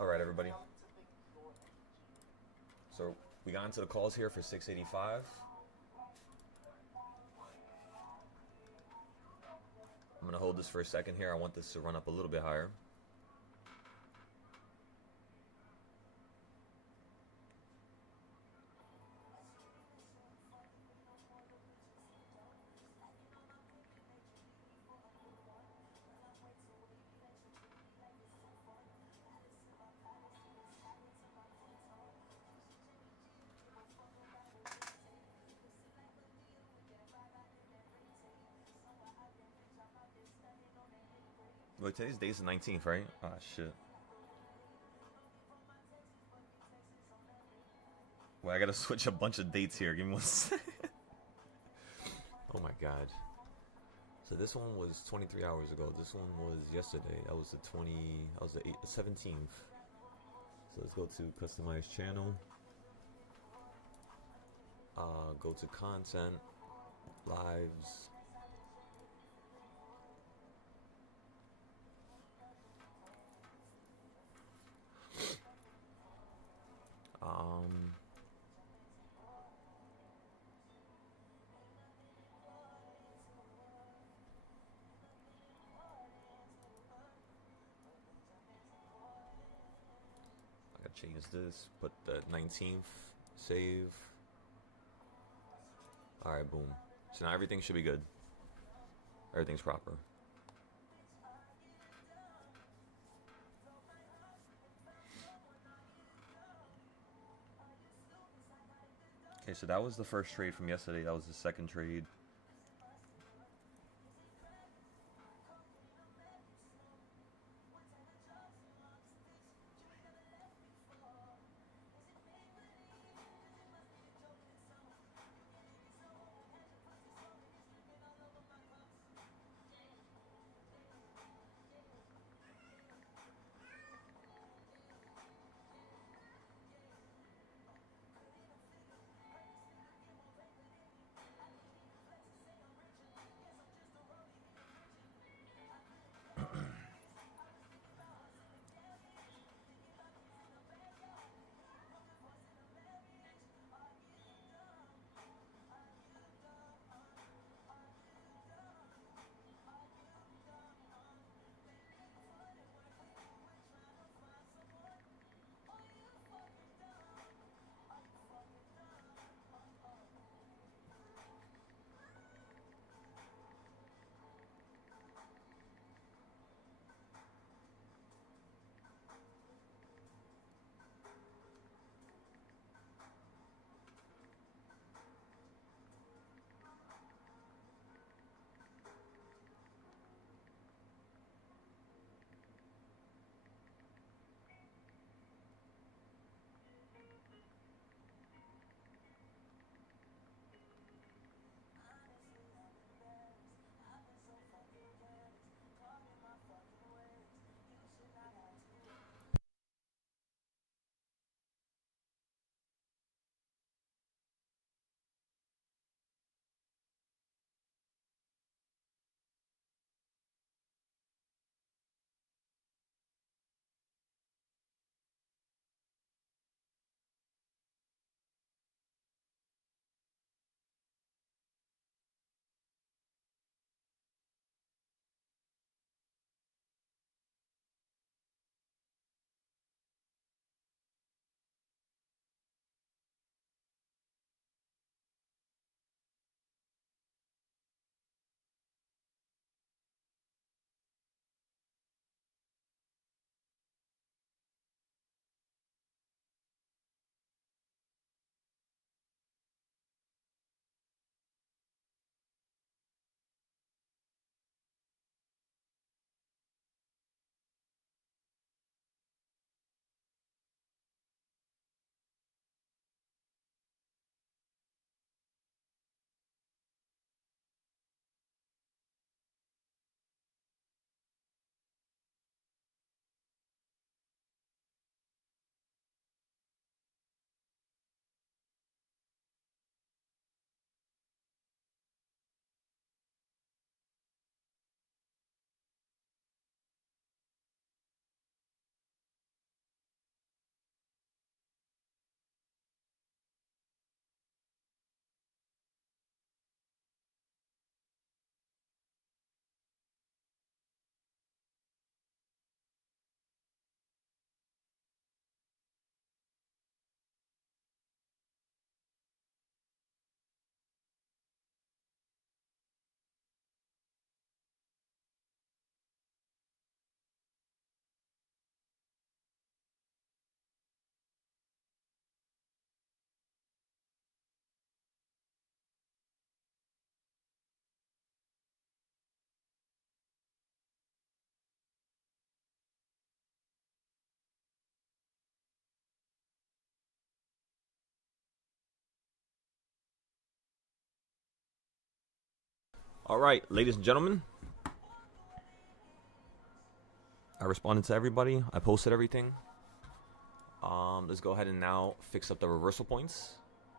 All right, everybody. So we got into the calls here for 685. I'm going to hold this for a second here. I want this to run up a little bit higher. Wait, today's day's the 19th, right? Ah, shit. Well, I gotta switch a bunch of dates here. Give me one second. Oh my god. So this one was 23 hours ago. This one was yesterday. That was the 20. That was the 17th. So let's go to customize channel. Go to content, lives. Um, I gotta change this. Put the 19th. Save. All right, boom. So now everything should be good. Everything's proper. Okay, so that was the first trade from yesterday. That was the second trade. All right, ladies and gentlemen. I responded to everybody. I posted everything. Let's go ahead and now fix up the reversal points,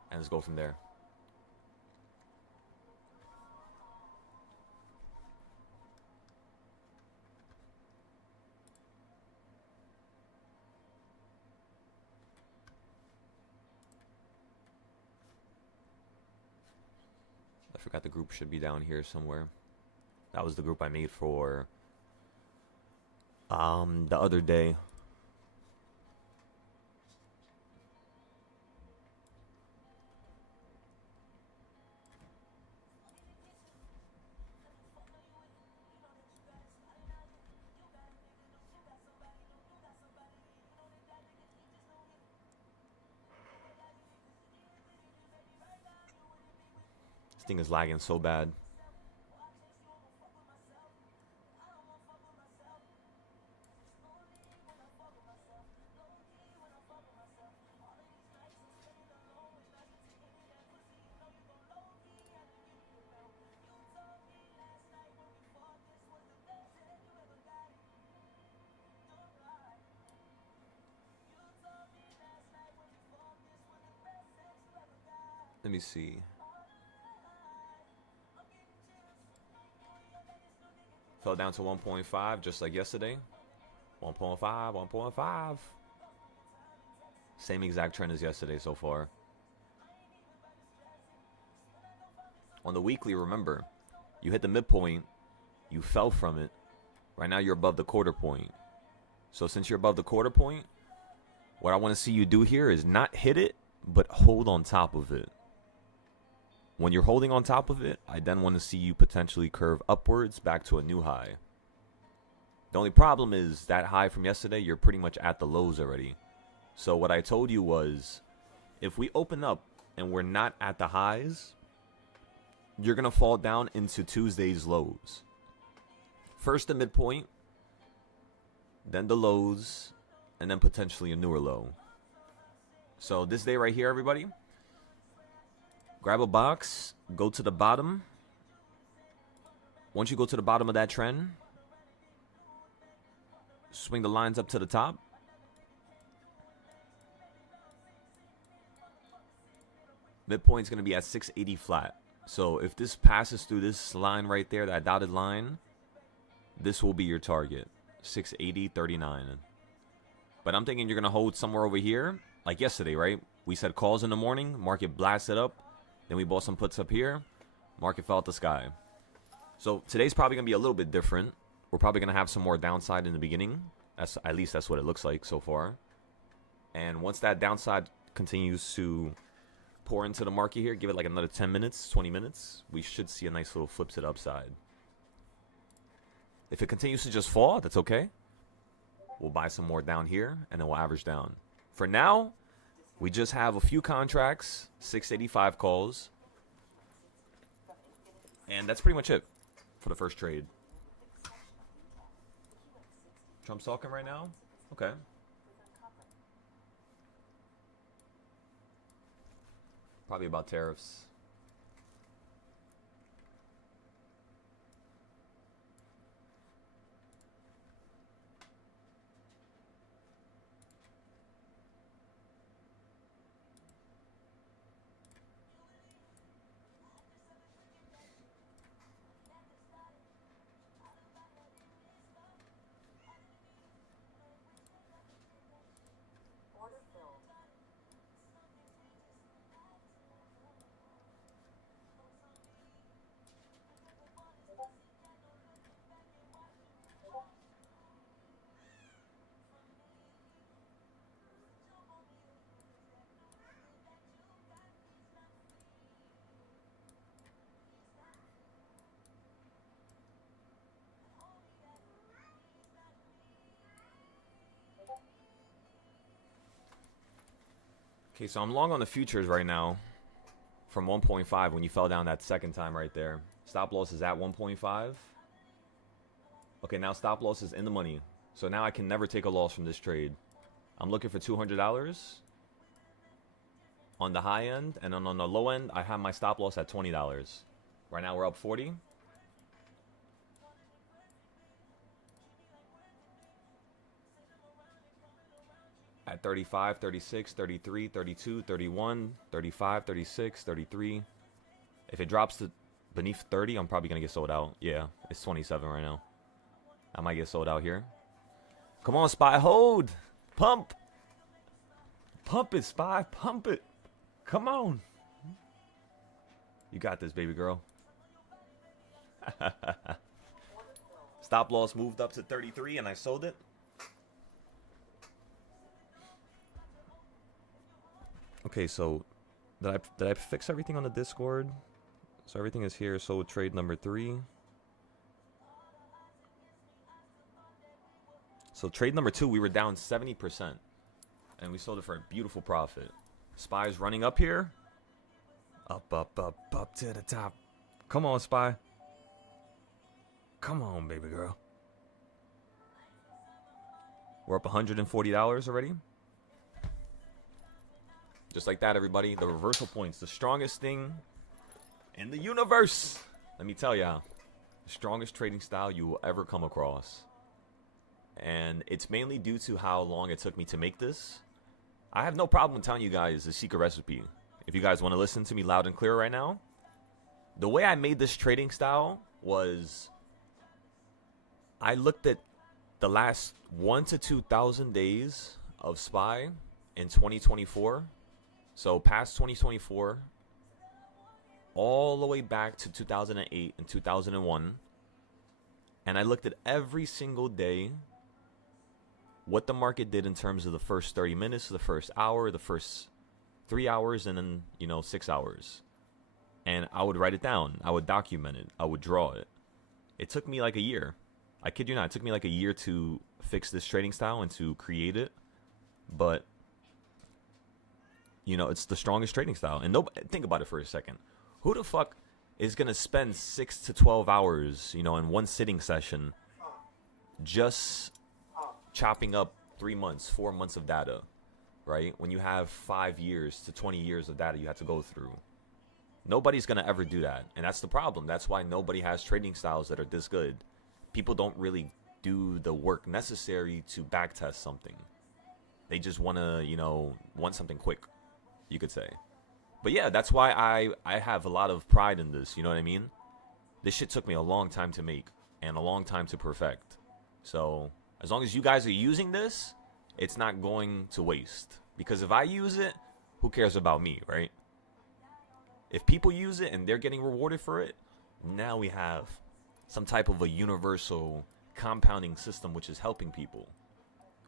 and let's go from there. I forgot the group should be down here somewhere. That was the group I made for the other day. This thing is lagging so bad. Let me see. Fell down to 1.5 just like yesterday. 1.5, 1.5. Same exact trend as yesterday so far. On the weekly, remember, you hit the midpoint, you fell from it. Right now you're above the quarter point. So since you're above the quarter point, what I want to see you do here is not hit it, but hold on top of it. When you're holding on top of it, I then want to see you potentially curve upwards back to a new high. The only problem is that high from yesterday, you're pretty much at the lows already. So what I told you was, if we open up and we're not at the highs, you're going to fall down into Tuesday's lows. First the midpoint, then the lows, and then potentially a newer low. So this day right here, everybody, grab a box, go to the bottom. Once you go to the bottom of that trend, swing the lines up to the top. Midpoint's going to be at 680 flat. So if this passes through this line right there, that dotted line, this will be your target, 680.39. But I'm thinking you're going to hold somewhere over here, like yesterday, right? We said calls in the morning, market blasted up. Then we bought some puts up here. Market fell out the sky. So today's probably going to be a little bit different. We're probably going to have some more downside in the beginning. At least that's what it looks like so far. And once that downside continues to pour into the market here, give it like another 10 minutes, 20 minutes, we should see a nice little flip to the upside. If it continues to just fall, that's okay. We'll buy some more down here, and then we'll average down. For now, we just have a few contracts, 685 calls. And that's pretty much it for the first trade. Trump's talking right now? Okay. Probably about tariffs. Okay, so I'm long on the futures right now from 1.5 when you fell down that second time right there. Stop loss is at 1.5. Okay, now stop loss is in the money. So now I can never take a loss from this trade. I'm looking for $200 on the high end, and then on the low end, I have my stop loss at $20. Right now we're up 40. at 35, 36, 33, 32, 31, 35, 36, 33. If it drops to beneath 30, I'm probably going to get sold out. Yeah, it's 27 right now. I might get sold out here. Come on, Spy. Hold. Pump. Pump it, Spy. Pump it. Come on. You got this, baby girl. Stop loss moved up to 33 and I sold it. Okay, so did I fix everything on the Discord? So everything is here. So trade number 3. So trade number 2, we were down 70%. And we sold it for a beautiful profit. Spy's running up here. Up, up, up, up to the top. Come on, Spy. Come on, baby girl. We're up $140 already. Just like that, everybody. The reversal points, the strongest thing in the universe. Let me tell y'all, the strongest trading style you will ever come across. And it's mainly due to how long it took me to make this. I have no problem telling you guys the secret recipe. If you guys want to listen to me loud and clear right now, the way I made this trading style was I looked at the last 1 to 2,000 days of SPY in 2024. So past 2024, all the way back to 2008 and 2001. And I looked at every single day what the market did in terms of the first 30 minutes, the first hour, the first 3 hours, and then, 6 hours. And I would write it down. I would document it. I would draw it. It took me like a year. I kid you not. It took me like a year to fix this trading style and to create it. But, it's the strongest trading style. And think about it for a second. Who the fuck is going to spend 6 to 12 hours, in one sitting session just chopping up 3 months, 4 months of data, right? When you have 5 years to 20 years of data you have to go through. Nobody's going to ever do that. And that's the problem. That's why nobody has trading styles that are this good. People don't really do the work necessary to backtest something. They just want to, want something quick, you could say. But yeah, that's why I have a lot of pride in this, you know what I mean? This shit took me a long time to make and a long time to perfect. So as long as you guys are using this, it's not going to waste. Because if I use it, who cares about me, right? If people use it and they're getting rewarded for it, now we have some type of a universal compounding system which is helping people,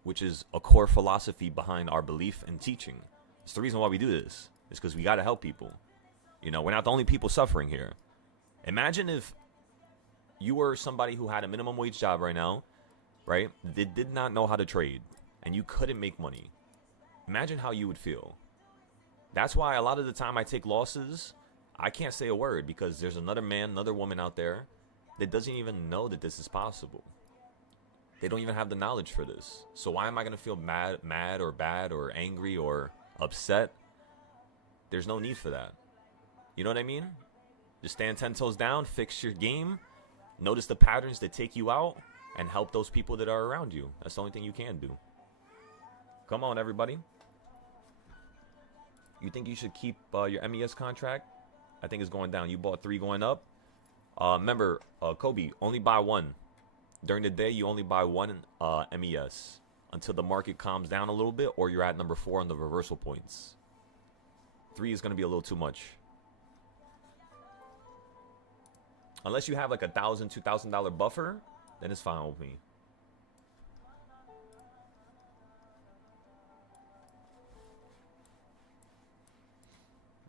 which is a core philosophy behind our belief and teaching. It's the reason why we do this. It's because we got to help people. We're not the only people suffering here. Imagine if you were somebody who had a minimum wage job right now, right? They did not know how to trade and you couldn't make money. Imagine how you would feel. That's why a lot of the time I take losses. I can't say a word because there's another man, another woman out there that doesn't even know that this is possible. They don't even have the knowledge for this. So why am I going to feel mad or bad or angry or upset? There's no need for that. You know what I mean? Just stand 10 toes down, fix your game, notice the patterns that take you out, and help those people that are around you. That's the only thing you can do. Come on, everybody. You think you should keep your MES contract? I think it's going down. You bought 3 going up. Remember, Kobe, only buy 1. During the day, you only buy 1 MES until the market calms down a little bit or you're at number 4 on the reversal points. 3 is going to be a little too much. Unless you have like $1,000, $2,000 buffer, then it's fine with me.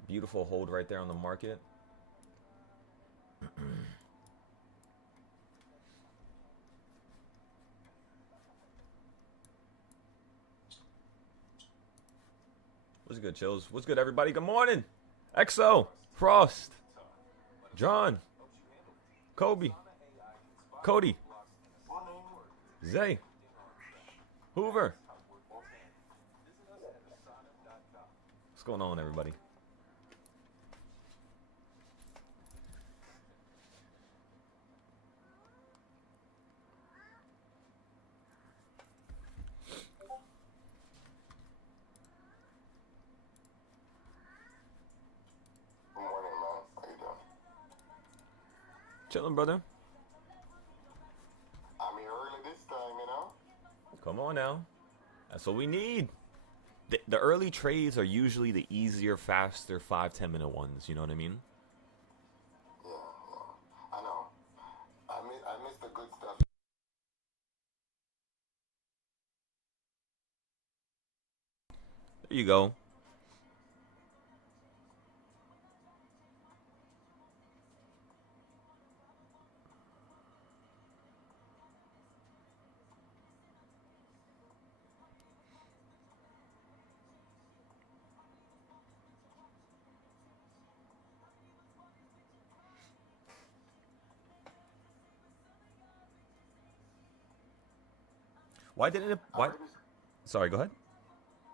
Beautiful hold right there on the market. What's good, Chills? What's good, everybody? Good morning. EXO, Frost, John, Kobe, Cody, Zay, Hoover. What's going on, everybody? Chilling, brother. I'm here early this time, you know? Come on now. That's what we need. The early trades are usually the easier, faster 5-10 minute ones. You know what I mean? Yeah, yeah. I know. I miss the good stuff. There you go. Why didn't it? I Why? heard you, Sorry, go ahead.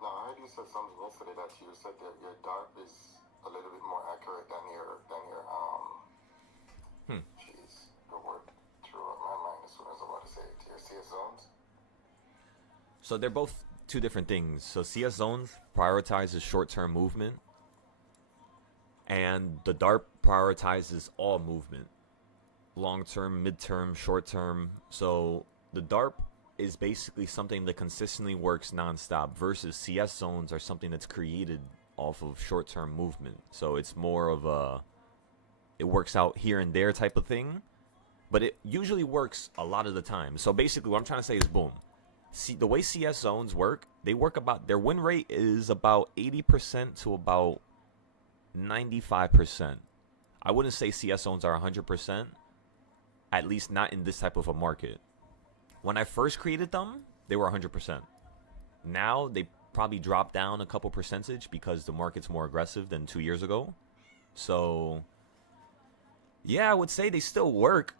no, I heard you said something yesterday that you said that your DARP is a little bit more accurate than your Hmm. jeez, the word threw up my mind as soon as I was about to say it. Your CS zones. So they're both two different things. So CS zones prioritizes short-term movement, and the DARP prioritizes all movement, long-term, mid-term, short-term. So the DARP is basically something that consistently works non-stop, versus CS zones are something that's created off of short-term movement. So it's more of a, it works out here and there type of thing, but it usually works a lot of the time. So basically what I'm trying to say is, boom, see, the way CS zones work, they work about, their win rate is about 80% to about 95%. I wouldn't say CS zones are 100%, at least not in this type of a market. When I first created them, they were 100%. Now they probably dropped down a couple percentage because the market's more aggressive than 2 years ago. So yeah, I would say they still work,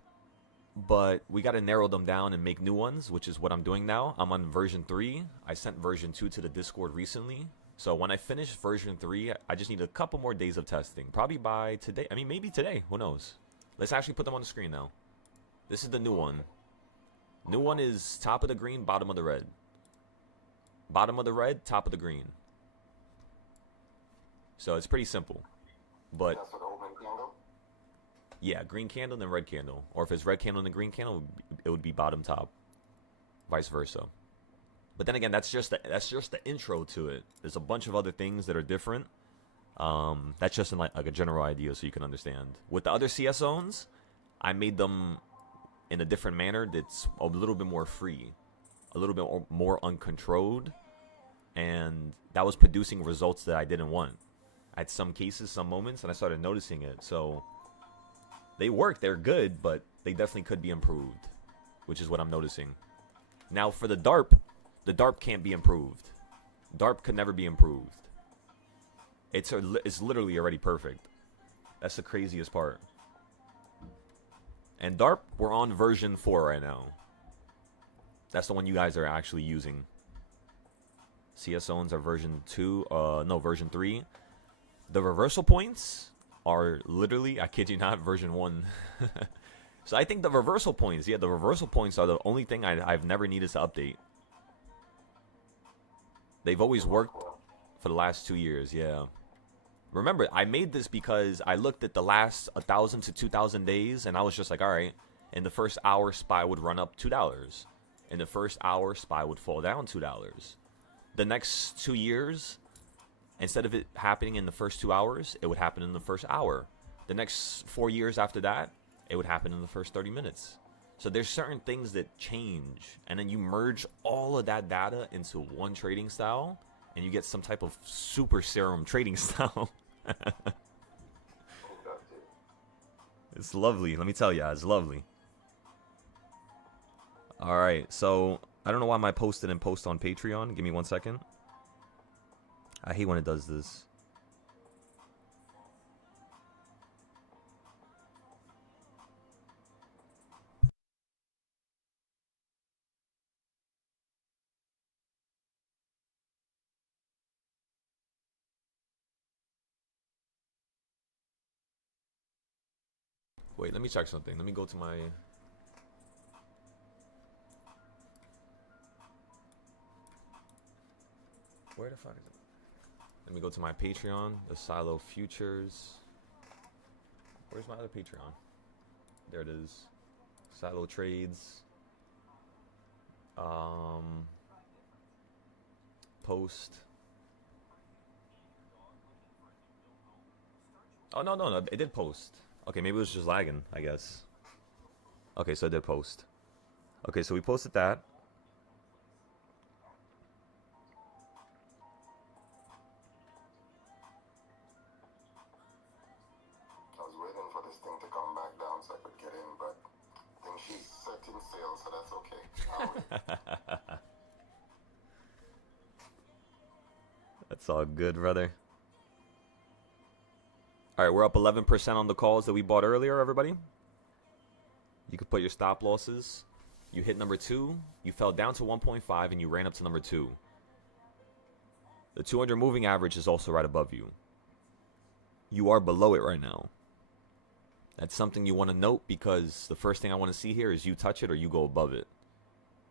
but we got to narrow them down and make new ones, which is what I'm doing now. I'm on version 3. I sent version 2 to the Discord recently. So when I finish version 3, I just need a couple more days of testing. Probably by today. I mean, maybe today. Who knows? Let's actually put them on the screen now. This is the new one. New one is top of the green, bottom of the red. Bottom of the red, top of the green. So it's pretty simple. But That's what the open candle. yeah, green candle then red candle. Or if it's red candle and green candle, it would be bottom top. Vice versa. But then again, that's just the intro to it. There's a bunch of other things that are different. That's just like a general idea so you can understand. With the other CS zones, I made them in a different manner that's a little bit more free, a little bit more uncontrolled, and that was producing results that I didn't want. At some cases, some moments, and I started noticing it. So they work, they're good, but they definitely could be improved, which is what I'm noticing. Now for the DARP can't be improved. DARP could never be improved. It's literally already perfect. That's the craziest part. And DARP, we're on version 4 right now. That's the one you guys are actually using. CS zones are version 2, version 3. The reversal points are literally, I kid you not, version 1. So I think the reversal points are the only thing I've never needed to update. They've always worked for the last 2 years, yeah. Remember, I made this because I looked at the last 1,000 to 2,000 days, and I was just like, all right, in the first hour, SPY would run up $2. In the first hour, SPY would fall down $2. The next 2 years, instead of it happening in the first 2 hours, it would happen in the first hour. The next 4 years after that, it would happen in the first 30 minutes. So there's certain things that change, and then you merge all of that data into one trading style, and you get some type of super serum trading style. It's lovely. Let me tell you, it's lovely. All right, so I don't know why my post didn't post on Patreon. Give me 1 second. I hate when it does this. Wait, let me check something. Let me go to my... Where the fuck is it? Let me go to my Patreon, the Silo Futures. Where's my other Patreon? There it is. Silo trades. Post. Oh, no. It did post. Okay, maybe it was just lagging, I guess. Okay, so it did post. Okay, so we posted that. I was waiting for this thing to come back down so I could get in, but I think she's setting sail, so that's okay. I'll wait. That's all good, brother. All right, we're up 11% on the calls that we bought earlier, everybody. You could put your stop losses. You hit number 2, you fell down to 1.5, and you ran up to number 2. The 200 moving average is also right above you. You are below it right now. That's something you want to note, because the first thing I want to see here is you touch it or you go above it.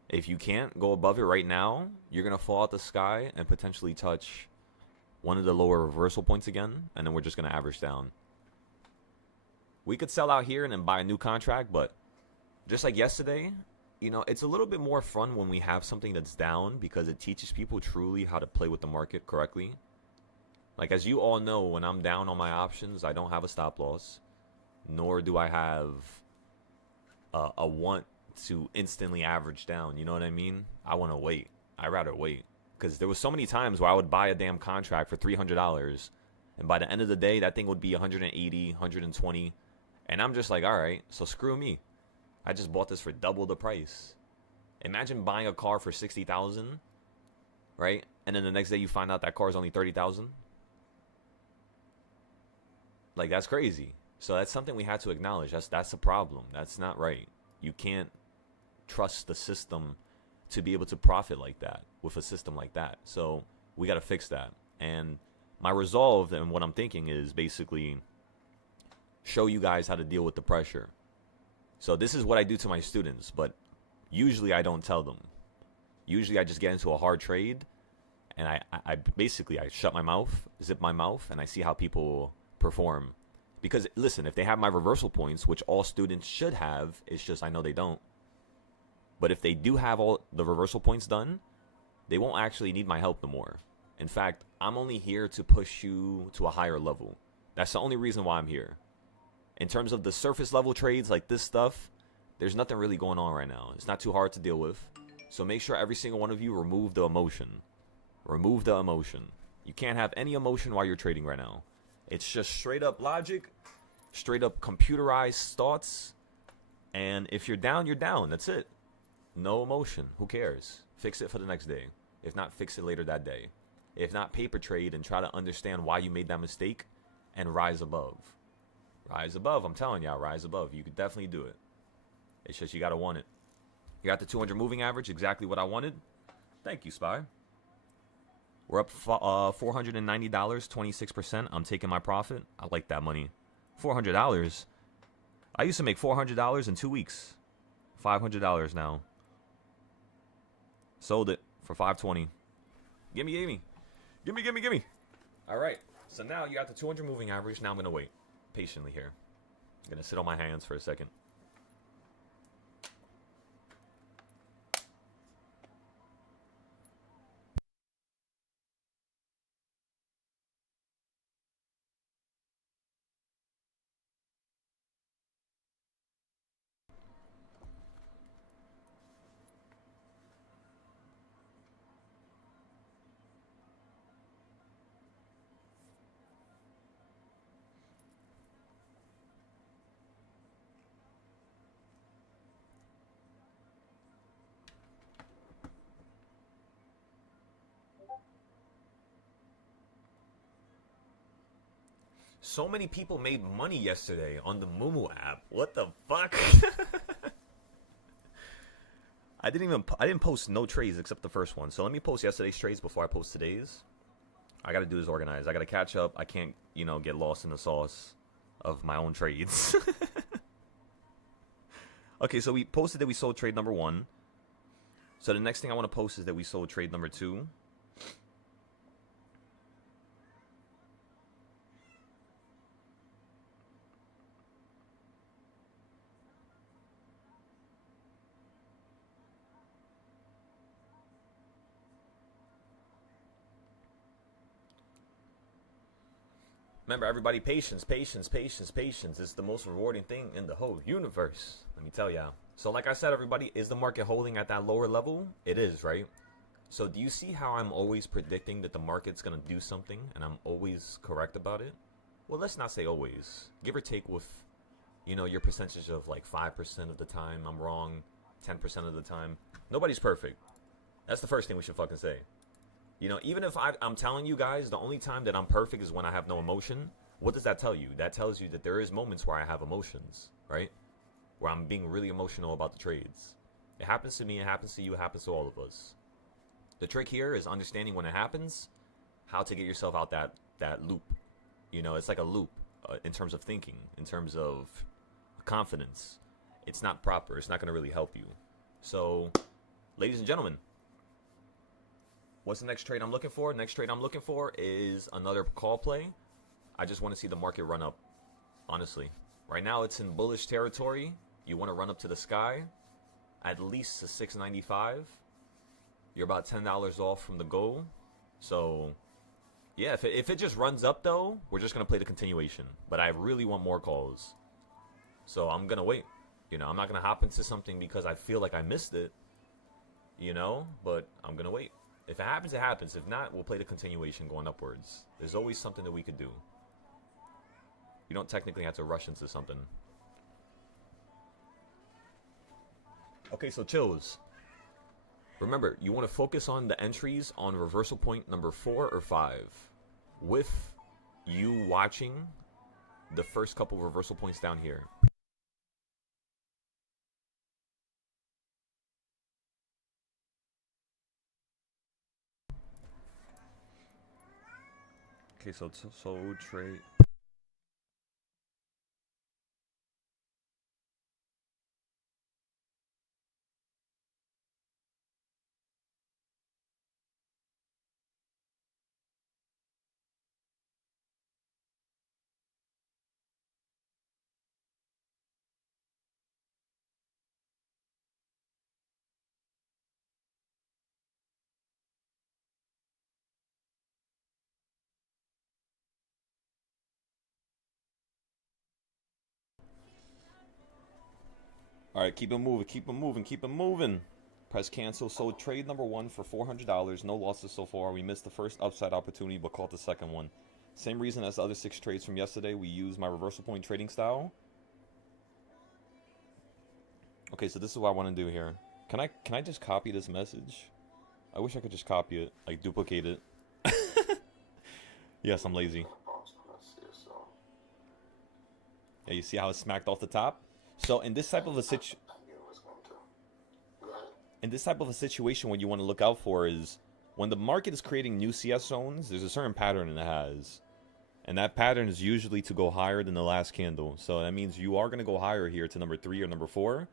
If you can't go above it right now, you're going to fall out the sky and potentially touch one of the lower reversal points again, and then we're just going to average down. We could sell out here and then buy a new contract, but just like yesterday, you know, it's a little bit more fun when we have something that's down, because it teaches people truly how to play with the market correctly. Like, as you all know, when I'm down on my options, I don't have a stop loss, nor do I have a want to instantly average down. You know what I mean? I want to wait. I'd rather wait, because there was so many times where I would buy a damn contract for $300, and by the end of the day, that thing would be 180, 120, and I'm just like, all right, so screw me. I just bought this for double the price. Imagine buying a car for $60,000, right? And then the next day you find out that car is only $30,000. Like, that's crazy. So that's something we had to acknowledge. That's a problem. That's not right. You can't trust the system to be able to profit like that with a system like that. So we got to fix that. And my resolve and what I'm thinking is basically show you guys how to deal with the pressure. So this is what I do to my students, but usually I don't tell them. Usually I just get into a hard trade, and I basically shut my mouth, zip my mouth, and I see how people perform. Because listen, if they have my reversal points, which all students should have, it's just I know they don't. But if they do have all the reversal points done, they won't actually need my help no more. In fact, I'm only here to push you to a higher level. That's the only reason why I'm here. In terms of the surface level trades like this stuff, there's nothing really going on right now. It's not too hard to deal with. So make sure every single one of you remove the emotion. Remove the emotion. You can't have any emotion while you're trading right now. It's just straight up logic, straight up computerized thoughts. And if you're down, you're down. That's it. No emotion. Who cares? Fix it for the next day. If not, fix it later that day. If not, paper trade and try to understand why you made that mistake and rise above. Rise above. I'm telling y'all, rise above. You could definitely do it. It's just you got to want it. You got the 200 moving average, exactly what I wanted. Thank you, Spy. We're up $490, 26%. I'm taking my profit. I like that money. $400. I used to make $400 in 2 weeks. $500 now. Sold it for $520. Gimme. All right. So now you got the 200 moving average. Now I'm going to wait patiently here. I'm going to sit on my hands for a second. So many people made money yesterday on the Moomoo app. What the fuck? I didn't post no trades except the first one. So let me post yesterday's trades before I post today's. I got to do this organized. I got to catch up. I can't, get lost in the sauce of my own trades. Okay, so we posted that we sold trade number 1. So the next thing I want to post is that we sold trade number 2. Remember, everybody, patience, patience, patience, patience. It's the most rewarding thing in the whole universe. Let me tell y'all. So like I said, everybody, is the market holding at that lower level? It is, right? So do you see how I'm always predicting that the market's going to do something and I'm always correct about it? Well, let's not say always. Give or take with, you know, your percentage of like 5% of the time I'm wrong, 10% of the time. Nobody's perfect. That's the first thing we should fucking say. You know, even if I'm telling you guys the only time that I'm perfect is when I have no emotion, what does that tell you? That tells you that there is moments where I have emotions, right? Where I'm being really emotional about the trades. It happens to me, it happens to you, it happens to all of us. The trick here is understanding when it happens, how to get yourself out that loop. You know, it's like a loop in terms of thinking, in terms of confidence. It's not proper. It's not going to really help you. So, ladies and gentlemen, what's the next trade I'm looking for? Next trade I'm looking for is another call play. I just want to see the market run up, honestly. Right now it's in bullish territory. You want to run up to the sky, at least to 695. You're about $10 off from the goal. So, yeah, if it just runs up, though, we're just going to play the continuation. But I really want more calls. So I'm going to wait. You know, I'm not going to hop into something because I feel like I missed it. You know, but I'm going to wait. If it happens, it happens. If not, we'll play the continuation going upwards. There's always something that we could do. You don't technically have to rush into something. Okay, so chills. Remember, you want to focus on the entries on reversal point number 4 or 5. With you watching the first couple reversal points down here. Okay, so trade. All right, keep it moving, keep it moving, keep it moving. Press cancel. So trade number 1 for $400. No losses so far. We missed the first upside opportunity, but caught the second one. Same reason as the other 6 trades from yesterday. We use my reversal point trading style. Okay, so this is what I want to do here. Can I just copy this message? I wish I could just copy it, like duplicate it. Yes, I'm lazy. Yeah, you see how it's smacked off the top? So in this type of a situation, what you want to look out for is when the market is creating new CS zones, there's a certain pattern it has. And that pattern is usually to go higher than the last candle. So that means you are going to go higher here to number 3 or number 4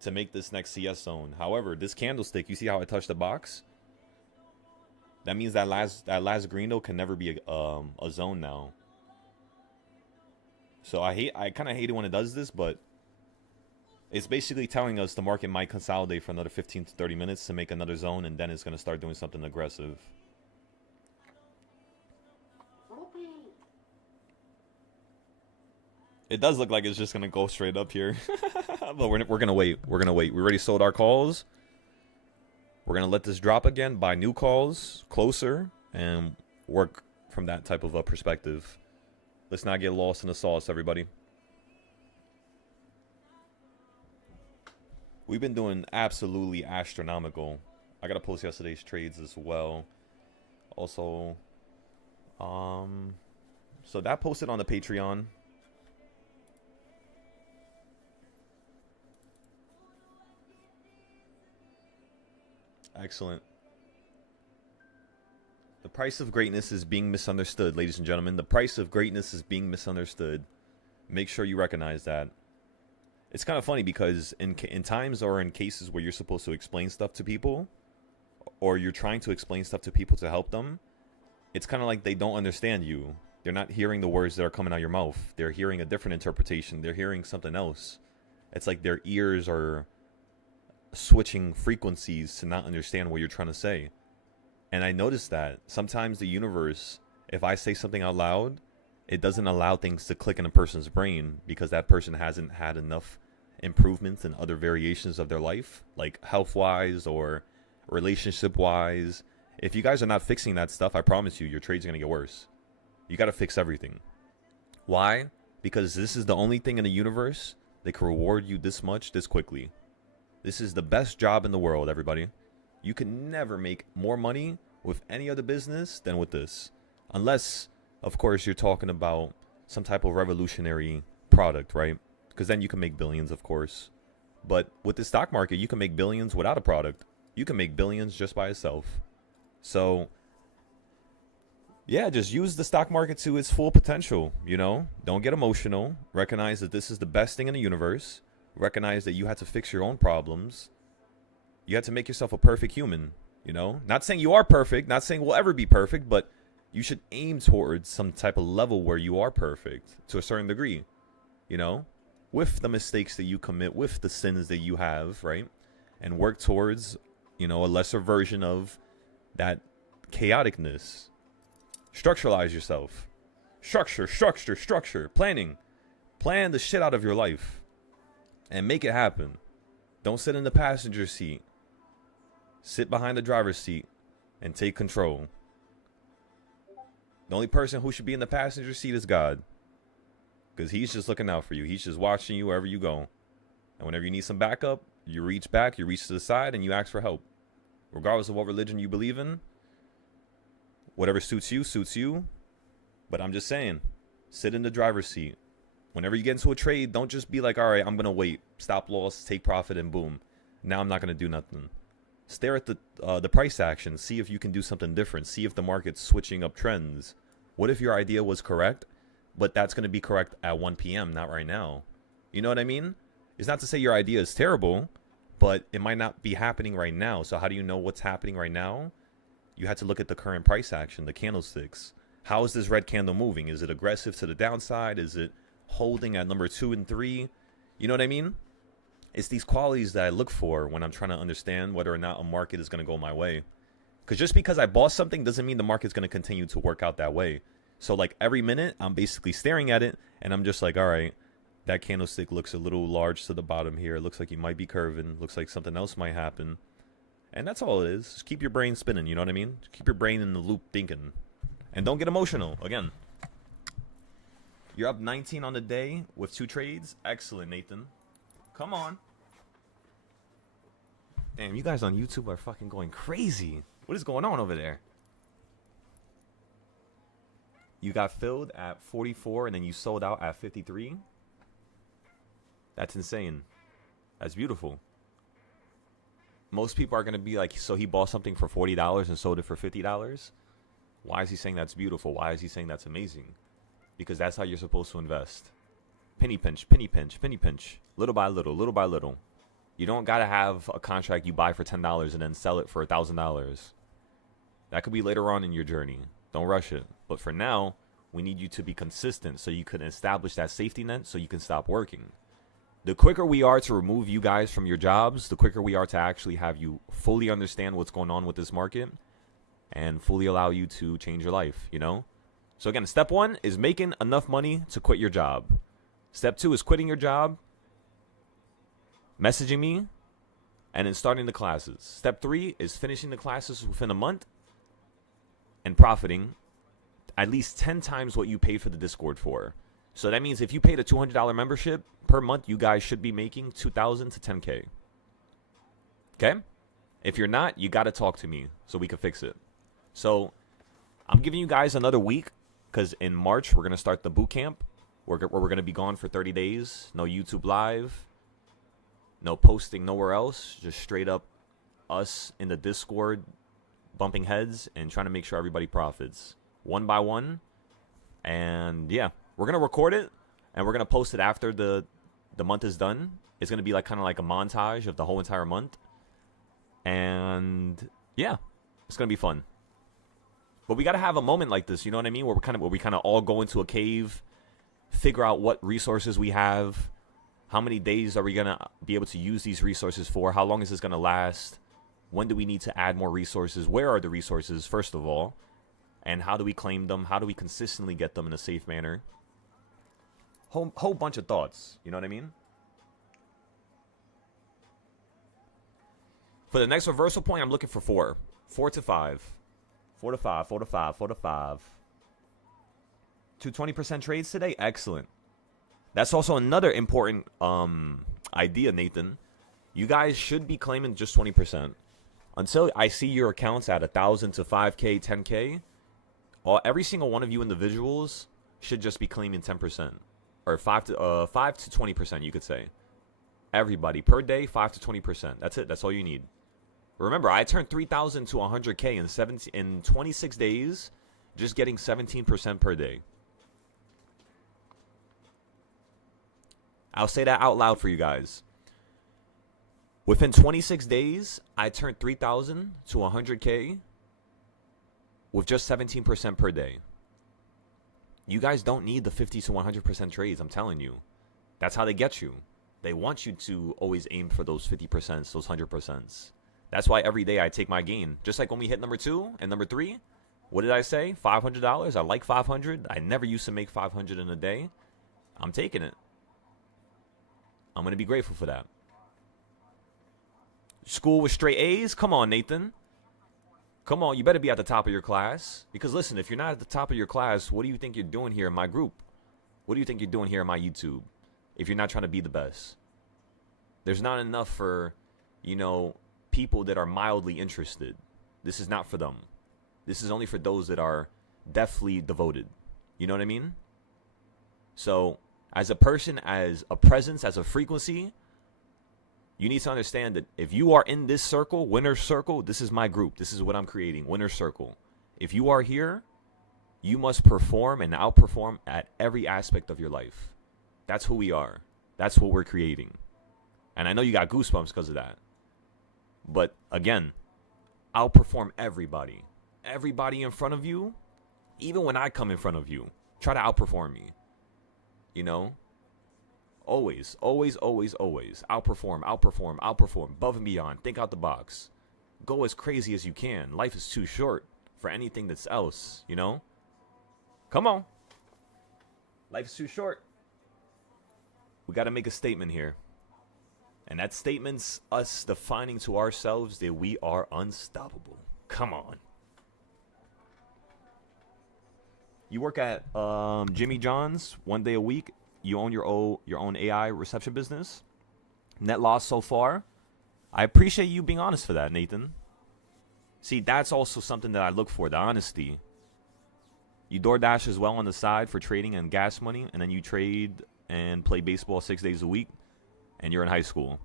to make this next CS zone. However, this candlestick, you see how I touched the box? That means that last green though can never be a zone now. So I kind of hate it when it does this, but it's basically telling us the market might consolidate for another 15 to 30 minutes to make another zone, and then it's going to start doing something aggressive. It does look like it's just going to go straight up here. But we're going to wait. We're going to wait. We already sold our calls. We're going to let this drop again, buy new calls closer, and work from that type of a perspective. Let's not get lost in the sauce, everybody. We've been doing absolutely astronomical. I got to post yesterday's trades as well. Also, so that posted on the Patreon. Excellent. The price of greatness is being misunderstood, ladies and gentlemen. The price of greatness is being misunderstood. Make sure you recognize that. It's kind of funny because in times or in cases where you're supposed to explain stuff to people, or you're trying to explain stuff to people to help them, it's kind of like they don't understand you. They're not hearing the words that are coming out of your mouth. They're hearing a different interpretation. They're hearing something else. It's like their ears are switching frequencies to not understand what you're trying to say. And I noticed that sometimes the universe, if I say something out loud, it doesn't allow things to click in a person's brain because that person hasn't had enough improvements in other variations of their life, like health-wise or relationship-wise. If you guys are not fixing that stuff, I promise you, your trade's going to get worse. You got to fix everything. Why? Because this is the only thing in the universe that can reward you this much, this quickly. This is the best job in the world, everybody. You can never make more money with any other business than with this. Unless, of course, you're talking about some type of revolutionary product, right? Because then you can make billions, of course. But with the stock market, you can make billions without a product. You can make billions just by itself. So, yeah, just use the stock market to its full potential, you know? Don't get emotional. Recognize that this is the best thing in the universe. Recognize that you had to fix your own problems. You had to make yourself a perfect human, you know? Not saying you are perfect, not saying we'll ever be perfect, but you should aim towards some type of level where you are perfect to a certain degree, you know? With the mistakes that you commit, with the sins that you have, right? And work towards, you know, a lesser version of that chaoticness. Structuralize yourself. Structure. Planning. Plan the shit out of your life. And make it happen. Don't sit in the passenger seat. Sit behind the driver's seat and take control. The only person who should be in the passenger seat is God. Because he's just looking out for you. He's just watching you wherever you go. And whenever you need some backup, you reach back, you reach to the side, and you ask for help. Regardless of what religion you believe in. Whatever suits you. But I'm just saying, sit in the driver's seat. Whenever you get into a trade, don't just be like, all right, I'm going to wait. Stop loss, take profit, and boom. Now I'm not going to do nothing. Stare at the price action. See if you can do something different. See if the market's switching up trends. What if your idea was correct, but that's going to be correct at 1 p.m., not right now? You know what I mean? It's not to say your idea is terrible, but it might not be happening right now. So how do you know what's happening right now? You have to look at the current price action, the candlesticks. How is this red candle moving? Is it aggressive to the downside? Is it holding at number 2 and 3? You know what I mean? It's these qualities that I look for when I'm trying to understand whether or not a market is going to go my way. Because just because I bought something doesn't mean the market's going to continue to work out that way. So like every minute, I'm basically staring at it, and I'm just like, all right, that candlestick looks a little large to the bottom here. It looks like you might be curving. Looks like something else might happen. And that's all it is. Just keep your brain spinning, you know what I mean? Just keep your brain in the loop thinking. And don't get emotional. Again, you're up 19 on the day with 2 trades. Excellent, Nathan. Come on. Damn, you guys on YouTube are fucking going crazy. What is going on over there? You got filled at 44 and then you sold out at 53. That's insane. That's beautiful. Most people are going to be like, so he bought something for $40 and sold it for $50. Why is he saying that's beautiful? Why is he saying that's amazing? Because that's how you're supposed to invest. Penny pinch. Little by little. You don't got to have a contract you buy for $10 and then sell it for $1,000. That could be later on in your journey. Don't rush it. But for now, we need you to be consistent so you can establish that safety net so you can stop working. The quicker we are to remove you guys from your jobs, the quicker we are to actually have you fully understand what's going on with this market and fully allow you to change your life, you know? So again, step 1 is making enough money to quit your job. Step 2 is quitting your job, messaging me, and then starting the classes. Step 3 is finishing the classes within a month and profiting at least 10 times what you paid for the Discord for. So that means if you paid a $200 membership per month, you guys should be making $2,000 to $10K. Okay? If you're not, you got to talk to me so we can fix it. So I'm giving you guys another week because in March, we're going to start the boot camp where we're going to be gone for 30 days. No YouTube live. No posting nowhere else. Just straight up us in the Discord bumping heads and trying to make sure everybody profits. One by one. And yeah, we're going to record it and we're going to post it after the month is done. It's going to be like kind of like a montage of the whole entire month. And yeah, it's going to be fun. But we got to have a moment like this, you know what I mean? Where we kind of all go into a cave, figure out what resources we have. How many days are we going to be able to use these resources for? How long is this going to last? When do we need to add more resources? Where are the resources, first of all? And how do we claim them? How do we consistently get them in a safe manner? Whole bunch of thoughts. You know what I mean? For the next reversal point, I'm looking for 4. 4 to 5. 4 to 5. 4 to 5. 4 to 5. 2 20% trades today? Excellent. That's also another important idea, Nathan. You guys should be claiming just 20%. Until I see your accounts at 1,000 to 5K, 10K, every single one of you individuals should just be claiming 10%. Or 5 to 20%, you could say. Everybody, per day, 5 to 20%. That's it. That's all you need. Remember, I turned 3,000 to 100K in 26 days, just getting 17% per day. I'll say that out loud for you guys. Within 26 days, I turned 3,000 to 100K with just 17% per day. You guys don't need the 50 to 100% trades, I'm telling you. That's how they get you. They want you to always aim for those 50%, those 100%. That's why every day I take my gain. Just like when we hit number 2 and number 3, what did I say? $500. I like 500. I never used to make 500 in a day. I'm taking it. I'm going to be grateful for that. School with straight A's? Come on, Nathan. Come on, you better be at the top of your class. Because listen, if you're not at the top of your class, what do you think you're doing here in my group? What do you think you're doing here in my YouTube? If you're not trying to be the best. There's not enough for, people that are mildly interested. This is not for them. This is only for those that are deathly devoted. You know what I mean? So, as a person, as a presence, as a frequency, you need to understand that if you are in this circle, winner's circle, this is my group. This is what I'm creating, winner's circle. If you are here, you must perform and outperform at every aspect of your life. That's who we are. That's what we're creating. And I know you got goosebumps because of that. But again, outperform everybody. Everybody in front of you, even when I come in front of you, try to outperform me. Always, always, always, always. Outperform, outperform, outperform. Above and beyond. Think out the box. Go as crazy as you can. Life is too short for anything that's else, Come on. Life is too short. We got to make a statement here. And that statement's us defining to ourselves that we are unstoppable. Come on. You work at Jimmy John's 1 day a week. You own your own AI reception business. Net loss so far. I appreciate you being honest for that, Nathan. See, that's also something that I look for, the honesty. You DoorDash as well on the side for trading and gas money, and then you trade and play baseball 6 days a week, and you're in high school.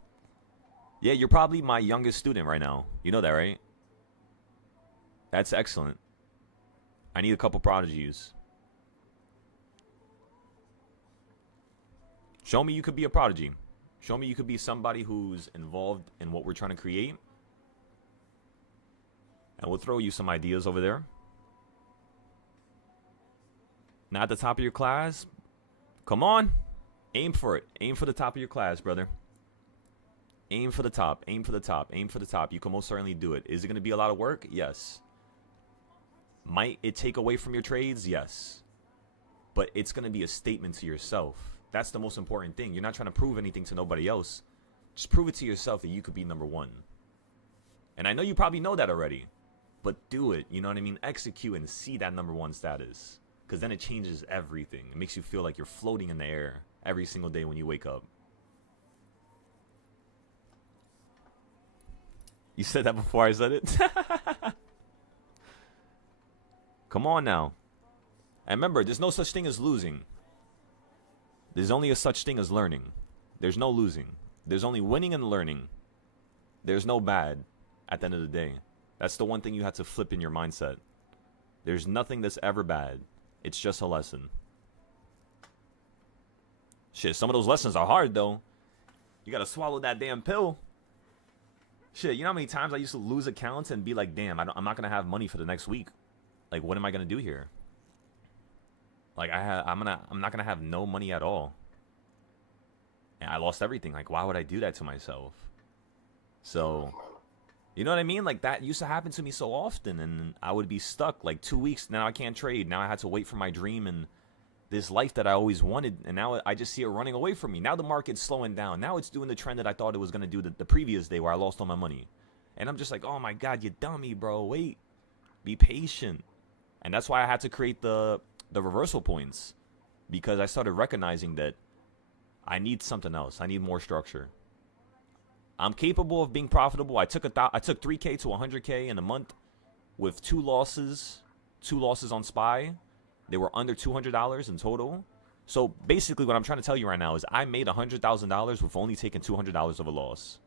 Yeah, you're probably my youngest student right now. You know that, right? That's excellent. I need a couple prodigies. Show me you could be a prodigy. Show me you could be somebody who's involved in what we're trying to create. And we'll throw you some ideas over there. Not at the top of your class? Come on. Aim for it. Aim for the top of your class, brother. Aim for the top. Aim for the top. Aim for the top. You can most certainly do it. Is it going to be a lot of work? Yes. Might it take away from your trades? Yes. But it's going to be a statement to yourself. That's the most important thing. You're not trying to prove anything to nobody else. Just prove it to yourself that you could be number one. And I know you probably know that already. But do it. You know what I mean? Execute and see that number one status. Because then it changes everything. It makes you feel like you're floating in the air every single day when you wake up. You said that before I said it? Come on now. And remember, there's no such thing as losing. There's only a such thing as learning. There's no losing. There's only winning and learning. There's no bad at the end of the day. That's the one thing you have to flip in your mindset. There's nothing that's ever bad. It's just a lesson. Shit, some of those lessons are hard, though. You gotta swallow that damn pill. Shit, you know how many times I used to lose accounts and be like, damn, I'm not gonna have money for the next week. Like, what am I gonna do here? Like, I'm not gonna have no money at all. And I lost everything. Like, why would I do that to myself? So, You know what I mean? Like, that used to happen to me so often, and I would be stuck like 2 weeks. Now I can't trade. Now I had to wait for my dream and this life that I always wanted, and now I just see it running away from me. Now the market's slowing down. Now it's doing the trend that I thought it was going to do the previous day where I lost all my money. And I'm just like, oh my God, you dummy, bro. Wait. Be patient. And that's why I had to create the reversal points, because I started recognizing that I need something else. I need more structure. I'm capable of being profitable. I took 3K to 100K in a month with two losses on SPY. They were under $200 in total. So basically what I'm trying to tell you right now is I made $100,000 with only taking $200 of a loss.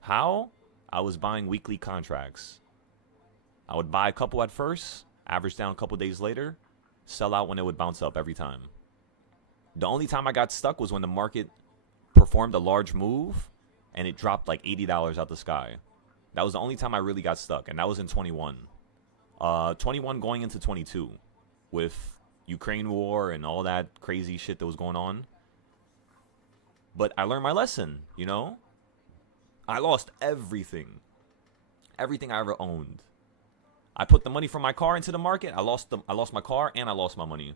How? I was buying weekly contracts. I would buy a couple at first, average down a couple days later, sell out when it would bounce up every time. The only time I got stuck was when the market performed a large move and it dropped like $80 out the sky. That was the only time I really got stuck, and that was in 21. 21 going into 22. With Ukraine war and all that crazy shit that was going on. But I learned my lesson, you know? I lost everything. Everything I ever owned. I put the money from my car into the market. I lost my car and I lost my money.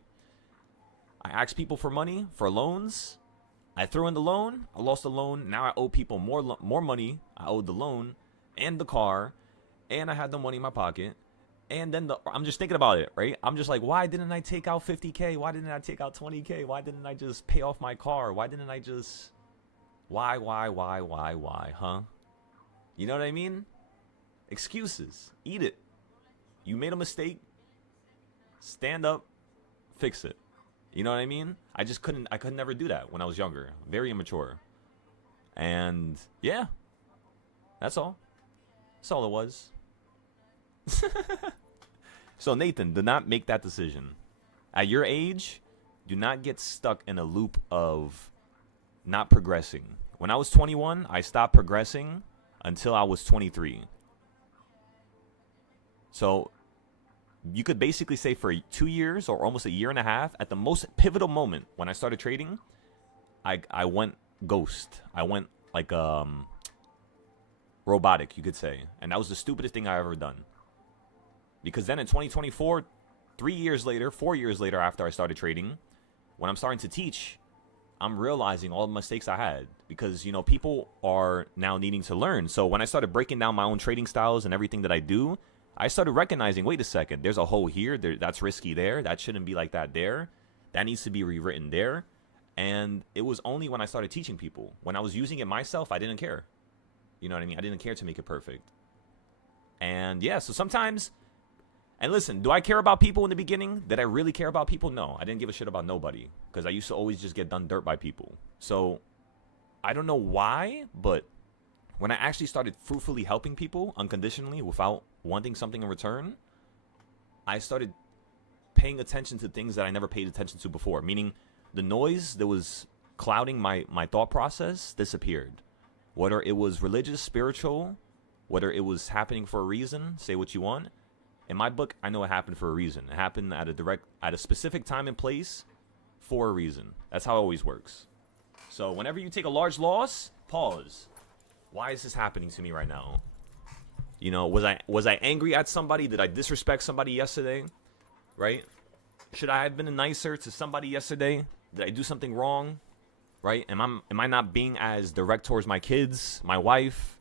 I asked people for money, for loans. I threw in the loan. I lost the loan. Now I owe people more money. I owed the loan and the car. And I had the money in my pocket. And then I'm just thinking about it, right? I'm just like, why didn't I take out 50K? Why didn't I take out 20K? Why didn't I just pay off my car? Why didn't I just... Why, huh? You know what I mean? Excuses. Eat it. You made a mistake. Stand up. Fix it. You know what I mean? I could never do that when I was younger. Very immature. And, yeah. That's all. That's all it was. So Nathan, do not make that decision. At your age, do not get stuck in a loop of not progressing. When I was 21, I stopped progressing until I was 23. So you could basically say for 2 years or almost a year and a half, at the most pivotal moment when I started trading, I went ghost. I went like robotic, you could say. And that was the stupidest thing I ever done. Because then in 2024, 4 years later after I started trading, when I'm starting to teach, I'm realizing all the mistakes I had. Because, you know, people are now needing to learn. So when I started breaking down my own trading styles and everything that I do, I started recognizing, wait a second, there's a hole here. That's risky there. That shouldn't be like that there. That needs to be rewritten there. And it was only when I started teaching people. When I was using it myself, I didn't care. You know what I mean? I didn't care to make it perfect. And yeah, so sometimes... And listen, do I care about people in the beginning? Did I really care about people? No, I didn't give a shit about nobody. Because I used to always just get done dirt by people. So, I don't know why, but when I actually started fruitfully helping people unconditionally without wanting something in return, I started paying attention to things that I never paid attention to before. Meaning, the noise that was clouding my thought process disappeared. Whether it was religious, spiritual, whether it was happening for a reason, say what you want. In my book, I know it happened for a reason. It happened at a specific time and place for a reason. That's how it always works. So whenever you take a large loss, pause. Why is this happening to me right now? You know, was I angry at somebody? Did I disrespect somebody yesterday? Right? Should I have been nicer to somebody yesterday? Did I do something wrong? Right? Am I not being as direct towards my kids, my wife?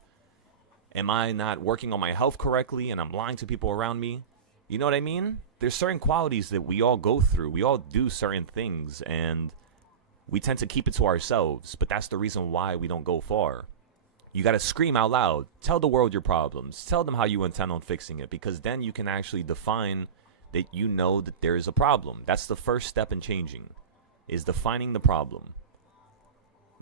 Am I not working on my health correctly and I'm lying to people around me? You know what I mean? There's certain qualities that we all go through. We all do certain things and we tend to keep it to ourselves. But that's the reason why we don't go far. You got to scream out loud. Tell the world your problems. Tell them how you intend on fixing it. Because then you can actually define that you know that there is a problem. That's the first step in changing, is defining the problem.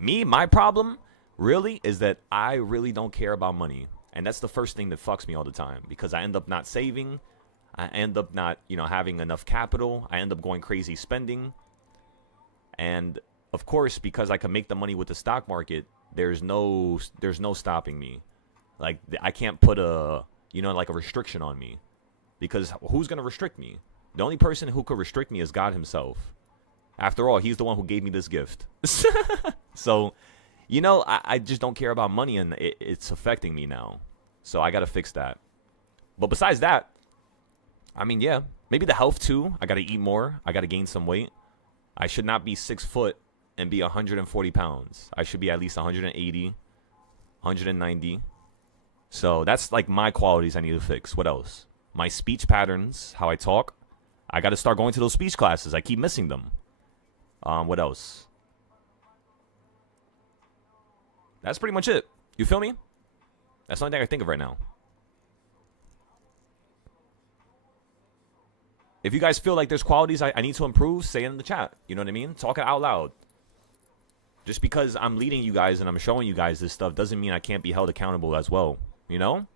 My problem really is that I really don't care about money. And that's the first thing that fucks me all the time, because I end up not saving. I end up not, having enough capital. I end up going crazy spending. And of course, because I can make the money with the stock market, there's no stopping me. Like, I can't put a restriction on me, because who's going to restrict me? The only person who could restrict me is God himself. After all, he's the one who gave me this gift. So, I just don't care about money, and it's affecting me now. So I got to fix that. But besides that, I mean, yeah, maybe the health too. I got to eat more. I got to gain some weight. I should not be 6 foot and be 140 pounds. I should be at least 180, 190. So that's like my qualities I need to fix. What else? My speech patterns, how I talk. I got to start going to those speech classes. I keep missing them. What else? That's pretty much it. You feel me? That's the only thing I can think of right now. If you guys feel like there's qualities I need to improve, say it in the chat. You know what I mean? Talk it out loud. Just because I'm leading you guys and I'm showing you guys this stuff doesn't mean I can't be held accountable as well. You know?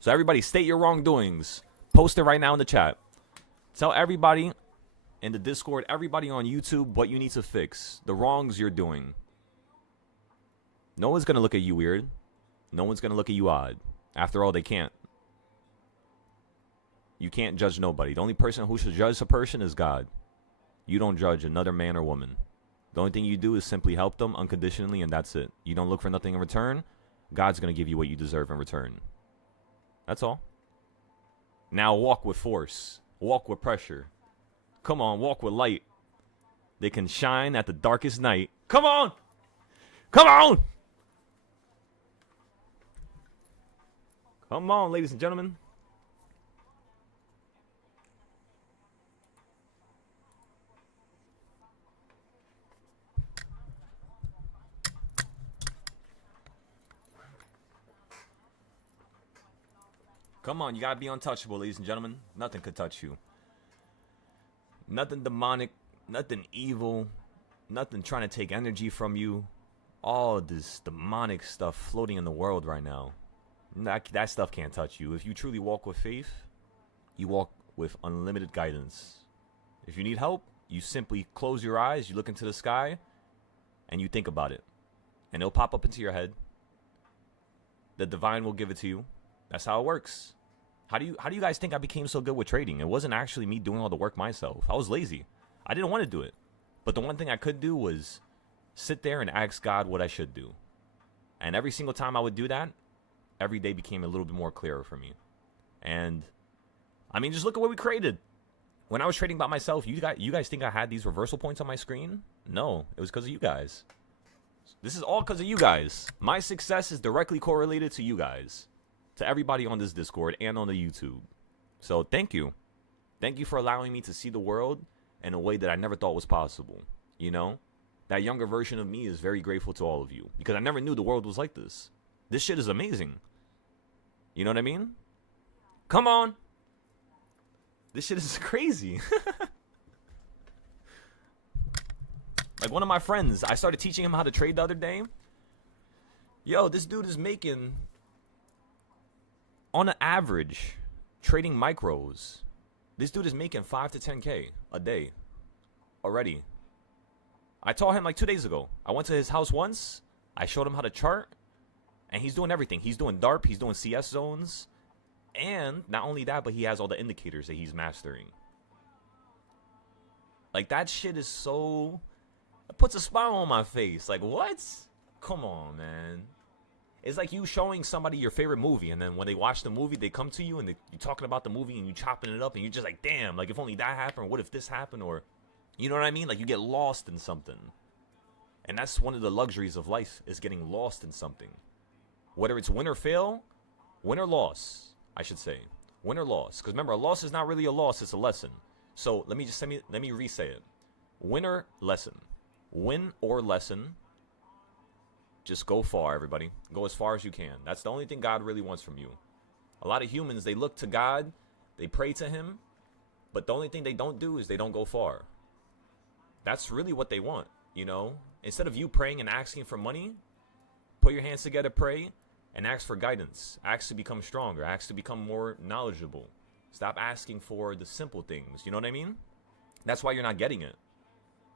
So everybody, state your wrongdoings. Post it right now in the chat. Tell everybody in the Discord, everybody on YouTube, what you need to fix. The wrongs you're doing. No one's going to look at you weird. No one's going to look at you odd. After all, they can't. You can't judge nobody. The only person who should judge a person is God. You don't judge another man or woman. The only thing you do is simply help them unconditionally, and that's it. You don't look for nothing in return. God's going to give you what you deserve in return. That's all. Now walk with force. Walk with pressure. Come on, walk with light. They can shine at the darkest night. Come on! Come on! Come on, ladies and gentlemen. Come on, you gotta be untouchable, ladies and gentlemen. Nothing could touch you. Nothing demonic, nothing evil, nothing trying to take energy from you. All this demonic stuff floating in the world right now. That stuff can't touch you. If you truly walk with faith, you walk with unlimited guidance. If you need help, you simply close your eyes, you look into the sky, and you think about it. And it'll pop up into your head. The divine will give it to you. That's how it works. How do you guys think I became so good with trading? It wasn't actually me doing all the work myself. I was lazy. I didn't want to do it. But the one thing I could do was sit there and ask God what I should do. And every single time I would do that, every day became a little bit more clearer for me. And I mean, just look at what we created. When I was trading by myself, you guys think I had these reversal points on my screen? No, it was because of you guys. This is all because of you guys. My success is directly correlated to you guys. To everybody on this Discord and on the YouTube. So thank you. Thank you for allowing me to see the world in a way that I never thought was possible. You know? That younger version of me is very grateful to all of you. Because I never knew the world was like this. This shit is amazing. You know what I mean? Come on. This shit is crazy. Like one of my friends, I started teaching him how to trade the other day. Yo, this dude is making... On an average, trading micros, this dude is making 5 to 10K a day already. I taught him like 2 days ago. I went to his house once. I showed him how to chart. And he's doing everything. He's doing DARP. He's doing CS zones. And not only that, but he has all the indicators that he's mastering. Like that shit is so... It puts a smile on my face. Like what? Come on, man. It's like you showing somebody your favorite movie, and then when they watch the movie, they come to you, and you're talking about the movie, and you're chopping it up, and you're just like, damn, like, if only that happened, or what if this happened, or, you know what I mean? Like, you get lost in something. And that's one of the luxuries of life, is getting lost in something. Whether it's win or fail, win or loss, I should say. Win or loss. Because remember, a loss is not really a loss, it's a lesson. So, let me re-say it. Win or lesson. Win or lesson. Just go far, everybody. Go as far as you can. That's the only thing God really wants from you. A lot of humans, they look to God, they pray to him, but the only thing they don't do is they don't go far. That's really what they want, you know? Instead of you praying and asking for money, put your hands together, pray, and ask for guidance. Ask to become stronger. Ask to become more knowledgeable. Stop asking for the simple things. You know what I mean? That's why you're not getting it.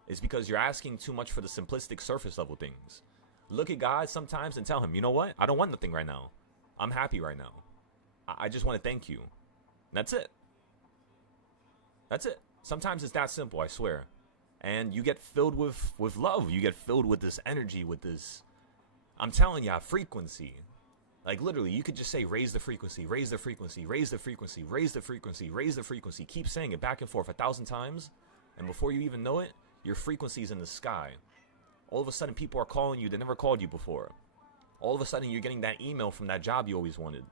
It's because you're asking too much for the simplistic surface level things. Look at God sometimes and tell him, you know what? I don't want nothing right now. I'm happy right now. I just want to thank you. That's it. That's it. Sometimes it's that simple, I swear. And you get filled with love. You get filled with this energy, with this, I'm telling you, frequency. Like literally, you could just say raise the frequency, raise the frequency, raise the frequency, raise the frequency, raise the frequency. Keep saying it back and forth 1,000 times, and before you even know it, your frequency's in the sky. All of a sudden, people are calling you that never called you before. All of a sudden, you're getting that email from that job you always wanted.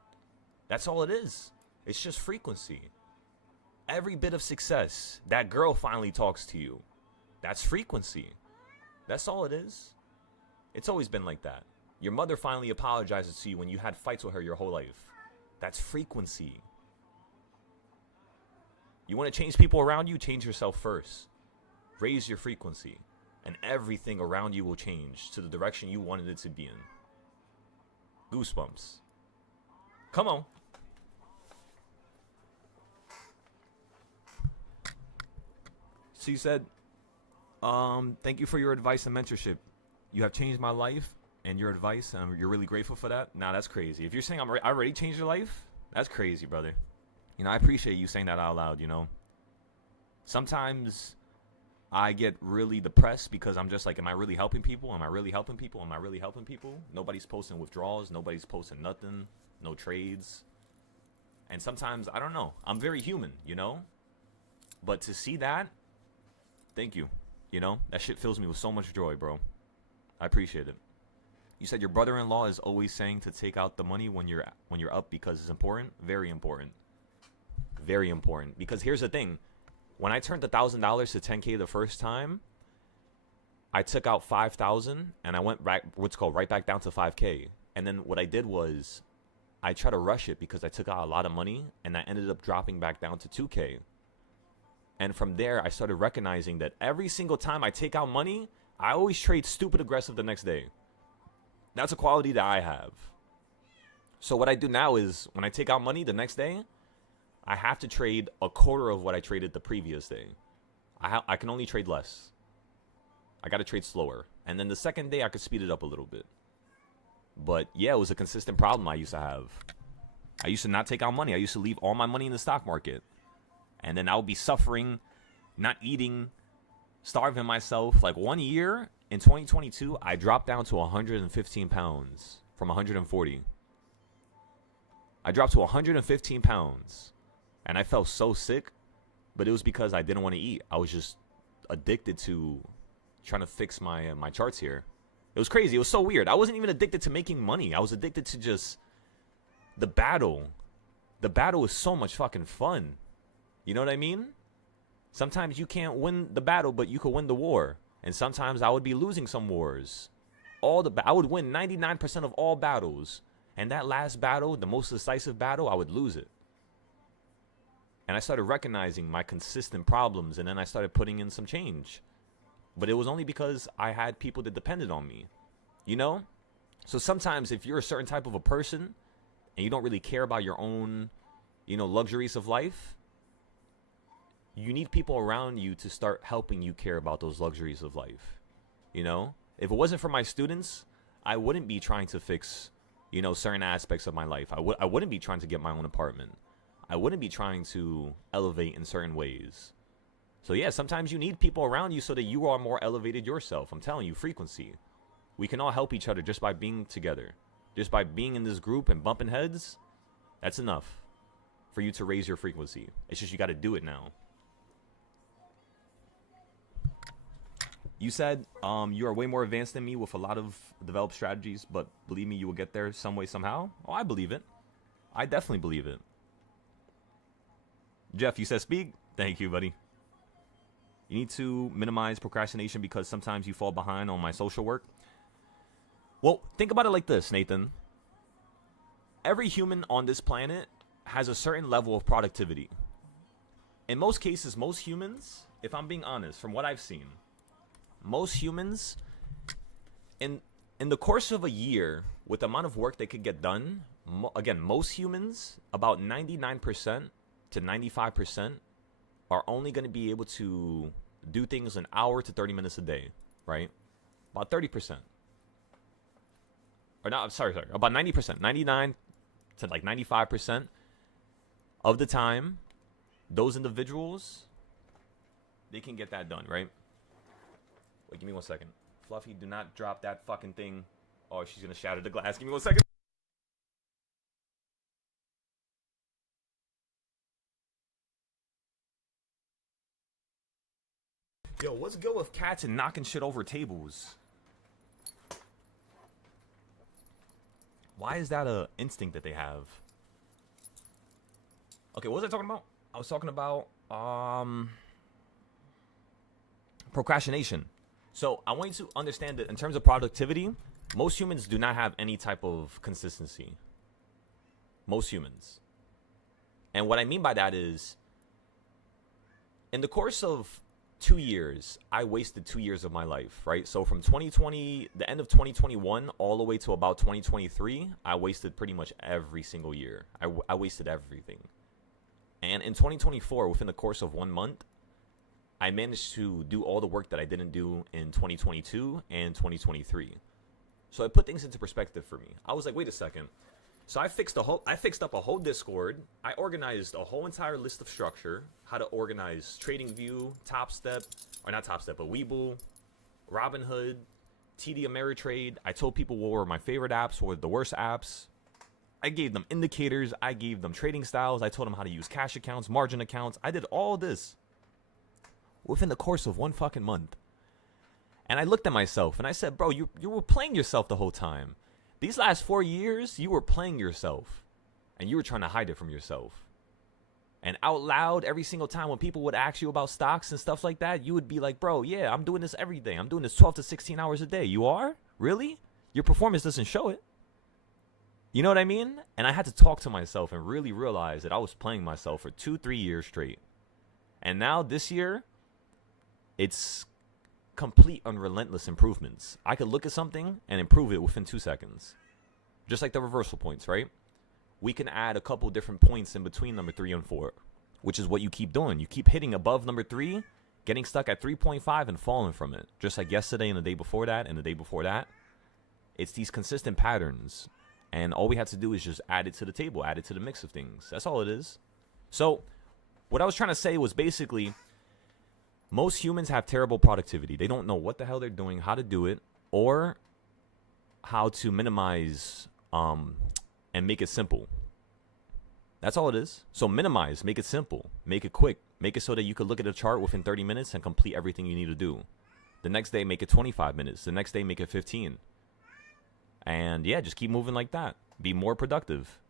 That's all it is. It's just frequency. Every bit of success, that girl finally talks to you. That's frequency. That's all it is. It's always been like that. Your mother finally apologizes to you when you had fights with her your whole life. That's frequency. You want to change people around you? Change yourself first. Raise your frequency. And everything around you will change to the direction you wanted it to be in. Goosebumps. Come on. She said, thank you for your advice and mentorship. You have changed my life and your advice, and you're really grateful for that. Nah, that's crazy. If you're saying I already changed your life, that's crazy, brother. You know, I appreciate you saying that out loud, you know. Sometimes I get really depressed because I'm just like, am I really helping people? Am I really helping people? Am I really helping people? Nobody's posting withdrawals. Nobody's posting nothing. No trades. And sometimes, I don't know. I'm very human, you know. But to see that, thank you. You know, that shit fills me with so much joy, bro. I appreciate it. You said your brother-in-law is always saying to take out the money when you're up because it's important. Very important. Very important. Because here's the thing. When I turned $1,000 to 10K the first time, I took out 5,000 and I went back, what's called right back down to 5K. And then what I did was I tried to rush it because I took out a lot of money and I ended up dropping back down to 2K. And from there, I started recognizing that every single time I take out money, I always trade stupid aggressive the next day. That's a quality that I have. So what I do now is when I take out money the next day, I have to trade a quarter of what I traded the previous day. I can only trade less. I got to trade slower. And then the second day, I could speed it up a little bit. But yeah, it was a consistent problem I used to have. I used to not take out money. I used to leave all my money in the stock market. And then I would be suffering, not eating, starving myself. Like 1 year in 2022, I dropped down to 115 pounds from 140. I dropped to 115 pounds. And I felt so sick, but it was because I didn't want to eat. I was just addicted to trying to fix my charts here. It was crazy. It was so weird. I wasn't even addicted to making money. I was addicted to just the battle. The battle is so much fucking fun. You know what I mean? Sometimes you can't win the battle, but you can win the war. And sometimes I would be losing some wars. I would win 99% of all battles. And that last battle, the most decisive battle, I would lose it. And I started recognizing my consistent problems, and then I started putting in some change. But it was only because I had people that depended on me, you know? So sometimes if you're a certain type of a person and you don't really care about your own, you know, luxuries of life, you need people around you to start helping you care about those luxuries of life, you know? If it wasn't for my students, I wouldn't be trying to fix, you know, certain aspects of my life. I wouldn't be trying to get my own apartment. I wouldn't be trying to elevate in certain ways. So yeah, sometimes you need people around you so that you are more elevated yourself. I'm telling you, frequency. We can all help each other just by being together. Just by being in this group and bumping heads, that's enough for you to raise your frequency. It's just you got to do it now. You said you are way more advanced than me with a lot of developed strategies, but believe me, you will get there some way, somehow. Oh, I believe it. I definitely believe it. Jeff, you said speak. Thank you, buddy. You need to minimize procrastination because sometimes you fall behind on my social work. Well, think about it like this, Nathan. Every human on this planet has a certain level of productivity. In most cases, most humans, if I'm being honest, from what I've seen, most humans, in the course of a year, with the amount of work they could get done, again, most humans, about 99% to 95% are only going to be able to do things an hour to 30 minutes a day, right? About 30%. Or not, sorry, about 90%. 99 to like 95% of the time, those individuals, they can get that done, right? Wait, give me 1 second. Fluffy, do not drop that fucking thing. Oh, she's going to shatter the glass. Give me 1 second. Yo, what's good with cats and knocking shit over tables? Why is that a instinct that they have? Okay, what was I talking about? I was talking about procrastination. So I want you to understand that in terms of productivity, most humans do not have any type of consistency. Most humans. And what I mean by that is, in the course of 2 years, I wasted 2 years of my life, right? So from 2020, the end of 2021, all the way to about 2023, I wasted pretty much every single year. I wasted everything. And in 2024, within the course of 1 month, I managed to do all the work that I didn't do in 2022 and 2023. So it put things into perspective for me. I was like, wait a second. So I fixed up a whole Discord. I organized a whole entire list of structure, how to organize TradingView, TopStep, or not TopStep, but Webull, Robinhood, TD Ameritrade. I told people what were my favorite apps, what were the worst apps. I gave them indicators. I gave them trading styles. I told them how to use cash accounts, margin accounts. I did all this within the course of 1 fucking month. And I looked at myself and I said, bro, you were playing yourself the whole time. These last 4 years, you were playing yourself. And you were trying to hide it from yourself. And out loud, every single time when people would ask you about stocks and stuff like that, you would be like, bro, yeah, I'm doing this every day. I'm doing this 12 to 16 hours a day. You are? Really? Your performance doesn't show it. You know what I mean? And I had to talk to myself and really realize that I was playing myself for 2-3 years straight. And now this year, it's complete and relentless improvements. I could look at something and improve it within 2 seconds. Just like the reversal points, right? We can add a couple different points in between number 3 and 4, which is what you keep doing. You keep hitting above number 3, getting stuck at 3.5 and falling from it. Just like yesterday and the day before that and the day before that. It's these consistent patterns. And all we have to do is just add it to the table, add it to the mix of things. That's all it is. So what I was trying to say was basically, most humans have terrible productivity. They don't know what the hell they're doing, how to do it, or how to minimize and make it simple. That's all it is. So minimize, make it simple, make it quick, make it so that you could look at a chart within 30 minutes and complete everything you need to do. The next day, make it 25 minutes. The next day, make it 15. And yeah, just keep moving like that. Be more productive.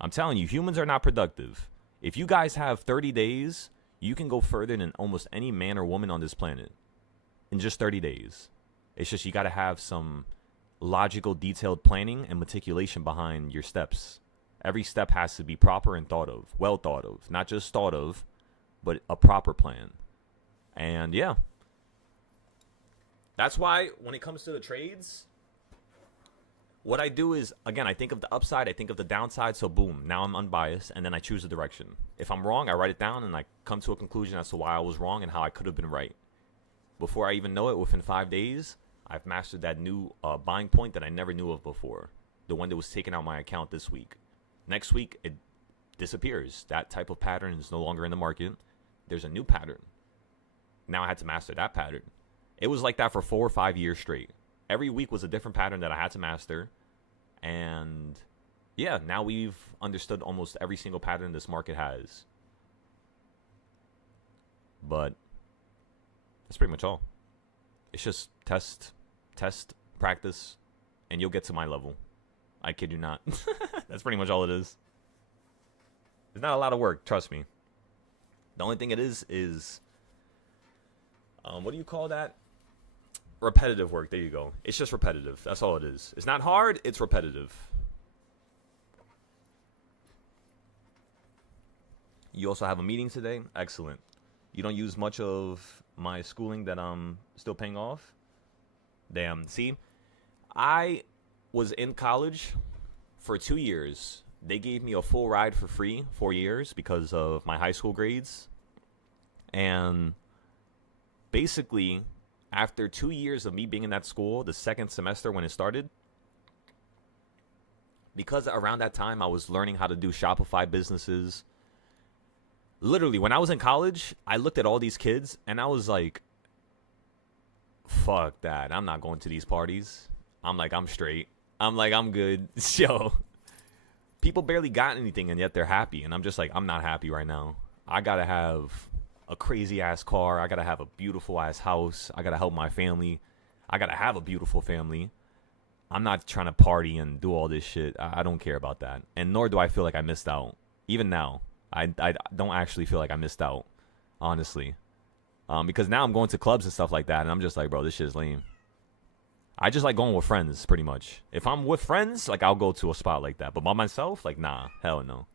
I'm telling you, humans are not productive. If you guys have 30 days, you can go further than almost any man or woman on this planet in just 30 days. It's just you got to have some logical, detailed planning and meticulation behind your steps. Every step has to be proper and thought of, well thought of, not just thought of, but a proper plan. And yeah, that's why when it comes to the trades, what I do is, again, I think of the upside, I think of the downside, so boom, now I'm unbiased, and then I choose a direction. If I'm wrong, I write it down, and I come to a conclusion as to why I was wrong and how I could have been right. Before I even know it, within 5 days, I've mastered that new buying point that I never knew of before. The one that was taking out my account this week. Next week, it disappears. That type of pattern is no longer in the market. There's a new pattern. Now I had to master that pattern. It was like that for 4 or 5 years straight. Every week was a different pattern that I had to master. And yeah, now we've understood almost every single pattern this market has. But that's pretty much all. It's just test, practice, and you'll get to my level. I kid you not. That's pretty much all it is. It's not a lot of work, trust me. The only thing it is what do you call that? Repetitive work. There you go. It's just repetitive. That's all it is. It's not hard. It's repetitive. You also have a meeting today? Excellent. You don't use much of my schooling that I'm still paying off? Damn. See, I was in college for 2 years. They gave me a full ride for free 4 years because of my high school grades. And basically, after 2 years of me being in that school, the second semester when it started, because around that time I was learning how to do Shopify businesses. Literally, when I was in college, I looked at all these kids and I was like, fuck that. I'm not going to these parties. I'm like, I'm straight. I'm like, I'm good. Yo, people barely got anything and yet they're happy. And I'm just like, I'm not happy right now. I got to have a crazy ass car. I gotta have a beautiful ass house. I gotta help my family. I gotta have a beautiful family. I'm not trying to party and do all this shit. I don't care about that. And nor do I feel like I missed out. Even now, I don't actually feel like I missed out, honestly. Because now I'm going to clubs and stuff like that, and I'm just like, bro, this shit is lame. I just like going with friends, pretty much. If I'm with friends, like, I'll go to a spot like that. But by myself, like, nah, hell no.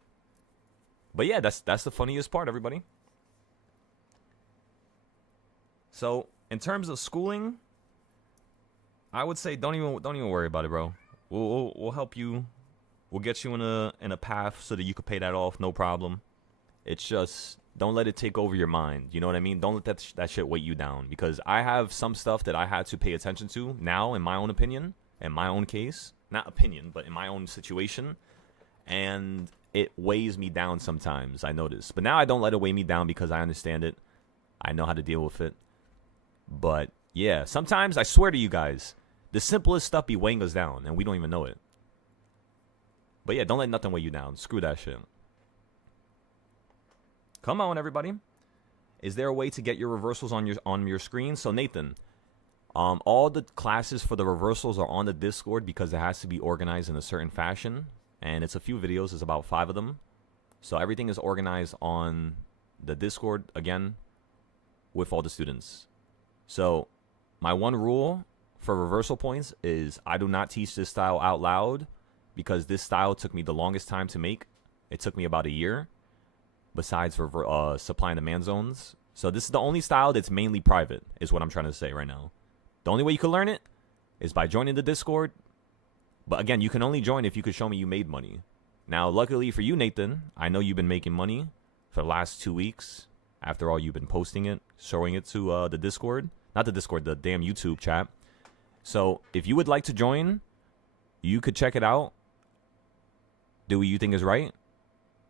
But yeah, that's the funniest part, everybody. So, in terms of schooling, I would say don't even worry about it, bro. We'll help you. We'll get you in a path so that you can pay that off, no problem. It's just don't let it take over your mind. You know what I mean? Don't let that shit weight you down. Because I have some stuff that I had to pay attention to now, in my own opinion, in my own case. Not opinion, but in my own situation. And it weighs me down sometimes, I notice. But now I don't let it weigh me down because I understand it. I know how to deal with it. But yeah, sometimes, I swear to you guys, the simplest stuff be weighing us down, and we don't even know it. But yeah, don't let nothing weigh you down. Screw that shit. Come on, everybody. Is there a way to get your reversals on your screen? So Nathan, all the classes for the reversals are on the Discord because it has to be organized in a certain fashion. And it's a few videos. It's about 5 of them. So everything is organized on the Discord, again, with all the students. So my one rule for reversal points is I do not teach this style out loud because this style took me the longest time to make. It took me about a year, besides for supply and demand zones. So this is the only style that's mainly private, is what I'm trying to say right now. The only way you can learn it is by joining the Discord. But again, you can only join if you could show me you made money. Now, luckily for you, Nathan, I know you've been making money for the last 2 weeks. After all, you've been posting it, showing it to the Discord. Not the Discord, the damn YouTube chat. So if you would like to join, you could check it out. Do what you think is right.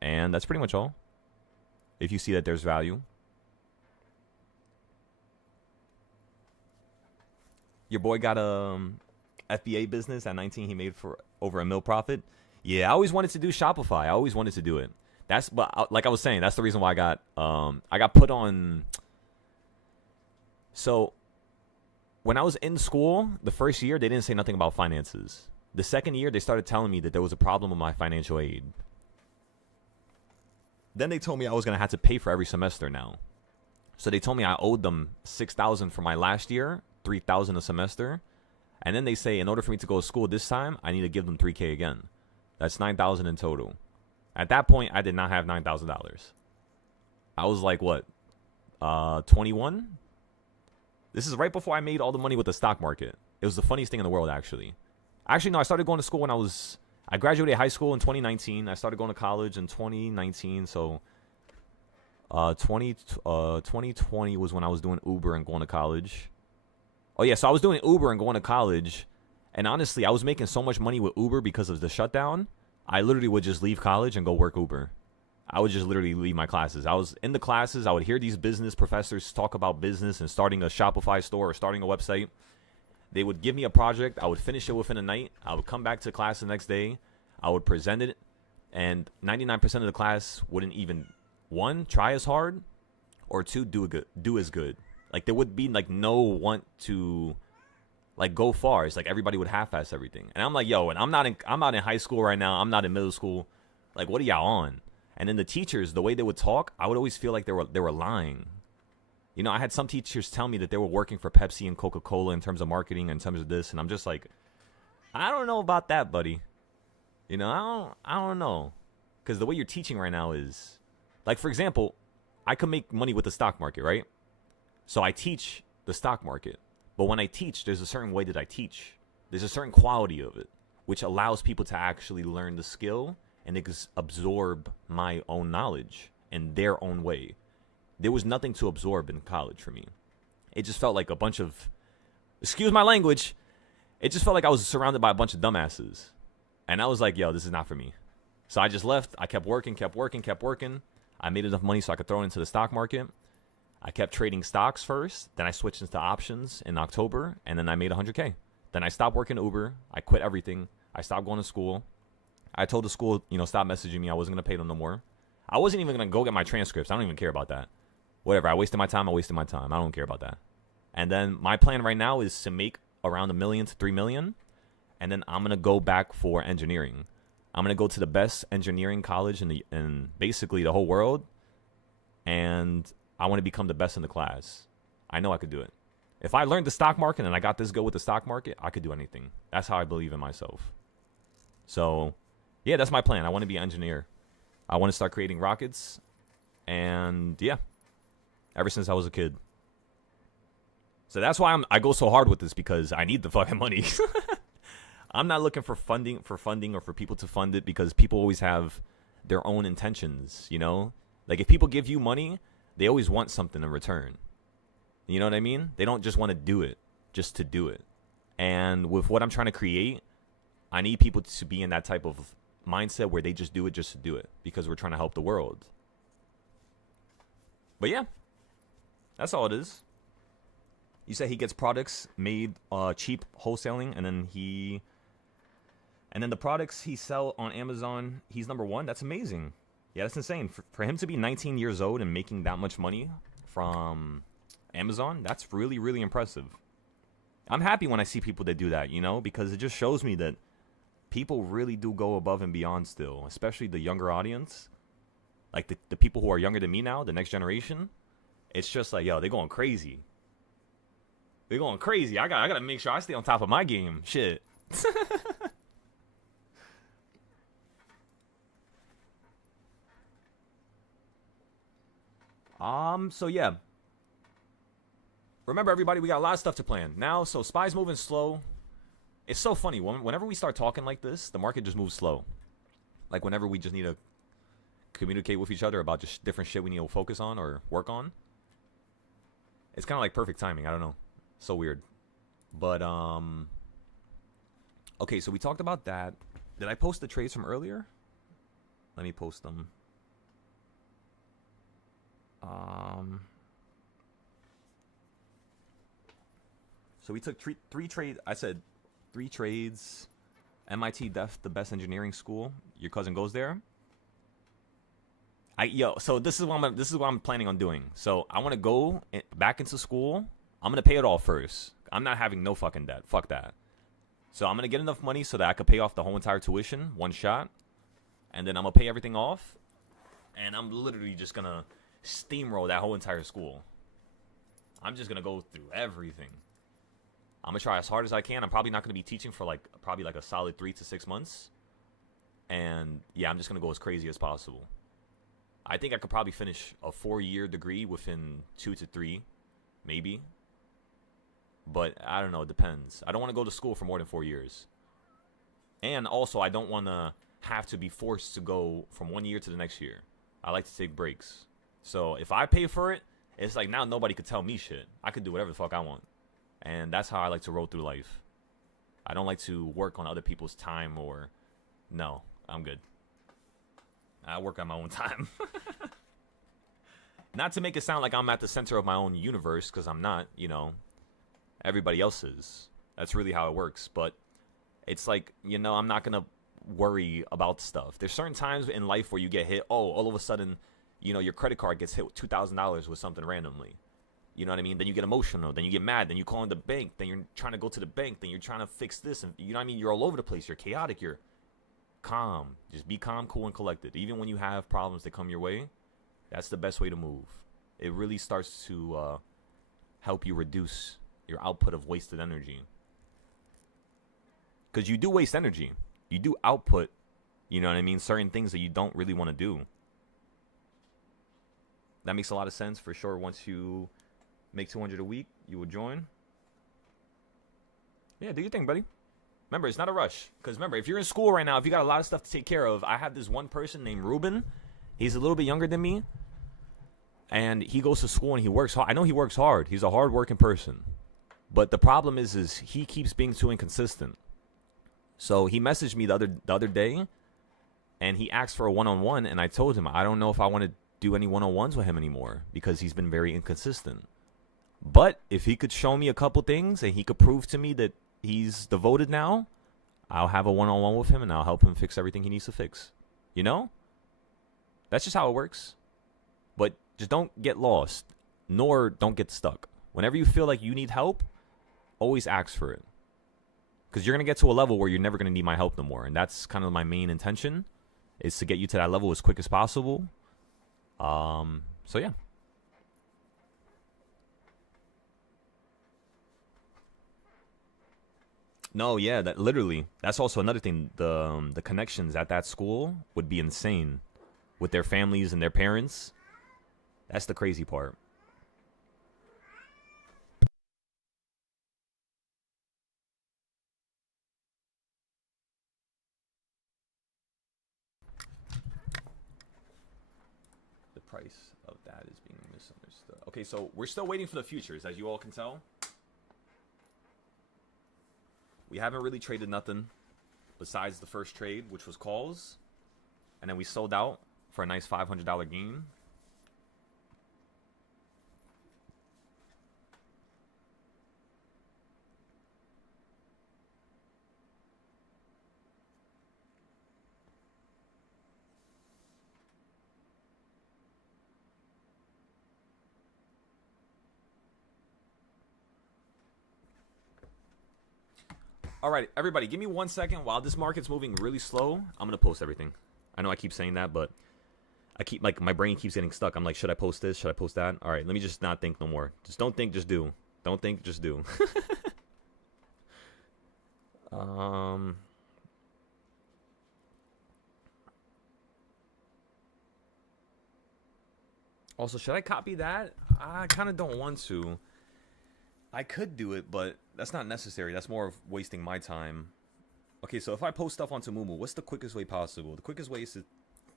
And that's pretty much all. If you see that there's value. Your boy got a FBA business at 19. He made for over $1 million profit. Yeah, I always wanted to do Shopify. I always wanted to do it. But like I was saying, that's the reason why I got put on. So when I was in school, the first year, they didn't say nothing about finances. The second year, they started telling me that there was a problem with my financial aid. Then they told me I was going to have to pay for every semester now. So they told me I owed them $6,000 for my last year, $3,000 a semester. And then they say, in order for me to go to school this time, I need to give them $3,000 again. That's $9,000 in total. At that point, I did not have $9,000. I was like, what, 21? This is right before I made all the money with the stock market. It was the funniest thing in the world, actually. Actually, no, I started going to school when I graduated high school in 2019. I started going to college in 2019. So 2020 was when I was doing Uber and going to college. Oh, yeah, so I was doing Uber and going to college. And honestly, I was making so much money with Uber because of the shutdown. I literally would just leave college and go work Uber. I would just literally leave my classes. I was in the classes. I would hear these business professors talk about business and starting a Shopify store or starting a website. They would give me a project. I would finish it within a night. I would come back to class the next day. I would present it. And 99% of the class wouldn't even, 1, try as hard, or 2, do as good. Like, there would be, like, no want to, like, go far. It's like everybody would half-ass everything. And I'm like, yo, and I'm not in high school right now. I'm not in middle school. Like, what are y'all on? And then the teachers, the way they would talk, I would always feel like they were lying. You know, I had some teachers tell me that they were working for Pepsi and Coca-Cola in terms of marketing, in terms of this, and I'm just like, I don't know about that, buddy. You know, I don't know. Because the way you're teaching right now is, like, for example, I could make money with the stock market, right? So I teach the stock market. But when I teach, there's a certain way that I teach. There's a certain quality of it, which allows people to actually learn the skill and absorb my own knowledge in their own way. There was nothing to absorb in college for me. It just felt like a bunch of, excuse my language, it just felt like I was surrounded by a bunch of dumbasses. And I was like, yo, this is not for me. So I just left. I kept working. I made enough money so I could throw it into the stock market. I kept trading stocks first. Then I switched into options in October. And then I made $100K. Then I stopped working Uber. I quit everything. I stopped going to school. I told the school, stop messaging me. I wasn't going to pay them no more. I wasn't even going to go get my transcripts. I don't even care about that. Whatever. I wasted my time. I don't care about that. And then my plan right now is to make around $1 million to $3 million. And then I'm going to go back for engineering. I'm going to go to the best engineering college in basically the whole world. And I want to become the best in the class. I know I could do it. If I learned the stock market and I got this good with the stock market, I could do anything. That's how I believe in myself. So, yeah, that's my plan. I want to be an engineer. I want to start creating rockets. And, yeah, ever since I was a kid. So that's why I go so hard with this, because I need the fucking money. I'm not looking for funding or for people to fund it, because people always have their own intentions, you know? Like, if people give you money, they always want something in return. You know what I mean? They don't just want to do it just to do it. And with what I'm trying to create, I need people to be in that type of mindset where they just do it just to do it, because we're trying to help the world. But yeah, that's all it is. You said he gets products made cheap wholesaling, and then the products he sell on Amazon, he's number one. That's amazing. Yeah, that's insane. For him to be 19 years old and making that much money from Amazon, that's really, really impressive. I'm happy when I see people that do that, you know, because it just shows me that people really do go above and beyond still, especially the younger audience. Like the people who are younger than me now, the next generation. It's just like, yo, they're going crazy. They're going crazy. I gotta make sure I stay on top of my game. Shit. So yeah. Remember, everybody, we got a lot of stuff to plan now. So SPY's moving slow. It's so funny. Whenever we start talking like this, the market just moves slow. Like whenever we just need to communicate with each other about just different shit we need to focus on or work on. It's kind of like perfect timing. I don't know. So weird. But, okay, so we talked about that. Did I post the trades from earlier? Let me post them. So we took three trades. I said 3 trades. MIT Def, the best engineering school. Your cousin goes there. So this is what I'm planning on doing. So I want to go back into school. I'm gonna pay it all first. I'm not having no fucking debt. Fuck that. So I'm gonna get enough money so that I could pay off the whole entire tuition one shot, and then I'm gonna pay everything off, and I'm literally just gonna steamroll that whole entire school. I'm just gonna go through everything. I'm gonna try as hard as I can. I'm probably not gonna be teaching for like a solid 3 to 6 months, and yeah, I'm just gonna go as crazy as possible. I think I could probably finish a 4-year degree within 2 to 3, maybe. But I don't know, it depends. I don't want to go to school for more than 4 years. And also, I don't want to have to be forced to go from 1 year to the next year. I like to take breaks. So if I pay for it, it's like now nobody could tell me shit. I could do whatever the fuck I want. And that's how I like to roll through life. I don't like to work on other people's time or... No, I'm good. I work on my own time. Not to make it sound like I'm at the center of my own universe, because I'm not, you know. Everybody else is. That's really how it works. But it's like, you know, I'm not going to worry about stuff. There's certain times in life where you get hit. Oh, all of a sudden, you know, your credit card gets hit with $2,000 with something randomly. You know what I mean? Then you get emotional. Then you get mad. Then you call in the bank. Then you're trying to go to the bank. Then you're trying to fix this. And you know what I mean? You're all over the place. You're chaotic. You're calm. Just be calm, cool, and collected. Even when you have problems that come your way, that's the best way to move. It really starts to help you reduce your output of wasted energy. Because you do waste energy. You do output, you know what I mean, certain things that you don't really want to do. That makes a lot of sense for sure. Once you make 200 a week, you will join. Yeah, do your thing, buddy. Remember, it's not a rush. Because remember, if you're in school right now, if you got a lot of stuff to take care of, I have this one person named Ruben. He's a little bit younger than me. And he goes to school and he works hard. I know he works hard. He's a hard-working person. But the problem is he keeps being too inconsistent. So he messaged me the other day, and he asked for a one-on-one, and I told him I don't know if I want to do any one-on-ones with him anymore because he's been very inconsistent. But if he could show me a couple things and he could prove to me that he's devoted now, I'll have a one-on-one with him, and I'll help him fix everything he needs to fix. You know? That's just how it works. But just don't get lost. nor don't get stuck. Whenever you feel like you need help, always ask for it. Because you're going to get to a level where you're never going to need my help no more. And that's kind of my main intention, is to get you to that level as quick as possible. So yeah. No, yeah, that literally. That's also another thing. The connections at that school would be insane with their families and their parents. That's the crazy part. The price of that is being misunderstood. Okay, so we're still waiting for the futures, as you all can tell. We haven't really traded nothing besides the first trade, which was calls. And then we sold out for a nice $500 gain. All right, everybody, give me 1 second. While this market's moving really slow, I'm going to post everything. I know I keep saying that, but I keep, like, my brain keeps getting stuck. I'm like, should I post this? Should I post that? All right, let me just not think no more. Just don't think, just do. Don't think, just do. Also, should I copy that? I kind of don't want to. I could do it, but that's not necessary. That's more of wasting my time. Okay, so if I post stuff onto Moomoo, what's the quickest way possible? The quickest way is to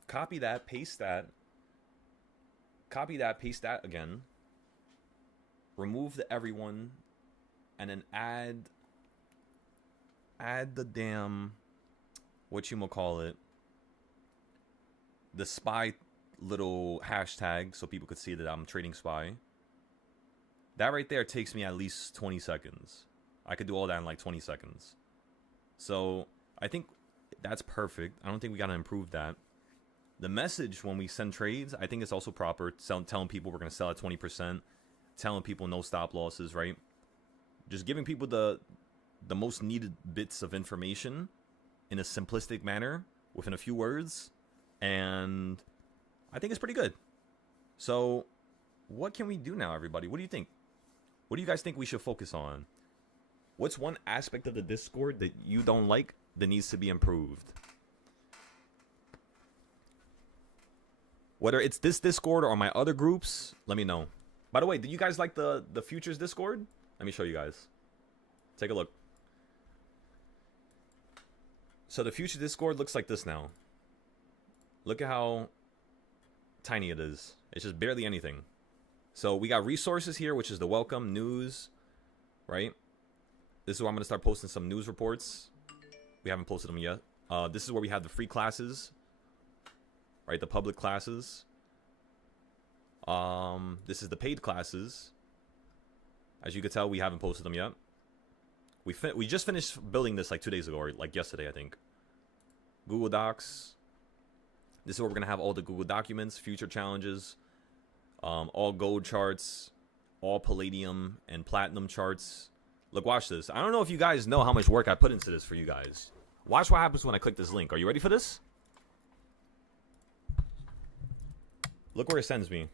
copy that, paste that. Copy that, paste that again. Remove the everyone. And then add the damn, whatchamacallit, the spy little hashtag so people could see that I'm trading spy. That right there takes me at least 20 seconds. I could do all that in like 20 seconds. So I think that's perfect. I don't think we got to improve that. The message when we send trades, I think it's also proper. Telling people we're going to sell at 20%. Telling people no stop losses, right? Just giving people the most needed bits of information in a simplistic manner within a few words. And I think it's pretty good. So what can we do now, everybody? What do you think? What do you guys think we should focus on? What's one aspect of the Discord that you don't like that needs to be improved? Whether it's this Discord or my other groups, let me know. By the way, did you guys like the Futures Discord? Let me show you guys. Take a look. So the Futures Discord looks like this now. Look at how tiny it is. It's just barely anything. So we got resources here, which is the welcome, news, right? This is where I'm going to start posting some news reports. We haven't posted them yet. This is where we have the free classes, right? The public classes. This is the paid classes. As you can tell, we haven't posted them yet. We just finished building this like 2 days ago, or like yesterday, I think. Google Docs. This is where we're going to have all the Google documents, future challenges, all gold charts, all palladium and platinum charts. Look, watch this. I don't know if you guys know how much work I put into this for you guys. Watch what happens when I click this link. Are you ready for this? Look where it sends me.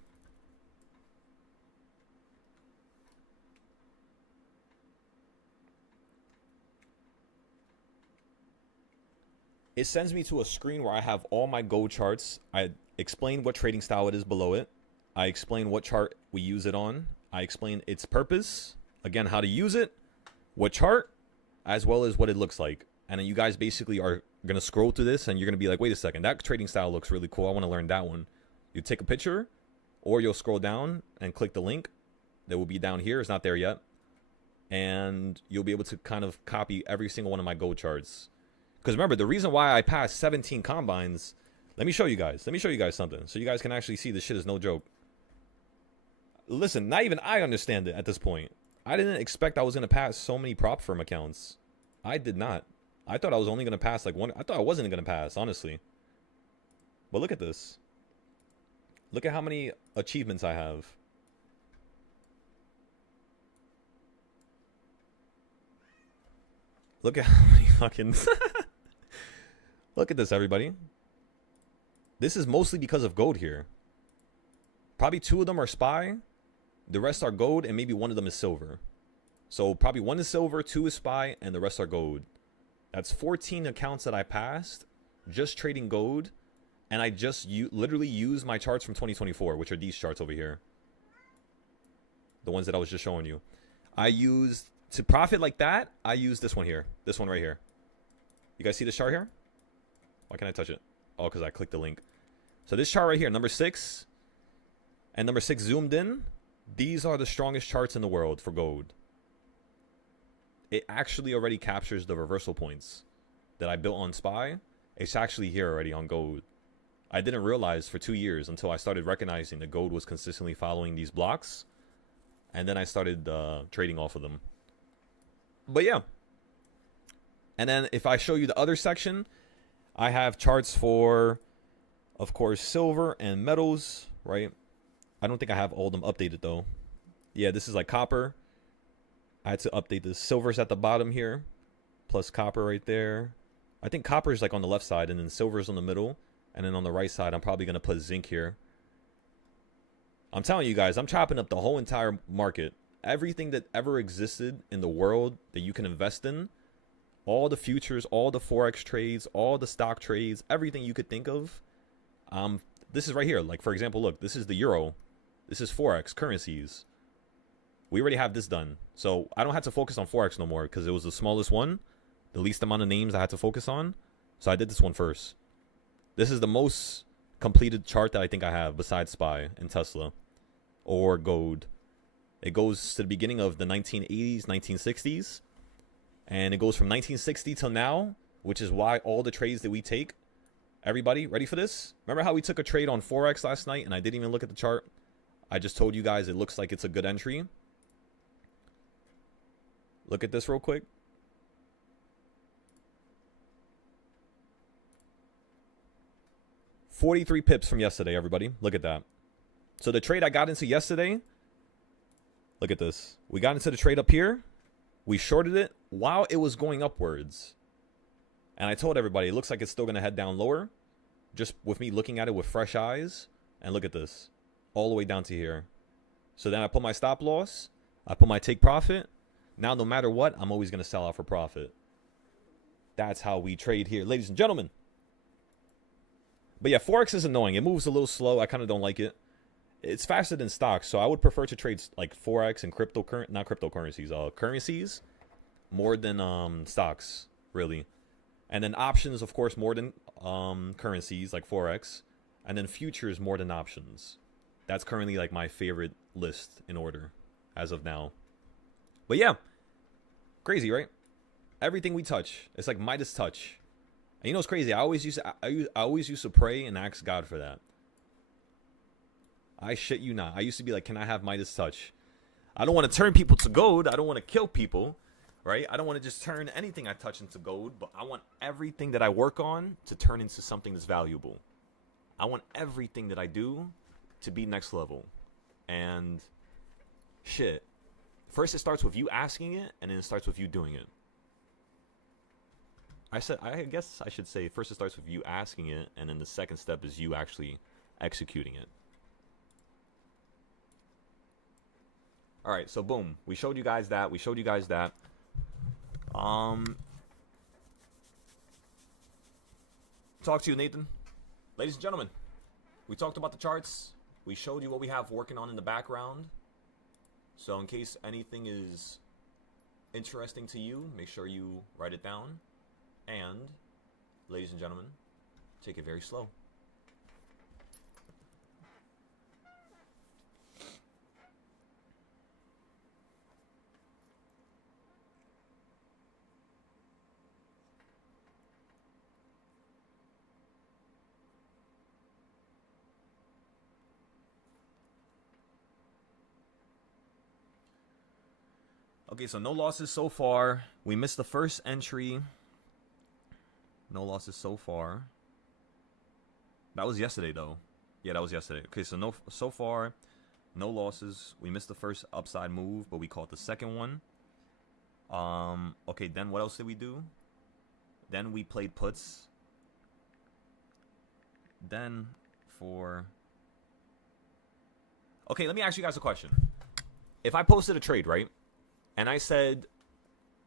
It sends me to a screen where I have all my gold charts. I explain what trading style it is below it. I explain what chart we use it on. I explain its purpose. Again, how to use it, what chart, as well as what it looks like. And then you guys basically are going to scroll through this and you're going to be like, wait a second, that trading style looks really cool. I want to learn that one. You take a picture or you'll scroll down and click the link that will be down here. It's not there yet. And you'll be able to kind of copy every single one of my gold charts. Because remember, the reason why I passed 17 combines, let me show you guys. Let me show you guys something so you guys can actually see this shit is no joke. Listen, not even I understand it at this point. I didn't expect I was going to pass so many prop firm accounts. I did not. I thought I was only going to pass like one. I thought I wasn't going to pass, honestly. But look at this. Look at how many achievements I have. Look at how many fucking... Look at this, everybody. This is mostly because of gold here. Probably 2 of them are SPY. The rest are gold, and maybe 1 of them is silver. So probably 1 is silver, 2 is SPY, and the rest are gold. That's 14 accounts that I passed just trading gold. And I just literally used my charts from 2024, which are these charts over here. The ones that I was just showing you. I used, to profit like that, I used this one here. This one right here. You guys see this chart here? Why can't I touch it? Oh, because I clicked the link. So this chart right here, number 6 and number 6 zoomed in. These are the strongest charts in the world for gold. It actually already captures the reversal points that I built on SPY. It's actually here already on gold. I didn't realize for 2 years until I started recognizing that gold was consistently following these blocks. And then I started trading off of them. But yeah. And then if I show you the other section, I have charts for, of course, silver and metals, right? I don't think I have all of them updated though. Yeah, this is like copper. I had to update this. Silver's at the bottom here. Plus copper right there. I think copper is like on the left side and then silver's on the middle. And then on the right side, I'm probably going to put zinc here. I'm telling you guys, I'm chopping up the whole entire market. Everything that ever existed in the world that you can invest in. All the futures, all the Forex trades, all the stock trades, everything you could think of. This is right here. Like, for example, look, this is the euro. This is Forex, currencies. We already have this done. So I don't have to focus on Forex no more because it was the smallest one. The least amount of names I had to focus on. So I did this one first. This is the most completed chart that I think I have besides SPY and Tesla or gold. It goes to the beginning of the 1980s, 1960s. And it goes from 1960 till now, which is why all the trades that we take. Everybody, ready for this? Remember how we took a trade on Forex last night and I didn't even look at the chart? I just told you guys it looks like it's a good entry. Look at this real quick. $43 pips from yesterday, everybody. Look at that. So the trade I got into yesterday, look at this. We got into the trade up here. We shorted it while it was going upwards. And I told everybody, it looks like it's still going to head down lower. Just with me looking at it with fresh eyes. And look at this. All the way down to here. So then I put my stop loss. I put my take profit. Now, no matter what, I'm always going to sell out for profit. That's how we trade here, ladies and gentlemen. But yeah, Forex is annoying. It moves a little slow. I kind of don't like it. It's faster than stocks, so I would prefer to trade like Forex and currencies more than stocks, really. And then options, of course, more than currencies like Forex. And then futures more than options. That's currently like my favorite list in order as of now. But yeah, crazy, right? Everything we touch, it's like Midas touch. And you know what's crazy? I always used to pray and ask God for that. I shit you not. I used to be like, can I have Midas touch? I don't want to turn people to gold. I don't want to kill people, right? I don't want to just turn anything I touch into gold, but I want everything that I work on to turn into something that's valuable. I want everything that I do to be next level. And shit. First it starts with you asking it, and then it starts with you doing it. I guess I should say first it starts with you asking it, and then the second step is you actually executing it. All right, so boom, we showed you guys that. Talk to you, Nathan. Ladies and gentlemen, we talked about the charts. We showed you what we have working on in the background. So in case anything is interesting to you, make sure you write it down. And, ladies and gentlemen, take it very slow. Okay, so no losses so far. We missed the first entry. No losses so far. That was yesterday, though. Yeah, that was yesterday. Okay, so far, no losses. We missed the first upside move, but we caught the second one. Okay, then what else did we do? Then we played puts. Then for... Okay, let me ask you guys a question. If I posted a trade, right? And I said,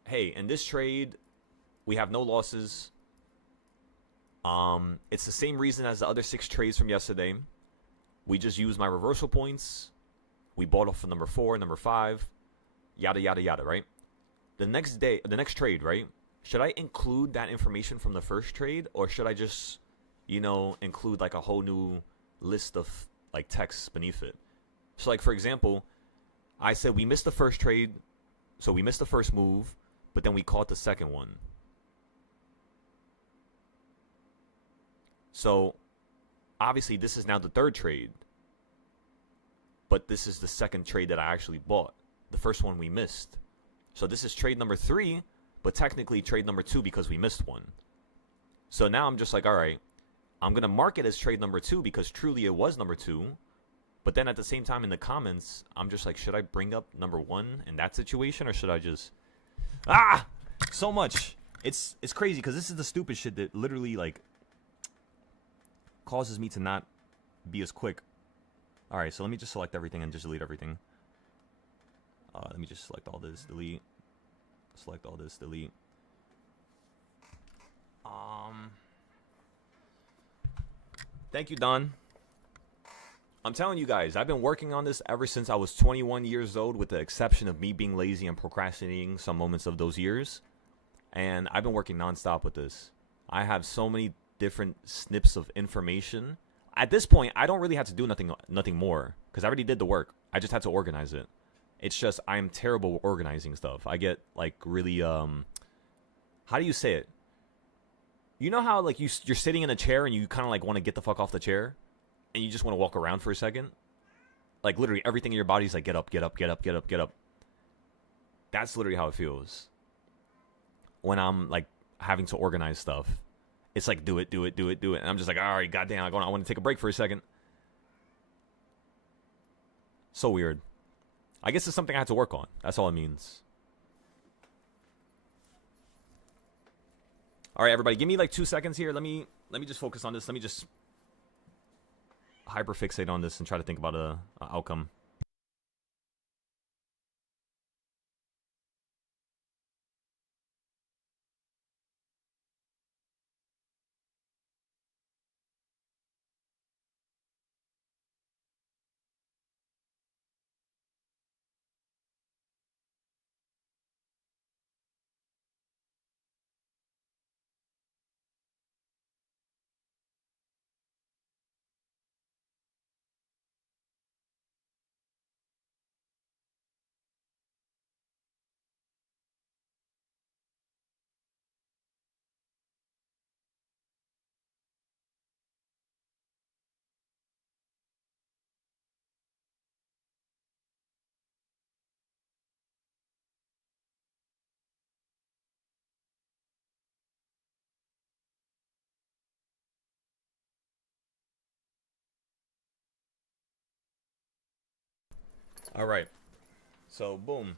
hey, in this trade, we have no losses. It's the same reason as the other 6 trades from yesterday. We just used my reversal points. We bought off for number 4, number 5, yada, yada, yada, right? The next trade, right? Should I include that information from the first trade, or should I just, include like a whole new list of like text beneath it? So like, for example, I said we missed the first trade, so we missed the first move, but then we caught the second one. So obviously this is now the third trade, but this is the second trade that I actually bought. The first one we missed. So this is trade number 3, but technically trade number 2 because we missed one. So now I'm just like, all right, I'm going to mark it as trade number 2 because truly it was number 2. But then at the same time in the comments, I'm just like, should I bring up number 1 in that situation, or should I just... So much. It's crazy because this is the stupid shit that literally like causes me to not be as quick. All right, so let me just select everything and just delete everything. Let me just select all this, delete. Select all this, delete. Thank you, Don. I'm telling you guys, I've been working on this ever since I was 21 years old, with the exception of me being lazy and procrastinating some moments of those years. And I've been working nonstop with this. I have so many different snips of information. At this point, I don't really have to do nothing more, because I already did the work. I just had to organize it. It's just I'm terrible at organizing stuff. I get like really how do you say it? You know how like you're sitting in a chair and you kind of like want to get the fuck off the chair, and you just want to walk around for a second? Like literally everything in your body's like get up, get up, get up, get up, get up. That's literally how it feels when I'm like having to organize stuff. It's like do it, do it, do it, do it, and I'm just like, all right, goddamn, I want to take a break for a second. So weird. I guess it's something I have to work on. That's all it means. All right, everybody, give me like 2 seconds here. Let me just focus on this. Let me just hyperfixate on this and try to think about a outcome. All right. So, boom.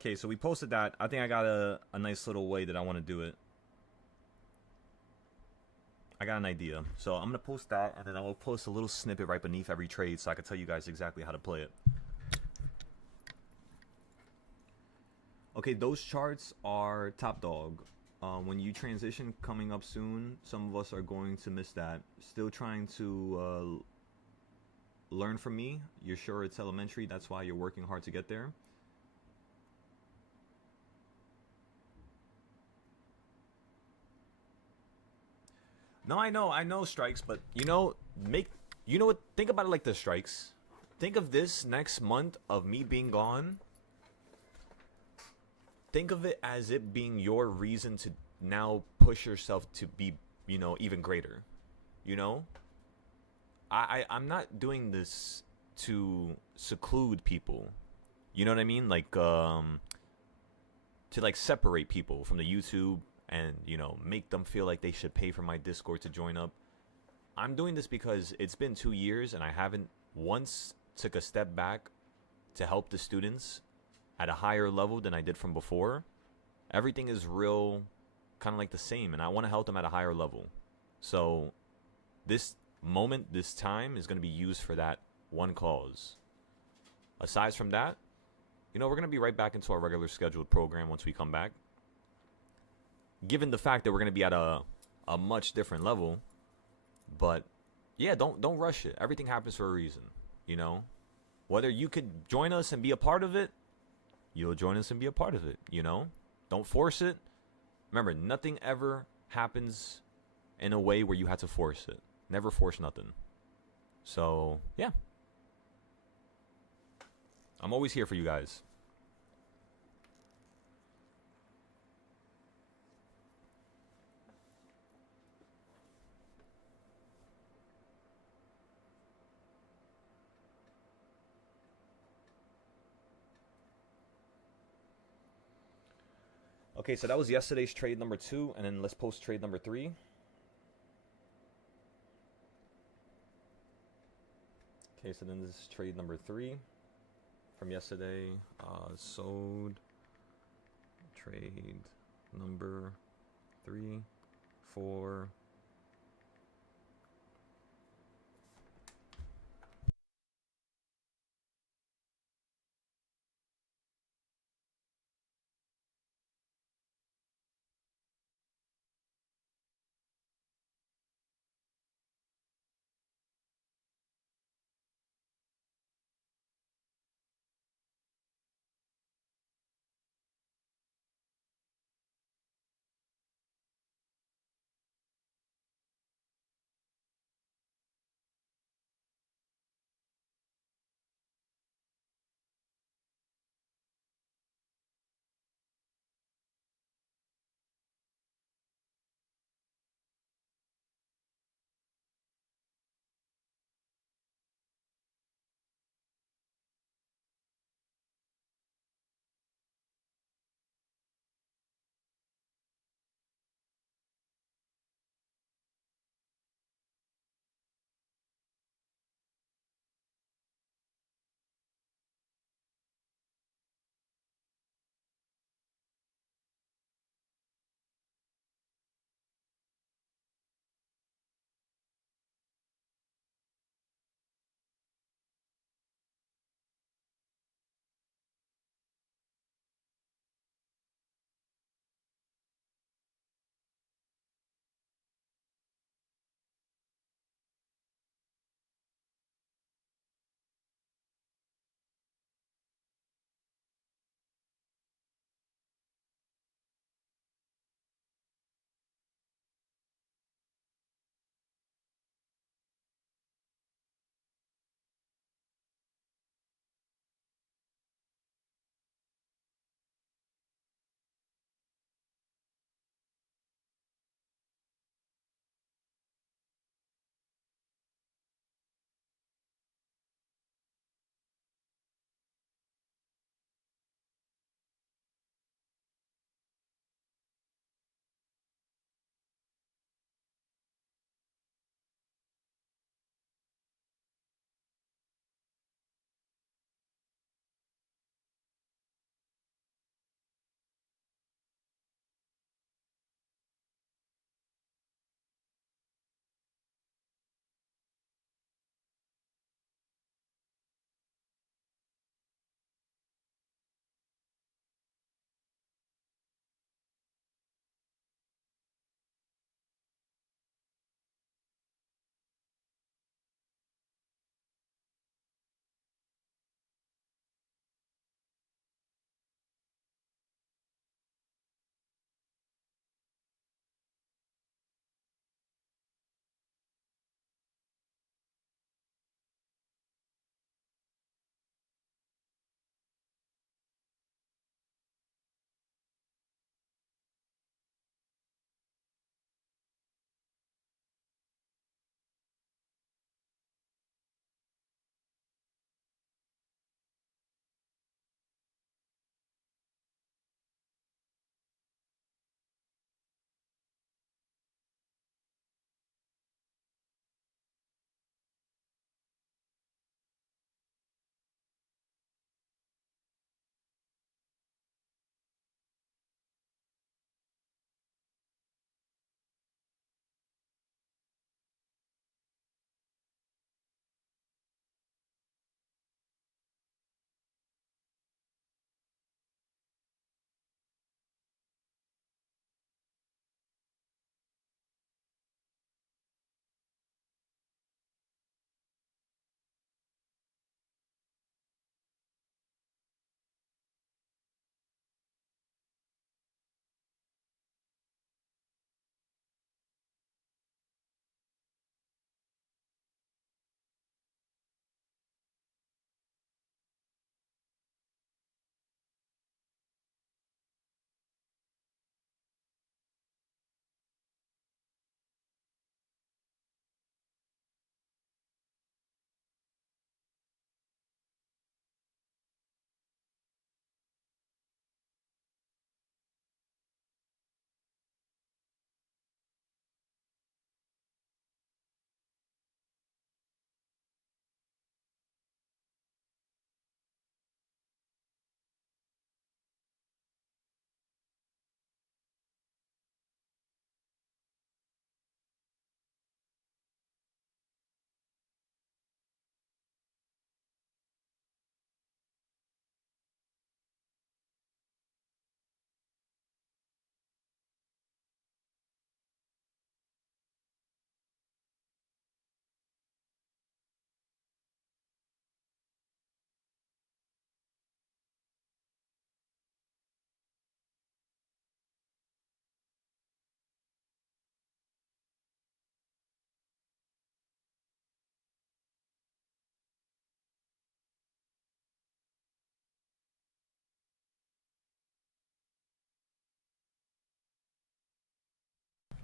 Okay, so we posted that. I think I got a nice little way that I want to do it. I got an idea. So I'm going to post that, and then I will post a little snippet right beneath every trade so I can tell you guys exactly how to play it. Okay, those charts are top dog. When you transition coming up soon, some of us are going to miss that. Still trying to learn from me. You're sure it's elementary. That's why you're working hard to get there. No, I know strikes, but you know what? Think about it like this, strikes. Think of this next month of me being gone. Think of it as it being your reason to now push yourself to be, even greater. You know, I'm not doing this to seclude people. You know what I mean? Like to like separate people from the YouTube and make them feel like they should pay for my Discord to join up. I'm doing this because it's been 2 years and I haven't once took a step back to help the students at a higher level than I did from before. Everything is real kind of like the same, and I want to help them at a higher level. So this moment, this time is going to be used for that one cause. Aside from that, we're going to be right back into our regular scheduled program once we come back. Given the fact that we're going to be at a much different level, but yeah, don't rush it. Everything happens for a reason, Whether you could join us and be a part of it, you'll join us and be a part of it, Don't force it. Remember, nothing ever happens in a way where you have to force it. Never force nothing. So, yeah. I'm always here for you guys. Okay, so that was yesterday's trade number 2, and then let's post trade number 3. Okay, so then this is trade number 3 from yesterday. Sold trade number 3 for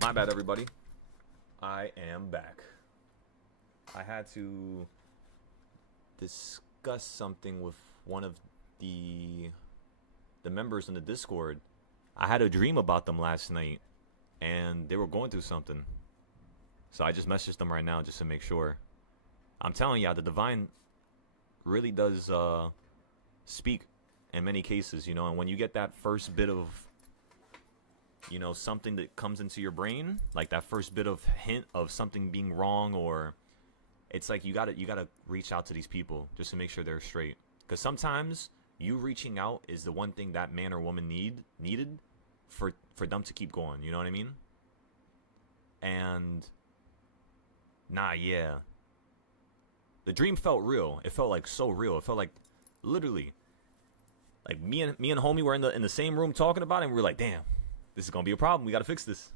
My bad, everybody. I am back. I had to discuss something with one of the members in the Discord. I had a dream about them last night, and they were going through something. So I just messaged them right now just to make sure. I'm telling you, the divine really does speak in many cases, you know, and when you get that first bit of, you know, something that comes into your brain, like that first bit of hint of something being wrong, or it's like you gotta reach out to these people just to make sure they're straight. Because sometimes you reaching out is the one thing that man or woman needed for them to keep going. You know what I mean? And the dream felt real. It felt like so real. It felt like literally, like me and homie were in the same room talking about it, and we were like, damn, this is gonna be a problem. We gotta fix this.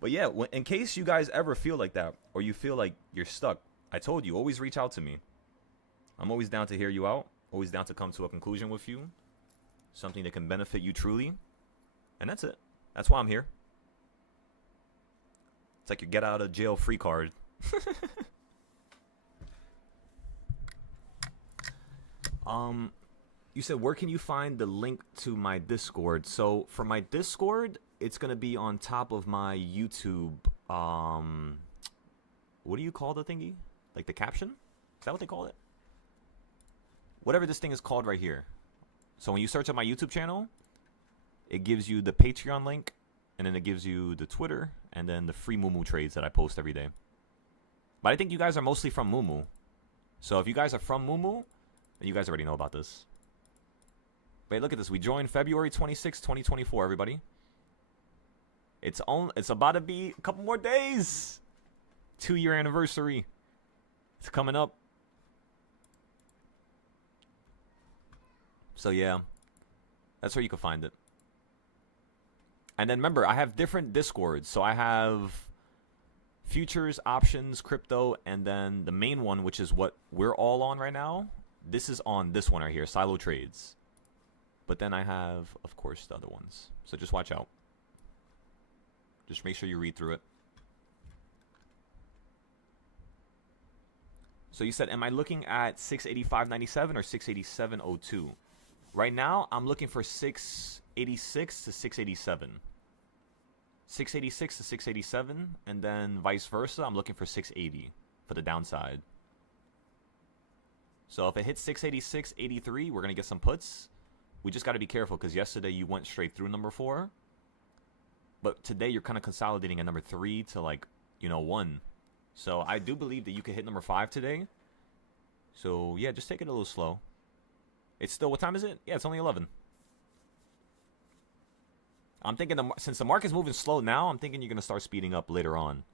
But yeah, in case you guys ever feel like that, or you feel like you're stuck, I told you, always reach out to me. I'm always down to hear you out. Always down to come to a conclusion with you. Something that can benefit you truly. And that's it. That's why I'm here. It's like your get out of jail free card. You said, where can you find the link to my Discord? So for my Discord, it's going to be on top of my YouTube. What do you call the thingy? Like the caption? Is that what they call it? Whatever this thing is called right here. So when you search up my YouTube channel, it gives you the Patreon link, and then it gives you the Twitter, and then the free Mumu trades that I post every day. But I think you guys are mostly from Mumu. So if you guys are from Mumu, then you guys already know about this. Wait, look at this. We joined February 26, 2024, everybody. It's about to be a couple more days. 2-year anniversary. It's coming up. So yeah, that's where you can find it. And then remember, I have different Discords. So I have futures, options, crypto, and then the main one, which is what we're all on right now. This is on this one right here, Silo Trades. But then I have, of course, the other ones. So just watch out. Just make sure you read through it. So you said, am I looking at 685.97 or 687.02? Right now, I'm looking for 686 to 687. 686 to 687, and then vice versa, I'm looking for 680 for the downside. So if it hits 686.83, we're going to get some puts. We just got to be careful because yesterday you went straight through number 4. But today you're kind of consolidating at number 3 to 1. So I do believe that you could hit number 5 today. So yeah, just take it a little slow. It's still, what time is it? Yeah, it's only 11. I'm thinking since the market's moving slow now, I'm thinking you're going to start speeding up later on.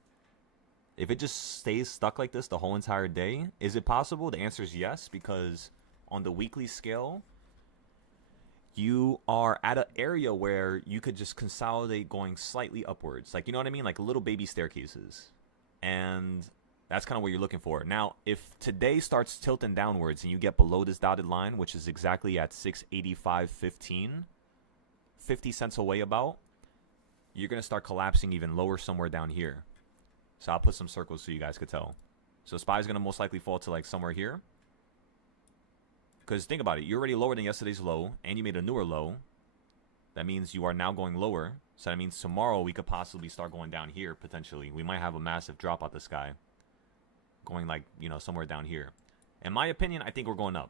If it just stays stuck like this the whole entire day, is it possible? The answer is yes, because on the weekly scale, you are at an area where you could just consolidate going slightly upwards. Like, you know what I mean? Like little baby staircases. And that's kind of what you're looking for. Now, if today starts tilting downwards and you get below this dotted line, which is exactly at 685.15, 50 cents away about, you're going to start collapsing even lower somewhere down here. So I'll put some circles so you guys could tell. So SPY is going to most likely fall to somewhere here. Because think about it. You're already lower than yesterday's low, and you made a newer low. That means you are now going lower. So that means tomorrow we could possibly start going down here, potentially. We might have a massive drop out the sky. Going somewhere down here. In my opinion, I think we're going up.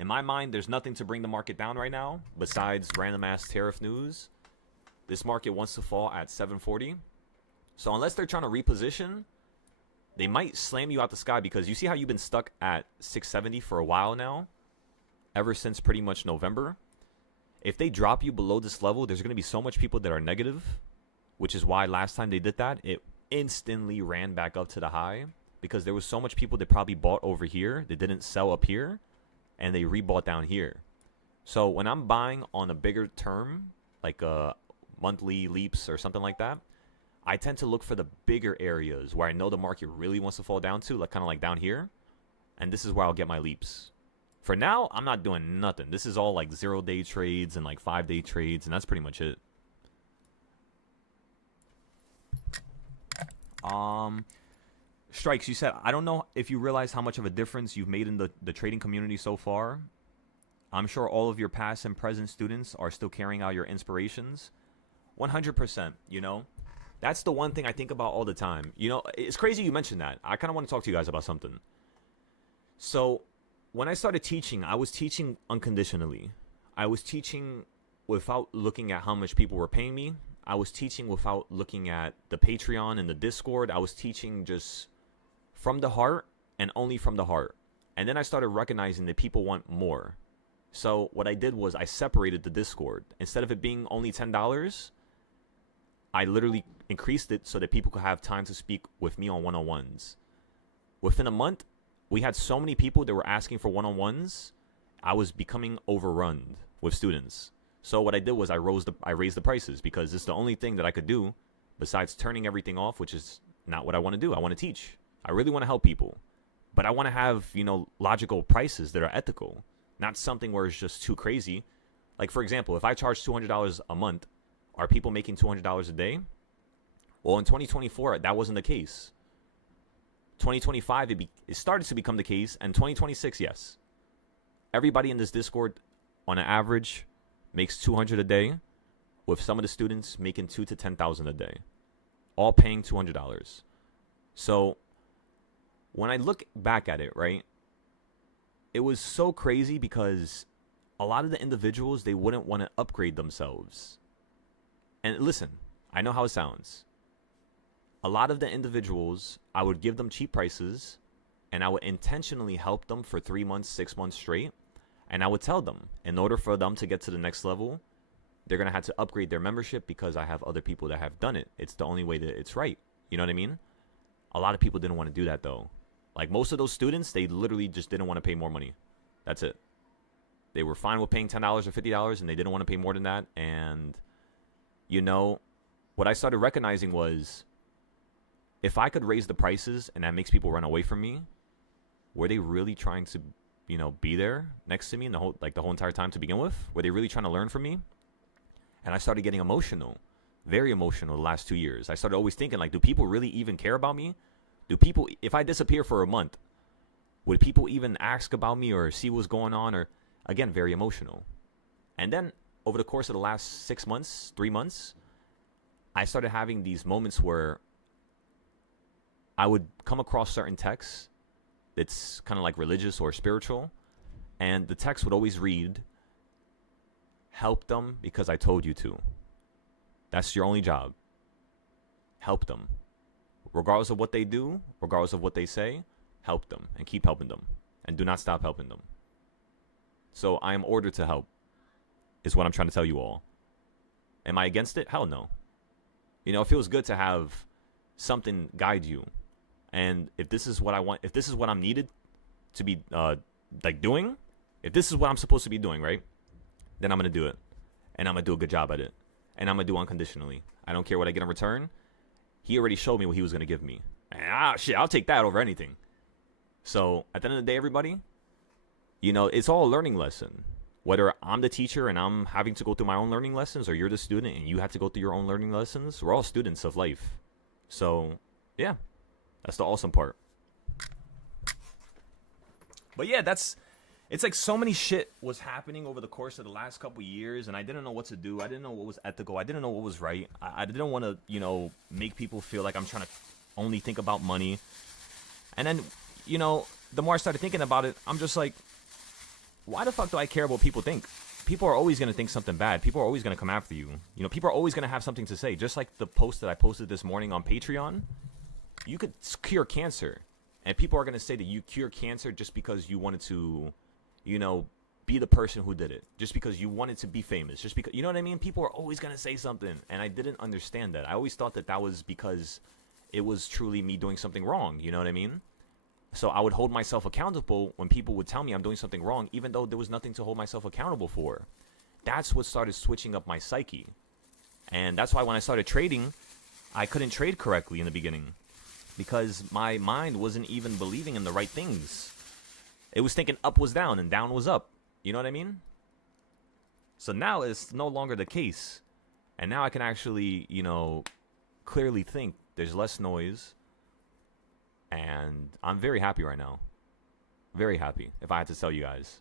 In my mind, there's nothing to bring the market down right now besides random ass tariff news. This market wants to fall at 740. So unless they're trying to reposition, they might slam you out the sky, because you see how you've been stuck at 670 for a while now, ever since pretty much November. If they drop you below this level, there's going to be so much people that are negative, which is why last time they did that, it instantly ran back up to the high, because there was so much people that probably bought over here that didn't sell up here, and they rebought down here. So when I'm buying on a bigger term, like monthly leaps or something like that, I tend to look for the bigger areas where I know the market really wants to fall down to, kind of like down here. And this is where I'll get my leaps For now, I'm not doing nothing. This is all like 0-day trades and like 5-day trades, and that's pretty much it. Strikes, you said, I don't know if you realize how much of a difference you've made in the trading community so far. I'm sure all of your past and present students are still carrying out your inspirations. 100%, you know? That's the one thing I think about all the time. You know, it's crazy you mentioned that. I kind of want to talk to you guys about something. So, when I started teaching, I was teaching unconditionally. I was teaching without looking at how much people were paying me. I was teaching without looking at the Patreon and the Discord. I was teaching just from the heart and only from the heart. And then I started recognizing that people want more. So what I did was I separated the Discord. Instead of it being only $10, I literally increased it so that people could have time to speak with me on one-on-ones. Within a month, we had so many people that were asking for one-on-ones, I was becoming overrun with students. So what I did was I raised the prices because it's the only thing that I could do besides turning everything off, which is not what I want to do. I want to teach. I really want to help people. But I want to have, you know, logical prices that are ethical, not something where it's just too crazy. Like, for example, if I charge $200 a month, are people making $200 a day? Well, in 2024, that wasn't the case. 2025, it started to become the case, and 2026, yes. Everybody in this Discord, on an average, makes $200 a day, with some of the students making $2,000 to $10,000 a day, all paying $200. So, when I look back at it, right, it was so crazy because a lot of the individuals, they wouldn't want to upgrade themselves. And listen, I know how it sounds. A lot of the individuals, I would give them cheap prices, and I would intentionally help them for 3 months, 6 months straight. And I would tell them, in order for them to get to the next level, they're going to have to upgrade their membership because I have other people that have done it. It's the only way that it's right. You know what I mean? A lot of people didn't want to do that, though. Like, most of those students, they literally just didn't want to pay more money. That's it. They were fine with paying $10 or $50, and they didn't want to pay more than that. And, you know, what I started recognizing was, if I could raise the prices and that makes people run away from me, were they really trying to, you know, be there next to me in the whole entire time to begin with? Were they really trying to learn from me? And I started getting emotional, very emotional the last 2 years. I started always thinking, like, do people really even care about me? Do people, if I disappear for a month, would people even ask about me or see what's going on? Or, again, very emotional. And then over the course of the last 6 months, 3 months, I started having these moments where I would come across certain texts that's kind of like religious or spiritual, and the text would always read, help them because I told you to. That's your only job. Help them. Regardless of what they do, regardless of what they say, help them and keep helping them. And do not stop helping them. So I am ordered to help, is what I'm trying to tell you all. Am I against it? Hell no. You know, it feels good to have something guide you. And if this is what I want, if this is what I'm needed to be like doing, if this is what I'm supposed to be doing, right, then I'm going to do it. And I'm going to do a good job at it. And I'm going to do unconditionally. I don't care what I get in return. He already showed me what he was going to give me. And shit, I'll take that over anything. So at the end of the day, everybody, you know, it's all a learning lesson. Whether I'm the teacher and I'm having to go through my own learning lessons, or you're the student and you have to go through your own learning lessons, we're all students of life. So, yeah. That's the awesome part. But yeah, it's like so many shit was happening over the course of the last couple years, and I didn't know what to do. I didn't know what was ethical. I didn't know what was right. I didn't want to, you know, make people feel like I'm trying to only think about money. And then, you know, the more I started thinking about it, I'm just like, why the fuck do I care what people think? People are always going to think something bad. People are always going to come after you. You know, people are always going to have something to say. Just like the post that I posted this morning on Patreon. You could cure cancer, and people are going to say that you cure cancer just because you wanted to, you know, be the person who did it, just because you wanted to be famous, just because, you know what I mean? People are always going to say something, and I didn't understand that. I always thought that that was because it was truly me doing something wrong, you know what I mean? So I would hold myself accountable when people would tell me I'm doing something wrong, even though there was nothing to hold myself accountable for. That's what started switching up my psyche. And that's why when I started trading, I couldn't trade correctly in the beginning. Because my mind wasn't even believing in the right things. It was thinking up was down and down was up. You know what I mean? So now it's no longer the case. And now I can actually, clearly think. There's less noise. And I'm very happy right now. Very happy, if I had to tell you guys.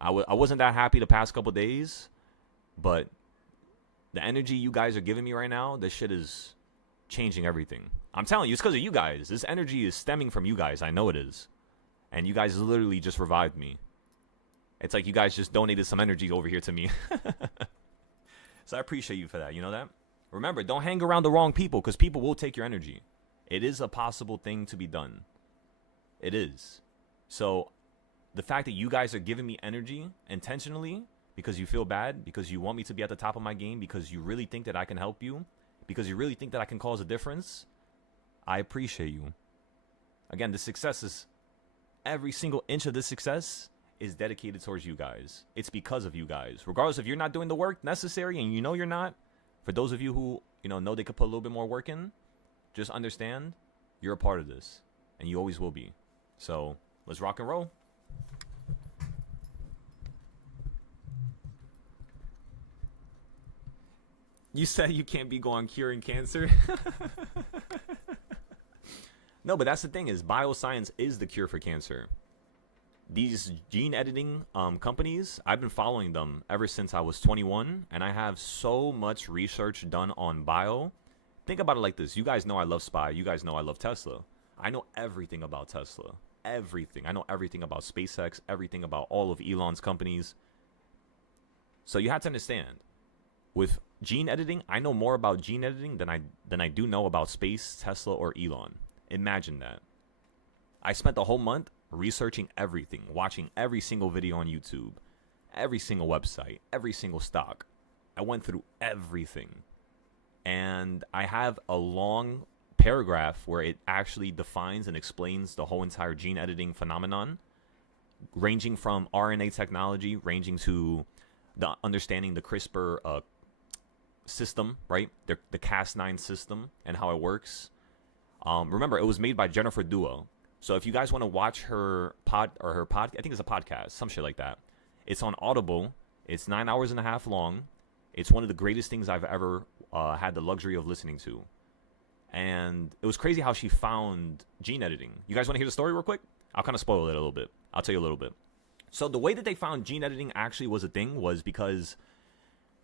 I wasn't that happy the past couple days, but the energy you guys are giving me right now, this shit is changing everything. I'm telling you, it's because of you guys. This energy is stemming from you guys. I know it is. And you guys literally just revived me. It's like you guys just donated some energy over here to me. So I appreciate you for that. You know that? Remember, don't hang around the wrong people because people will take your energy. It is a possible thing to be done. It is. So the fact that you guys are giving me energy intentionally because you feel bad, because you want me to be at the top of my game, because you really think that I can help you, because you really think that I can cause a difference, I appreciate you. Again, the success is, every single inch of this success is dedicated towards you guys. It's because of you guys. Regardless if you're not doing the work necessary, and you know you're not, for those of you who, know they could put a little bit more work in, just understand you're a part of this, and you always will be. So let's rock and roll. You said you can't be going curing cancer. No, but that's the thing is bioscience is the cure for cancer. These gene editing companies, I've been following them ever since I was 21, and I have so much research done on bio. Think about it like this. You guys know I love SPY. You guys know I love Tesla. I know everything about Tesla. Everything. I know everything about SpaceX, everything about all of Elon's companies. So you have to understand, with gene editing, I know more about gene editing than I do know about space, Tesla, or Elon. Imagine that. I spent the whole month researching everything, watching every single video on YouTube, every single website, every single stock. I went through everything. And I have a long paragraph where it actually defines and explains the whole entire gene editing phenomenon, ranging from RNA technology, ranging to the understanding the CRISPR system, right? The Cas9 system and how it works. Remember, it was made by Jennifer Duo. So if you guys want to watch her I think it's a podcast, some shit like that. It's on Audible. It's 9 hours and a half long. It's one of the greatest things I've ever had the luxury of listening to. And it was crazy how she found gene editing. You guys want to hear the story real quick? I'll kind of spoil it a little bit. I'll tell you a little bit. So the way that they found gene editing actually was a thing was because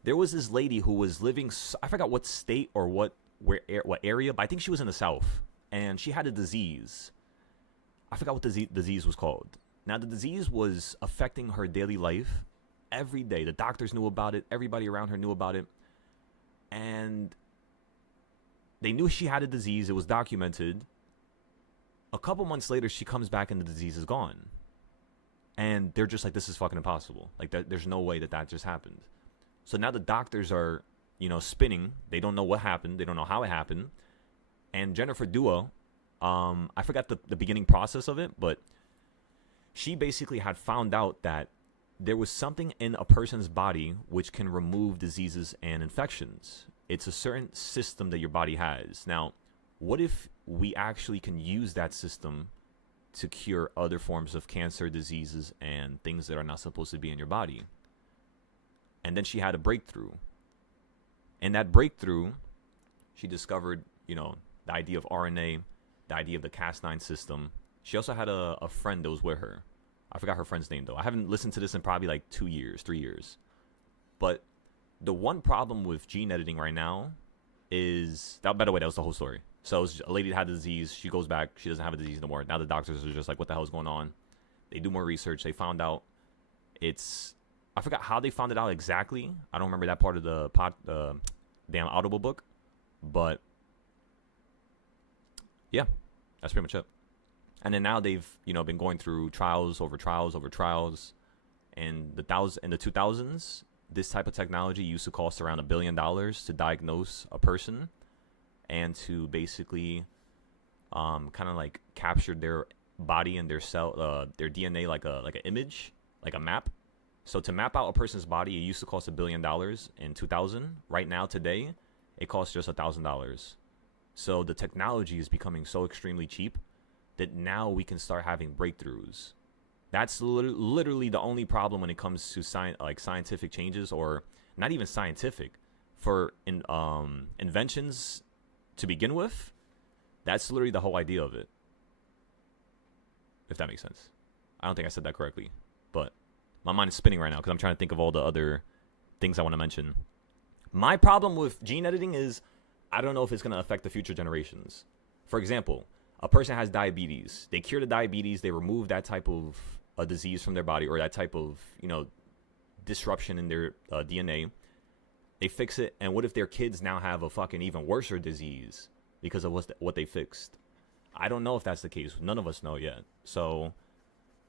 there was this lady who was living, I forgot what state or what area, but I think she was in the South. And she had a disease. I forgot what the disease was called. Now, the disease was affecting her daily life every day. The doctors knew about it. Everybody around her knew about it. And they knew she had a disease. It was documented. A couple months later, she comes back and the disease is gone. And they're just like, this is fucking impossible. Like, there's no way that just happened. So now the doctors are, spinning. They don't know what happened. They don't know how it happened. And Jennifer Duo, I forgot the beginning process of it, but she basically had found out that there was something in a person's body which can remove diseases and infections. It's a certain system that your body has. Now, what if we actually can use that system to cure other forms of cancer, diseases, and things that are not supposed to be in your body? And then she had a breakthrough. And that breakthrough, she discovered, the idea of RNA, the idea of the Cas9 system. She also had a friend that was with her. I forgot her friend's name, though. I haven't listened to this in probably like 2 years, 3 years. But the one problem with gene editing right now is, by the way, that was the whole story. So it was a lady that had the disease. She goes back. She doesn't have a disease no more. Now the doctors are just like, what the hell is going on? They do more research. They found out I forgot how they found it out exactly. I don't remember that part of the damn Audible book. But yeah, that's pretty much it. And then now they've, been going through trials over trials over trials. In the 2000s, this type of technology used to cost around $1 billion to diagnose a person and to basically kind of like capture their body and their cell, their DNA like an image, like a map. So to map out a person's body, it used to cost $1 billion in 2000. Right now, today, it costs just $1,000. So the technology is becoming so extremely cheap that now we can start having breakthroughs That's literally the only problem when it comes to scientific changes, or not even scientific, for inventions to begin with. That's literally the whole idea of it. If that makes sense. I don't think I said that correctly, but my mind is spinning right now because I'm trying to think of all the other things I want to mention. My problem with gene editing is I don't know if it's going to affect the future generations. For example, a person has diabetes. They cure the diabetes. They remove that type of a disease from their body, or that type of, disruption in their DNA. They fix it. And what if their kids now have a fucking even worse disease because of what they fixed? I don't know if that's the case. None of us know yet. So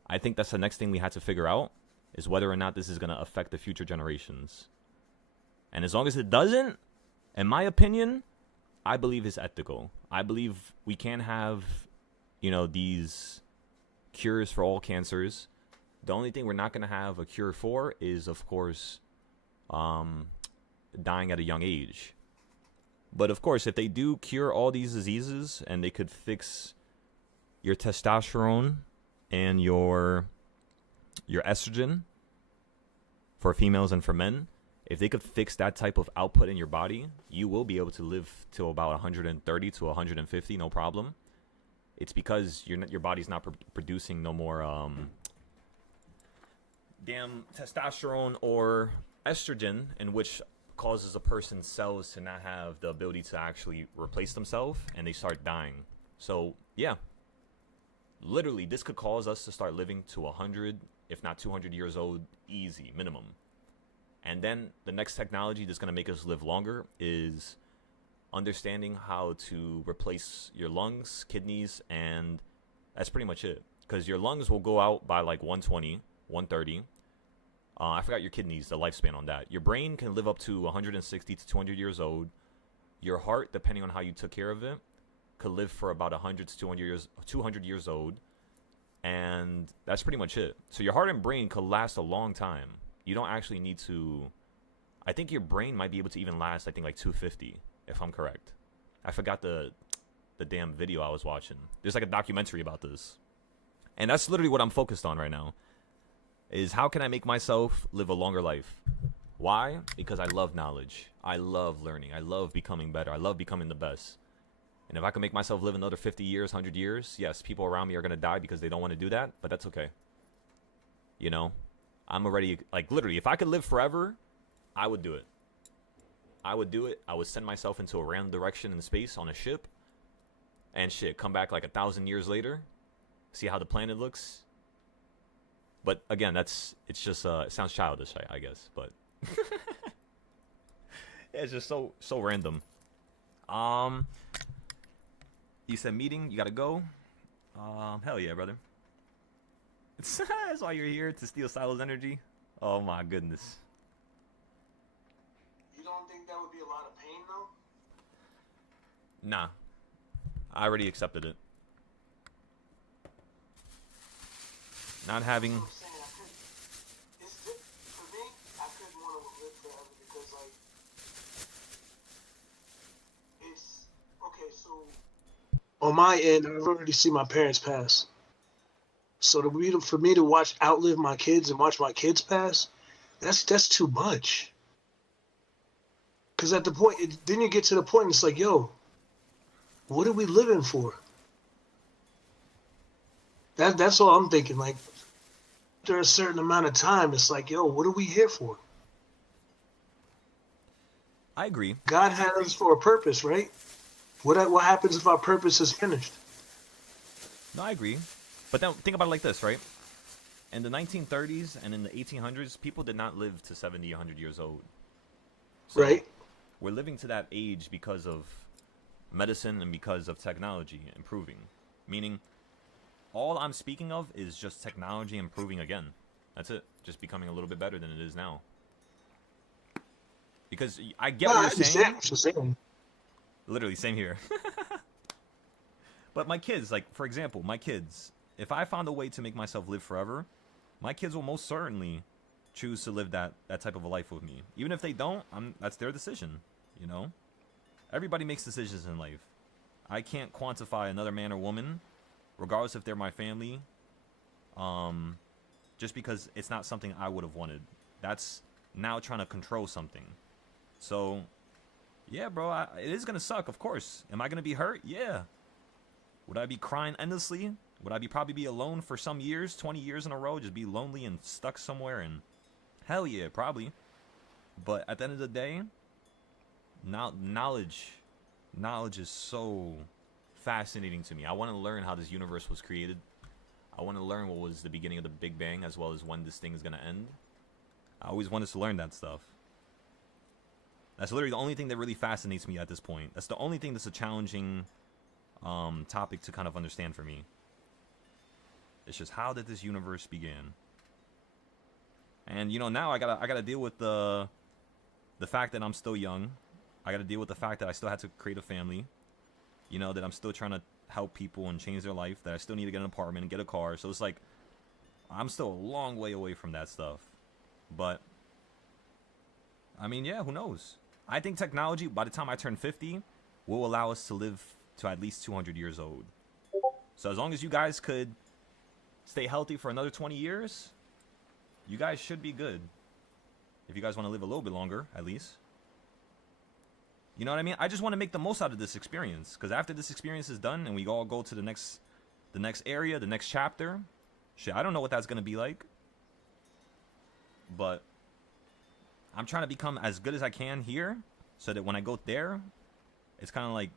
I think that's the next thing we had to figure out, is whether or not this is going to affect the future generations. And as long as it doesn't, in my opinion, I believe it's ethical. I believe we can have, these cures for all cancers. The only thing we're not going to have a cure for is, of course, dying at a young age. But of course, if they do cure all these diseases and they could fix your testosterone and your estrogen for females and for men, if they could fix that type of output in your body, you will be able to live till about 130 to 150, no problem. It's because your body's not producing no more damn testosterone or estrogen, in which causes a person's cells to not have the ability to actually replace themselves, and they start dying. So yeah, literally, this could cause us to start living to 100, if not 200 years old, easy, minimum. And then the next technology that's going to make us live longer is understanding how to replace your lungs, kidneys, and that's pretty much it. Because your lungs will go out by like 120, 130. I forgot your kidneys, the lifespan on that. Your brain can live up to 160 to 200 years old. Your heart, depending on how you took care of it, could live for about 100 to 200 years old. And that's pretty much it. So your heart and brain could last a long time. You don't actually need to... I think your brain might be able to even last, I think, like 250, if I'm correct. I forgot the damn video I was watching. There's like a documentary about this. And that's literally what I'm focused on right now. Is how can I make myself live a longer life? Why? Because I love knowledge. I love learning. I love becoming better. I love becoming the best. And if I can make myself live another 50 years, 100 years, yes, people around me are going to die because they don't want to do that, but that's okay. I'm already, like, literally, if I could live forever, I would do it. I would do it. I would send myself into a random direction in space on a ship, and shit, come back like 1,000 years later, see how the planet looks. But again, it sounds childish, I guess, but yeah, it's just so random. You said meeting, you gotta go. Hell yeah, brother. That's why you're here, to steal Silo's energy. Oh my goodness. You don't think that would be a lot of pain though? Nah, I already accepted it. Not having. For me, I couldn't want to live forever because, like, it's okay. So on my end, I've already seen my parents pass. So for me to outlive my kids and watch my kids pass, that's too much. Because at the point, then you get to the point, it's like, yo, what are we living for? That's all I'm thinking. Like, after a certain amount of time, it's like, yo, what are we here for? I agree. God had us for a purpose, right? What happens if our purpose is finished? No, I agree. But then think about it like this, right? In the 1930s and in the 1800s, people did not live to 70, 100 years old. So right. We're living to that age because of medicine and because of technology improving. Meaning, all I'm speaking of is just technology improving again. That's it. Just becoming a little bit better than it is now. Because I get what you're saying. Literally, same here. But my kids, like, for example, my kids, if I found a way to make myself live forever, my kids will most certainly choose to live that type of a life with me. Even if they don't, that's their decision, Everybody makes decisions in life. I can't quantify another man or woman, regardless if they're my family, just because it's not something I would have wanted. That's now trying to control something. So, yeah, bro, it is going to suck, of course. Am I going to be hurt? Yeah. Would I be crying endlessly? Would I probably be alone for some years, 20 years in a row, just be lonely and stuck somewhere? And hell yeah, probably. But at the end of the day, knowledge is so fascinating to me. I want to learn how this universe was created. I want to learn what was the beginning of the Big Bang, as well as when this thing is going to end. I always wanted to learn that stuff. That's literally the only thing that really fascinates me at this point. That's the only thing that's a challenging topic to kind of understand for me. It's just, how did this universe begin? And you know, now I gotta deal with the fact that I'm still young. I gotta deal with the fact that I still had to create a family. You know, that I'm still trying to help people and change their life. That I still need to get an apartment and get a car. So it's like, I'm still a long way away from that stuff. But I mean, yeah, who knows? I think technology, by the time I turn 50, will allow us to live to at least 200 years old. So as long as you guys could stay healthy for another 20 years, you guys should be good. If you guys want to live a little bit longer, at least. You know what I mean? I just want to make the most out of this experience. Because after this experience is done and we all go to the next area, the next chapter, shit, I don't know what that's going to be like. But I'm trying to become as good as I can here, so that when I go there, it's kind of like,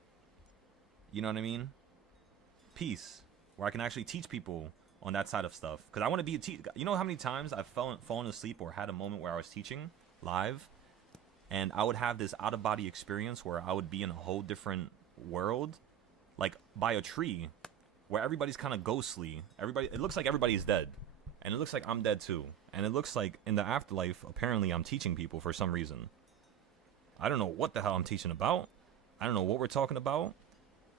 you know what I mean? Peace. Where I can actually teach people on that side of stuff. Because I want to be a teacher. You know how many times I've fallen asleep or had a moment where I was teaching live, and I would have this out-of-body experience where I would be in a whole different world, like by a tree, where everybody's kind of ghostly. It looks like everybody's dead. And it looks like I'm dead too. And it looks like in the afterlife, apparently I'm teaching people for some reason. I don't know what the hell I'm teaching about. I don't know what we're talking about.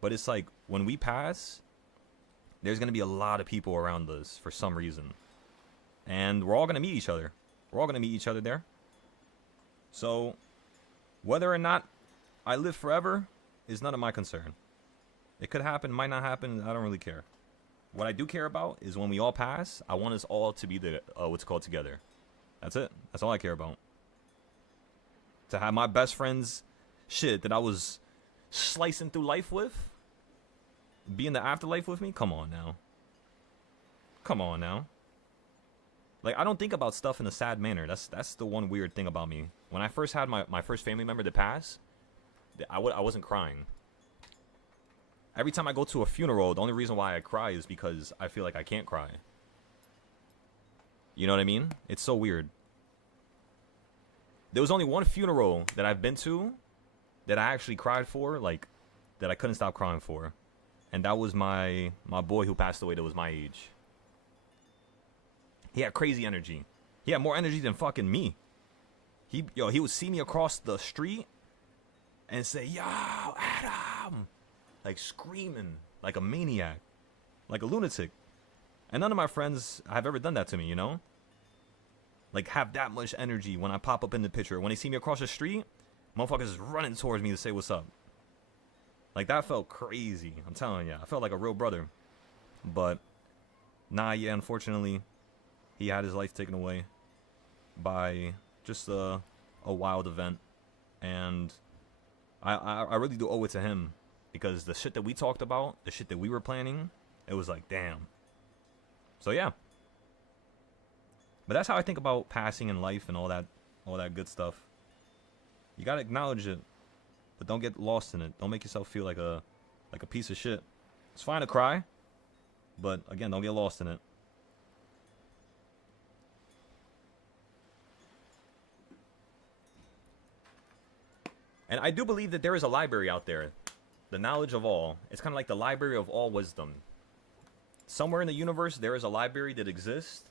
But it's like, when we pass, there's going to be a lot of people around us for some reason. And we're all going to meet each other. We're all going to meet each other there. So, whether or not I live forever is none of my concern. It could happen, might not happen, I don't really care. What I do care about is when we all pass, I want us all to be what's called together. That's it. That's all I care about. To have my best friends, shit, that I was slicing through life with, be in the afterlife with me? Come on now. Come on now. Like, I don't think about stuff in a sad manner. That's the one weird thing about me. When I first had my first family member to pass, I wasn't crying. Every time I go to a funeral, the only reason why I cry is because I feel like I can't cry. You know what I mean? It's so weird. There was only one funeral that I've been to that I actually cried for, like, that I couldn't stop crying for. And that was my boy who passed away that was my age. He had crazy energy. He had more energy than fucking me. He would see me across the street and say, "Yo, Adam!" Like screaming, like a maniac, like a lunatic. And none of my friends have ever done that to me, you know? Like, have that much energy when I pop up in the picture. When they see me across the street, motherfuckers is running towards me to say what's up. Like, that felt crazy. I'm telling you, I felt like a real brother. But, nah, yeah, unfortunately, he had his life taken away by just a wild event. And I really do owe it to him. Because the shit that we talked about, the shit that we were planning, it was like, damn. So, yeah. But that's how I think about passing in life and all that good stuff. You gotta acknowledge it, but don't get lost in it. Don't make yourself feel like a piece of shit. It's fine to cry, but again, don't get lost in it. And I do believe that there is a library out there. The knowledge of all. It's kind of like the library of all wisdom. Somewhere in the universe, there is a library that exists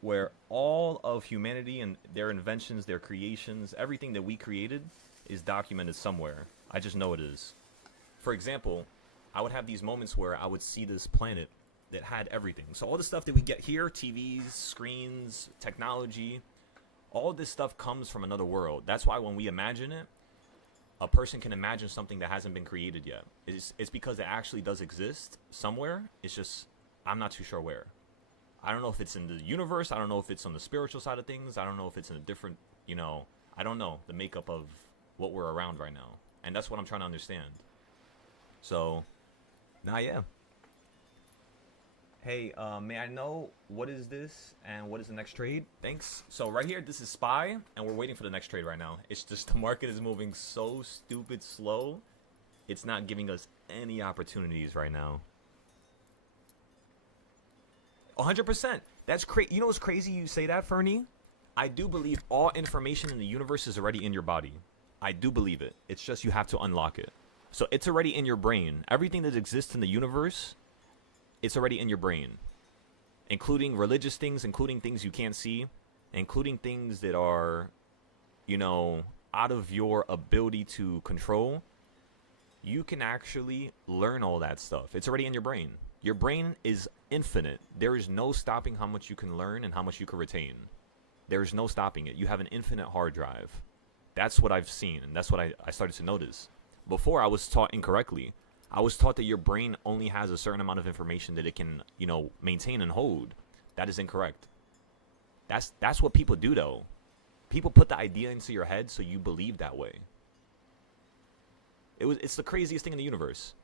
where all of humanity and their inventions, their creations, everything that we created is documented somewhere. I just know it is. For example, I would have these moments where I would see this planet that had everything. So all the stuff that we get here, TVs, screens, technology, all this stuff comes from another world. That's why when we imagine it, a person can imagine something that hasn't been created yet. It's because it actually does exist somewhere. It's just, I'm not too sure where. I don't know if it's in the universe. I don't know if it's on the spiritual side of things. I don't know if it's in a different, I don't know the makeup of what we're around right now. And that's what I'm trying to understand. So, yeah. Hey, may I know what is this and what is the next trade? Thanks. So right here, this is SPY, and we're waiting for the next trade right now. It's just the market is moving so stupid slow. It's not giving us any opportunities right now. 100%. That's crazy. You know what's crazy you say that, Fernie? I do believe all information in the universe is already in your body. I do believe it. It's just you have to unlock it. So it's already in your brain. Everything that exists in the universe, it's already in your brain. Including religious things, including things you can't see, including things that are, out of your ability to control. You can actually learn all that stuff. It's already in your brain. Your brain is infinite. There is no stopping how much you can learn and how much you can retain. There is no stopping it. You have an infinite hard drive. That's what I've seen, and that's what I started to notice. Before, I was taught incorrectly. I was taught that your brain only has a certain amount of information that it can, maintain and hold. That is incorrect. That's what people do, though. People put the idea into your head so you believe that way. It's the craziest thing in the universe.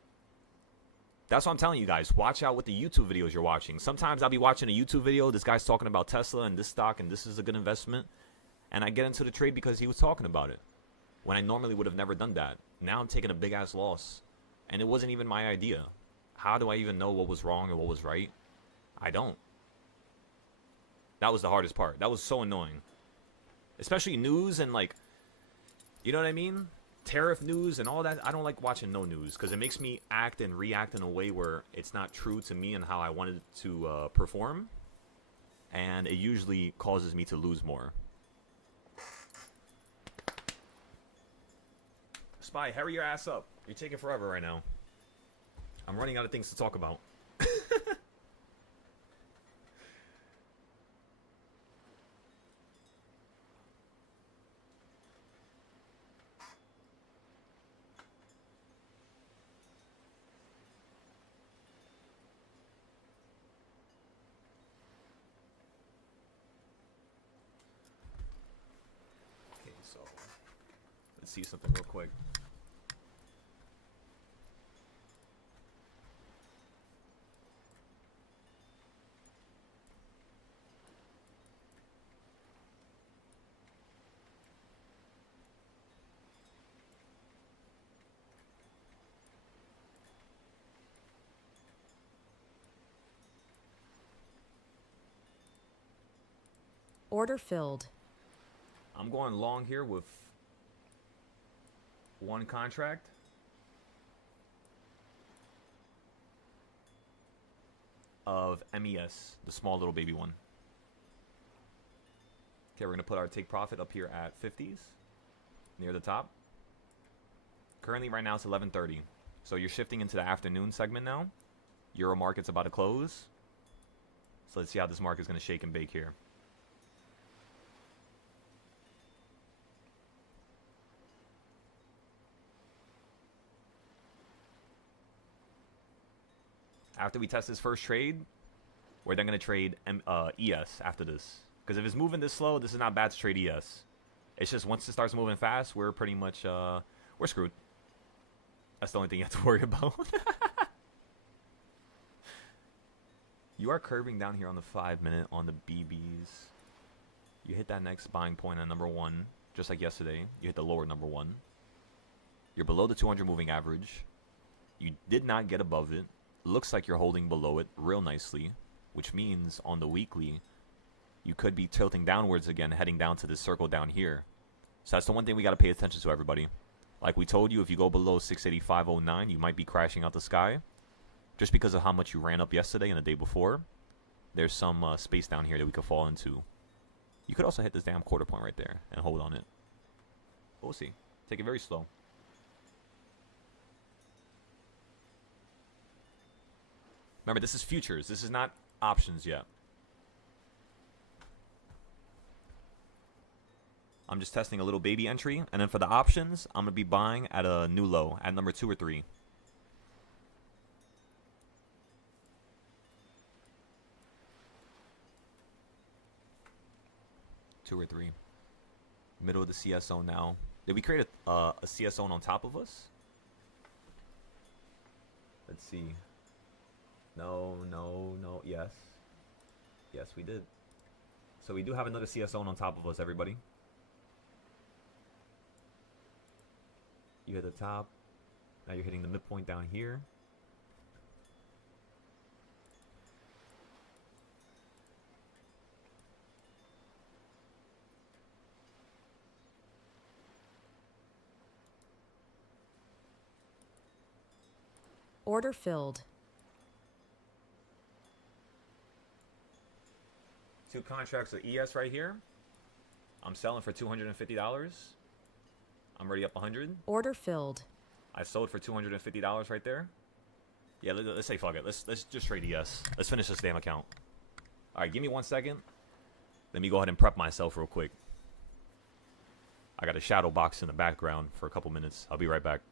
That's what I'm telling you guys. Watch out with the YouTube videos you're watching. Sometimes I'll be watching a YouTube video. This guy's talking about Tesla and this stock and this is a good investment. And I get into the trade because he was talking about it. When I normally would have never done that. Now I'm taking a big ass loss. And it wasn't even my idea. How do I even know what was wrong or what was right? I don't. That was the hardest part. That was so annoying. Especially news and you know what I mean? Tariff news and all that. I don't like watching no news because it makes me act and react in a way where it's not true to me and how I wanted to perform. And it usually causes me to lose more. Spy, hurry your ass up. You're taking forever right now. I'm running out of things to talk about. Okay, so let's see something real quick. Order filled. I'm going long here with one contract. Of MES, the small little baby one. Okay, we're going to put our take profit up here at 50s. Near the top. Currently, right now, it's 11:30. So you're shifting into the afternoon segment now. Euro market's about to close. So let's see how this market's going to shake and bake here. After we test this first trade, we're then going to trade ES after this. Because if it's moving this slow, this is not bad to trade ES. It's just once it starts moving fast, we're pretty much, we're screwed. That's the only thing you have to worry about. You are curving down here on the 5-minute on the BBs. You hit that next buying point at number 1, just like yesterday. You hit the lower number 1. You're below the 200 moving average. You did not get above it. Looks like you're holding below it real nicely, which means on the weekly, you could be tilting downwards again, heading down to this circle down here. So that's the one thing we got to pay attention to, everybody. Like we told you, if you go below 685.09, you might be crashing out the sky. Just because of how much you ran up yesterday and the day before, there's some space down here that we could fall into. You could also hit this damn quarter point right there and hold on it. We'll see. Take it very slow. Remember, this is futures. This is not options yet. I'm just testing a little baby entry. And then for the options, I'm going to be buying at a new low at number 2 or 3. 2 or 3. Middle of the CS zone now. Did we create a CS zone on top of us? Let's see. No. Yes. Yes, we did. So we do have another CS zone on top of us, everybody. You hit the top. Now you're hitting the midpoint down here. Order filled. 2 contracts of ES right here. I'm selling for $250. I'm already up 100. Order filled. I sold for $250 right there. Yeah, let's say fuck it. Let's just trade ES. Let's finish this damn account. All right, give me 1 second. Let me go ahead and prep myself real quick. I got a shadow box in the background for a couple minutes. I'll be right back.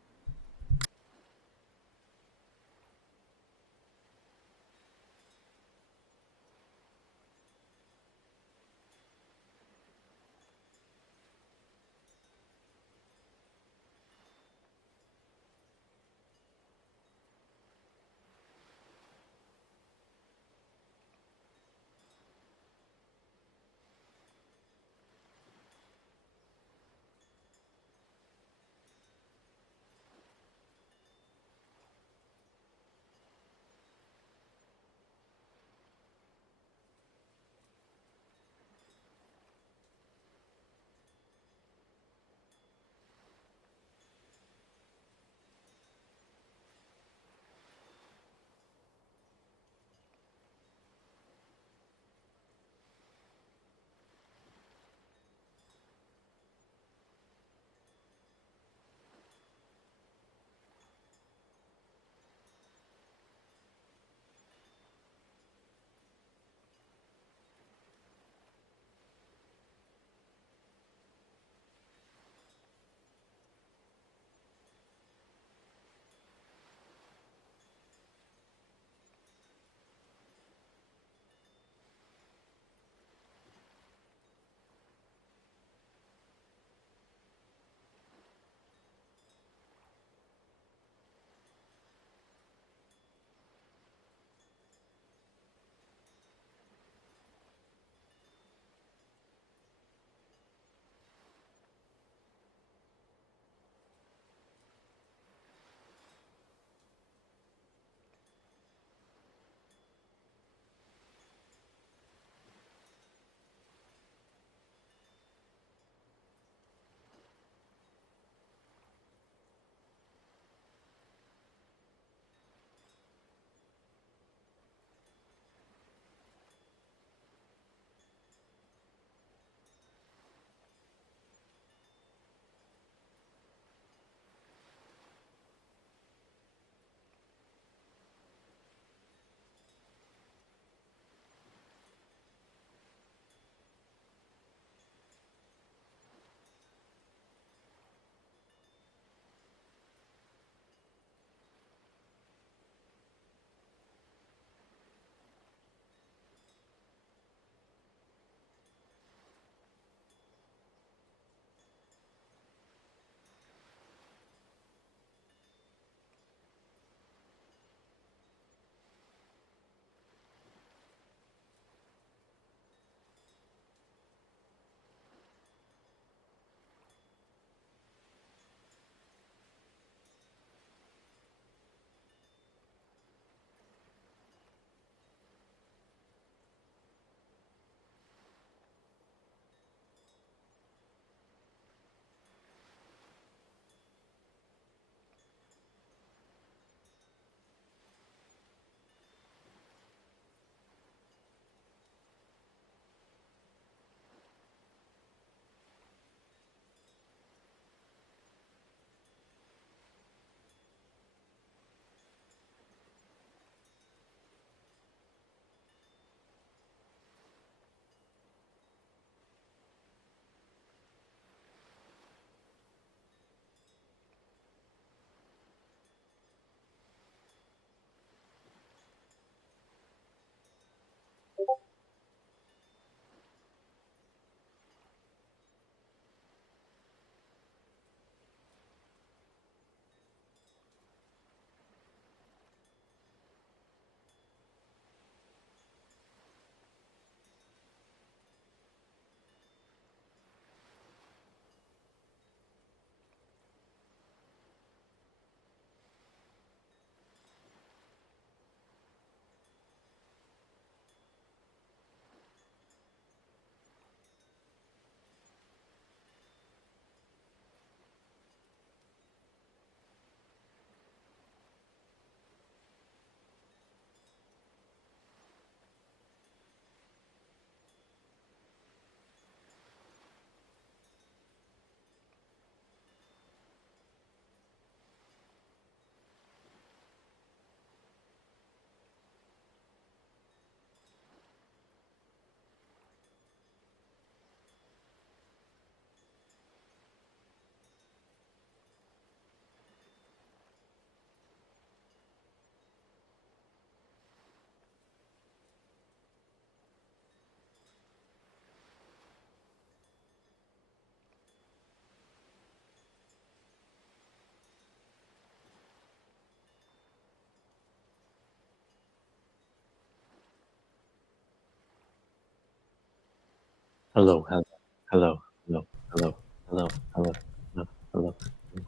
Hello, hello, hello, hello, hello, hello, hello, hello, hello,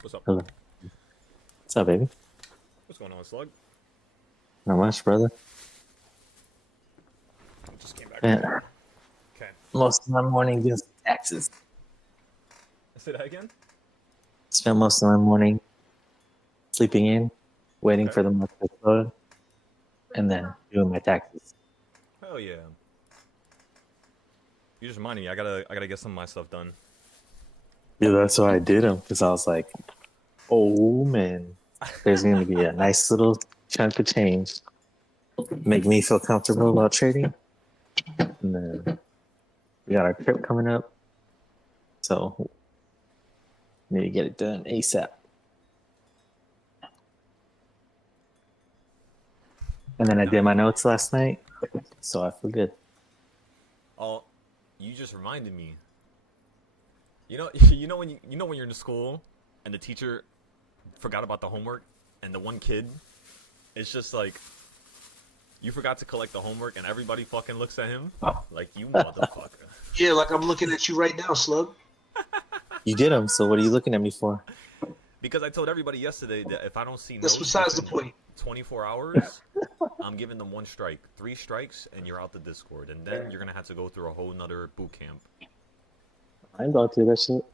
What's up? hello. What's up, baby? What's going on, Slug? Not much, brother. I just came back. Spent Okay. most of my morning doing some taxes. Say that again? Spent most of my morning sleeping in, waiting Okay. for the month to explode, and then doing my taxes. Hell yeah. You just reminded me. I gotta get some of my stuff done. Yeah, that's why I did them, because I was like, oh man, there's going to be a nice little chunk of change. Make me feel comfortable about trading. And then we got our trip coming up. So need to get it done ASAP. And then I did my notes last night, so I feel good. Oh, you just reminded me. You know, when you're in school and the teacher forgot about the homework, and the one kid, it's just like you forgot to collect the homework, and everybody fucking looks at him like you motherfucker. Yeah, like I'm looking at you right now, Slug. You did them, so what are you looking at me for? Because I told everybody yesterday that if I don't see That's notes besides the within point. 24 hours, I'm giving them 1 strike. 3 strikes, and you're out the Discord. And then you're going to have to go through a whole nother boot camp. I ain't about to do that shit.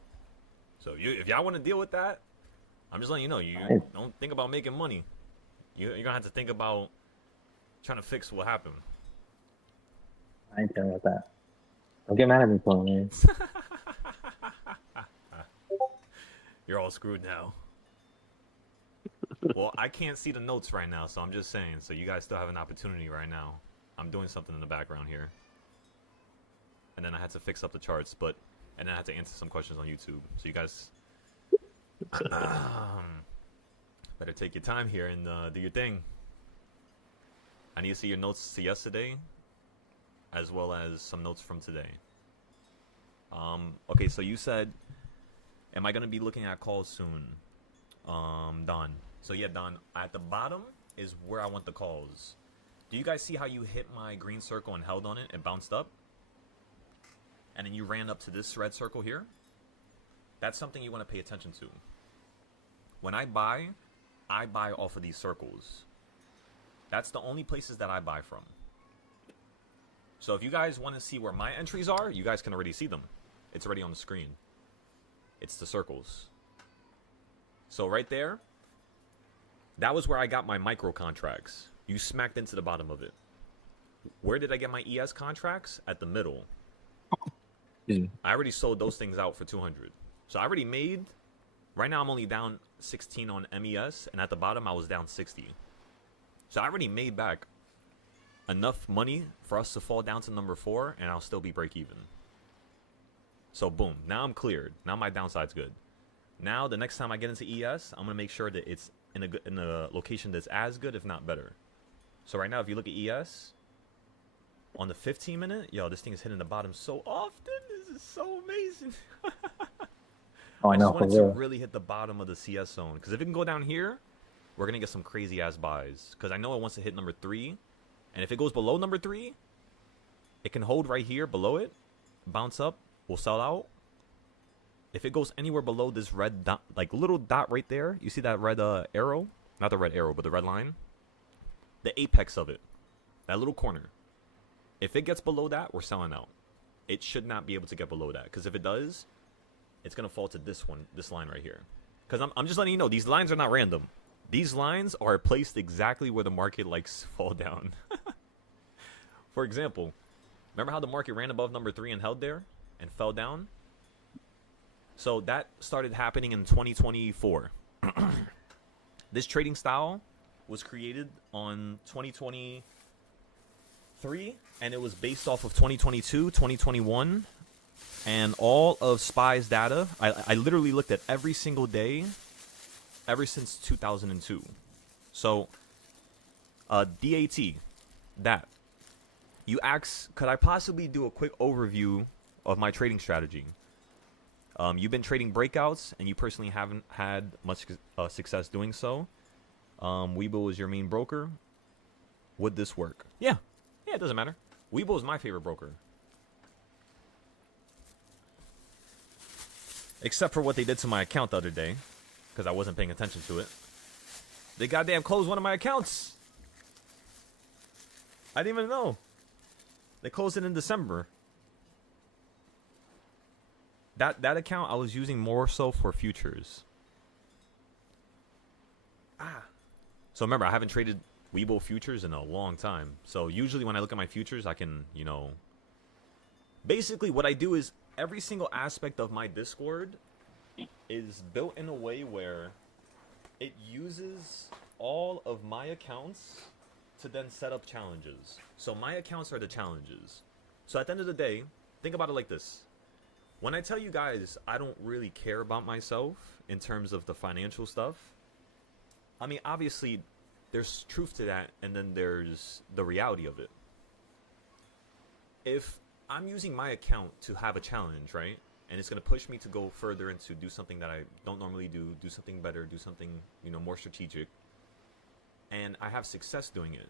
So if y'all want to deal with that, I'm just letting you know. You don't think about making money. You're going to have to think about trying to fix what happened. I ain't dealing with that. Don't get mad at me, Paul, man. You're all screwed now. Well, I can't see the notes right now, so I'm just saying. So you guys still have an opportunity right now. I'm doing something in the background here. And then I had to fix up the charts, and then I had to answer some questions on YouTube. So you guys better take your time here and do your thing. I need to see your notes to yesterday, as well as some notes from today. Okay, so you said, am I going to be looking at calls soon? Don. So yeah, Don, at the bottom is where I want the calls. Do you guys see how you hit my green circle and held on it? It bounced up. And then you ran up to this red circle here. That's something you want to pay attention to. When I buy off of these circles. That's the only places that I buy from. So if you guys want to see where my entries are, you guys can already see them. It's already on the screen. It's the circles. So right there, that was where I got my micro contracts. You smacked into the bottom of it. Where did I get my ES contracts? At the middle. I already sold those things out for 200. So I already made, right now I'm only down 16 on MES, and at the bottom I was down 60. So I already made back enough money for us to fall down to number 4, and I'll still be break even. So boom, now I'm cleared. Now my downside's good. Now the next time I get into ES, I'm gonna make sure that it's in a location that's as good, if not better. So right now, if you look at ES on the 15 minute, yo, this thing is hitting the bottom so often. This is so amazing. Oh, I know. just wanted to really hit the bottom of the CS zone, because if it can go down here, we're gonna get some crazy ass buys. Because I know it wants to hit number 3, and if it goes below number 3, it can hold right here below it, bounce up, we'll sell out. If it goes anywhere below this red dot, like little dot right there, you see that red arrow? Not the red arrow, but the red line. The apex of it, that little corner. If it gets below that, we're selling out. It should not be able to get below that, because if it does, it's gonna fall to this line right here. Because I'm just letting you know, these lines are not random. These lines are placed exactly where the market likes to fall down. For example, remember how the market ran above number 3 and held there and fell down? So that started happening in 2024. This trading style was created on 2023, and it was based off of 2022, 2021, and all of SPY's data. I literally looked at every single day ever since 2002. So, DAT, that. You ask, could I possibly do a quick overview of my trading strategy? You've been trading breakouts, and you personally haven't had much success doing so. Webull is your main broker. Would this work? Yeah, it doesn't matter. Webull is my favorite broker. Except for what they did to my account the other day, because I wasn't paying attention to it. They goddamn closed one of my accounts. I didn't even know. They closed it in December. That account I was using more so for futures. So remember, I haven't traded Weibo futures in a long time. So usually when I look at my futures, I can, you know... Basically, what I do is every single aspect of my Discord is built in a way where it uses all of my accounts to then set up challenges. So my accounts are the challenges. So at the end of the day, think about it like this. When I tell you guys I don't really care about myself in terms of the financial stuff, I mean, obviously, there's truth to that, and then there's the reality of it. If I'm using my account to have a challenge, right? And it's going to push me to go further and to do something that I don't normally do something better, do something, you know, more strategic. And I have success doing it.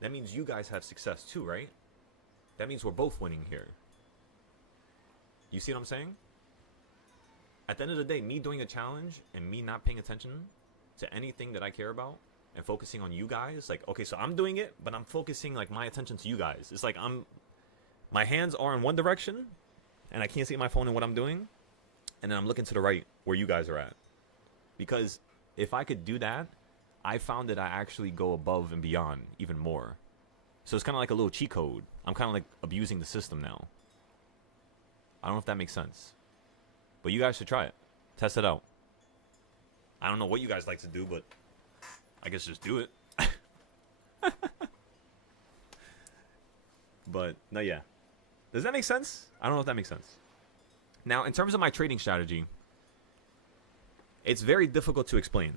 That means you guys have success too, right? That means we're both winning here. You see what I'm saying? At the end of the day, me doing a challenge and me not paying attention to anything that I care about and focusing on you guys, like, okay, so I'm doing it, but I'm focusing like my attention to you guys. It's like my hands are in one direction and I can't see my phone and what I'm doing, and then I'm looking to the right where you guys are at. Because if I could do that, I found that I actually go above and beyond even more. So it's kind of like a little cheat code. I'm kind of like abusing the system now. I don't know if that makes sense. But you guys should try it. Test it out. I don't know what you guys like to do, but I guess just do it. But, no, yeah. Does that make sense? I don't know if that makes sense. Now, in terms of my trading strategy, it's very difficult to explain.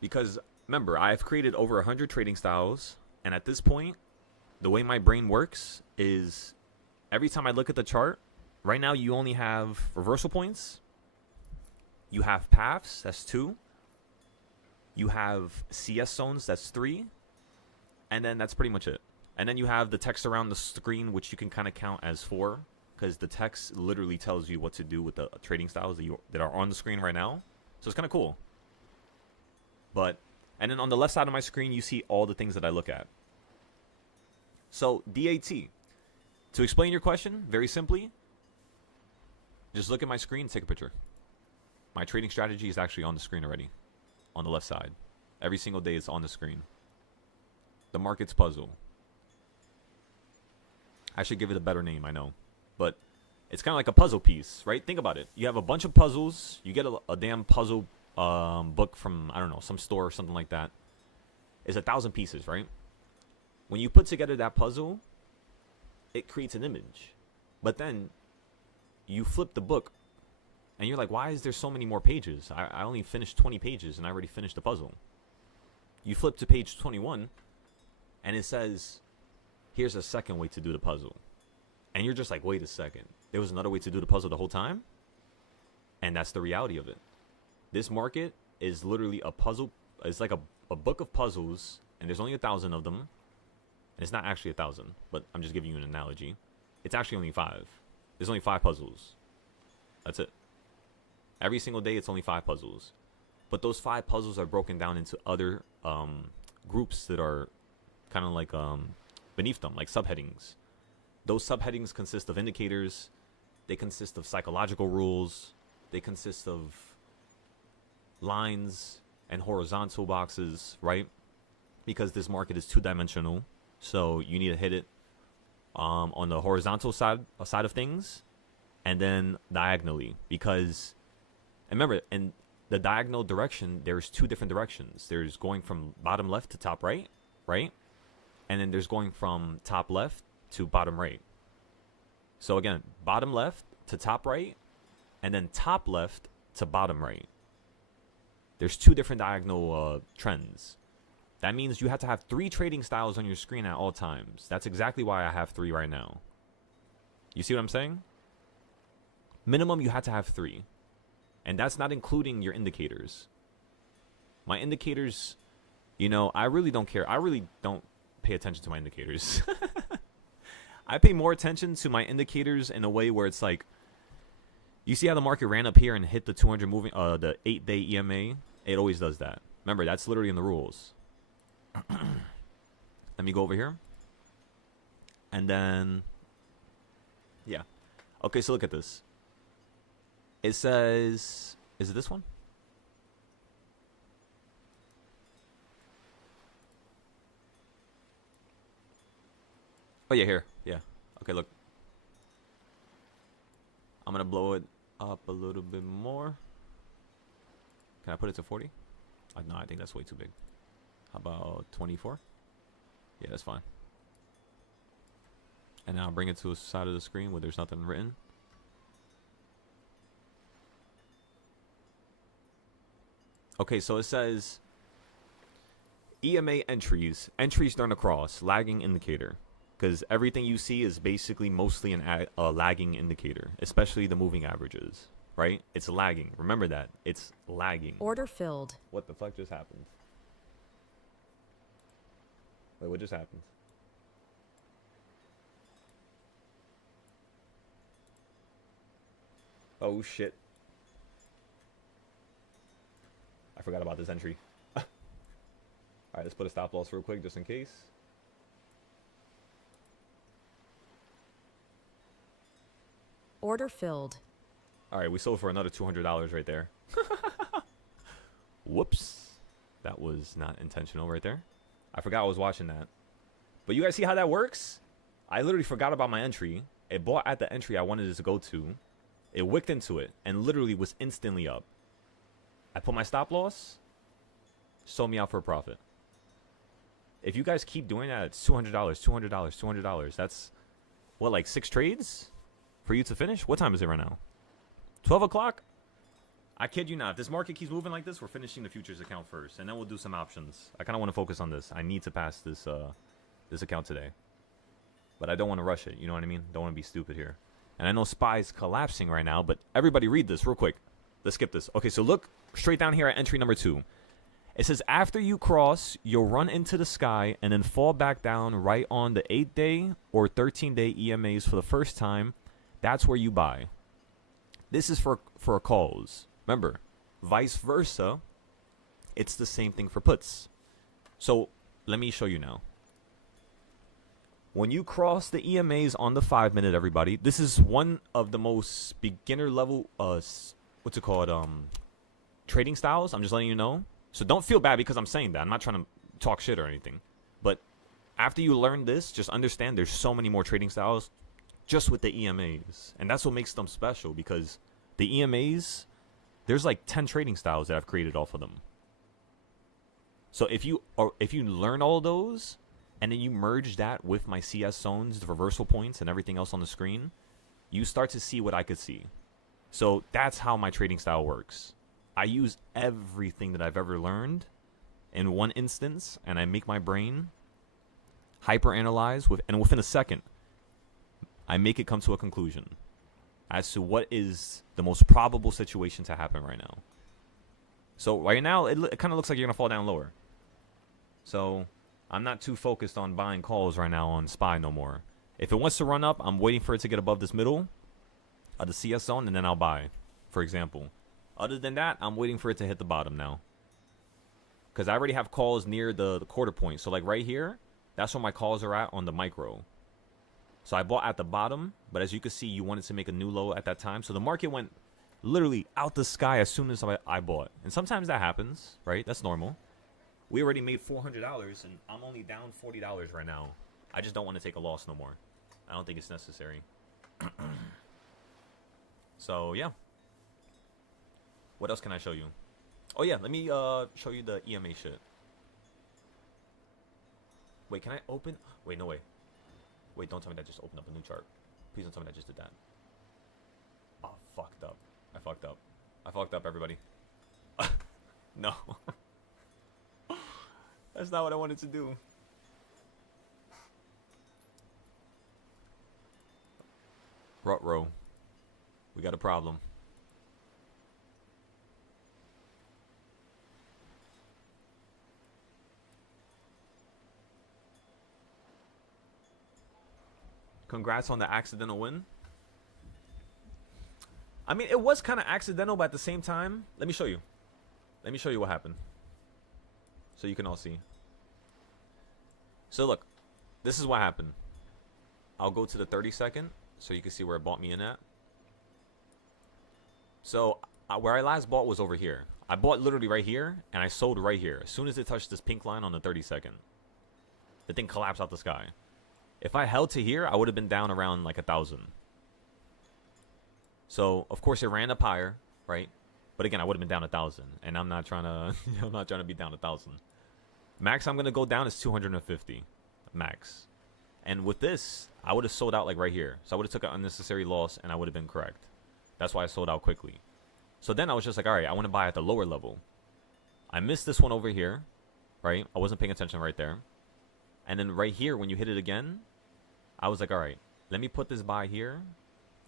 Because, remember, I've created over 100 trading styles. And at this point, the way my brain works is every time I look at the chart, right now you only have reversal points. You have paths, that's 2. You have CS zones, that's 3. And then that's pretty much it. And then you have the text around the screen, which you can kind of count as 4. Because the text literally tells you what to do with the trading styles that are on the screen right now. So it's kind of cool. And then on the left side of my screen, you see all the things that I look at. So, DAT. To explain your question, very simply, just look at my screen, take a picture. My trading strategy is actually on the screen already. On the left side. Every single day it's on the screen. The market's puzzle. I should give it a better name, I know. But it's kind of like a puzzle piece, right? Think about it. You have a bunch of puzzles. You get a damn puzzle book from, I don't know, some store or something like that. It's 1,000 pieces, right? When you put together that puzzle, it creates an image. But then you flip the book and you're like, why is there so many more pages? I only finished 20 pages and I already finished the puzzle. You flip to page 21 and it says, here's a second way to do the puzzle. And you're just like, wait a second. There was another way to do the puzzle the whole time? And that's the reality of it. This market is literally a puzzle. It's like a book of puzzles, and there's only 1,000 of them. And it's not actually 1,000, but I'm just giving you an analogy. It's actually only 5. There's only 5 puzzles. That's it. Every single day, it's only 5 puzzles. But those 5 puzzles are broken down into other groups that are kind of like beneath them, like subheadings. Those subheadings consist of indicators. They consist of psychological rules. They consist of lines and horizontal boxes, right? Because this market is 2-dimensional. So you need to hit it on the horizontal side of things and then diagonally. Because, and remember, in the diagonal direction, there's 2 different directions. There's going from bottom left to top right, right? And then there's going from top left to bottom right. So again, bottom left to top right, and then top left to bottom right. There's 2 different diagonal trends. That means you have to have 3 trading styles on your screen at all times. That's exactly why I have 3 right now. You see what I'm saying? Minimum, you have to have 3. And that's not including your indicators. My indicators, you know, I really don't care. I really don't pay attention to my indicators. I pay more attention to my indicators in a way where it's like, You see how the market ran up here and hit the 200 moving, the 8-day EMA? It always does that. Remember, that's literally in the rules. Let me go over here. And then, yeah. Okay, so look at this. It says, is it this one? Oh, yeah, here. Yeah. Okay, look. I'm going to blow it up a little bit more. Can I put it to 40? No, I think that's way too big. How about 24? Yeah, that's fine. And now I'll bring it to a side of the screen where there's nothing written. Okay, so it says EMA entries. Entries during the cross. Lagging indicator. Because everything you see is basically mostly a lagging indicator. Especially the moving averages. Right? It's lagging. Remember that. It's lagging. Order filled. What the fuck just happened? Wait, what just happened? Oh shit. I forgot about this entry. Alright, let's put a stop loss real quick just in case. Order filled. Alright, we sold for another $200 right there. Whoops. That was not intentional right there. I forgot I was watching that. But you guys see how that works? I literally forgot about my entry. It bought at the entry I wanted it to go to. It wicked into it and literally was instantly up. I put my stop loss. Sold me out for a profit. If you guys keep doing that, it's $200, $200, $200. That's, what, like 6 trades for you to finish? What time is it right now? 12 o'clock? I kid you not. If this market keeps moving like this, we're finishing the futures account first. And then we'll do some options. I kind of want to focus on this. I need to pass this this account today. But I don't want to rush it. You know what I mean? Don't want to be stupid here. And I know SPY's collapsing right now. But everybody read this real quick. Let's skip this. Okay, so look straight down here at entry number 2. It says, after you cross, you'll run into the sky and then fall back down right on the 8-day or 13-day EMAs for the first time. That's where you buy. This is for calls. Remember, vice versa, it's the same thing for puts. So let me show you now. When you cross the EMAs on the 5-minute, everybody, this is one of the most beginner level, what's it called, trading styles. I'm just letting you know. So don't feel bad because I'm saying that. I'm not trying to talk shit or anything. But after you learn this, just understand there's so many more trading styles just with the EMAs. And that's what makes them special, because the EMAs, there's like 10 trading styles that I've created off of them. So if you learn all of those and then you merge that with my CS zones, the reversal points, and everything else on the screen, you start to see what I could see. So that's how my trading style works. I use everything that I've ever learned in one instance, and I make my brain hyper-analyze, and within a second, I make it come to a conclusion as to what is the most probable situation to happen right now. So right now, it kind of looks like you're going to fall down lower. So I'm not too focused on buying calls right now on SPY no more. If it wants to run up, I'm waiting for it to get above this middle of the CS zone, and then I'll buy, for example. Other than that, I'm waiting for it to hit the bottom now. Because I already have calls near the quarter point. So like right here, that's where my calls are at on the micro. So I bought at the bottom, but as you can see, you wanted to make a new low at that time. So the market went literally out the sky as soon as I bought. And sometimes that happens, right? That's normal. We already made $400, and I'm only down $40 right now. I just don't want to take a loss no more. I don't think it's necessary. So, yeah. What else can I show you? Oh, yeah. Let me show you the EMA shit. Wait, can I open? Wait, no way. Wait, don't tell me that just opened up a new chart. Please don't tell me that just did that. Oh, fucked up. I fucked up. I fucked up, everybody. No. That's not what I wanted to do. Ruh-roh. We got a problem. Congrats on the accidental win. I mean, it was kind of accidental, but at the same time, let me show you. Let me show you what happened. So you can all see. So look, this is what happened. I'll go to the 30-second so you can see where it bought me in at. So where I last bought was over here. I bought literally right here, and I sold right here. As soon as it touched this pink line on the 30-second, the thing collapsed out the sky. If I held to here, I would have been down around like 1,000. So of course it ran up higher, right? But again, I would have been down 1,000, and I'm not trying to. I'm not trying to be down 1,000. Max I'm gonna go down is 250, max. And with this, I would have sold out like right here. So I would have took an unnecessary loss, and I would have been correct. That's why I sold out quickly. So then I was just like, all right, I want to buy at the lower level. I missed this one over here, right? I wasn't paying attention right there. And then right here, when you hit it again, I was like, all right, let me put this buy here.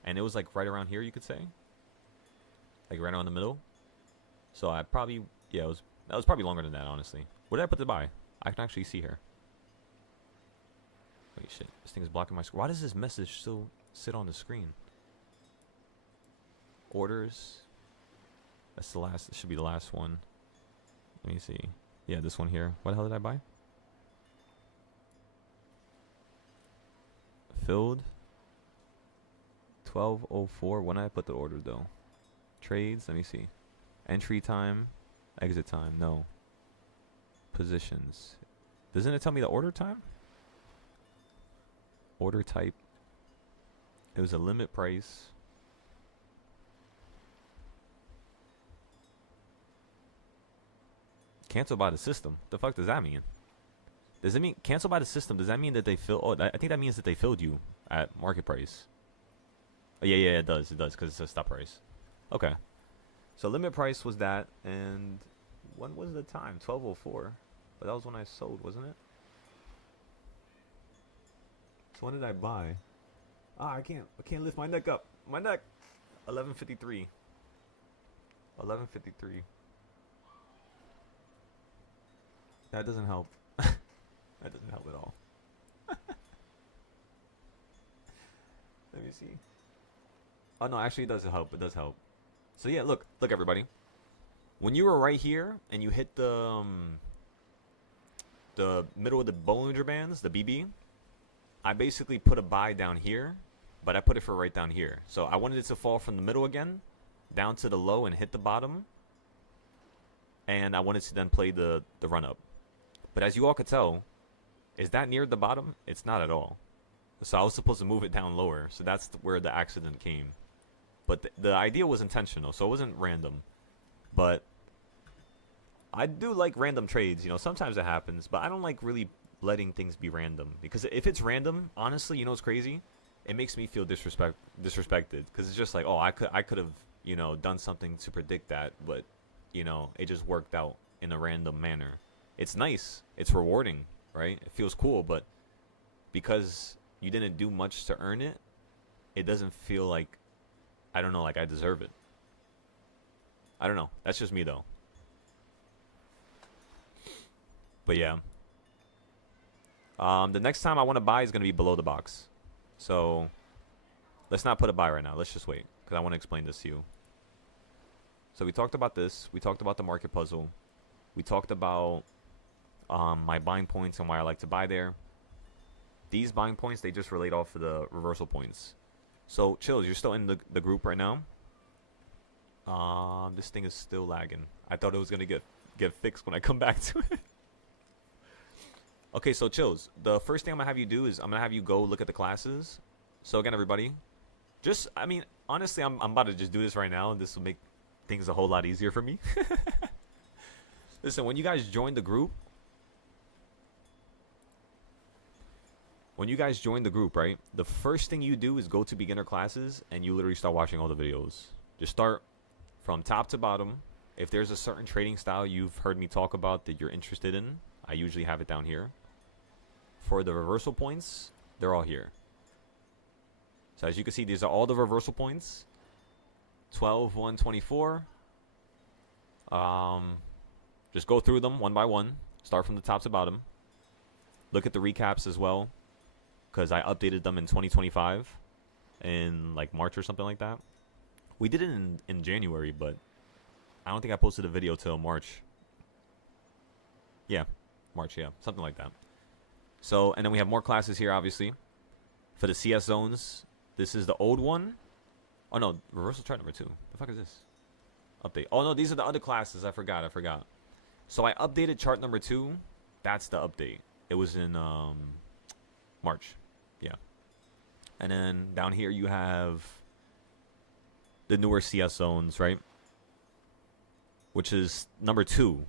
And it was like right around here, you could say. Like right around the middle. So I probably, yeah, that was probably longer than that, honestly. Where did I put the buy? I can actually see here. Wait, shit. This thing is blocking my screen. Why does this message still sit on the screen? Orders. That's the last. This should be the last one. Let me see. Yeah, this one here. What the hell did I buy? Filled. 12:04. When did I put the order though? Trades. Let me see. Entry time. Exit time. No. Positions. Doesn't it tell me the order time? Order type. It was a limit price. Cancel by the system. The fuck does that mean? Does it mean cancel by the system? Does that mean that they fill? Oh, I think that means that they filled you at market price. Oh, yeah, it does. It does because it's a stop price. Okay. So limit price was that, and when was the time? 12:04. But that was when I sold, wasn't it? So when did I buy? Ah, I can't lift my neck up. My neck. 11:53. 11:53. That doesn't help. That doesn't help at all. Let me see. Oh no, actually it does help. It does help. So yeah, look everybody. When you were right here and you hit the middle of the Bollinger Bands, the BB, I basically put a buy down here, but I put it for right down here. So I wanted it to fall from the middle again, down to the low and hit the bottom. And I wanted to then play the run up. But as you all could tell, is that near the bottom? It's not at all. So I was supposed to move it down lower. So that's where the accident came. But the idea was intentional, so it wasn't random. But I do like random trades. You know, sometimes it happens, but I don't like really letting things be random. Because if it's random, honestly, you know what's crazy? It makes me feel disrespected. Because it's just like, oh, I could have, you know, done something to predict that. But, you know, it just worked out in a random manner. It's nice. It's rewarding, right? It feels cool, but because you didn't do much to earn it, it doesn't feel like, I don't know, like I deserve it. I don't know. That's just me, though. But yeah. The next time I want to buy is going to be below the box. So let's not put a buy right now. Let's just wait, because I want to explain this to you. So we talked about this. We talked about the market puzzle. We talked about my buying points and why I like to buy there. These buying points, they just relate off of the reversal points. So, Chills, you're still in the group right now. This thing is still lagging. I thought it was going to get fixed when I come back to it. Okay, so Chills, the first thing I'm going to have you do is I'm going to have you go look at the classes. So, again, everybody, just, I mean, honestly, I'm about to just do this right now, and this will make things a whole lot easier for me. Listen, when you guys join the group, right, the first thing you do is go to beginner classes, and you literally start watching all the videos. Just start from top to bottom. If there's a certain trading style you've heard me talk about that you're interested in, I usually have it down here. For the reversal points, they're all here. So as you can see, these are all the reversal points. 12, 1, 24. Just go through them one by one. Start from the top to bottom. Look at the recaps as well, because I updated them in 2025 in like March or something like that. We did it in January, but I don't think I posted a video till March. Yeah, March, yeah, something like that. So, and then we have more classes here, obviously. For the CS zones, this is the old one. Oh, no, reversal chart number 2. The fuck is this? Update. Oh, no, these are the other classes. I forgot. So I updated chart number 2. That's the update. It was in March. Yeah. And then down here you have the newer CS zones, right? Which is number 2.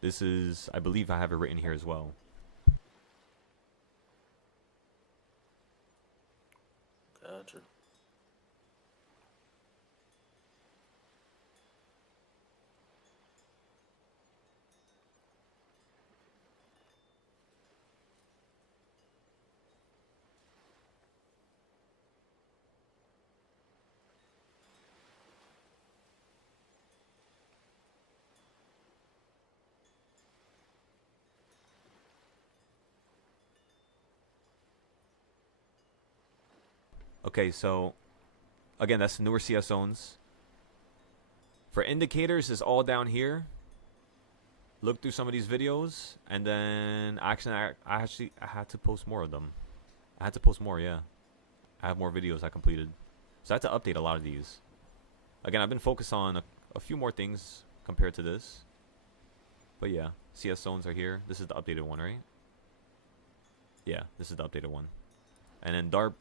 This is, I believe I have it written here as well. Gotcha. Okay, so again, that's the newer CS zones. For indicators, it's all down here. Look through some of these videos, and then I had to post more of them. I had to post more, yeah. I have more videos I completed, so I had to update a lot of these. Again, I've been focused on a few more things compared to this, but yeah, CS zones are here. This is the updated one, right? Yeah, this is the updated one, and then DARP.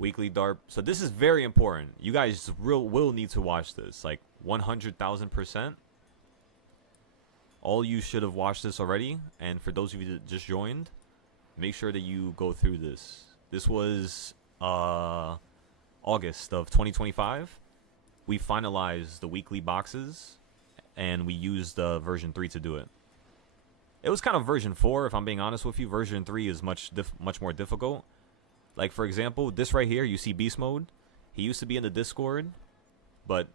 Weekly DARP. So this is very important. You guys will need to watch this. Like 100,000%. All you should have watched this already. And for those of you that just joined, make sure that you go through this. This was August of 2025. We finalized the weekly boxes. And we used version 3 to do it. It was kind of version 4, if I'm being honest with you. Version 3 is much more difficult. Like, for example, this right here, you see Beast Mode. He used to be in the Discord, but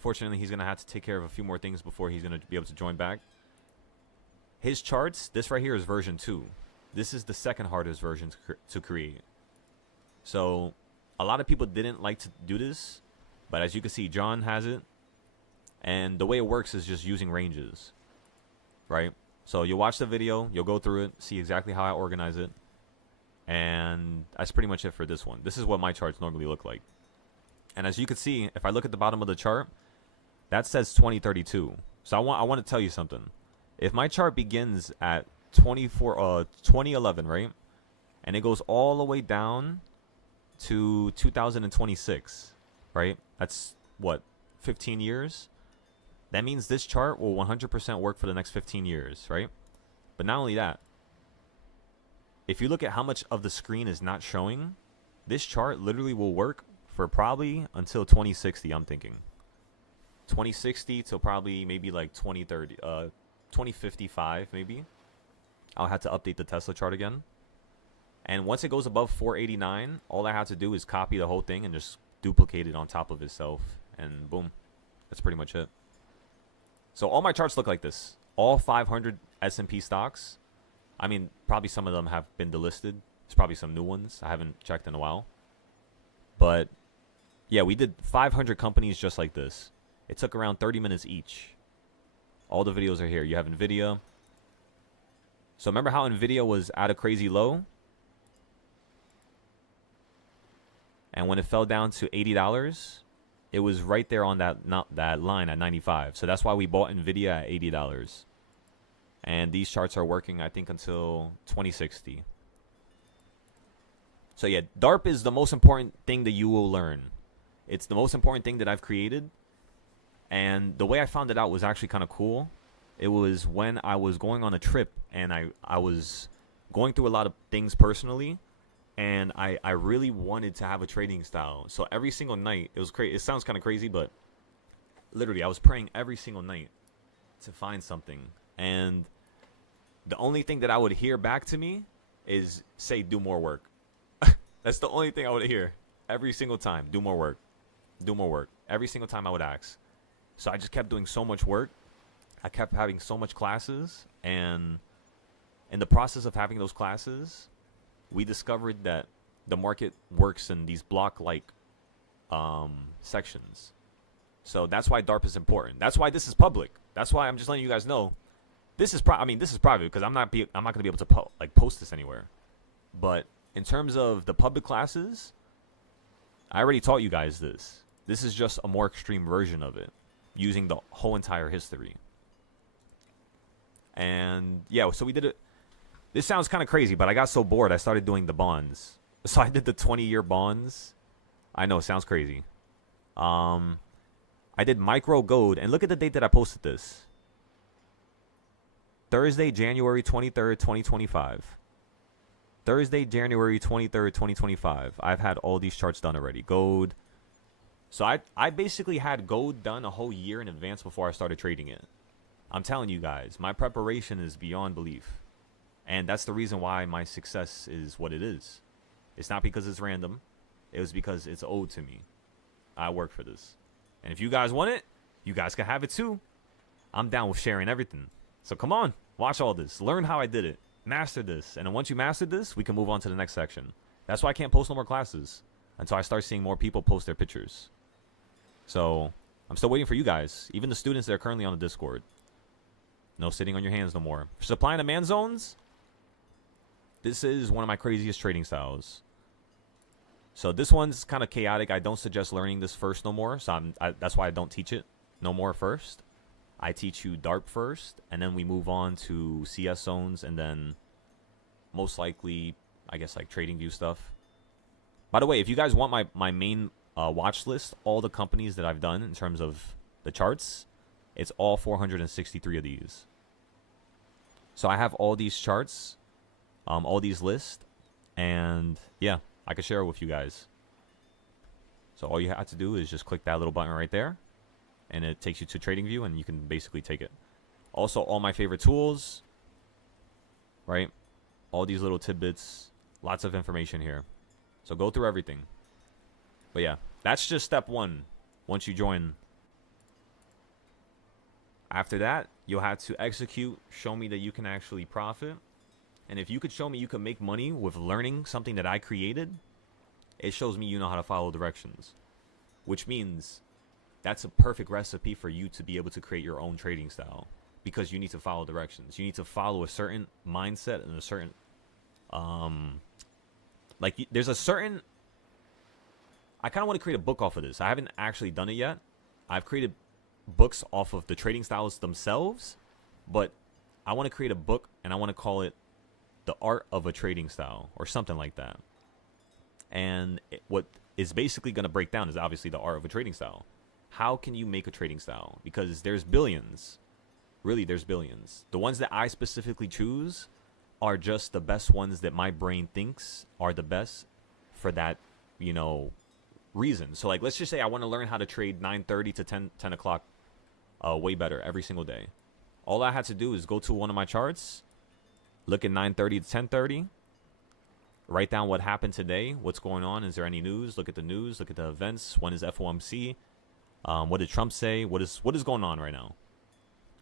fortunately, he's going to have to take care of a few more things before he's going to be able to join back. His charts, this right here is version 2. This is the second hardest version to create. So, a lot of people didn't like to do this, but as you can see, John has it. And the way it works is just using ranges, right? So, you'll watch the video, you'll go through it, see exactly how I organize it. And that's pretty much it for this one. This is what my charts normally look like. And as you can see, if I look at the bottom of the chart, that says 2032. So I want to tell you something. If my chart begins at 2011, right? And it goes all the way down to 2026, right? That's what, 15 years? That means this chart will 100% work for the next 15 years, right? But not only that, if you look at how much of the screen is not showing, this chart literally will work for probably until 2060, I'm thinking. 2060 till probably maybe like 2030, 2055 maybe. I'll have to update the Tesla chart again. And once it goes above 489, all I have to do is copy the whole thing and just duplicate it on top of itself. And boom, that's pretty much it. So all my charts look like this. All 500 S&P stocks. I mean, probably some of them have been delisted. There's probably some new ones I haven't checked in a while. But, yeah, we did 500 companies just like this. It took around 30 minutes each. All the videos are here. You have NVIDIA. So remember how NVIDIA was at a crazy low? And when it fell down to $80, it was right there on that line at 95. So that's why we bought NVIDIA at $80. And these charts are working, I think, until 2060. So yeah, DARP is the most important thing that you will learn. It's the most important thing that I've created. And the way I found it out was actually kind of cool. It was when I was going on a trip and I was going through a lot of things personally. And I really wanted to have a trading style. So every single night, it was crazy. It sounds kind of crazy, but literally I was praying every single night to find something. And the only thing that I would hear back to me is say, do more work. That's the only thing I would hear every single time. Do more work. Do more work. Every single time I would ask. So I just kept doing so much work. I kept having so much classes. And in the process of having those classes, we discovered that the market works in these block-like sections. So that's why DARP is important. That's why this is public. That's why I'm just letting you guys know. This is this is private because I'm not going to be able to post this anywhere. But in terms of the public classes, I already taught you guys this. This is just a more extreme version of it, using the whole entire history. And yeah, so we did it. This sounds kind of crazy, but I got so bored I started doing the bonds. So I did the 20-year bonds. I know, it sounds crazy. I did micro gold, and look at the date that I posted this. Thursday, January 23rd, 2025. Thursday, January 23rd, 2025. I've had all these charts done already. Gold. So I basically had gold done a whole year in advance before I started trading it. I'm telling you guys, my preparation is beyond belief. And that's the reason why my success is what it is. It's not because it's random. It was because it's owed to me. I work for this. And if you guys want it, you guys can have it too. I'm down with sharing everything. So come on, watch all this. Learn how I did it. Master this. And then once you master this, we can move on to the next section. That's why I can't post no more classes until I start seeing more people post their pictures. So I'm still waiting for you guys. Even the students that are currently on the Discord. No sitting on your hands no more. For supply and demand zones, this is one of my craziest trading styles. So this one's kind of chaotic. I don't suggest learning this first no more. So that's why I don't teach it no more first. I teach you DARP first, and then we move on to CS zones, and then most likely, I guess, like trading view stuff. By the way, if you guys want my main watch list, all the companies that I've done in terms of the charts, it's all 463 of these. So I have all these charts, all these lists, and yeah, I can share it with you guys. So all you have to do is just click that little button right there, and it takes you to TradingView, and you can basically take it. Also, all my favorite tools, right? All these little tidbits, lots of information here. So go through everything. But yeah, that's just step one once you join. After that, you'll have to execute, show me that you can actually profit. And if you could show me you can make money with learning something that I created, it shows me you know how to follow directions. Which means that's a perfect recipe for you to be able to create your own trading style. Because you need to follow directions. You need to follow a certain mindset and a certain... there's a certain... I kind of want to create a book off of this. I haven't actually done it yet. I've created books off of the trading styles themselves, but I want to create a book, and I want to call it The Art of a Trading Style or something like that. And what is basically going to break down is obviously the art of a trading style. How can you make a trading style? Because there's billions. Really, there's billions. The ones that I specifically choose are just the best ones that my brain thinks are the best for that, reason. So like, let's just say I want to learn how to trade 9:30 to 10 o'clock way better every single day. All I had to do is go to one of my charts, look at 9:30 to 10:30, write down what happened today, what's going on, is there any news, look at the news, look at the events, when is FOMC, what did Trump say, what is going on right now.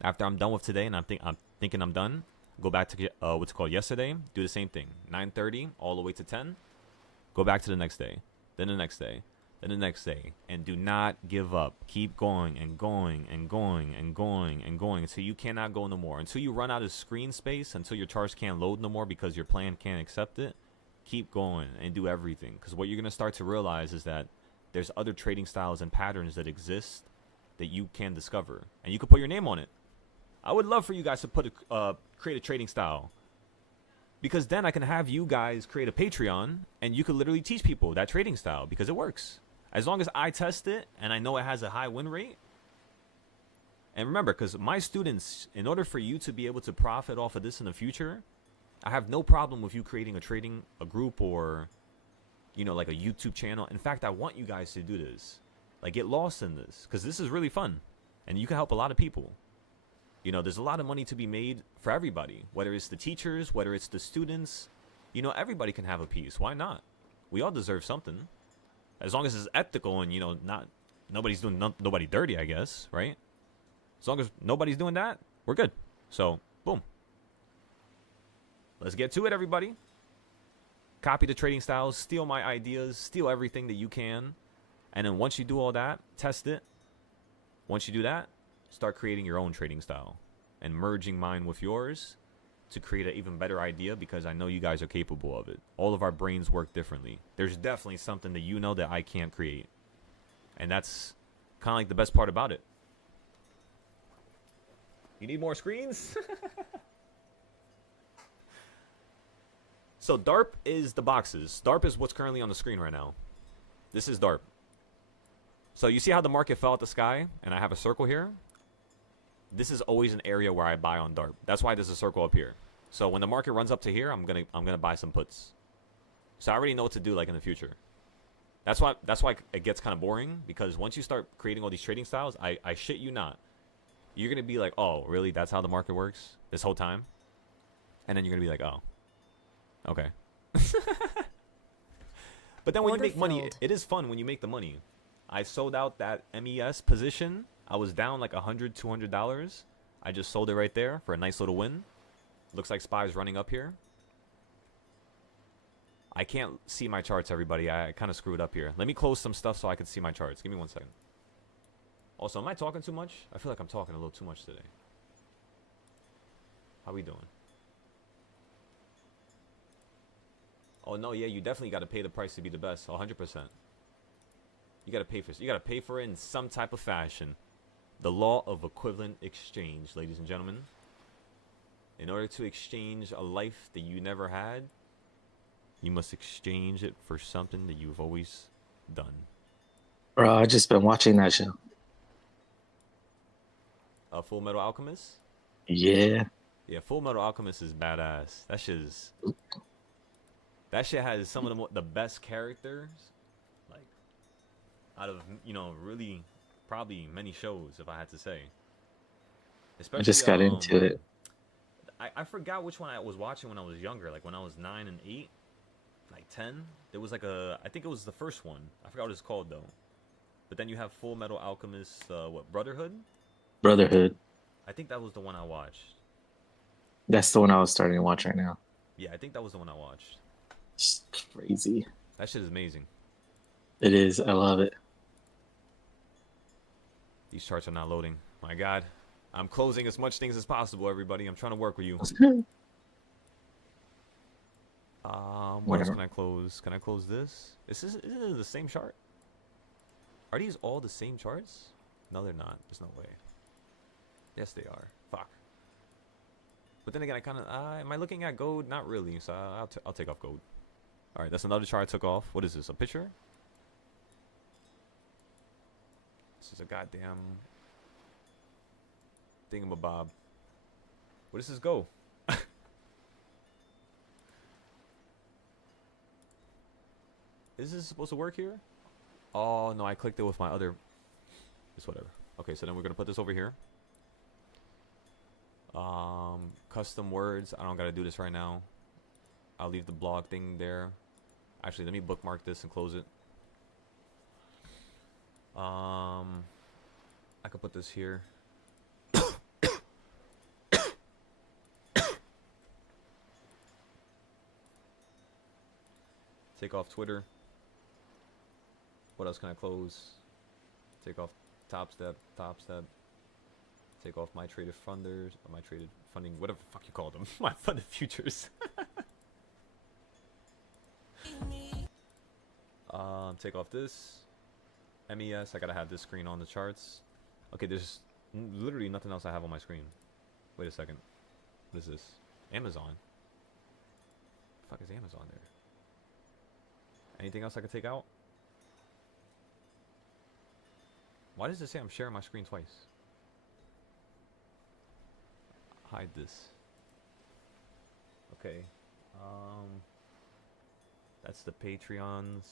After I'm done with today and I'm thinking I'm done, go back to what's called yesterday, do the same thing, 9:30 all the way to 10, go back to the next day, then the next day, then the next day, and do not give up. Keep going and going and going and going and going until you cannot go no more. Until you run out of screen space, until your charts can't load no more because your plan can't accept it. Keep going and do everything. Because what you're going to start to realize is that there's other trading styles and patterns that exist that you can discover. And you can put your name on it. I would love for you guys to create a trading style. Because then I can have you guys create a Patreon and you could literally teach people that trading style because it works. As long as I test it and I know it has a high win rate. And remember, because my students, in order for you to be able to profit off of this in the future, I have no problem with you creating a group or, like a YouTube channel. In fact, I want you guys to do this. Like, get lost in this because this is really fun and you can help a lot of people. There's a lot of money to be made for everybody, whether it's the teachers, whether it's the students. Everybody can have a piece. Why not? We all deserve something. As long as it's ethical and, nobody's doing nobody dirty, I guess, right? As long as nobody's doing that, we're good. So, boom. Let's get to it, everybody. copy the trading styles, steal my ideas, steal everything that you can. And then once you do all that, test it. Once you do that, start creating your own trading style and merging mine with yours to create an even better idea, because I know you guys are capable of it. All of our brains work differently. There's definitely something that you know that I can't create. And that's kind of like the best part about it. You need more screens? So DARP is the boxes. DARP is what's currently on the screen right now. This is DARP. So you see how the market fell out the sky and I have a circle here? This is always an area where I buy on DARP. That's why there's a circle up here. So when the market runs up to here, I'm gonna buy some puts. So I already know what to do like in the future. That's why it gets kind of boring, because once you start creating all these trading styles, I shit you not, you're gonna be like, oh really, that's how the market works this whole time? And then you're gonna be like, oh, okay. But then when you make money, it is fun when you make the money. I sold out that MES position. I was down like $100, $200. I just sold it right there for a nice little win. Looks like SPY is running up here. I can't see my charts, everybody. I kind of screwed up here. Let me close some stuff so I can see my charts. Give me 1 second. Also, am I talking too much? I feel like I'm talking a little too much today. How we doing? Oh no, yeah, you definitely got to pay the price to be the best. 100%. You got to pay for it. You got to pay for it in some type of fashion. The law of equivalent exchange, ladies and gentlemen. In order to exchange a life that you never had, you must exchange it for something that you've always done. Bro, I just been watching that show. Full Metal Alchemist? Yeah. Yeah, Full Metal Alchemist is badass. That shit has some of the best characters, like, out of, you know, really probably many shows, if I had to say. Especially, I just got into it. I forgot which one I was watching when I was younger, like when I was 9 and 8, like 10. There was like I think it was the first one. I forgot what it's called though. But then you have Full Metal Alchemist, Brotherhood? Brotherhood. I think that was the one I watched. That's the one I was starting to watch right now. Yeah, I think that was the one I watched. It's crazy. That shit is amazing. It is. I love it. These charts are not loading. My God. I'm closing as much things as possible, everybody. I'm trying to work with you. What else can I close? Can I close this? Isn't it the same chart? Are these all the same charts? No, they're not. There's no way. Yes, they are. Fuck. But then again, I kind of... am I looking at gold? Not really. So I'll take off gold. All right, that's another chart I took off. What is this? A picture? This is a goddamn... thingamabob. Where does this go? Is this supposed to work here? Oh no, I clicked it with my other. It's whatever. Okay, so then we're gonna put this over here. Custom words. I don't gotta do this right now. I'll leave the blog thing there. Actually, let me bookmark this and close it. I could put this here. Take off Twitter. What else can I close? Take off Top Step. Take off my traded funders, or my traded funding, whatever the fuck you call them. My funded futures. Take off this. MES, I gotta have this screen on the charts. Okay, there's literally nothing else I have on my screen. Wait a second. What is this? Amazon. The fuck is Amazon there? Anything else I could take out? Why does it say I'm sharing my screen twice? Hide this. Okay. That's the Patreons.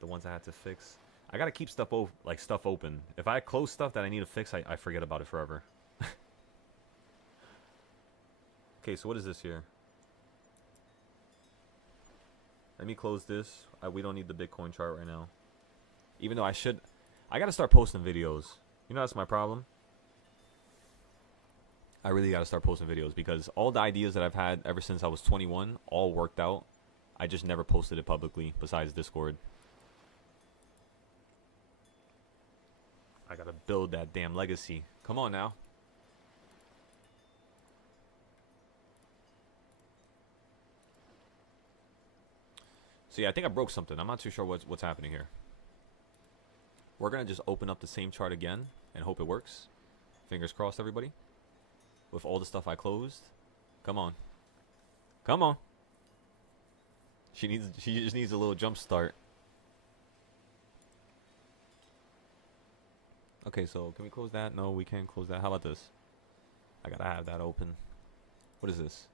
The ones I had to fix. I gotta keep stuff open. If I close stuff that I need to fix, I forget about it forever. Okay, so what is this here? Let me close this. We don't need the Bitcoin chart right now. Even though I gotta start posting videos. You know, that's my problem. I really gotta start posting videos because all the ideas that I've had ever since I was 21 all worked out. I just never posted it publicly besides Discord. I gotta build that damn legacy. Come on now. So yeah, I think I broke something. I'm not too sure what's happening here. We're gonna just open up the same chart again and hope it works. Fingers crossed, everybody. With all the stuff I closed. Come on. Come on. She just needs a little jump start. Okay, so can we close that? No, we can't close that. How about this? I gotta have that open. What is this?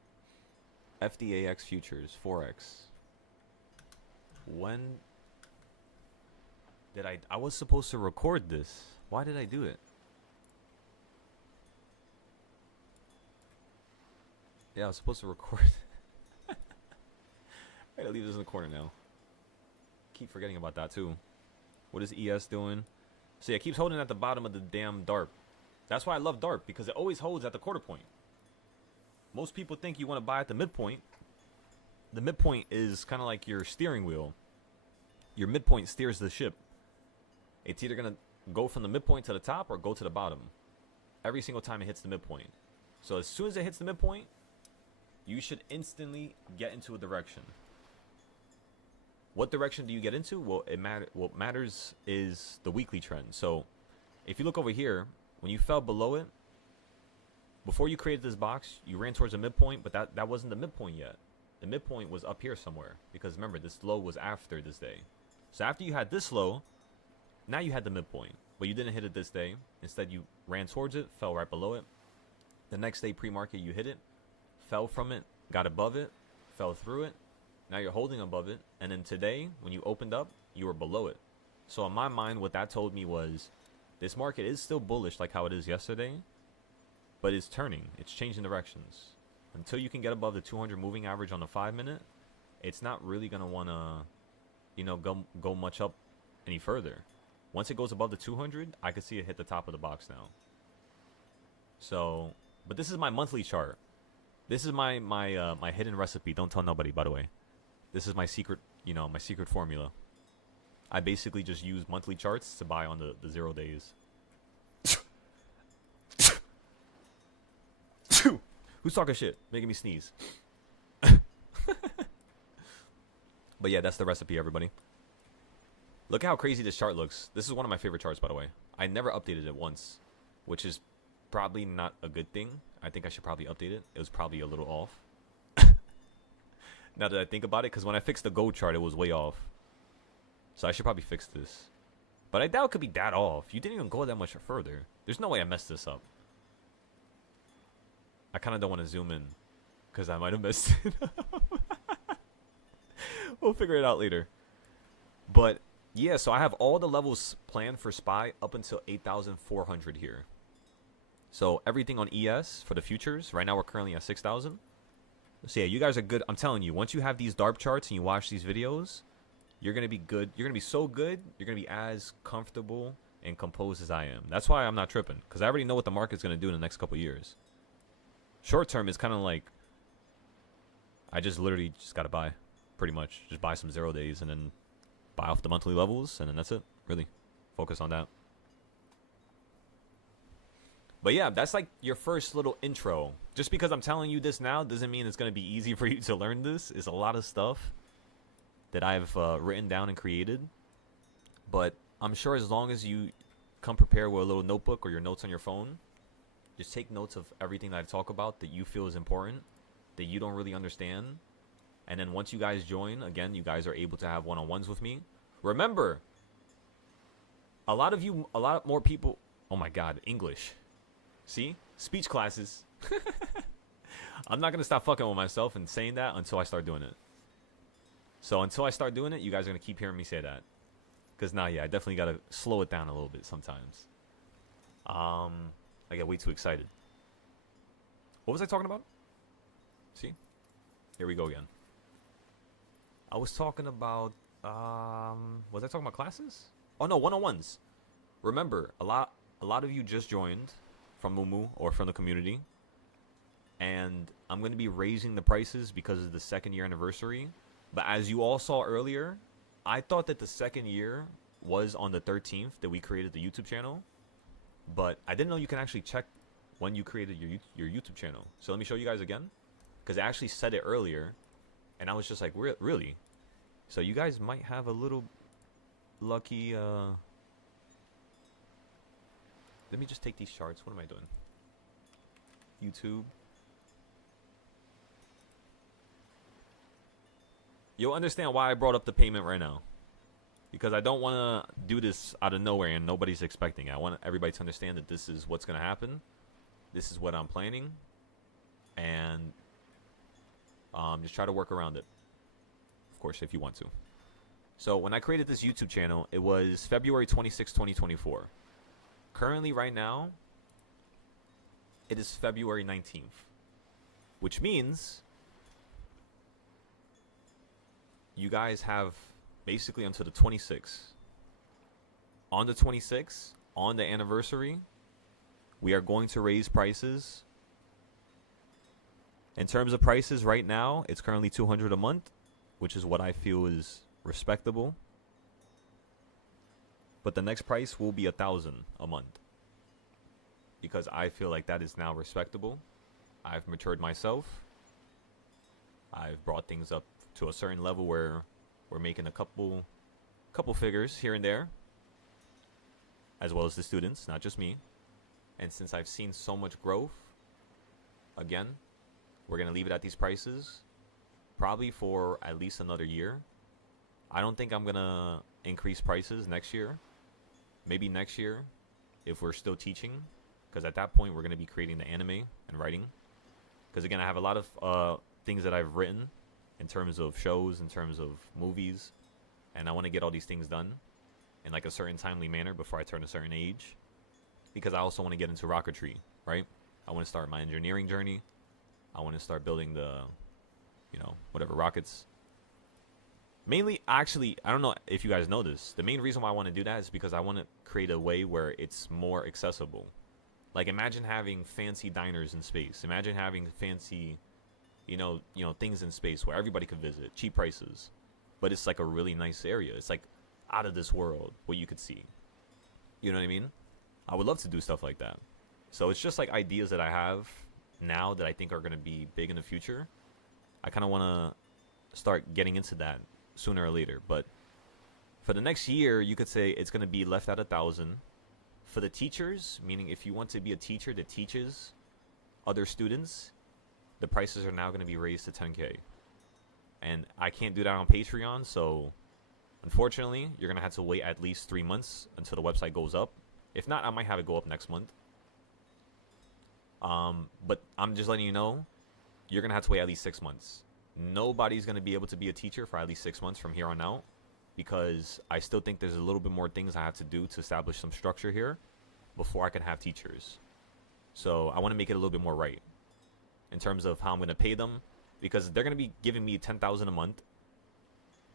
FDAX futures, Forex. When did I was supposed to record this. Why did I do it? Yeah, I was supposed to record. I gotta leave this in the corner now. Keep forgetting about that too. What is ES doing? So yeah, it keeps holding at the bottom of the damn DARP. That's why I love DARP, because it always holds at the quarter point. Most people think you want to buy at the midpoint. The midpoint is kind of like your steering wheel. Your midpoint steers the ship. It's either going to go from the midpoint to the top or go to the bottom. Every single time it hits the midpoint. So as soon as it hits the midpoint, you should instantly get into a direction. What direction do you get into? Well, what matters is the weekly trend. So if you look over here, when you fell below it, before you created this box, you ran towards the midpoint, but that wasn't the midpoint yet. The midpoint was up here somewhere, because remember, this low was after this day. So after you had this low, now you had the midpoint, but you didn't hit it this day. Instead, you ran towards it, fell right below it. The next day pre-market, you hit it, fell from it, got above it, fell through it. Now you're holding above it, and then today, when you opened up, you were below it. So in my mind, what that told me was, this market is still bullish like how it is yesterday, but it's turning. It's changing directions. Until you can get above the 200 moving average on the 5-minute, it's not really going to want to, go much up any further. Once it goes above the 200, I could see it hit the top of the box now. So, but this is my monthly chart. This is my hidden recipe. Don't tell nobody, by the way. This is my secret, my secret formula. I basically just use monthly charts to buy on the 0 days. Who's talking shit? Making me sneeze. But yeah, that's the recipe, everybody. Look how crazy this chart looks. This is one of my favorite charts, by the way. I never updated it once, which is probably not a good thing. I think I should probably update it. It was probably a little off. Now that I think about it, because when I fixed the gold chart, it was way off. So I should probably fix this. But I doubt it could be that off. You didn't even go that much further. There's no way I messed this up. I kind of don't want to zoom in, because I might have messed it up. We'll figure it out later. But yeah, so I have all the levels planned for SPY up until 8,400 here. So everything on ES for the futures, right now we're currently at 6,000. So yeah, you guys are good. I'm telling you, once you have these DARP charts and you watch these videos, you're going to be good. You're going to be so good, you're going to be as comfortable and composed as I am. That's why I'm not tripping, because I already know what the market's going to do in the next couple years. Short term is kind of like, I just literally just got to buy, pretty much. Just buy some 0 days and then buy off the monthly levels, and then that's it. Really focus on that. But yeah, that's like your first little intro. Just because I'm telling you this now doesn't mean it's going to be easy for you to learn this. It's a lot of stuff that I've written down and created. But I'm sure as long as you come prepared with a little notebook or your notes on your phone, just take notes of everything that I talk about that you feel is important, that you don't really understand. And then once you guys join, again, you guys are able to have one-on-ones with me. Remember, a lot more people, oh my God, English. See? Speech classes. I'm not going to stop fucking with myself and saying that until I start doing it. So until I start doing it, you guys are going to keep hearing me say that. Because now, yeah, I definitely got to slow it down a little bit sometimes. I get way too excited. What was I talking about? See? Here we go again. I was talking about, was I talking about classes? Oh no, one-on-ones. Remember, a lot of you just joined from Mumu or from the community. And I'm going to be raising the prices because of the 2nd year anniversary. But as you all saw earlier, I thought that the second year was on the 13th that we created the YouTube channel. But I didn't know you can actually check when you created your YouTube channel. So let me show you guys again. Because I actually said it earlier. And I was just like, really? So you guys might have a little lucky... Let me just take these charts. What am I doing? YouTube. You'll understand why I brought up the payment right now. Because I don't want to do this out of nowhere and nobody's expecting it. I want everybody to understand that this is what's going to happen. This is what I'm planning. And just try to work around it. Of course, if you want to. So when I created this YouTube channel, it was February 26, 2024. Currently, right now, it is February 19th. Which means you guys have basically until the 26th. On the 26th, on the anniversary, we are going to raise prices. In terms of prices right now, it's currently $200 a month, which is what I feel is respectable. But the next price will be $1,000 a month. Because I feel like that is now respectable. I've matured myself. I've brought things up to a certain level where we're making a couple figures here and there. As well as the students, not just me. And since I've seen so much growth, again, we're going to leave it at these prices. Probably for at least another year. I don't think I'm going to increase prices next year. Maybe next year, if we're still teaching. Because at that point, we're going to be creating the anime and writing. Because again, I have a lot of things that I've written in terms of shows, in terms of movies. And I want to get all these things done in like a certain timely manner before I turn a certain age. Because I also want to get into rocketry, right? I want to start my engineering journey. I want to start building the, whatever rockets. Mainly, actually, I don't know if you guys know this. The main reason why I want to do that is because I want to create a way where it's more accessible. Like, imagine having fancy diners in space. Imagine having fancy, things in space where everybody could visit. Cheap prices. But it's like a really nice area. It's like out of this world what you could see. You know what I mean? I would love to do stuff like that. So it's just like ideas that I have now that I think are going to be big in the future. I kind of want to start getting into that sooner or later. But for the next year, you could say it's going to be left at $1,000. For the teachers, meaning if you want to be a teacher that teaches other students, the prices are now going to be raised to $10K. And I can't do that on Patreon, so unfortunately, you're going to have to wait at least 3 months until the website goes up. If not, I might have it go up next month. But I'm just letting you know, you're going to have to wait at least 6 months. Nobody's going to be able to be a teacher for at least 6 months from here on out. Because I still think there's a little bit more things I have to do to establish some structure here before I can have teachers. So I want to make it a little bit more right in terms of how I'm going to pay them. Because they're going to be giving me $10,000 a month.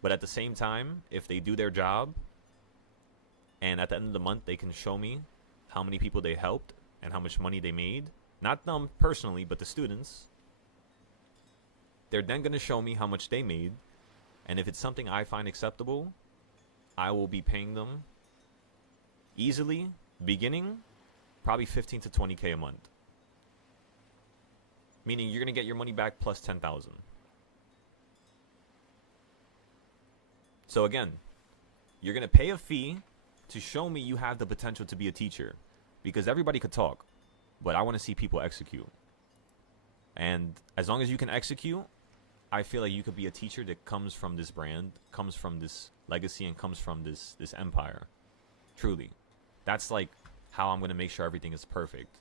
But at the same time, if they do their job, and at the end of the month, they can show me how many people they helped and how much money they made. Not them personally, but the students. They're then going to show me how much they made. And if it's something I find acceptable, I will be paying them easily, beginning, probably 15 to 20K a month. Meaning you're going to get your money back plus 10,000. So again, you're going to pay a fee to show me you have the potential to be a teacher. Because everybody could talk, but I want to see people execute. And as long as you can execute, I feel like you could be a teacher that comes from this brand, comes from this legacy, and comes from this empire. Truly. That's like how I'm going to make sure everything is perfect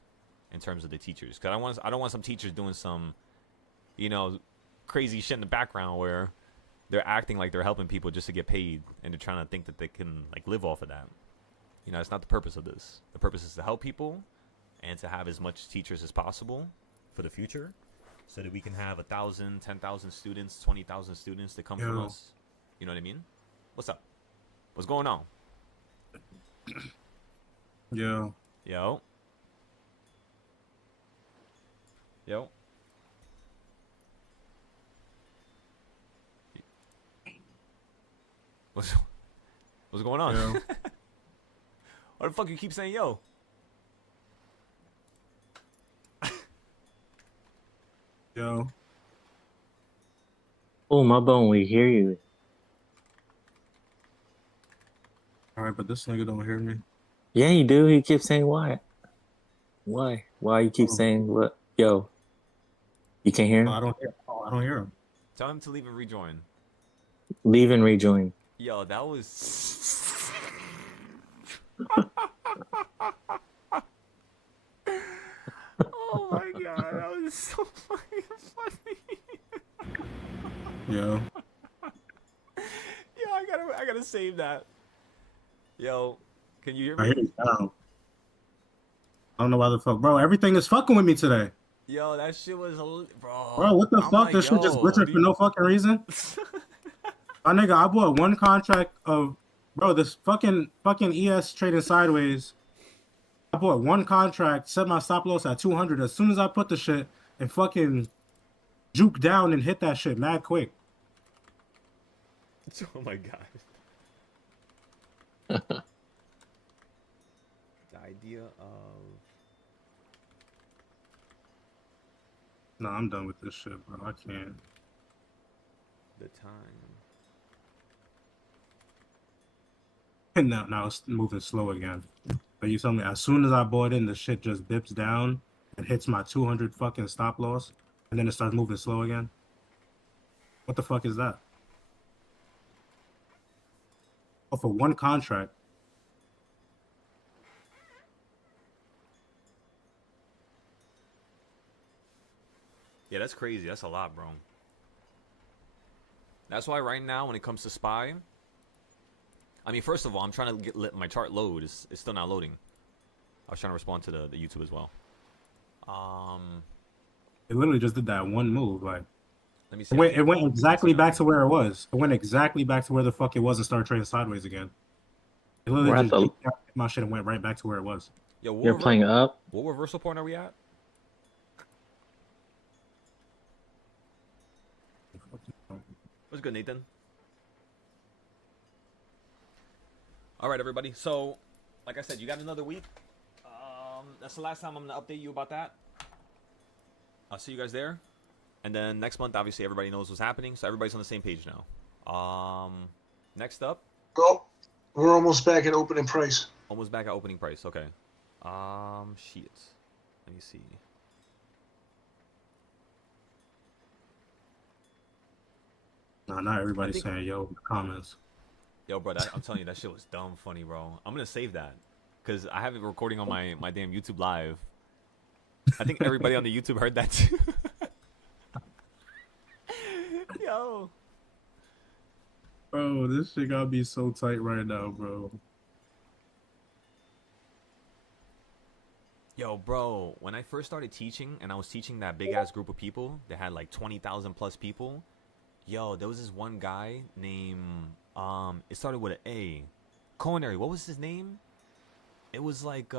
in terms of the teachers. Because I don't want some teachers doing some, crazy shit in the background where they're acting like they're helping people just to get paid, and they're trying to think that they can live off of that. It's not the purpose of this. The purpose is to help people and to have as much teachers as possible for the future. So that we can have 1,000, 10,000 students, 20,000 students that come from us. You know what I mean? What's up? What's going on? Yo. Yo. Yo. 'Cause, What's going on? Yo. Why the fuck you keep saying yo? Yo. Oh, my bone, we hear you. All right, but this nigga don't hear me. Yeah, you do. He keeps saying why? Why? Why you keep Oh, saying what? Yo, you can't hear him? I don't hear. Oh, I don't hear him. Tell him to leave and rejoin. Leave and rejoin. Yo, that was. Oh my god, that was so fucking funny. Yo. Yo, I gotta save that. Yo, can you hear I me? hear you now. I don't know why the fuck, bro. Everything is fucking with me today, Yo, that shit was bro. bro. What the I'm fuck? like, This shit just yo, what glitching do for you- no fucking reason. My nigga, I bought one contract of, bro. This fucking ES trading sideways. I bought one contract, set my stop loss at 200. As soon as I put the shit and fucking juke down and hit that shit mad quick. Oh my god. The idea of Nah, I'm done with this shit, bro. I can't. the time. And now it's moving slow again. But you tell me, as soon as I bought in, the shit just dips down and hits my 200 fucking stop loss, and then it starts moving slow again. What the fuck is that? Oh, for one contract. Yeah, that's crazy. That's a lot, bro. That's why right now, when it comes to SPY, I mean, first of all, I'm trying to get my chart load. It's still not loading. I was trying to respond to the YouTube as well. It literally just did that one move. Like, Let me see. it went exactly back to where it was. It went exactly back to where the fuck it was and started trading sideways again. It We're literally at just the- juked out my shit and went right back to where it was. Yo, You're playing up? What reversal point are we at? What's good, Nathan? All right, everybody. So, like I said, you got another week. That's the last time I'm gonna update you about that. I'll see you guys there. And then next month, obviously, everybody knows what's happening, so everybody's on the same page now. Next up, Oh, we're almost back at opening price. almost back at opening price. Okay. Shit. Let me see. Nah, not everybody's think- saying yo in the comments. Yo, bro, I'm telling you, that shit was dumb funny, bro. I'm gonna save that because I have it recording on my damn YouTube live. I think everybody on the YouTube heard that too. Yo. Bro, this shit gotta be so tight right now, bro. Yo, bro, when I first started teaching and I was teaching that big ass group of people that had like 20,000 plus people, yo, there was this one guy named it started with an A. Culinary. What was his name? It was like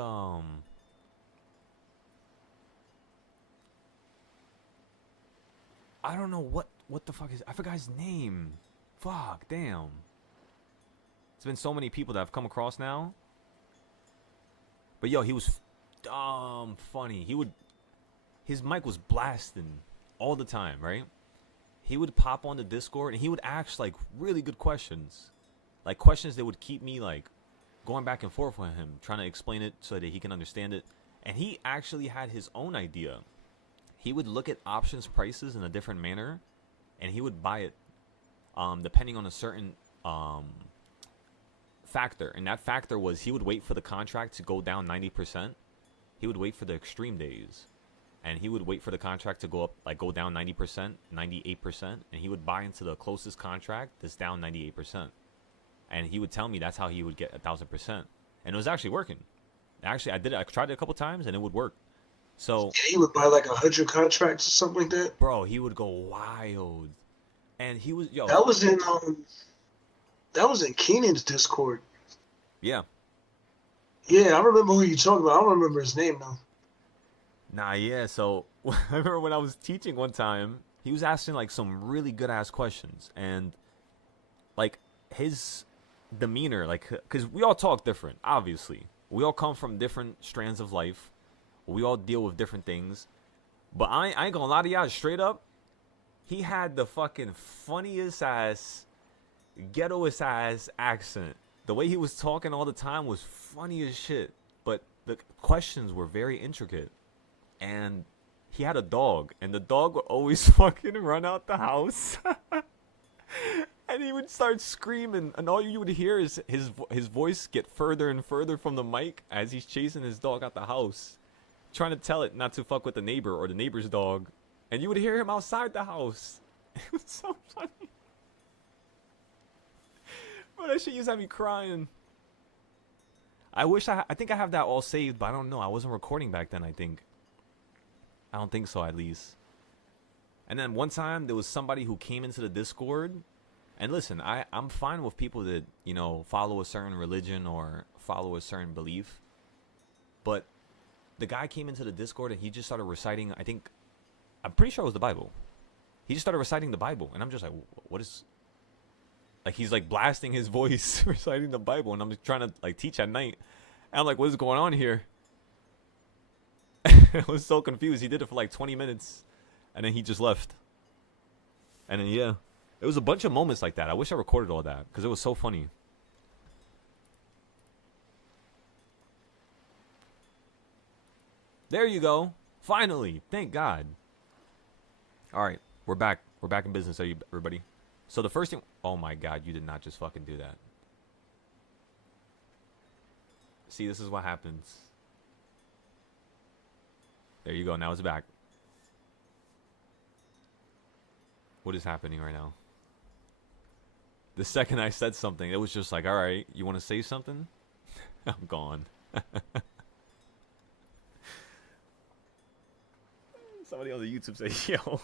I don't know what the fuck is, I forgot his name. Fuck, damn. It's been so many people that I've come across now. But yo, he was funny. His mic was blasting all the time, right? He would pop on the Discord and he would ask like really good questions. Like questions that would keep me like going back and forth with him, trying to explain it so that he can understand it. And he actually had his own idea. He would look at options prices in a different manner and he would buy it depending on a certain factor. And that factor was he would wait for the contract to go down 90%. He would wait for the extreme days. And he would wait for the contract to go up, like go down 90%, 98%. And he would buy into the closest contract that's down 98%. And he would tell me that's how he would get 1,000%. And it was actually working. Actually, I did it. I tried it a couple times and it would work. So, Yeah, he would buy like 100 contracts or something like that. bro, he would go wild. And he was, yo. That was in Keenan's Discord. Yeah. Yeah, I remember who you're talking about. I don't remember his name though. Nah, yeah. So I remember when I was teaching one time, he was asking like some really good ass questions, and like his demeanor, like, because we all talk different, obviously. We all come from different strands of life. We all deal with different things. But I ain't gonna lie to y'all, straight up, he had the fucking funniest ass, ghettoest ass accent. The way he was talking all the time was funny as shit. But the questions were very intricate. And he had a dog. And the dog would always fucking run out the house. And he would start screaming. And all you would hear is his voice get further and further from the mic as he's chasing his dog out the house. Trying to tell it not to fuck with the neighbor or the neighbor's dog. And you would hear him outside the house. It was so funny. Bro, that shit used to have me crying. I think I have that all saved, but I don't know. I wasn't recording back then, I think. I don't think so, at least. And then one time, there was somebody who came into the Discord. And listen, I'm fine with people that, you know, follow a certain religion or follow a certain belief. But the guy came into the Discord and he just started reciting, I'm pretty sure it was the Bible. He just started reciting the Bible. And I'm just like, what is... Like, he's, like, blasting his voice, reciting the Bible. And I'm just trying to, like, teach at night. And I'm like, what is going on here? I was so confused. He did it for, like, 20 minutes. And then he just left. And then, yeah. It was a bunch of moments like that. I wish I recorded all that. Because it was so funny. There you go. Finally. Thank God. All right. We're back. We're back in business, everybody. So the first thing... Oh my God, you did not just fucking do that. See, this is what happens. There you go. Now it's back. What is happening right now? The second I said something, it was just like, all right, you want to say something? I'm gone. Somebody on the YouTube say, yo.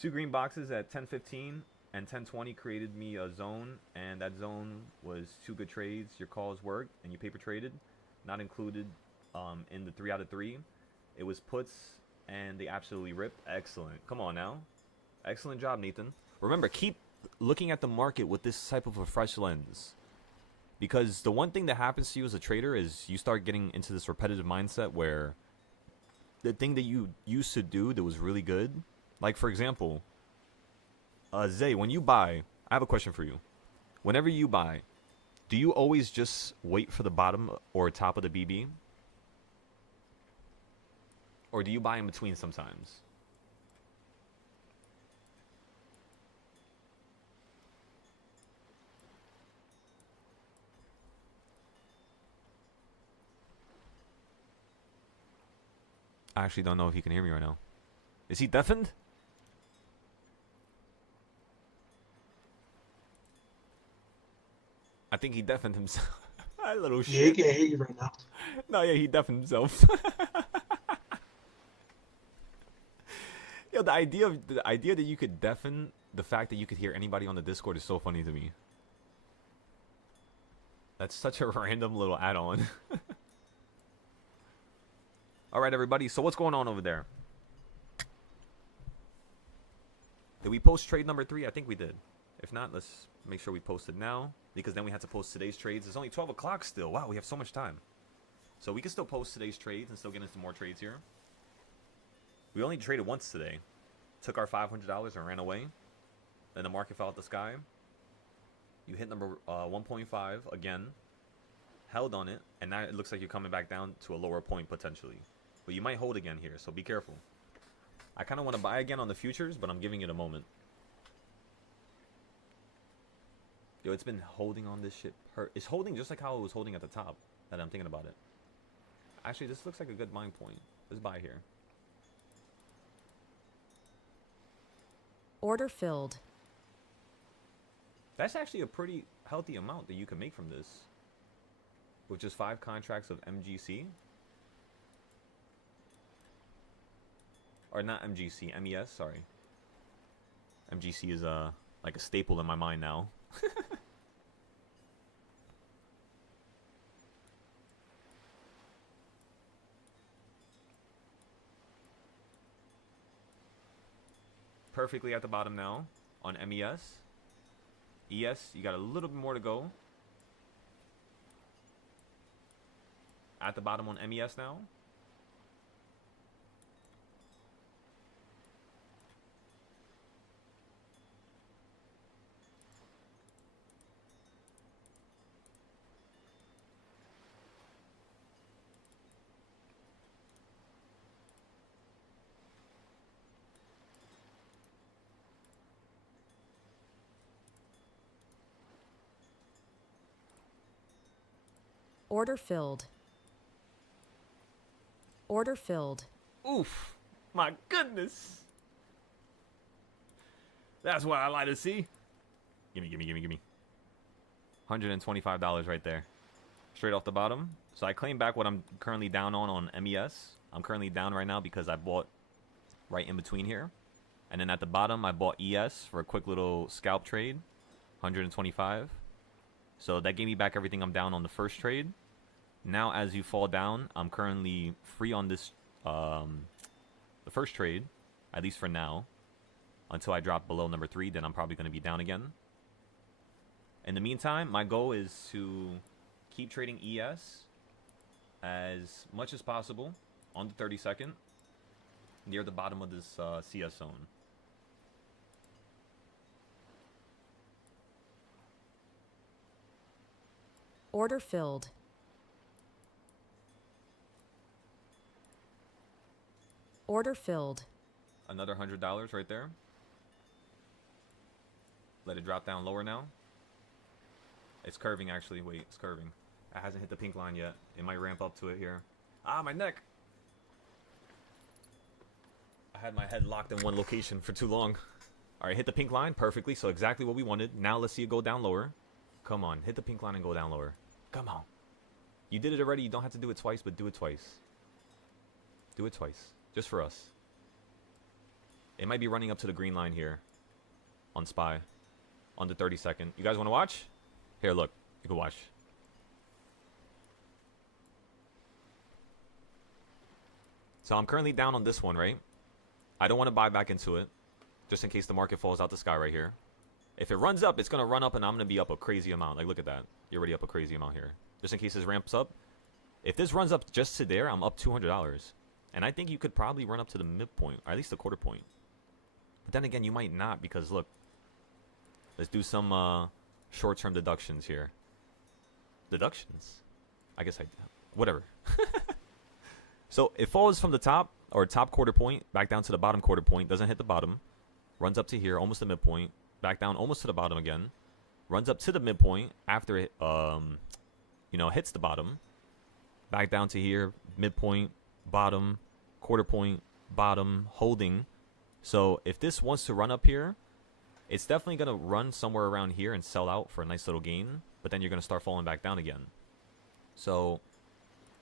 2 green boxes at 10:15 and 10:20 created me a zone, and that zone was 2 good trades. Your calls worked, and you paper traded. Not included in the 3 out of 3. It was puts, and they absolutely ripped. Excellent. Come on now. Excellent job, Nathan. Remember, keep looking at the market with this type of a fresh lens. Because the one thing that happens to you as a trader is you start getting into this repetitive mindset where the thing that you used to do that was really good... Like, for example, Zay, when you buy, I have a question for you. Whenever you buy, do you always just wait for the bottom or top of the BB? Or do you buy in between sometimes? I actually don't know if he can hear me right now. Is he deafened? I think he deafened himself. That little shit. Yeah, he can't hear you right now. No, yeah, he deafened himself. Yo, the idea that you could deafen the fact that you could hear anybody on the Discord is so funny to me. That's such a random little add-on. All right, everybody. So what's going on over there? Did we post trade number 3? I think we did. If not, let's make sure we post it now. Because then we had to post today's trades. It's only 12 o'clock still. Wow, we have so much time. So we can still post today's trades and still get into more trades here. We only traded once today. Took our $500 and ran away. Then the market fell out the sky. You hit number 1.5 again. Held on it. And now it looks like you're coming back down to a lower point potentially. But you might hold again here, so be careful. I kind of want to buy again on the futures, but I'm giving it a moment. Yo, it's been holding on this shit. It's holding just like how it was holding at the top. That I'm thinking about it. Actually, this looks like a good buying point. Let's buy here. Order filled. That's actually a pretty healthy amount that you can make from this. With just 5 contracts of MGC. Or not MGC, MES, sorry. MGC is like a staple in my mind now. Perfectly at the bottom now on MES. ES, you got a little bit more to go. At the bottom on MES now. Order filled. Order filled. Oof. My goodness. That's what I like to see. Gimme, gimme, gimme, gimme. $125 right there. Straight off the bottom. So I claim back what I'm currently down on MES. I'm currently down right now because I bought right in between here. And then at the bottom, I bought ES for a quick little scalp trade. 125. So that gave me back everything I'm down on the first trade. Now, as you fall down, I'm currently free on this, the first trade, at least for now, until I drop below number 3. Then I'm probably going to be down again. In the meantime, my goal is to keep trading ES as much as possible on the 32nd, near the bottom of this CS zone. Order filled. Order filled. Another $100 right there. Let it drop down lower now. It's curving actually. Wait, it's curving. It hasn't hit the pink line yet. It might ramp up to it here. Ah, my neck. I had my head locked in one location for too long. All right, hit the pink line perfectly. So exactly what we wanted. Now let's see it go down lower. Come on, hit the pink line and go down lower. Come on. You did it already. You don't have to do it twice, but do it twice. Do it twice. Just for us. It might be running up to the green line here. On SPY. On the 32nd. You guys want to watch? Here, look. You can watch. So I'm currently down on this one, right? I don't want to buy back into it. Just in case the market falls out the sky right here. If it runs up, it's going to run up and I'm going to be up a crazy amount. Like, look at that. You're already up a crazy amount here. Just in case this ramps up. If this runs up just to there, I'm up $200. And I think you could probably run up to the midpoint. Or at least the quarter point. But then again, you might not. Because, look. Let's do some short-term deductions here. Deductions? I guess whatever. So, it falls from the top. Or top quarter point. Back down to the bottom quarter point. Doesn't hit the bottom. Runs up to here. Almost the midpoint. Back down almost to the bottom again. Runs up to the midpoint after it, hits the bottom. Back down to here. Midpoint. Bottom. Quarter point. Bottom. Holding. So if this wants to run up here, it's definitely going to run somewhere around here and sell out for a nice little gain. But then you're going to start falling back down again. So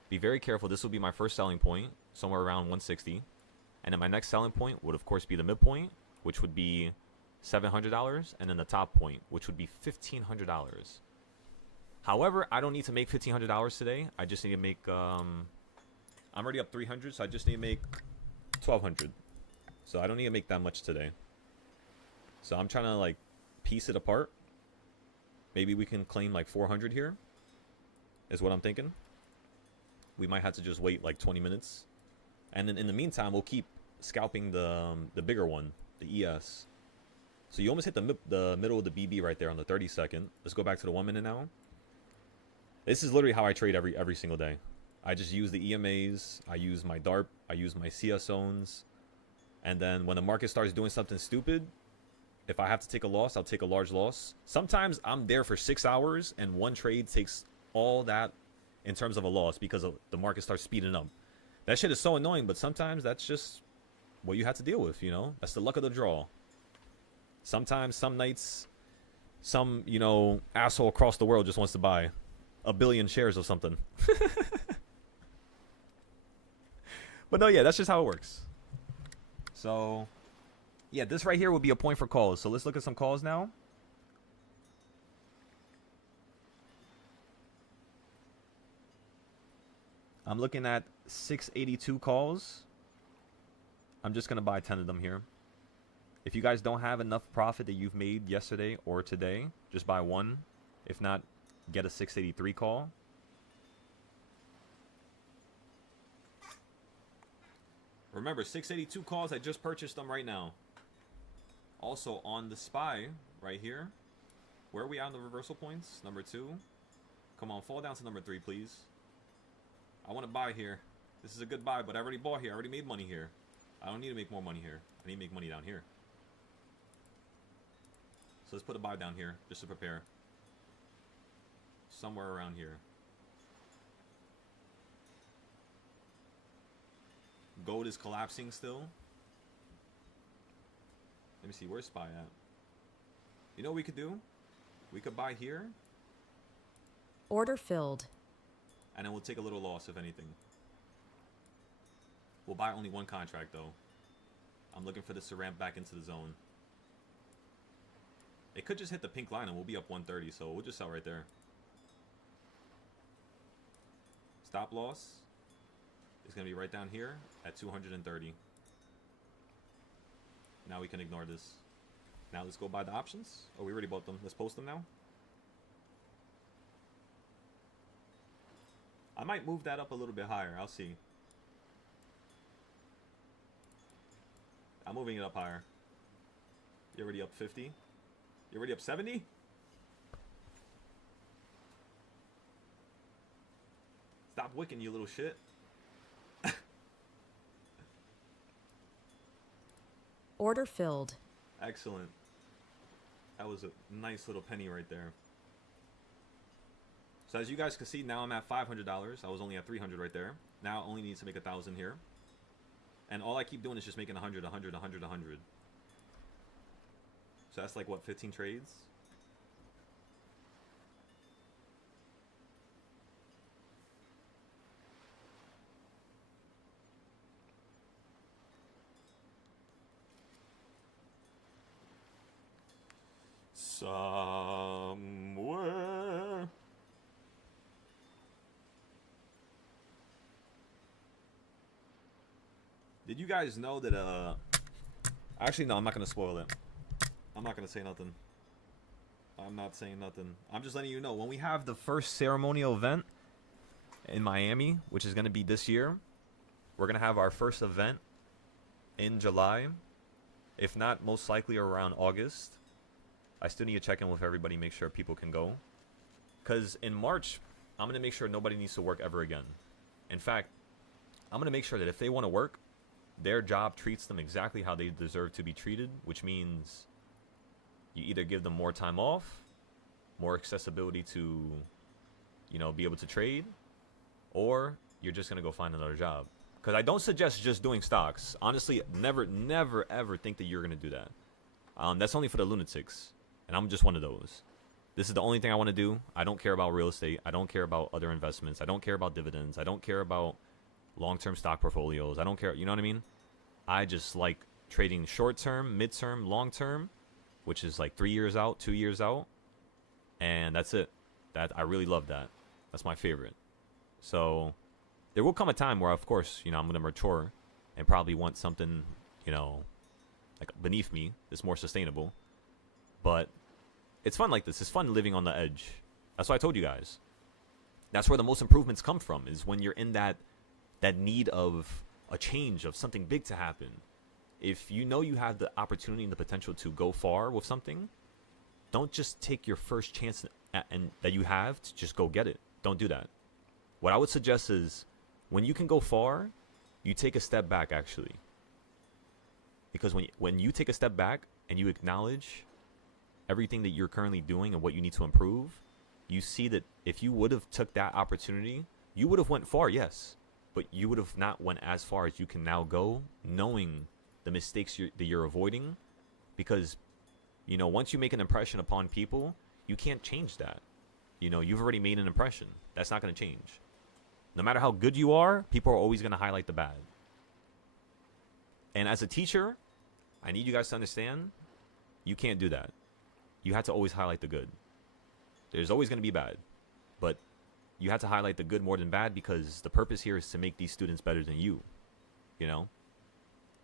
be very careful. This will be my first selling point. Somewhere around 160. And then my next selling point would, of course, be the midpoint. Which would be $700, and then the top point, which would be $1,500. However, I don't need to make $1,500 today. I just need to make, I'm already up 300, so I just need to make 1,200. So I don't need to make that much today. So I'm trying to, like, piece it apart. Maybe we can claim, like, 400 here, is what I'm thinking. We might have to just wait, like, 20 minutes. And then in the meantime, we'll keep scalping the bigger one, the ES. So you almost hit the middle of the BB right there on the 32nd. Let's go back to the 1 minute now. This is literally how I trade every single day. I just use the EMAs. I use my DARP. I use my CS zones. And then when the market starts doing something stupid, if I have to take a loss, I'll take a large loss. Sometimes I'm there for 6 hours and one trade takes all that in terms of a loss because the market starts speeding up. That shit is so annoying, but sometimes that's just what you have to deal with, you know? That's the luck of the draw. Sometimes, some nights, some, asshole across the world just wants to buy 1 billion shares of something. But no, yeah, that's just how it works. So, yeah, this right here would be a point for calls. So let's look at some calls now. I'm looking at 682 calls. I'm just going to buy 10 of them here. If you guys don't have enough profit that you've made yesterday or today, just buy one. If not, get a 683 call. Remember, 682 calls, I just purchased them right now. Also, on the SPY, right here. Where are we at on the reversal points? Number 2. Come on, fall down to number 3, please. I want to buy here. This is a good buy, but I already bought here. I already made money here. I don't need to make more money here. I need to make money down here. So let's put a buy down here, just to prepare. Somewhere around here. Gold is collapsing still. Let me see, where's SPY at? You know what we could do? We could buy here. Order filled. And then we'll take a little loss, if anything. We'll buy only one contract, though. I'm looking for this to ramp back into the zone. It could just hit the pink line and we'll be up 130, so we'll just sell right there. Stop loss is going to be right down here at 230. Now we can ignore this. Now let's go buy the options. Oh, we already bought them. Let's post them now. I might move that up a little bit higher. I'll see. I'm moving it up higher. You're already up 50. You're already up 70? Stop wicking, you little shit. Order filled. Excellent. That was a nice little penny right there. So as you guys can see, now I'm at $500. I was only at 300 right there. Now I only need to make 1,000 here. And all I keep doing is just making 100, 100, 100, 100. So that's like, what, 15 trades? Somewhere. Did you guys know that, actually, no, I'm not going to spoil it. I'm not going to say nothing. I'm not saying nothing. I'm just letting you know, when we have the first ceremonial event in Miami, which is going to be this year, we're going to have our first event in July. If not, most likely around August. I still need to check in with everybody, make sure people can go. Because in March, I'm going to make sure nobody needs to work ever again. In fact, I'm going to make sure that if they want to work, their job treats them exactly how they deserve to be treated, which means you either give them more time off, more accessibility to, you know, be able to trade, or you're just going to go find another job. Because I don't suggest just doing stocks. Honestly, never, ever think that you're going to do that. That's only for the lunatics. And I'm just one of those. This is the only thing I want to do. I don't care about real estate. I don't care about other investments. I don't care about dividends. I don't care about long-term stock portfolios. I don't care. You know what I mean? I just like trading short-term, mid-term, long-term, which is like 3 years out, 2 years out. And that's it. I really love that. That's my favorite. So there will come a time where, of course, you know, I'm going to mature and probably want something, you know, like beneath me that's more sustainable. But it's fun like this. It's fun living on the edge. That's what I told you guys. That's where the most improvements come from, is when you're in that need of a change, of something big to happen. If you know you have the opportunity and the potential to go far with something, don't just take your first chance and that you have to just go get it. Don't do that. What I would suggest is, when you can go far, you take a step back, actually. Because when you take a step back and you acknowledge everything that you're currently doing and what you need to improve, you see that if you would have took that opportunity, you would have went far, yes, but you would have not went as far as you can now go, knowing the mistakes that you're avoiding. Because, you know, once you make an impression upon people, you can't change that. You know, you've already made an impression. That's not going to change. No matter how good you are, people are always going to highlight the bad. And as a teacher, I need you guys to understand, you can't do that. You have to always highlight the good. There's always going to be bad, but you have to highlight the good more than bad, because the purpose here is to make these students better than you, you know?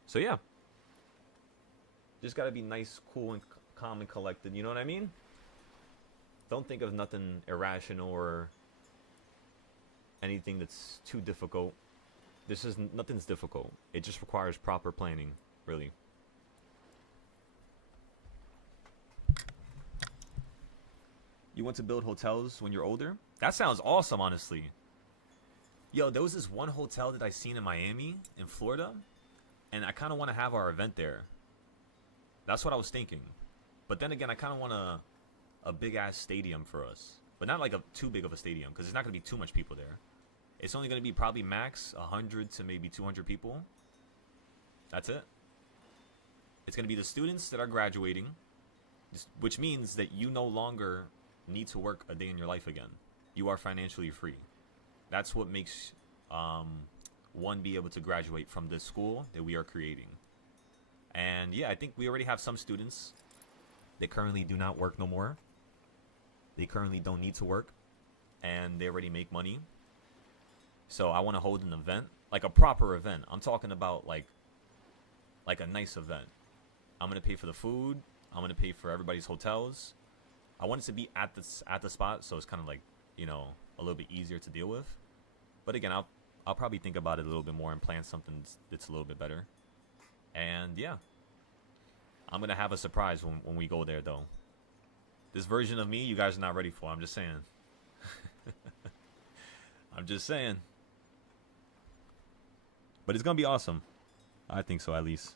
So yeah. Just gotta be nice, cool, and calm and collected. You know what I mean? Don't think of nothing irrational or anything that's too difficult. Nothing's difficult. It just requires proper planning, really. You want to build hotels when you're older? That sounds awesome, honestly. Yo, there was this one hotel that I seen in Miami, in Florida, and I kind of want to have our event there. That's what I was thinking. But then again, I kind of want a big-ass stadium for us. But not like too big of a stadium, because there's not going to be too much people there. It's only going to be probably max 100 to maybe 200 people. That's it. It's going to be the students that are graduating, which means that you no longer need to work a day in your life again. You are financially free. That's what makes one be able to graduate from this school that we are creating. And yeah, I think we already have some students that currently do not work no more. They currently don't need to work, and they already make money. So I want to hold an event, like a proper event. I'm talking about like a nice event. I'm gonna pay for the food. I'm gonna pay for everybody's hotels. I want it to be at the spot, so it's kind of like, you know, a little bit easier to deal with. But again, I'll probably think about it a little bit more and plan something that's a little bit better. And yeah, I'm gonna have a surprise when we go there, though. This version of me, you guys are not ready for. I'm just saying. I'm just saying. But it's gonna be awesome. I think so, at least.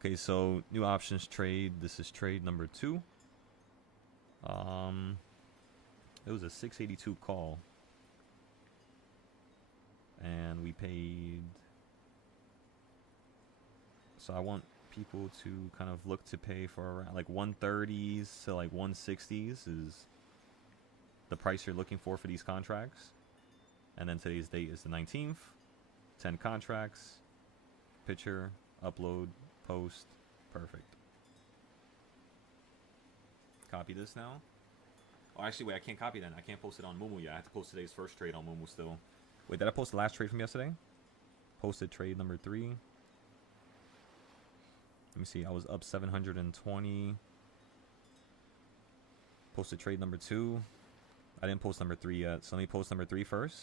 Okay, so new options trade. This is trade number 2. It was a 682 call, and we paid. So I want people to kind of look to pay for around like 130s to like 160s is the price you're looking for these contracts. And then today's date is the 19th. 10 contracts, picture, upload, post, perfect. Copy this now. Oh, actually, wait, I can't copy that. I can't post it on Moomoo yet. I have to post today's first trade on Moomoo still. Wait, did I post the last trade from yesterday? Posted trade number 3. Let me see. I was up 720. Posted trade number 2. I didn't post number 3 yet, so let me post number 3 first.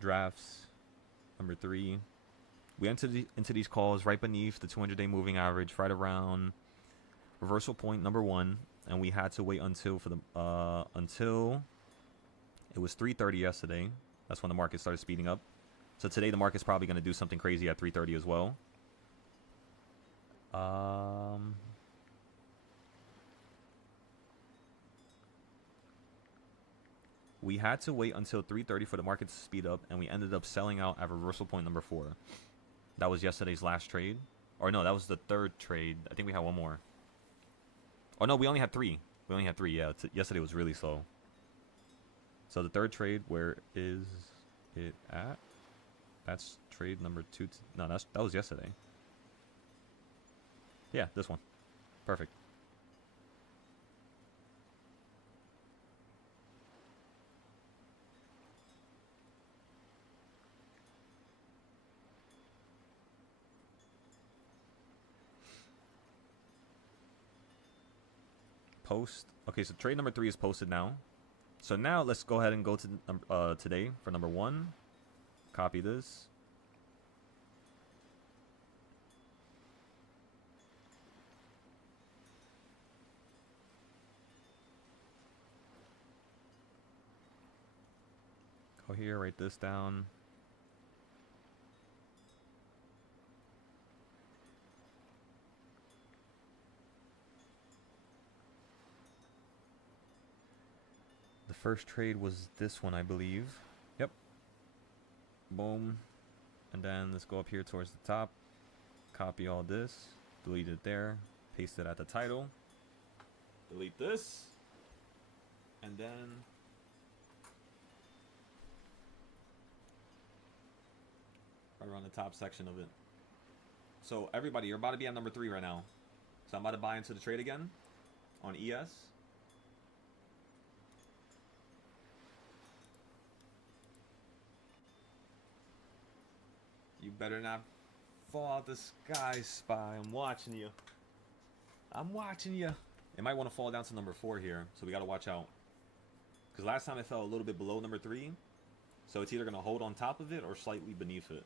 Drafts number 3. We entered into these calls right beneath the 200-day moving average, right around reversal point number 1, and we had to wait until it was 3:30 yesterday. That's when the market started speeding up. So today the market's probably going to do something crazy at 3:30 as well. We had to wait until 3:30 for the market to speed up, and we ended up selling out at reversal point number 4. That was yesterday's last trade. Or no, that was the 3rd trade. I think we had one more. Oh no, we only had 3. We only had 3, yeah. Yesterday was really slow. So the 3rd trade, where is it at? That's trade number 2. No, that was yesterday. Yeah, this one. Perfect. Post. Okay, so trade number 3 is posted now. So now let's go ahead and go to today for number 1. Copy this. Go here, write this down. The first trade was this one, I believe. Yep. Boom. And then let's go up here towards the top. Copy all this. Delete it there. Paste it at the title. Delete this. And then right around the top section of it. So everybody, you're about to be at number 3 right now. So I'm about to buy into the trade again on ES. You better not fall out the sky, Spy. I'm watching you. I'm watching you. It might want to fall down to number 4 here, so we got to watch out. Because last time it fell a little bit below number 3, so it's either going to hold on top of it or slightly beneath it.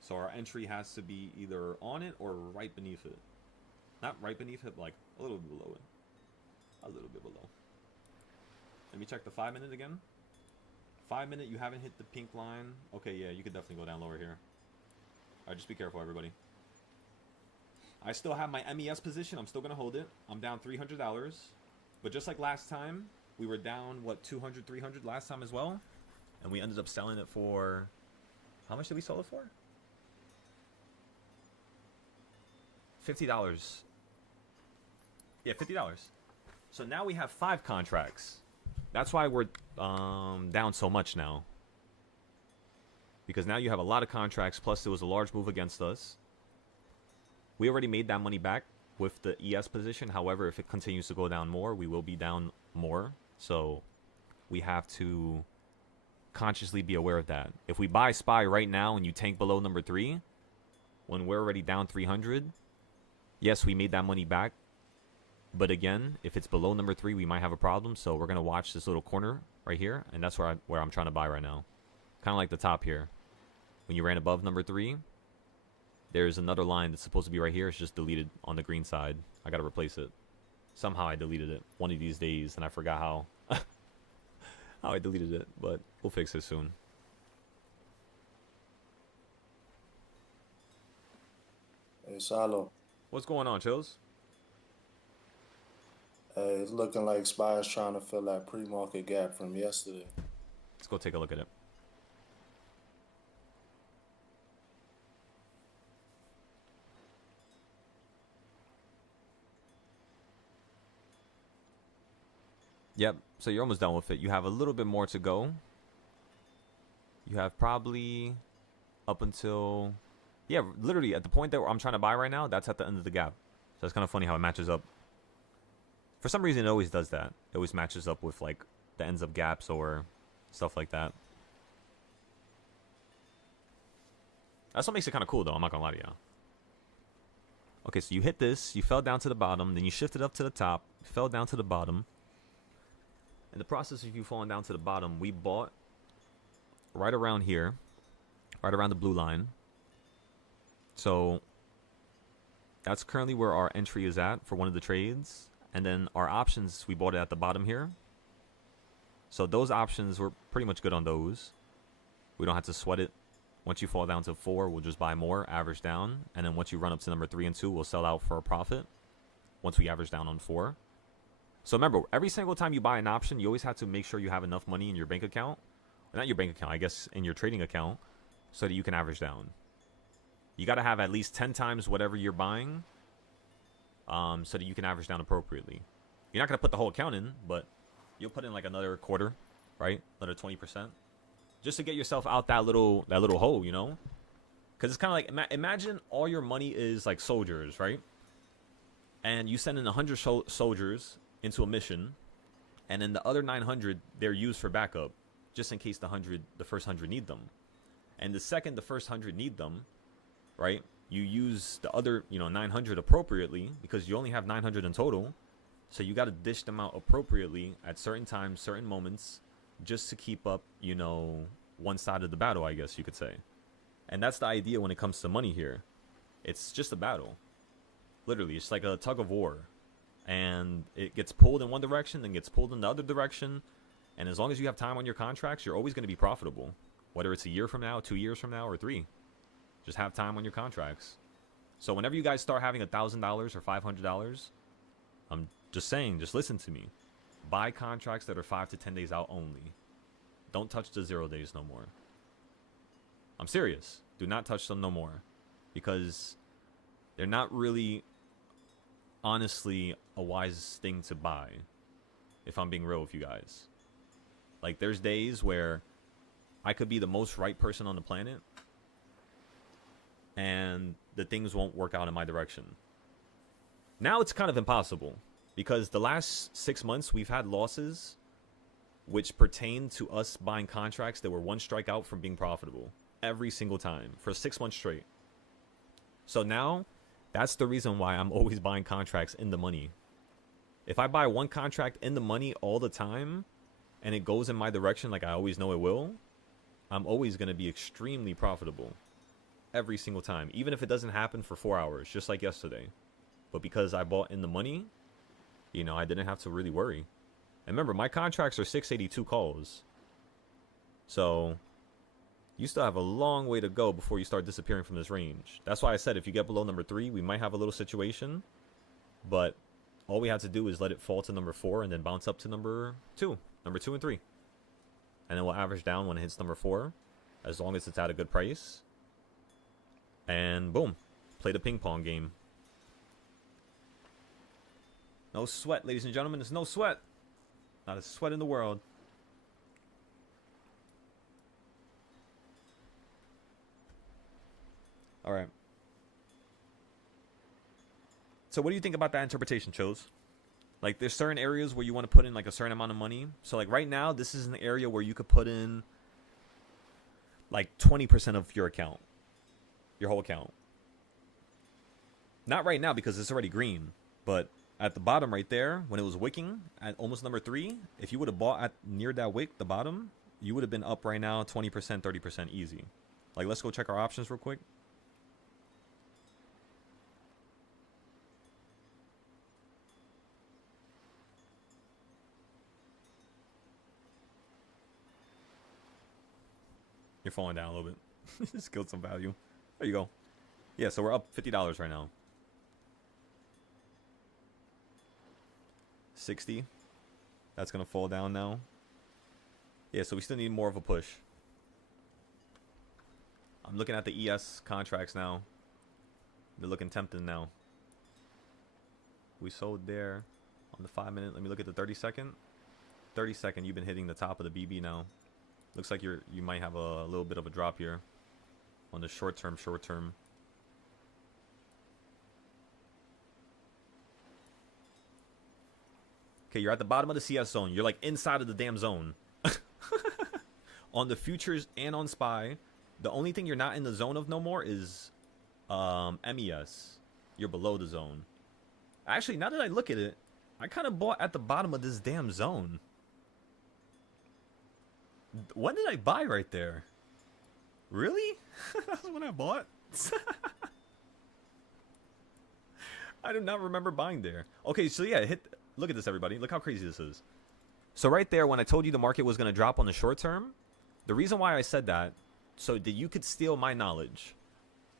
So our entry has to be either on it or right beneath it. Not right beneath it, but like a little bit below it. A little bit below. Let me check the 5-minute again. 5-minute, you haven't hit the pink line. Okay, yeah, you could definitely go down lower here. Alright, just be careful, everybody. I still have my MES position. I'm still going to hold it. I'm down $300. But just like last time, we were down, what, 200, 300 last time as well? And we ended up selling it for... How much did we sell it for? $50. Yeah, $50. So now we have 5 contracts. That's why we're down so much now. Because now you have a lot of contracts, plus there was a large move against us. We already made that money back with the ES position. However, if it continues to go down more, we will be down more. So we have to consciously be aware of that. If we buy SPY right now and you tank below number 3, when we're already down 300, yes, we made that money back. But again, if it's below number 3, we might have a problem. So we're going to watch this little corner right here. And that's where I'm trying to buy right now. Kind of like the top here. When you ran above number 3, there's another line that's supposed to be right here. It's just deleted on the green side. I got to replace it. Somehow I deleted it one of these days. And I forgot how, how I deleted it. But we'll fix it soon. Hey, Salo. What's going on, Chills? Hey, it's looking like SPY's trying to fill that pre-market gap from yesterday. Let's go take a look at it. Yep, so you're almost done with it. You have a little bit more to go. You have probably up until... Yeah, literally at the point that I'm trying to buy right now, that's at the end of the gap. So it's kind of funny how it matches up. For some reason, it always does that. It always matches up with, like, the ends of gaps or stuff like that. That's what makes it kind of cool, though. I'm not going to lie to you. Okay, so you hit this. You fell down to the bottom. Then you shifted up to the top. Fell down to the bottom. In the process of you falling down to the bottom, we bought right around here. Right around the blue line. So that's currently where our entry is at for one of the trades. And then our options, we bought it at the bottom here. So those options, we're pretty much good on those. We don't have to sweat it. Once you fall down to 4, we'll just buy more, average down. And then once you run up to number 3 and 2, we'll sell out for a profit. Once we average down on 4. So remember, every single time you buy an option, you always have to make sure you have enough money in your bank account. Or not your bank account, I guess in your trading account. So that you can average down. You got to have at least 10 times whatever you're buying. So that you can average down appropriately. You're not going to put the whole account in, but you'll put in like another quarter, right? Another 20%. Just to get yourself out that little hole, you know? Because it's kind of like, imagine all your money is like soldiers, right? And you send in 100 soldiers into a mission, and then the other 900, they're used for backup, just in case the first 100 need them. And the second the first 100 need them, right? You use the other, 900 appropriately, because you only have 900 in total. So you got to dish them out appropriately at certain times, certain moments, just to keep up, one side of the battle, I guess you could say. And that's the idea when it comes to money here. It's just a battle. Literally, it's like a tug of war. And it gets pulled in one direction, then gets pulled in the other direction. And as long as you have time on your contracts, you're always going to be profitable. Whether it's a year from now, 2 years from now, or 3. Just have time on your contracts. So whenever you guys start having $1,000 or $500, I'm just saying, just listen to me. Buy contracts that are 5 to 10 days out only. Don't touch the 0 days no more. I'm serious. Do not touch them no more. Because they're not really, honestly, a wise thing to buy. If I'm being real with you guys. Like, there's days where I could be the most right person on the planet, and the things won't work out in my direction. Now it's kind of impossible, because the last 6 months we've had losses which pertain to us buying contracts that were one strike out from being profitable every single time for 6 months straight. So now, that's the reason why I'm always buying contracts in the money. If I buy one contract in the money all the time, and it goes in my direction like I always know it will, I'm always going to be extremely profitable. Every single time. Even if it doesn't happen for 4 hours, just like yesterday. But because I bought in the money, you know, I didn't have to really worry. And remember, my contracts are 682 calls. So, you still have a long way to go before you start disappearing from this range. That's why I said if you get below number 3, we might have a little situation. But all we have to do is let it fall to number 4 and then bounce up to number 2. Number 2 and 3. And then we'll average down when it hits number 4. As long as it's at a good price. And boom. Play the ping pong game. No sweat, ladies and gentlemen. There's no sweat. Not a sweat in the world. Alright. So what do you think about that interpretation, Chose? Like, there's certain areas where you want to put in, like, a certain amount of money. So, like, right now, this is an area where you could put in, like, 20% of your account. Your whole account. Not right now because it's already green. But at the bottom right there, when it was wicking at almost number 3, if you would have bought at near that wick, the bottom, you would have been up right now 20%, 30% easy. Like, let's go check our options real quick. You're falling down a little bit. Just killed some value. There you go. Yeah, so we're up $50 right now. 60. That's going to fall down now. Yeah, so we still need more of a push. I'm looking at the ES contracts now. They're looking tempting now. We sold there on the 5-minute. Let me look at the 30-second. 30-second, you've been hitting the top of the BB now. Looks like you might have a little bit of a drop here on the short term. Okay, you're at the bottom of the CS zone. You're like inside of the damn zone. On the futures and on SPY, the only thing you're not in the zone of no more is MES. You're below the zone. Actually, now that I look at it, I kind of bought at the bottom of this damn zone. When did I buy right there? Really? That's when I bought? I do not remember buying there. Okay, so yeah, look at this, everybody. Look how crazy this is. So right there, when I told you the market was going to drop on the short term, the reason why I said that, so that you could steal my knowledge.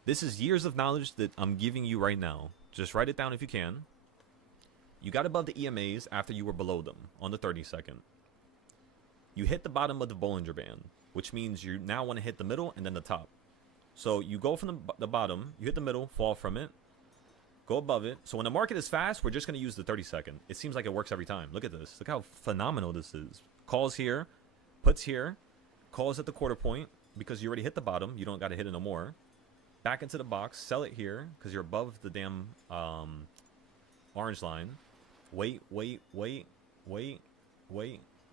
This is years of knowledge that I'm giving you right now. Just write it down if you can. You got above the EMAs after you were below them on the 30-second. You hit the bottom of the Bollinger Band, which means you now want to hit the middle and then the top. So you go from the bottom, you hit the middle, fall from it, go above it. So when the market is fast, we're just going to use the 30-second. It seems like it works every time. Look at this. Look how phenomenal this is. Calls here, puts here, calls at the quarter point because you already hit the bottom. You don't got to hit it no more. Back into the box, sell it here because you're above the damn orange line. Wait.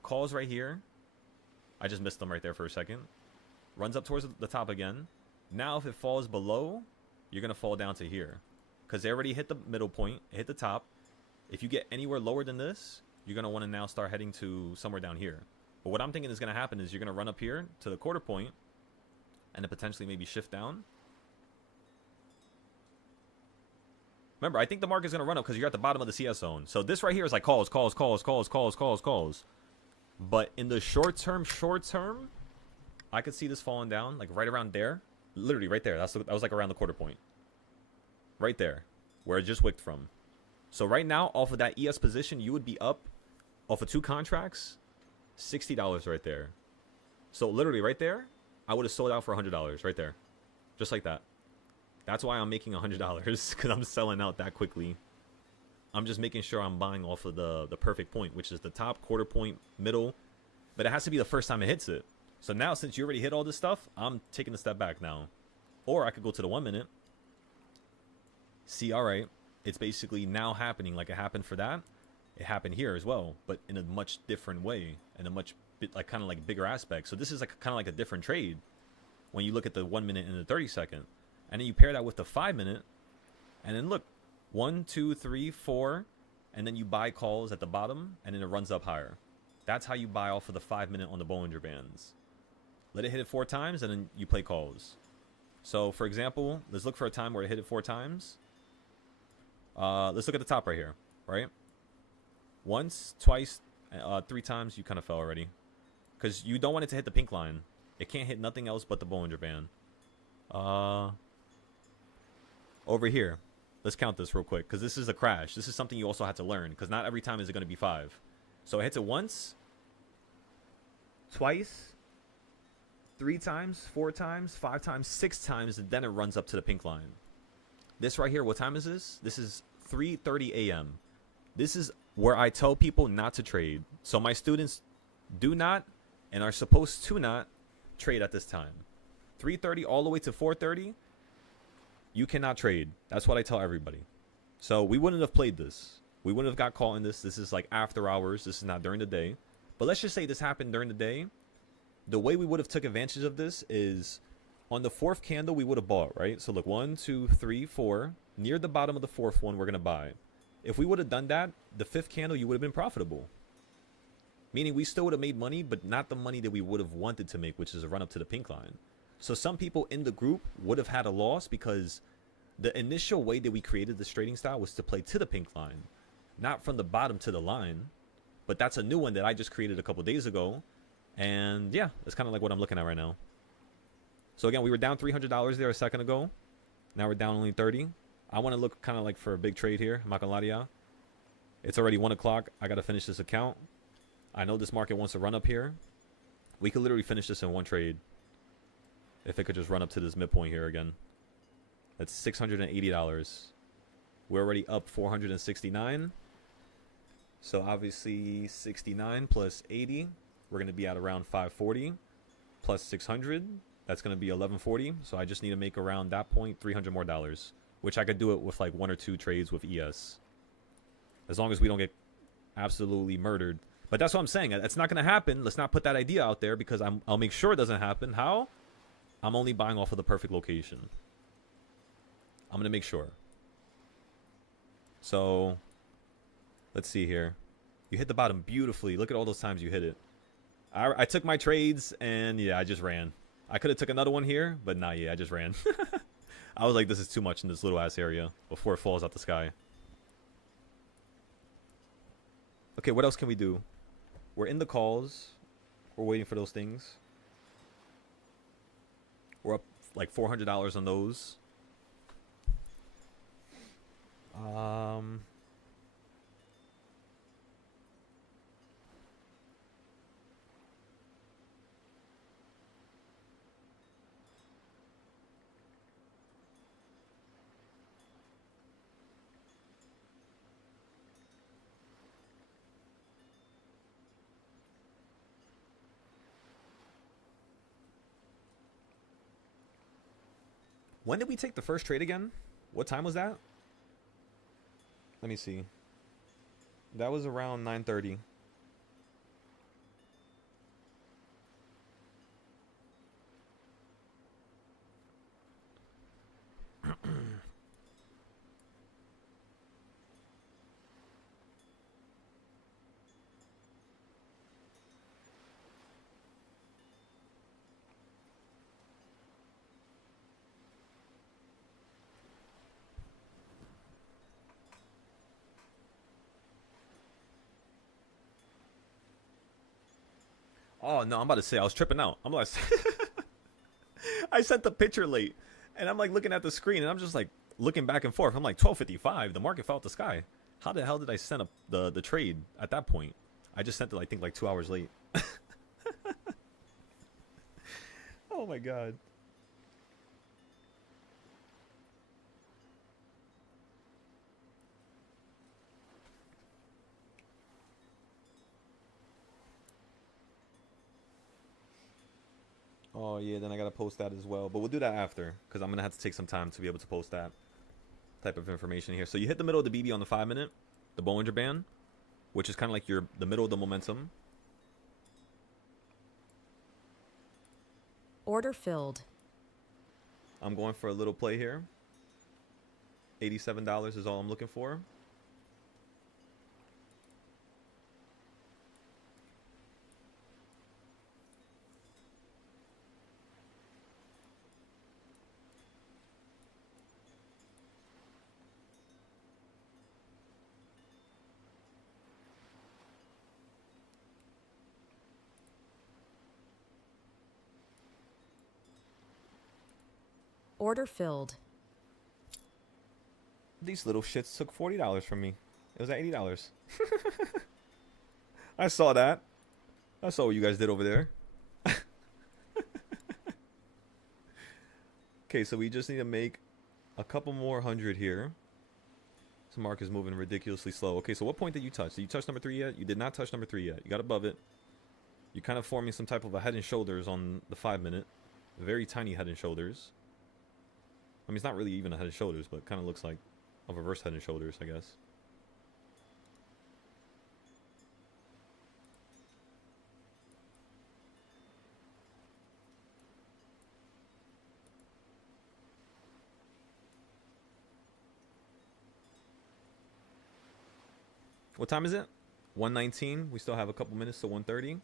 Calls right here. I just missed them right there for a second. Runs up towards the top again. Now if it falls below, you're going to fall down to here. Because they already hit the middle point, hit the top. If you get anywhere lower than this, you're going to want to now start heading to somewhere down here. But what I'm thinking is going to happen is you're going to run up here to the quarter point and then potentially maybe shift down. Remember, I think the market's going to run up because you're at the bottom of the CS zone. So this right here is like calls. But in the short term, I could see this falling down like right around there. Literally right there. That was like around the quarter point. Right there. Where it just wicked from. So right now, off of that ES position, you would be up off of 2 contracts, $60 right there. So literally right there, I would have sold out for $100 right there. Just like that. That's why I'm making $100 because I'm selling out that quickly. I'm just making sure I'm buying off of the perfect point, which is the top, quarter point, middle. But it has to be the first time it hits it. So now, since you already hit all this stuff, I'm taking a step back now. Or I could go to the 1 minute. See, all right, it's basically now happening like it happened for that. It happened here as well, but in a much different way, in a much kind of like bigger aspect. So this is like kind of like a different trade when you look at the 1 minute and the 30-second. And then you pair that with the 5 minute, and then look, 1, 2, 3, 4, and then you buy calls at the bottom, and then it runs up higher. That's how you buy off of the 5 minute on the Bollinger Bands. Let it hit it 4 times, and then you play calls. So, for example, let's look for a time where it hit it 4 times. Let's look at the top right here, right? Once, twice, 3 times, you kind of fell already. Because you don't want it to hit the pink line. It can't hit nothing else but the Bollinger Band. Over here, let's count this real quick, because this is a crash. This is something you also have to learn, because not every time is it going to be 5. So it hits it once, twice, 3 times, 4 times, 5 times, 6 times, and then it runs up to the pink line. This right here, what time is this? This is 3:30 a.m. This is where I tell people not to trade. So my students do not and are supposed to not trade at this time. 3:30 all the way to 4:30, you cannot trade. That's what I tell everybody. So we wouldn't have played this. We wouldn't have got caught in this. This is like after hours. This is not during the day. But let's just say this happened during the day. The way we would have took advantage of this is on the 4th candle we would have bought, right? So look, 1, 2, 3, 4. Near the bottom of the 4th one, we're going to buy. If we would have done that, the 5th candle, you would have been profitable. Meaning we still would have made money, but not the money that we would have wanted to make, which is a run up to the pink line. So some people in the group would have had a loss because the initial way that we created this trading style was to play to the pink line, not from the bottom to the line. But that's a new one that I just created a couple days ago. And yeah, that's kind of like what I'm looking at right now. So again, we were down $300 there a second ago. Now we're down only 30. I want to look kind of like for a big trade here. I'm not gonna lie to y'all. It's already 1 o'clock. I got to finish this account. I know this market wants to run up here. We could literally finish this in one trade. If it could just run up to this midpoint here again. That's $680. We're already up 469. So obviously 69 plus 80. We're going to be at around 540. Plus 600. That's going to be 1140. So I just need to make around that point $300 more. Which I could do it with like 1 or 2 trades with ES. As long as we don't get absolutely murdered. But that's what I'm saying. It's not going to happen. Let's not put that idea out there because I'll make sure it doesn't happen. How? I'm only buying off of the perfect location. I'm going to make sure. So, let's see here. You hit the bottom beautifully. Look at all those times you hit it. I took my trades and yeah, I just ran. I could have took another one here, but nah, yeah, I just ran. I was like, this is too much in this little ass area before it falls out the sky. Okay, what else can we do? We're in the calls. We're waiting for those things. We're up like $400 on those. When did we take the first trade again? What time was that? Let me see. That was around 9:30. Oh no, I'm about to say I was tripping out. I'm like, I sent the picture late, and I'm like looking at the screen, and I'm just like looking back and forth. I'm like 12:55. The market fell out the sky. How the hell did I send up the trade at that point? I just sent it, I think, like 2 hours late. Oh my god. Oh yeah, then I gotta post that as well. But we'll do that after, because I'm gonna have to take some time to be able to post that type of information here. So you hit the middle of the BB on the 5 minute, the Bollinger Band, which is kind of like the middle of the momentum. Order filled. I'm going for a little play here. $87 is all I'm looking for. Order filled. These little shits took $40 from me. It was at $80. I saw that. I saw what you guys did over there. Okay, so we just need to make a couple more hundred here. This mark is moving ridiculously slow. Okay, so what point did you touch? Did you touch number 3 yet? You did not touch number 3 yet. You got above it. You're kind of forming some type of a head and shoulders on the 5 minute. Very tiny head and shoulders. I mean, it's not really even a head and shoulders, but it kind of looks like a reverse head and shoulders, I guess. What time is it? 1:19. We still have a couple minutes to 1:30.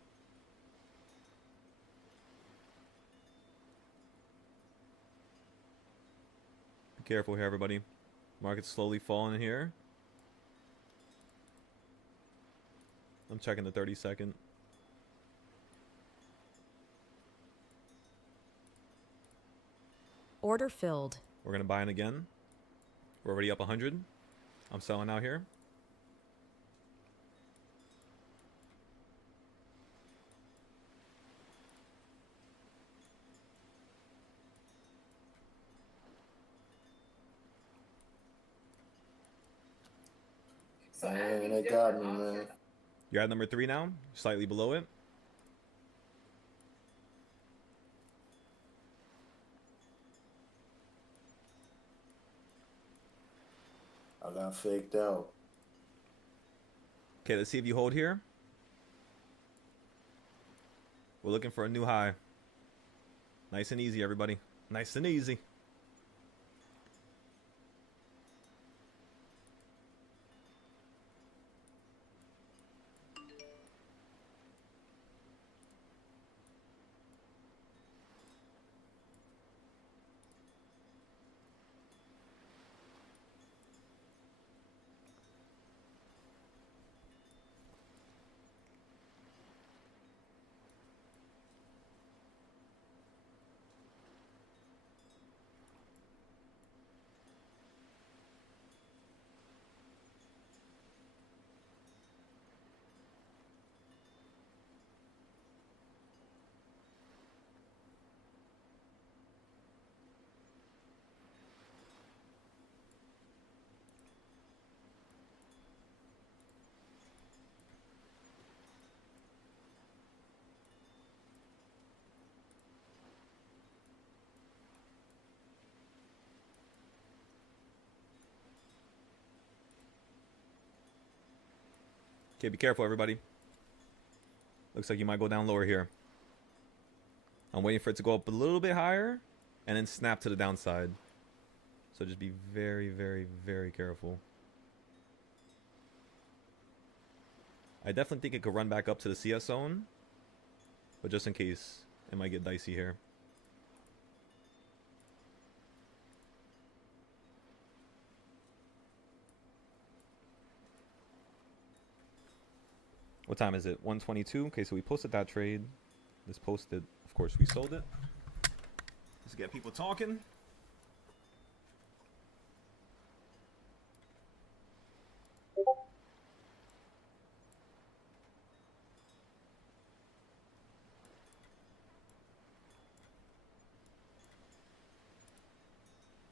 Be careful here, everybody. Market's slowly falling here. I'm checking the 30-second. Order filled. We're going to buy in again. We're already up 100. I'm selling out here. Man, they got me, man. You're at number 3 now, slightly below it. I got faked out. Okay, let's see if you hold here. We're looking for a new high. Nice and easy, everybody. Nice and easy. Okay, be careful, everybody. Looks like you might go down lower here. I'm waiting for it to go up a little bit higher and then snap to the downside. So just be very, very, very careful. I definitely think it could run back up to the CS zone, but just in case, it might get dicey here. What time is it? 1:22. Okay, so we posted that trade. This posted, of course, we sold it. Let's get people talking.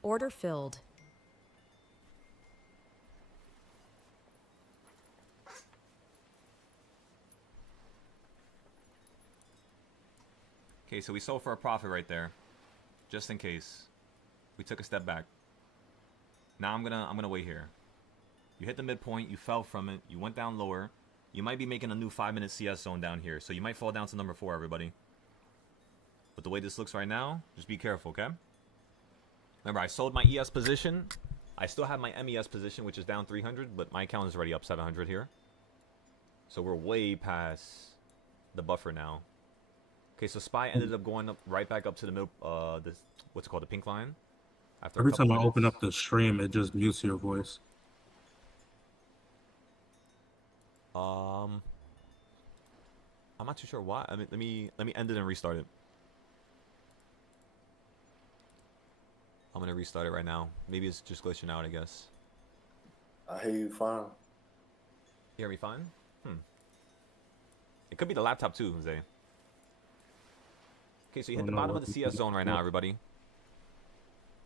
Order filled. Okay, so we sold for a profit right there, just in case. We took a step back. Now I'm gonna wait here. You hit the midpoint, you fell from it, you went down lower. You might be making a new 5-minute CS zone down here, so you might fall down to number 4, everybody. But the way this looks right now, just be careful, okay? Remember, I sold my ES position. I still have my MES position, which is down 300, but my account is already up 700 here. So we're way past the buffer now. Okay, so SPY ended up going up right back up to the middle, this, what's it called, the pink line. After Every a couple time I minutes. open up the stream, it just mutes your voice. I'm not too sure why. I mean, let me end it and restart it. I'm gonna restart it right now. Maybe it's just glitching out, I guess. I hear you fine. You hear me fine? It could be the laptop too, Jose. Okay, so you hit the bottom of the CS zone right now, everybody.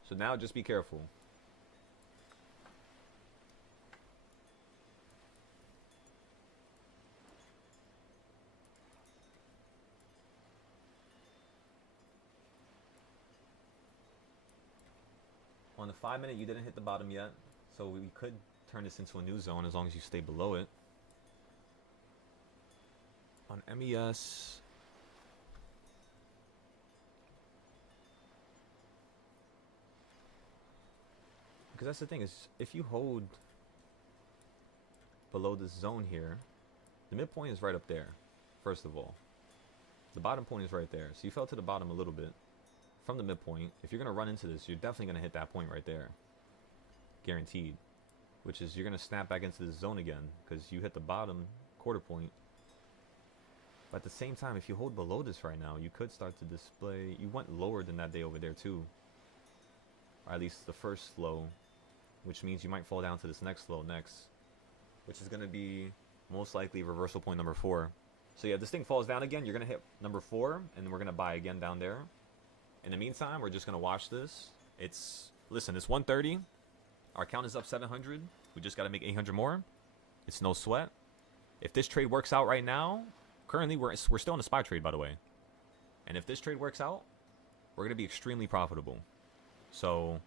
So now just be careful. On the 5 minute, you didn't hit the bottom yet, so we could turn this into a new zone as long as you stay below it. On MES, because that's the thing, is if you hold below this zone here, the midpoint is right up there, first of all. The bottom point is right there, so you fell to the bottom a little bit from the midpoint. If you're going to run into this, you're definitely going to hit that point right there. Guaranteed. Which is you're going to snap back into this zone again because you hit the bottom quarter point. But at the same time, if you hold below this right now, you could start to display. You went lower than that day over there too. Or at least the first low. Which means you might fall down to this next low next. Which is going to be most likely reversal point number 4. So yeah, this thing falls down again. You're going to hit number 4. And we're going to buy again down there. In the meantime, we're just going to watch this. Listen, it's 130. Our count is up 700. We just got to make 800 more. It's no sweat. If this trade works out right now, currently we're still in a SPY trade, by the way. And if this trade works out, we're going to be extremely profitable. So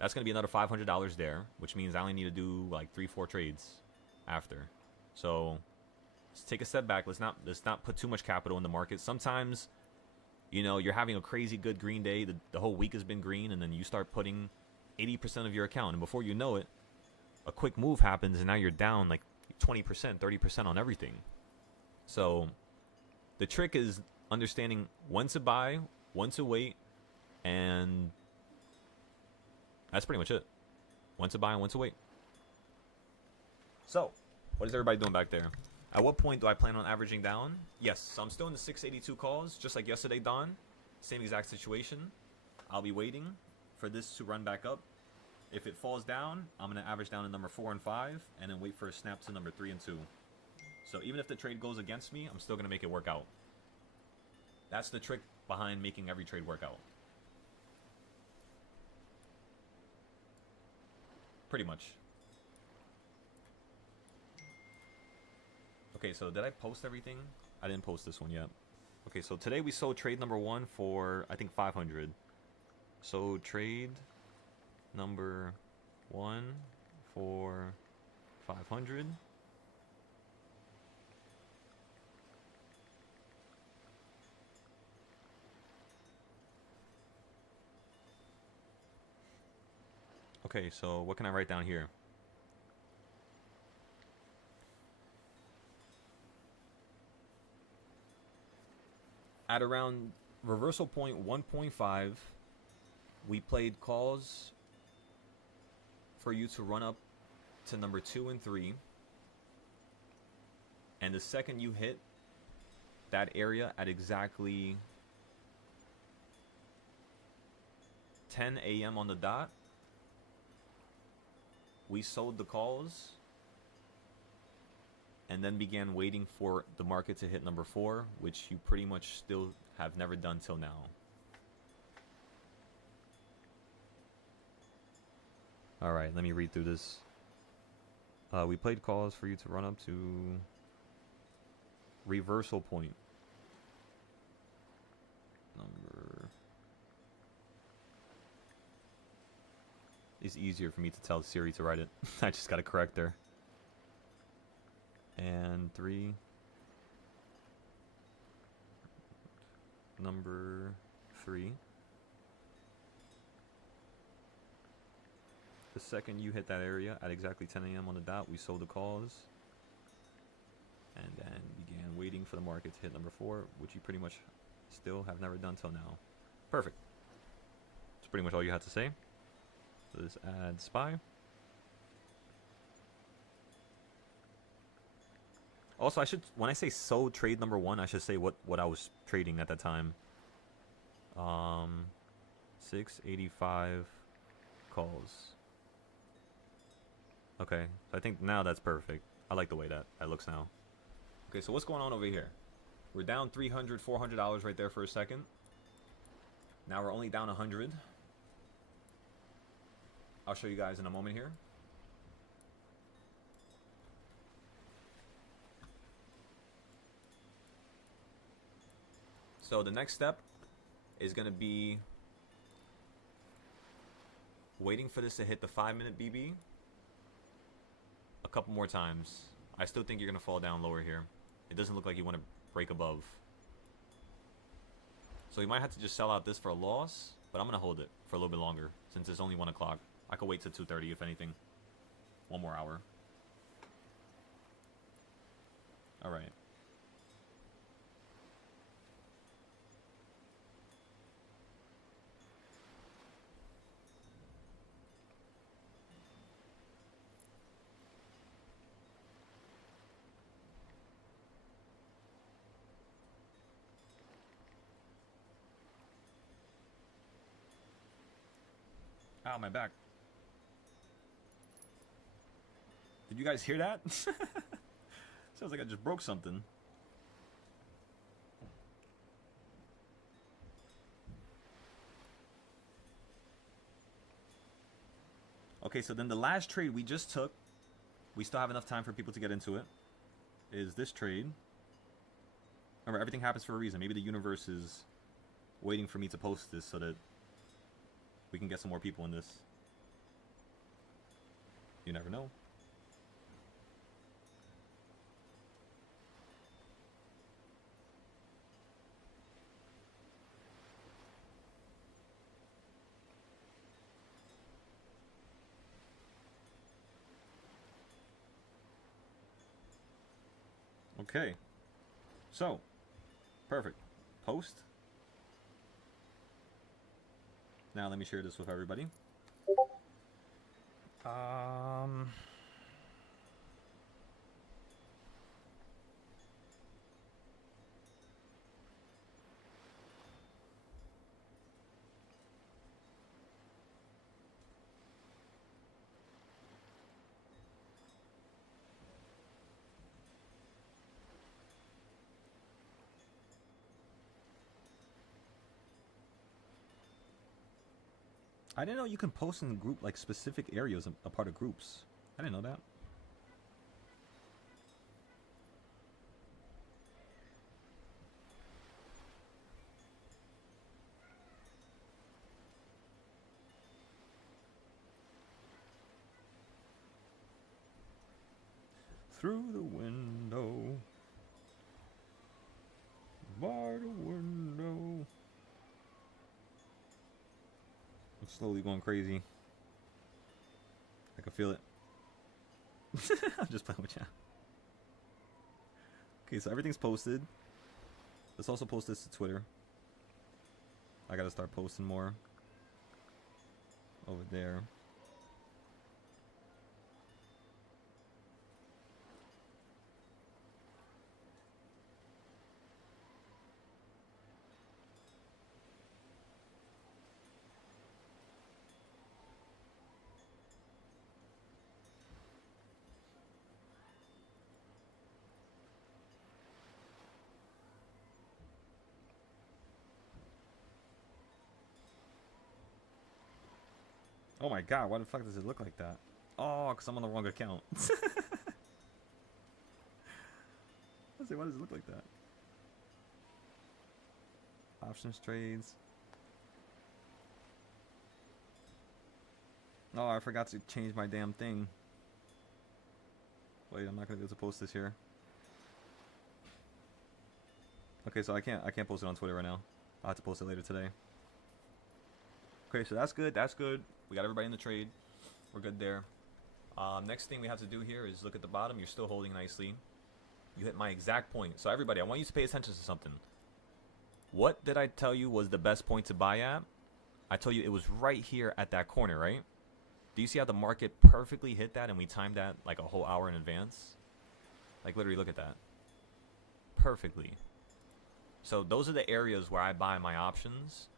that's going to be another $500 there, which means I only need to do like 3-4 trades after. So let's take a step back. Let's not put too much capital in the market. Sometimes, you know, you're having a crazy good green day. The whole week has been green, and then you start putting 80% of your account, and before you know it, a quick move happens, and now you're down like 20%, 30% on everything. So the trick is understanding when to buy, when to wait, and that's pretty much it. When to buy and when to wait. So, what is everybody doing back there? At what point do I plan on averaging down? Yes, so I'm still in the 682 calls, just like yesterday, Don. Same exact situation. I'll be waiting for this to run back up. If it falls down, I'm going to average down to number 4 and 5, and then wait for a snap to number 3 and 2. So even if the trade goes against me, I'm still going to make it work out. That's the trick behind making every trade work out. Pretty much. Okay, so did I post everything? I didn't post this one yet. Okay, so today we sold trade number 1 for, I think, 500. So trade number 1 for 500. Okay, so what can I write down here? At around reversal point 1.5, we played calls for you to run up to number 2 and 3. And the second you hit that area at exactly 10 a.m. on the dot, we sold the calls and then began waiting for the market to hit number 4, which you pretty much still have never done till now. All right, let me read through this. We played calls for you to run up to reversal point. Number. It's easier for me to tell Siri to write it. I just got to correct her. And 3. Number 3. The second you hit that area at exactly 10 a.m. on the dot, we sold the calls. And then began waiting for the market to hit number 4, which you pretty much still have never done till now. Perfect. That's pretty much all you had to say. So let's add SPY. Also, I should, when I say sold trade number 1, I should say what I was trading at that time. 685 calls. Okay, so I think now that's perfect. I like the way that looks now. Okay, so what's going on over here? We're down $300, $400 right there for a second. Now we're only down 100. I'll show you guys in a moment here. So the next step is going to be waiting for this to hit the 5-minute BB a couple more times. I still think you're going to fall down lower here. It doesn't look like you want to break above. So you might have to just sell out this for a loss, but I'm going to hold it for a little bit longer since it's only 1 o'clock. I could wait till 2:30 if anything. 1 more hour. All right. Ow, my back. Did you guys hear that? Sounds like I just broke something. Okay, so then the last trade we just took, we still have enough time for people to get into it, is this trade. Remember, everything happens for a reason. Maybe the universe is waiting for me to post this so that we can get some more people in this. You never know. Okay. So, perfect. Post. Now let me share this with everybody. I didn't know you can post in group, like specific areas a part of groups. I didn't know that. Through the window, by the window. I'm slowly going crazy. I can feel it. I'm just playing with you. Okay, so everything's posted. Let's also post this to Twitter. I gotta start posting more over there. Oh my god, why the fuck does it look like that? Oh, because I'm on the wrong account. I say, why does it look like that? Options trades. Oh, I forgot to change my damn thing. Wait, I'm not gonna be able to post this here. Okay, so I can't post it on Twitter right now. I'll have to post it later today. Okay, so that's good. That's good. We got everybody in the trade. We're good there. Next thing we have to do here is look at the bottom. You're still holding nicely. You hit my exact point. So everybody, I want you to pay attention to something. What did I tell you was the best point to buy at? I told you it was right here at that corner, right? Do you see how the market perfectly hit that and we timed that like a whole hour in advance? Like literally look at that. Perfectly. So those are the areas where I buy my options.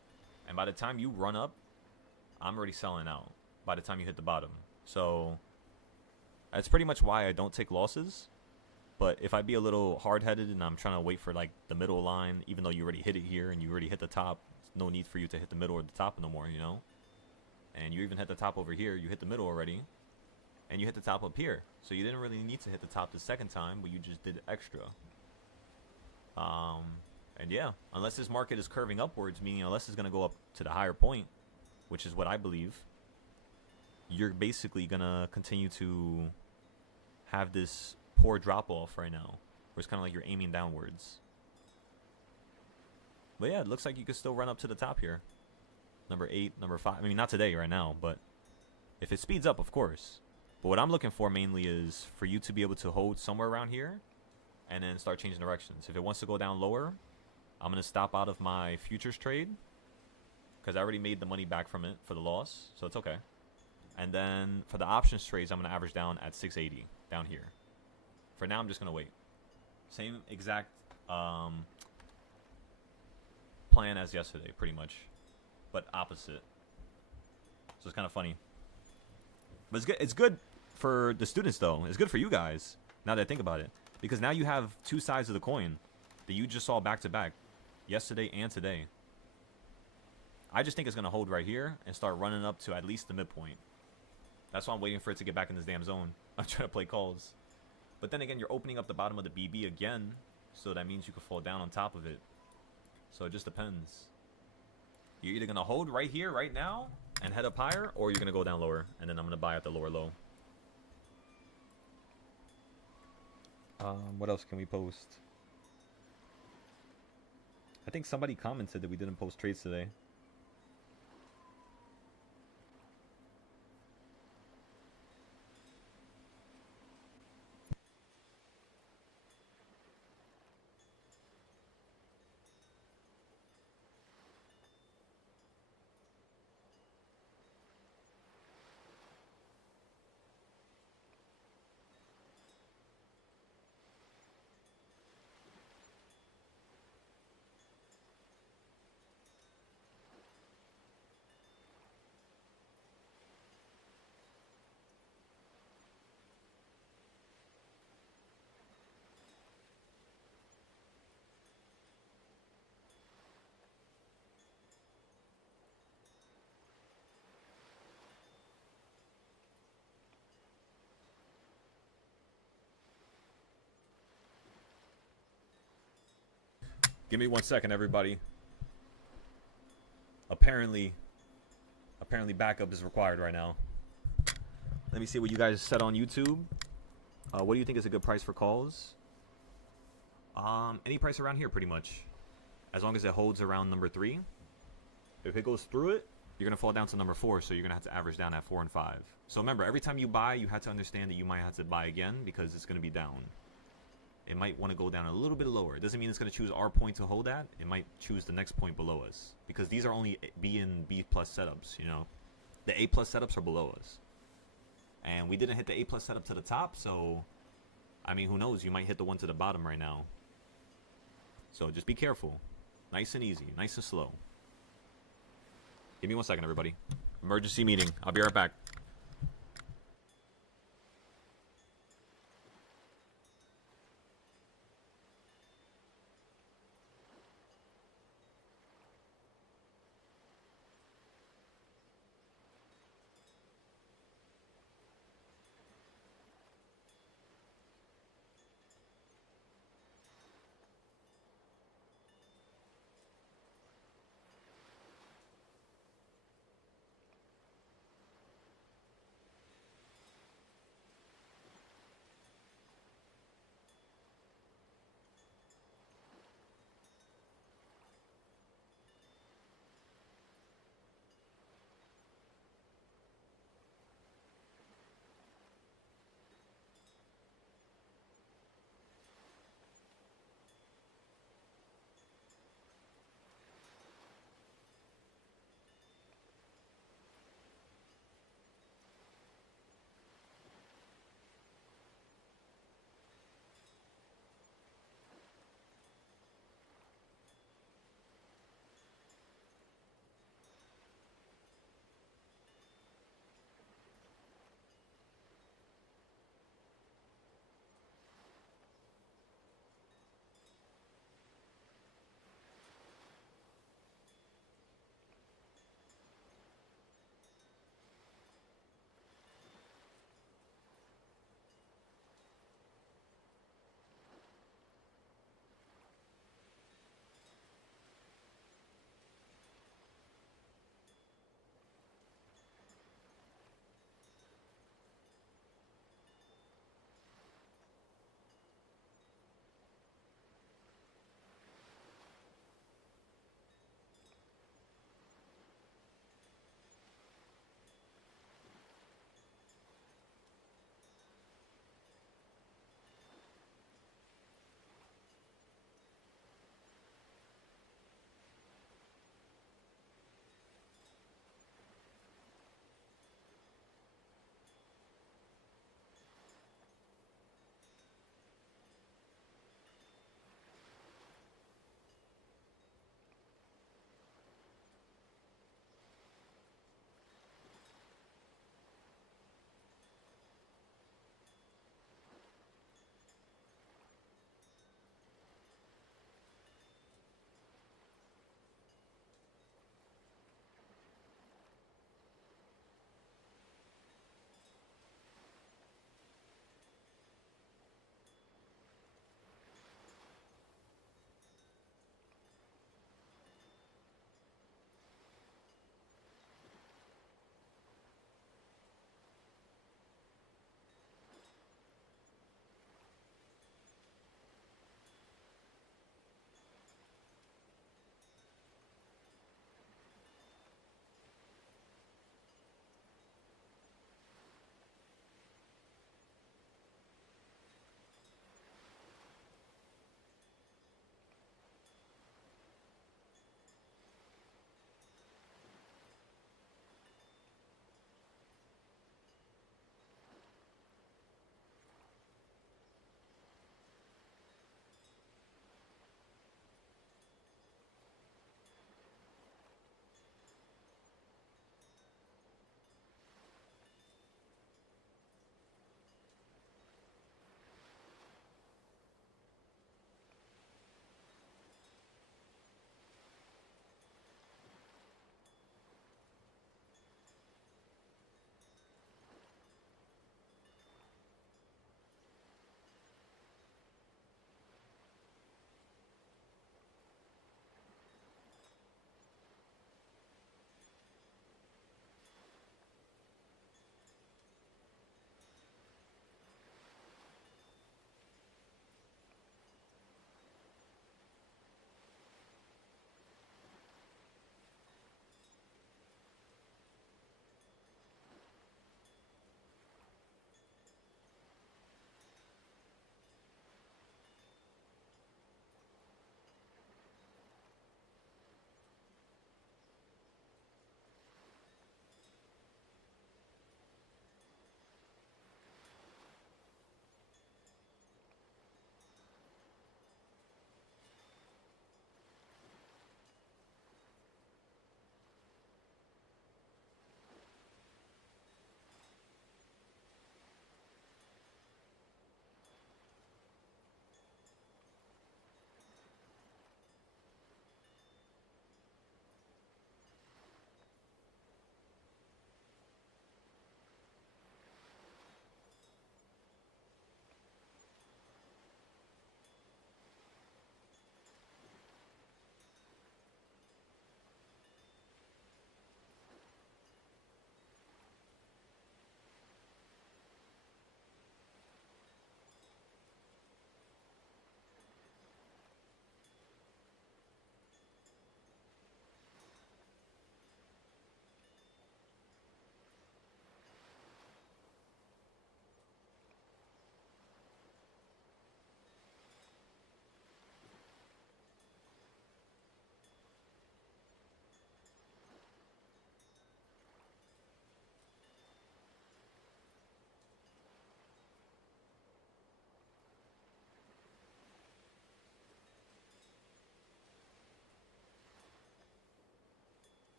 And by the time you run up, I'm already selling out by the time you hit the bottom. So that's pretty much why I don't take losses. But if I be a little hard-headed and I'm trying to wait for like the middle line, even though you already hit it here and you already hit the top, no need for you to hit the middle or the top no more, you know? And you even hit the top over here, you hit the middle already, and you hit the top up here. So you didn't really need to hit the top the second time, but you just did extra. And yeah, unless this market is curving upwards, meaning unless it's going to go up to the higher point, which is what I believe, you're basically going to continue to have this poor drop off right now, where it's kind of like you're aiming downwards. But yeah, it looks like you could still run up to the top here. Number 8, number 5. I mean, not today, right now, but if it speeds up, of course. But what I'm looking for mainly is for you to be able to hold somewhere around here and then start changing directions. If it wants to go down lower, I'm going to stop out of my futures trade because I already made the money back from it for the loss, so it's okay. And then for the options trades, I'm going to average down at 680 down here. For now, I'm just going to wait. Same exact plan as yesterday, pretty much, but opposite. So it's kind of funny. But it's good. It's good for the students, though. It's good for you guys, now that I think about it. Because now you have two sides of the coin that you just saw back to back, yesterday and today. I just think it's going to hold right here and start running up to at least the midpoint. That's why I'm waiting for it to get back in this damn zone. I'm trying to play calls. But then again, you're opening up the bottom of the BB again, so that means you could fall down on top of it. So it just depends. You're either going to hold right here, right now, and head up higher, or you're going to go down lower, and then I'm going to buy at the lower low. What else can we post? I think somebody commented that we didn't post trades today. Give me 1 second, everybody. Apparently backup is required right now. Let me see what you guys said on YouTube. What do you think is a good price for calls? Any price around here, pretty much. As long as it holds around number 3. If it goes through it, you're going to fall down to number 4, so you're going to have to average down at 4 and 5. So remember, every time you buy, you have to understand that you might have to buy again because it's going to be down. It might want to go down a little bit lower. It doesn't mean it's going to choose our point to hold at. It might choose the next point below us. Because these are only B and B plus setups, you know. The A plus setups are below us. And we didn't hit the A plus setup to the top, so... I mean, who knows? You might hit the one to the bottom right now. So just be careful. Nice and easy. Nice and slow. Give me 1 second, everybody. Emergency meeting. I'll be right back.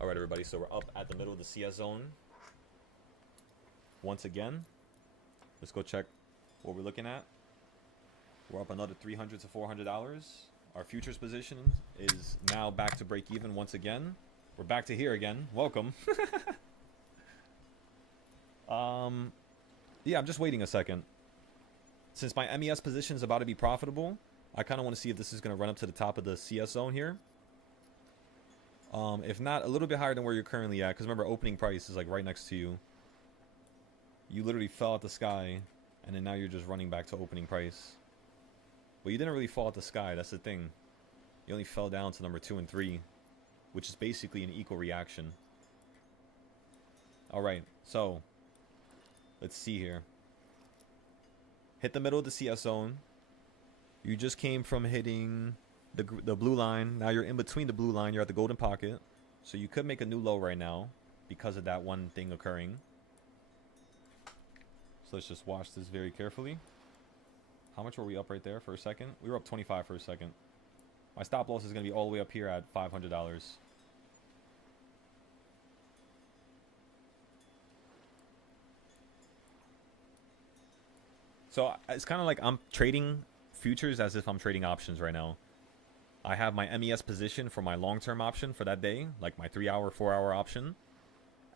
All right, everybody. So we're up at the middle of the CS zone. Once again, let's go check what we're looking at. We're up another $300 to $400. Our futures position is now back to break even once again. We're back to here again. Welcome. Yeah, I'm just waiting a second. Since my MES position is about to be profitable, I kind of want to see if this is going to run up to the top of the CS zone here. If not, a little bit higher than where you're currently at. Because remember, opening price is like right next to you. You literally fell out the sky, and then now you're just running back to opening price. But you didn't really fall out the sky, that's the thing. You only fell down to number 2 and 3, which is basically an equal reaction. Alright, so let's see here. Hit the middle of the CS zone. You just came from hitting the blue line. Now you're in between the blue line. You're at the golden pocket. So you could make a new low right now because of that one thing occurring. So let's just watch this very carefully. How much were we up right there for a second? We were up 25 for a second. My stop loss is going to be all the way up here at $500. So it's kind of like I'm trading futures as if I'm trading options right now. I have my MES position for my long-term option for that day, like my 3-hour, 4-hour option.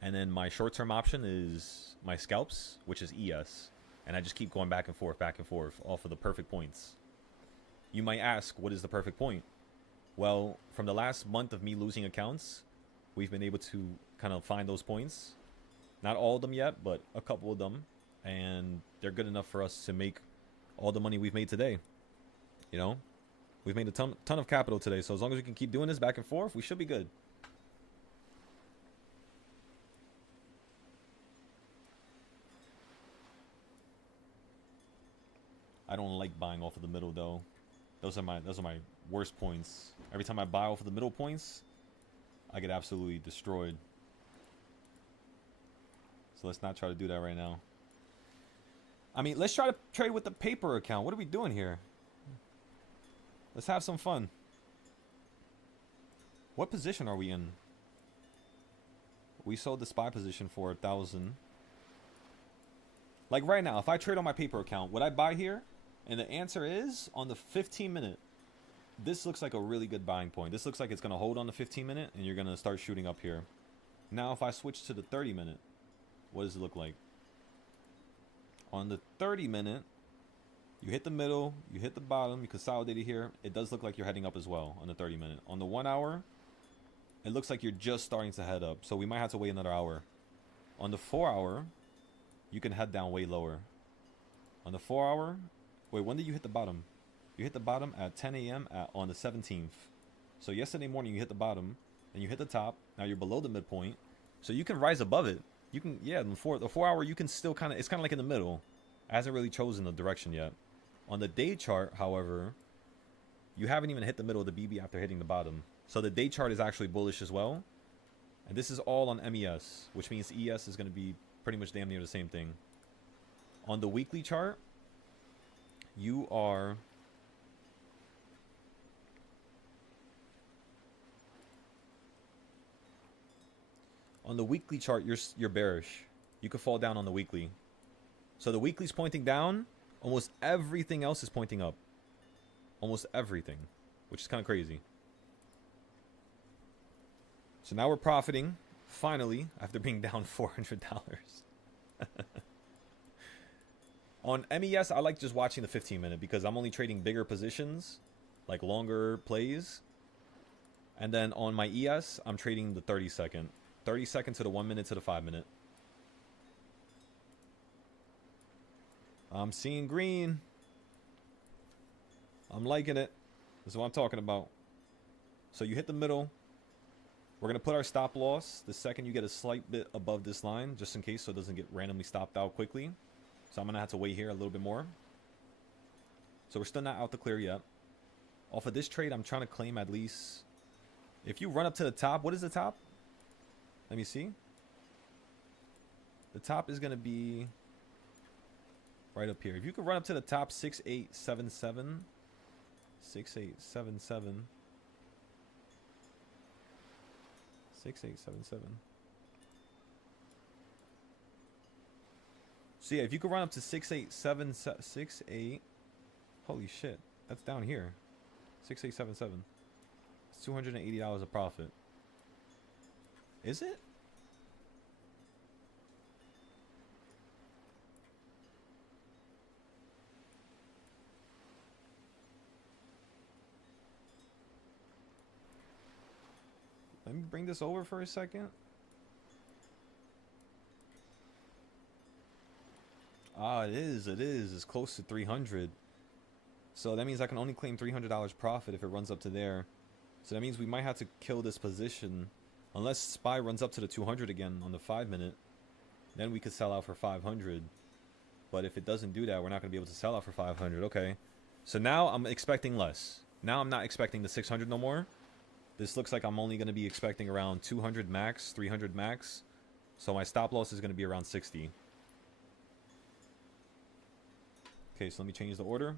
And then my short-term option is my scalps, which is ES. And I just keep going back and forth, off of the perfect points. You might ask, what is the perfect point? Well, from the last month of me losing accounts, we've been able to kind of find those points. Not all of them yet, but a couple of them. And they're good enough for us to make all the money we've made today. You know? We've made a ton of capital today. So as long as we can keep doing this back and forth, we should be good. I don't like buying off of the middle though. Those are my worst points. Every time I buy off of the middle points, I get absolutely destroyed. So let's not try to do that right now. I mean, let's try to trade with the paper account. What are we doing here? Let's have some fun. What position are we in? We sold the SPY position for 1,000. Like right now, if I trade on my paper account, would I buy here? And the answer is, on the 15-minute, this looks like a really good buying point. This looks like it's going to hold on the 15-minute, and you're going to start shooting up here. Now, if I switch to the 30-minute, what does it look like? On the 30-minute, you hit the middle, you hit the bottom, you consolidate it here. It does look like you're heading up as well on the 30-minute. On the 1 hour, it looks like you're just starting to head up. So we might have to wait another hour. On the 4 hour, you can head down way lower. On the 4 hour, wait, when did you hit the bottom? You hit the bottom at 10 a.m. on the 17th. So yesterday morning you hit the bottom, then you hit the top. Now you're below the midpoint, so you can rise above it. You can, yeah, the 4 hour you can still kind of, it's kind of like in the middle. It hasn't really chosen the direction yet. On the day chart, however, you haven't even hit the middle of the BB after hitting the bottom. So the day chart is actually bullish as well. And this is all on MES, which means ES is going to be pretty much damn near the same thing. On the weekly chart, you are on the weekly chart, you're bearish. You could fall down on the weekly. So the weekly's pointing down. Almost everything else is pointing up. Almost everything, which is kind of crazy. So now we're profiting, finally, after being down $400. On MES, I like just watching the 15-minute because I'm only trading bigger positions, like longer plays. And then on my ES, I'm trading the 30-second. 30-second to the 1 minute to the 5 minute. I'm seeing green. I'm liking it. This is what I'm talking about. So you hit the middle. We're going to put our stop loss the second you get a slight bit above this line, just in case so it doesn't get randomly stopped out quickly. So I'm going to have to wait here a little bit more. So we're still not out to clear yet. Off of this trade, I'm trying to claim at least... If you run up to the top, what is the top? Let me see. The top is going to be right up here. If you could run up to the top 6877. 6877. 6877. So yeah, if you could run up to 6878, holy shit, that's down here. 6877. It's $280 a profit. Is it? Let me bring this over for a second. Ah, it is. It is. It's close to 300. So that means I can only claim $300 profit if it runs up to there. So that means we might have to kill this position. Unless SPY runs up to the 200 again on the 5 minute. Then we could sell out for 500. But if it doesn't do that, we're not going to be able to sell out for 500. Okay. So now I'm expecting less. Now I'm not expecting the 600 no more. This looks like I'm only going to be expecting around 200 max, 300 max. So my stop loss is going to be around 60. Okay, so let me change the order.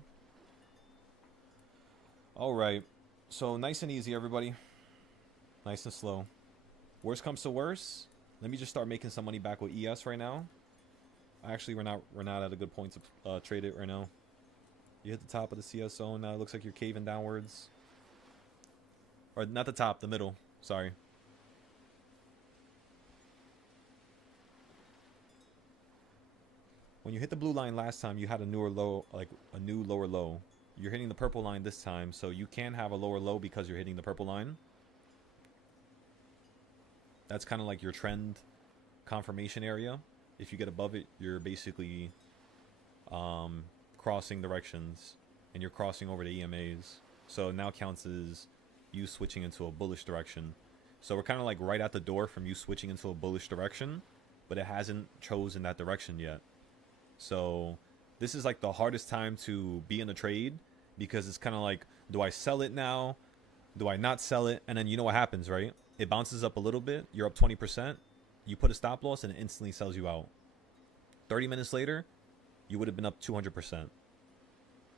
Alright. So nice and easy, everybody. Nice and slow. Worst comes to worst. Let me just start making some money back with ES right now. Actually, we're not at a good point to trade it right now. You hit the top of the CS zone. Now it looks like you're caving downwards. Or not the top, the middle. Sorry. When you hit the blue line last time, you had a newer low, like a new lower low. You're hitting the purple line this time, so you can have a lower low because you're hitting the purple line. That's kind of like your trend confirmation area. If you get above it, you're basically crossing directions, and you're crossing over the EMAs. So it now counts as you switching into a bullish direction. So we're kind of like right at the door from you switching into a bullish direction, but it hasn't chosen that direction yet. So this is like the hardest time to be in a trade, because it's kind of like, do I sell it now? Do I not sell it? And then you know what happens, right? It bounces up a little bit. You're up 20%. You put a stop loss and it instantly sells you out. 30 minutes later, you would have been up 200%.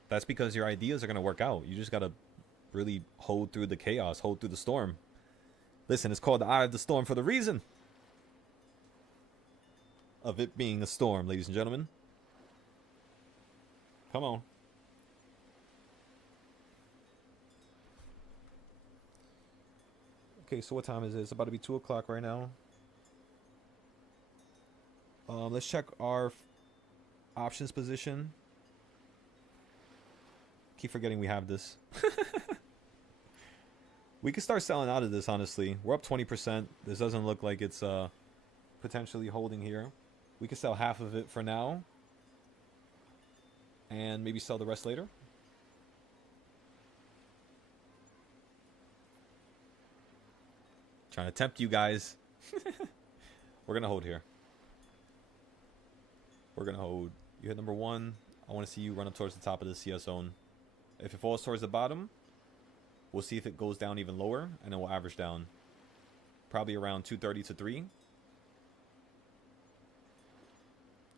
That's because your ideas are going to work out. You just got to really hold through the chaos, hold through the storm. Listen, it's called the eye of the storm for the reason of it being a storm, ladies and gentlemen. Come on. Okay, so what time is it? It's about to be 2 o'clock right now. Let's check our options position. Keep forgetting we have this. We can start selling out of this, honestly. We're up 20%. This doesn't look like it's potentially holding here. We can sell half of it for now. And maybe sell the rest later. Trying to tempt you guys. We're going to hold here. We're going to hold. You hit number 1. I want to see you run up towards the top of the CS zone. If it falls towards the bottom, we'll see if it goes down even lower, and then we'll average down. Probably around 230 to 3.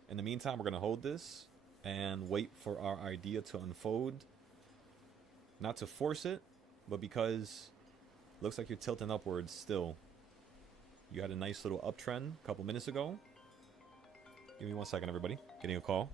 In the meantime, we're going to hold this and wait for our idea to unfold. Not to force it, but because it looks like you're tilting upwards still. You had a nice little uptrend a couple minutes ago. Give me 1 second, everybody. Getting a call.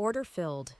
Order filled.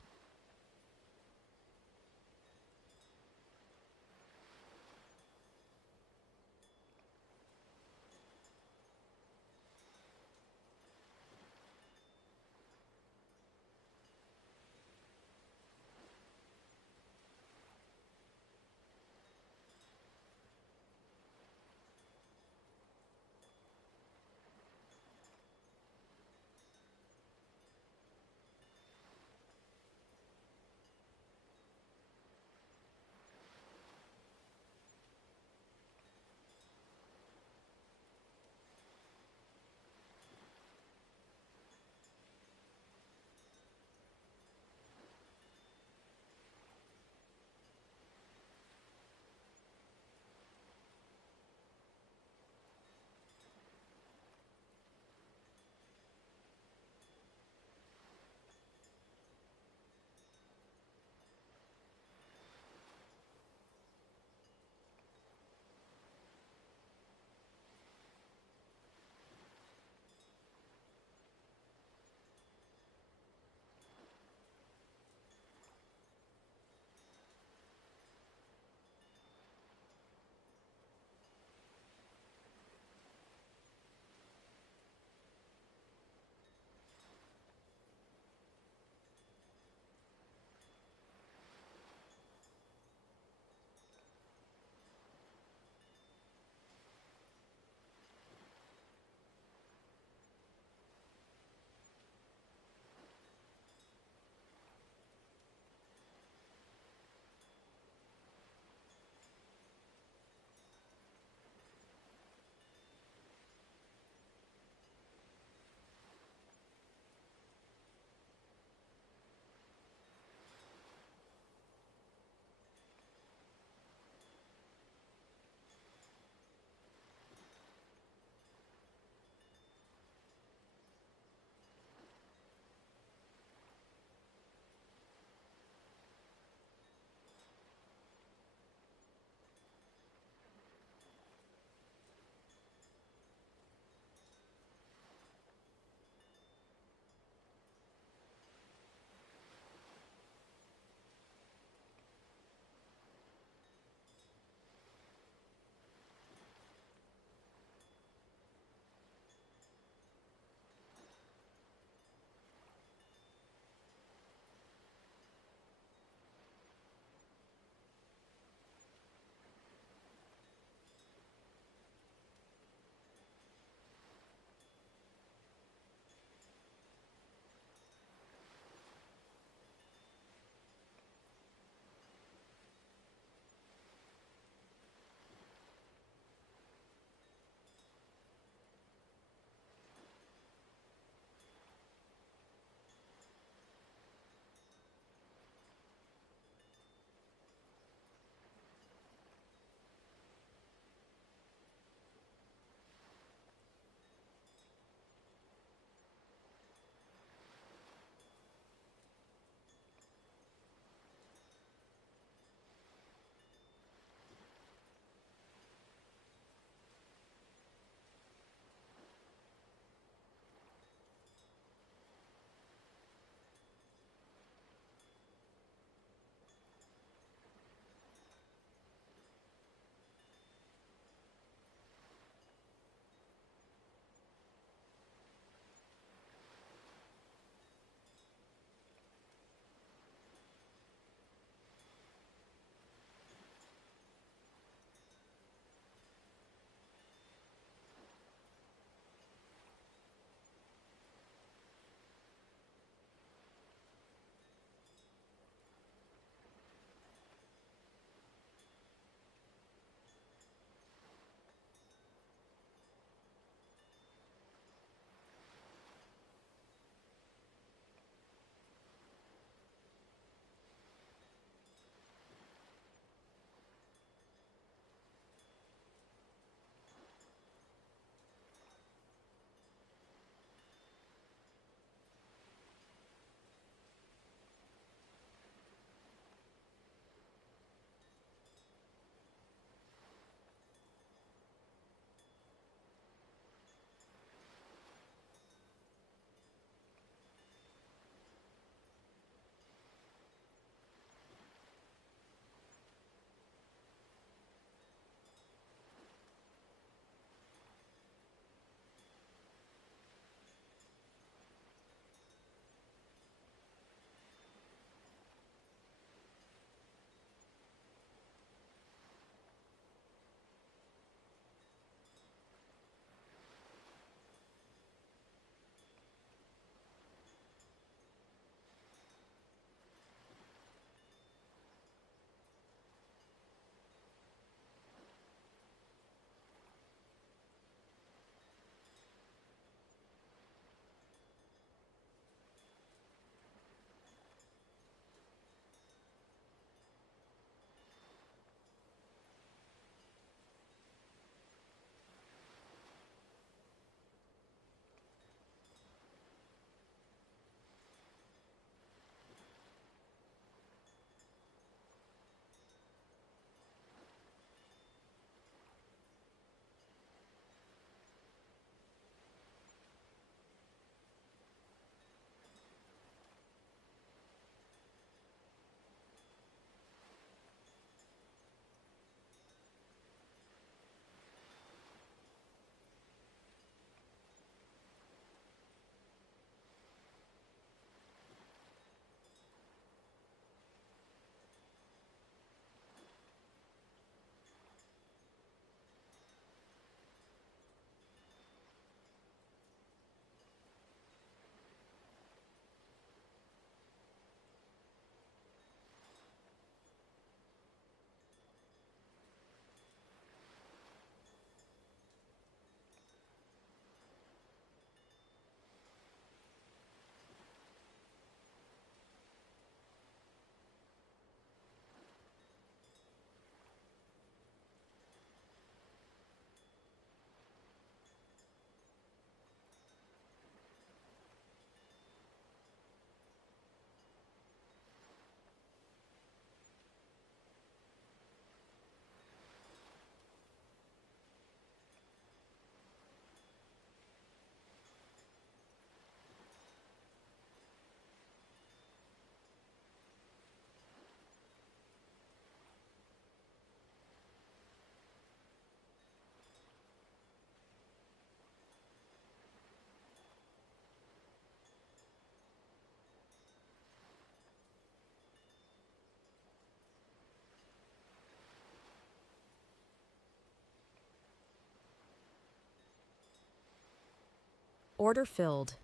Order filled.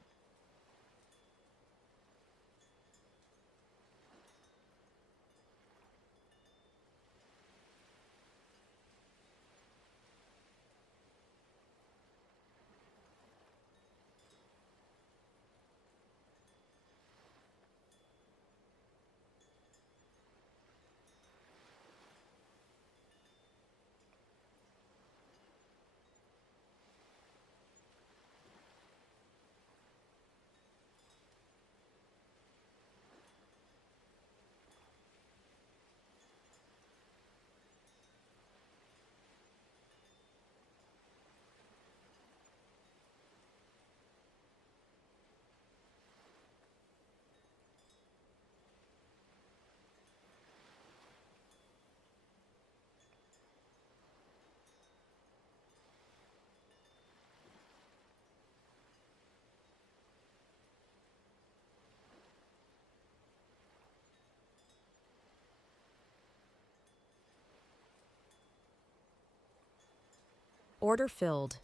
Order filled.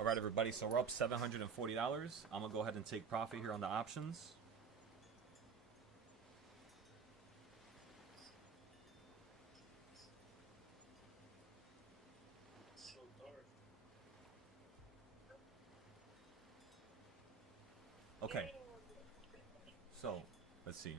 All right, everybody. So we're up $740. I'm gonna go ahead and take profit here on the options. Okay. So let's see.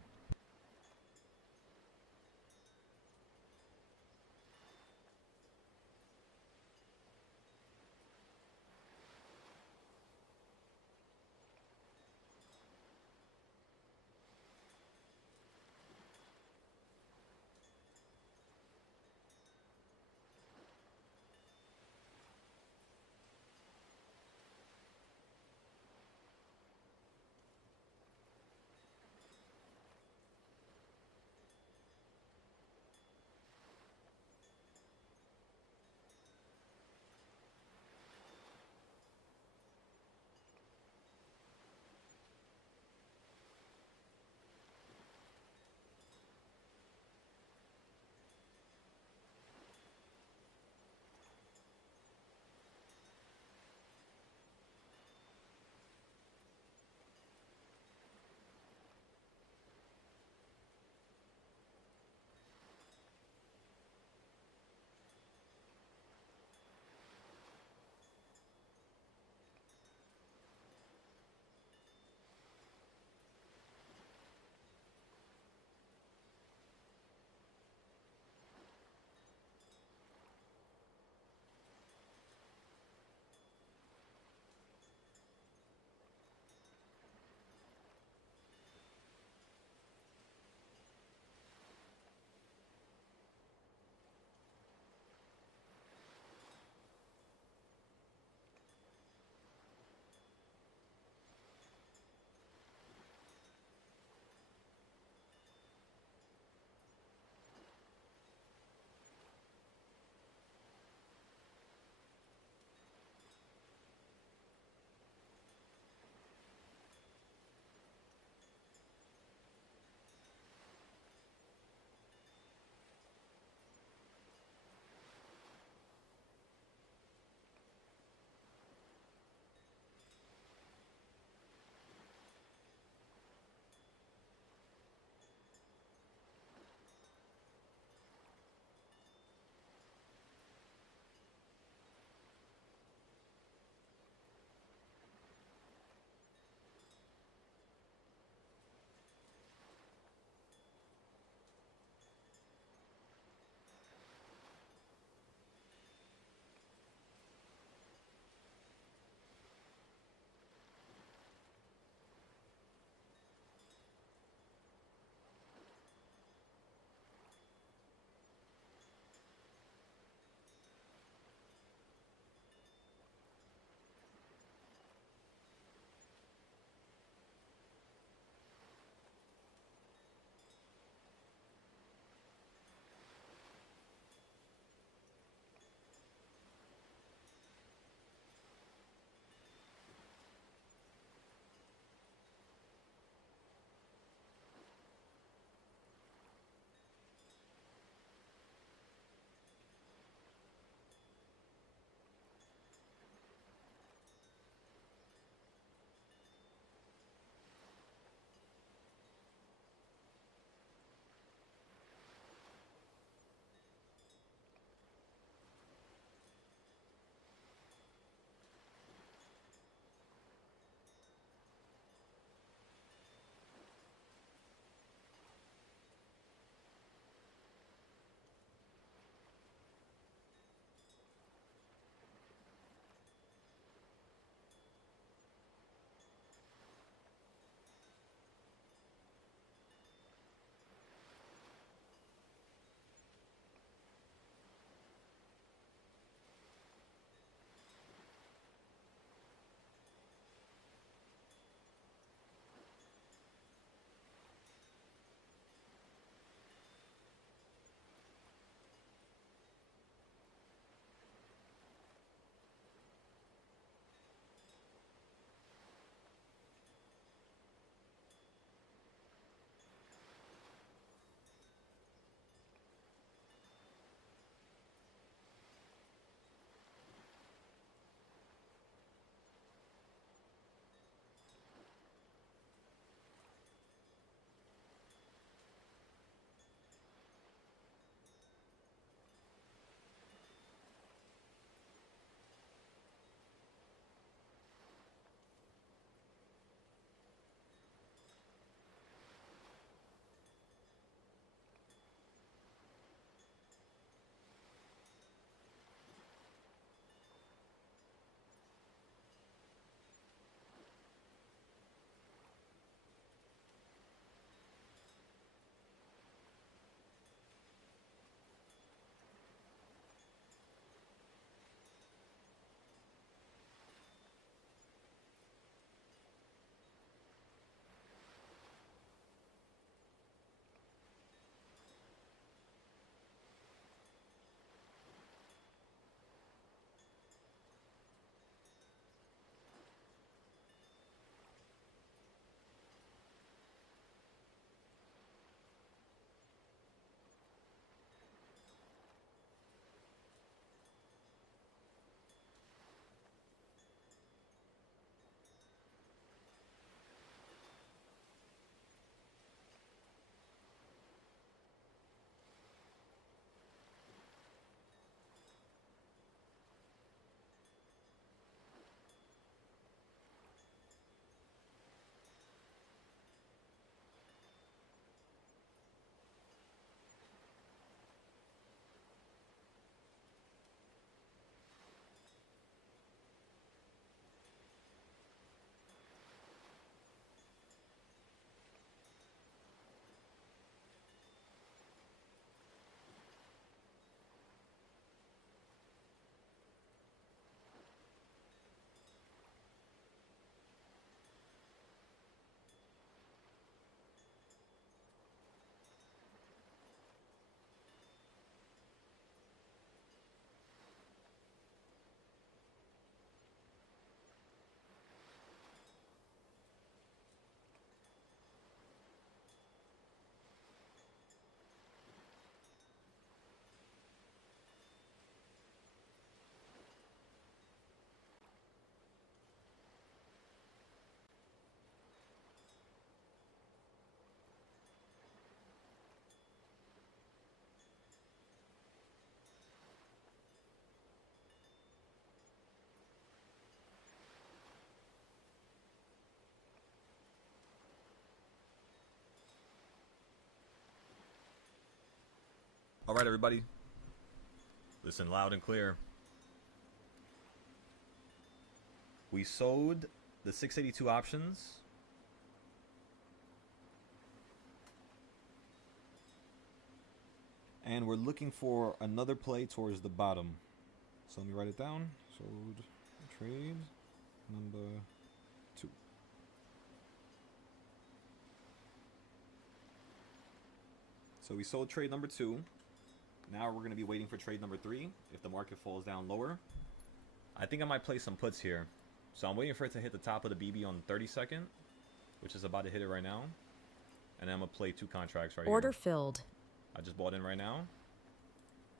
All right, everybody. Listen loud and clear. We sold the 682 options. And we're looking for another play towards the bottom. So let me write it down. Sold trade number 2. So we sold trade number 2. Now we're going to be waiting for trade number 3 if the market falls down lower. I think I might play some puts here. So I'm waiting for it to hit the top of the BB on the 32nd, which is about to hit it right now. And then I'm going to play 2 contracts right here. Order filled. I just bought in right now.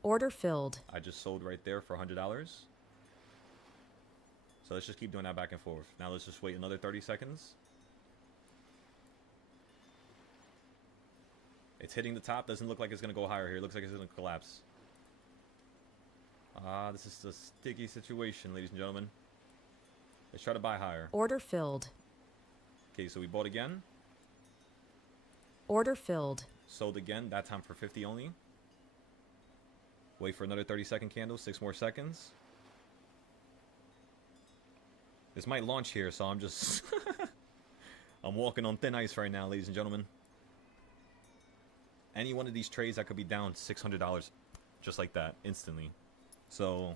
Order filled. I just sold right there for $100. So let's just keep doing that back and forth. Now let's just wait another 30 seconds. It's hitting the top. Doesn't look like it's going to go higher here. It looks like it's going to collapse. This is a sticky situation, ladies and gentlemen. Let's try to buy higher. Order filled. Okay, so we bought again. Order filled. Sold again, that time for 50 only. Wait for another 30-second candle, 6 more seconds. This might launch here, so I'm just... I'm walking on thin ice right now, ladies and gentlemen. Any one of these trades, I could be down $600 just like that, instantly. So,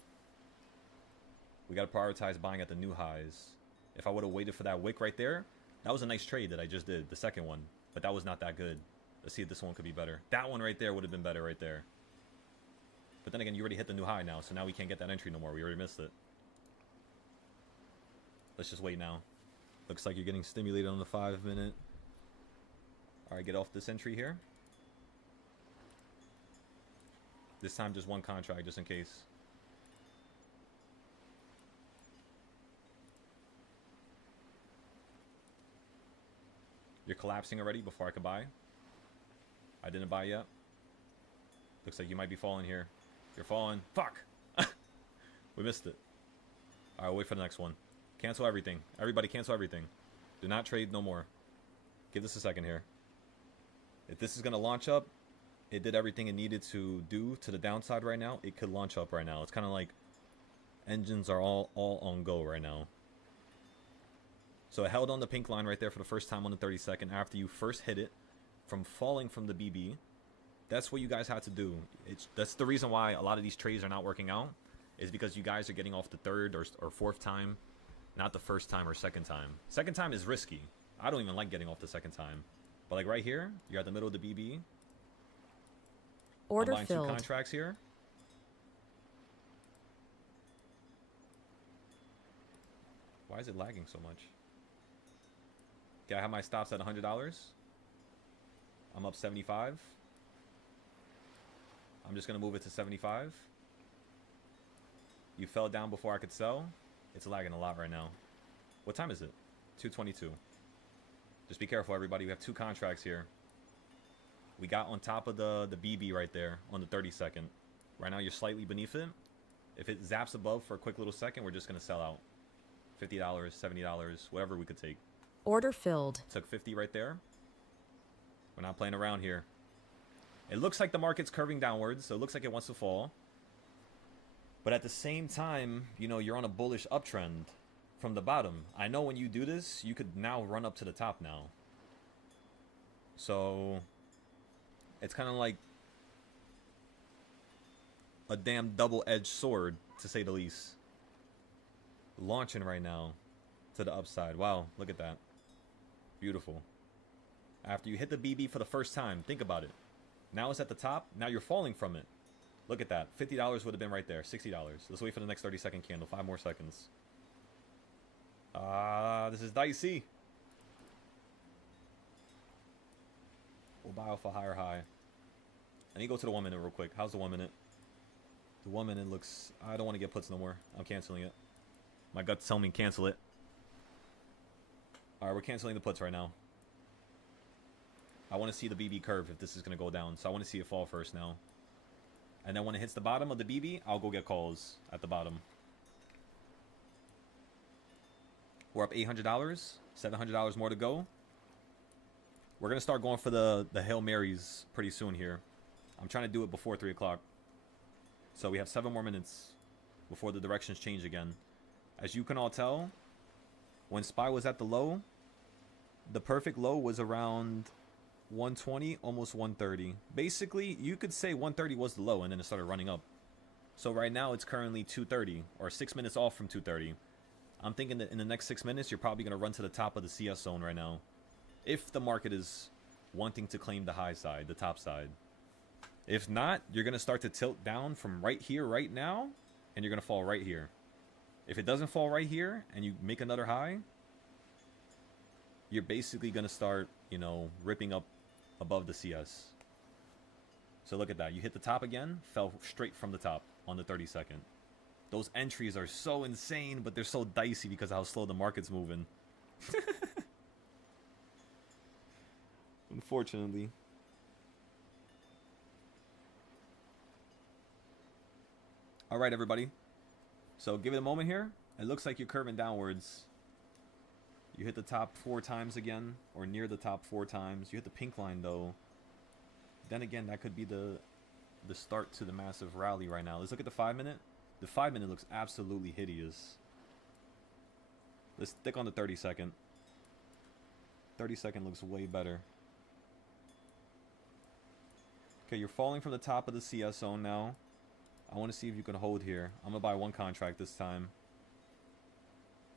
we got to prioritize buying at the new highs. If I would have waited for that wick right there, that was a nice trade that I just did, the second one. But that was not that good. Let's see if this one could be better. That one right there would have been better right there. But then again, you already hit the new high now, so now we can't get that entry no more. We already missed it. Let's just wait now. Looks like you're getting stimulated on the 5-minute. Alright, get off this entry here. This time just one contract, just in case. You're collapsing already before I could buy. I didn't buy yet. Looks like you might be falling here. You're falling. Fuck! We missed it. Alright, wait for the next one. Cancel everything. Everybody cancel everything. Do not trade no more. Give this a second here. If this is going to launch up, it did everything it needed to do to the downside right now. It could launch up right now. It's kind of like engines are all on go right now. So it held on the pink line right there for the first time on the 32nd after you first hit it from falling from the BB. That's what you guys had to do. That's the reason why a lot of these trades are not working out, is because you guys are getting off the 3rd or 4th time, not the 1st time or 2nd time. 2nd time is risky. I don't even like getting off the 2nd time. But like right here, you're at the middle of the BB. Order I'm buying filled. 2 contracts here. Why is it lagging so much? Okay, I have my stops at $100. I'm up 75. I'm just going to move it to 75. You fell down before I could sell. It's lagging a lot right now. What time is it? 2:22. Just be careful, everybody. We have 2 contracts here. We got on top of the BB right there on the 32nd. Right now, you're slightly beneath it. If it zaps above for a quick little second, we're just going to sell out. $50, $70, whatever we could take. Order filled. Took 50 right there. We're not playing around here. It looks like the market's curving downwards, so it looks like it wants to fall. But at the same time, you know, you're on a bullish uptrend from the bottom. I know when you do this, you could now run up to the top now. So it's kind of like a damn double-edged sword, to say the least. Launching right now to the upside. Wow, look at that. Beautiful. After you hit the BB for the first time, think about it. Now it's at the top. Now you're falling from it. Look at that. $50 would have been right there. $60. Let's wait for the next 30-second candle. 5 more seconds. This is dicey. We'll buy off a higher high. I need to go to the 1 minute real quick. How's the 1 minute? The 1 minute looks... I don't want to get puts no more. I'm canceling it. My gut's telling me cancel it. Alright, we're canceling the puts right now. I want to see the BB curve if this is going to go down. So I want to see it fall first now. And then when it hits the bottom of the BB, I'll go get calls at the bottom. We're up $800. $700 more to go. We're going to start going for the Hail Marys pretty soon here. I'm trying to do it before 3 o'clock. So we have 7 more minutes before the directions change again. As you can all tell, when SPY was at the low, the perfect low was around 120, almost 130. Basically, you could say 130 was the low, and then it started running up. So right now, it's currently 230, or 6 minutes off from 230. I'm thinking that in the next 6 minutes, you're probably going to run to the top of the CS zone right now. If the market is wanting to claim the high side, the top side. If not, you're going to start to tilt down from right here, right now, and you're going to fall right here. If it doesn't fall right here, and you make another high, you're basically going to start, you know, ripping up above the CS. So look at that. You hit the top again, fell straight from the top on the 32nd. Those entries are so insane, but they're so dicey because of how slow the market's moving. Unfortunately. All right, everybody. So give it a moment here. It looks like you're curving downwards. You hit the top 4 times again, or near the top 4 times. You hit the pink line, though. Then again, that could be the start to the massive rally right now. Let's look at the 5-minute. The 5-minute looks absolutely hideous. Let's stick on the 30-second. 30-second looks way better. Okay, you're falling from the top of the CS zone now. I want to see if you can hold here. I'm going to buy 1 contract this time.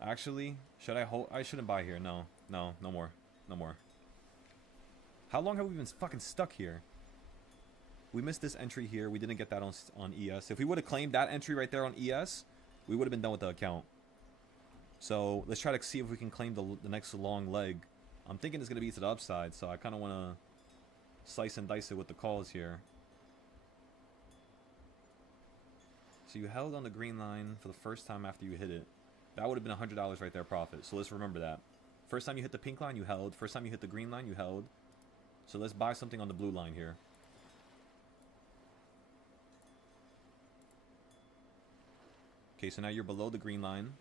Actually, should I hold? I shouldn't buy here. No, no more. No more. How long have we been fucking stuck here? We missed this entry here. We didn't get that on ES. If we would have claimed that entry right there on ES, we would have been done with the account. So let's try to see if we can claim the next long leg. I'm thinking it's going to be to the upside, so I kind of want to slice and dice it with the calls here. So you held on the green line for the first time after you hit it. That would have been $100 right there profit. So let's remember that. First time you hit the pink line, you held. First time you hit the green line, you held. So let's buy something on the blue line here. Okay, so now you're below the green line.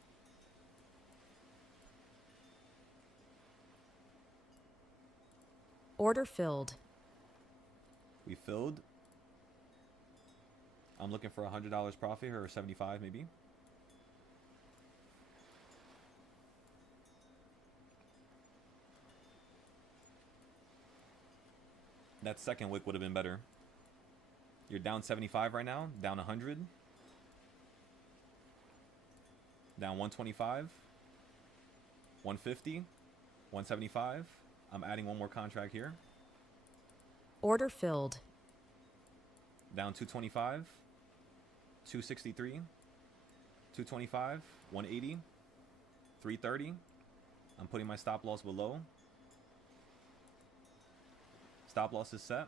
Order filled. We filled. I'm looking for $100 profit here, or 75 maybe. That second wick would have been better. You're down 75 right now, down 100. Down 125. 150. 175. I'm adding 1 more contract here. Order filled. Down 225. 263. 225. 180. 330. I'm putting my stop loss below. Stop loss is set.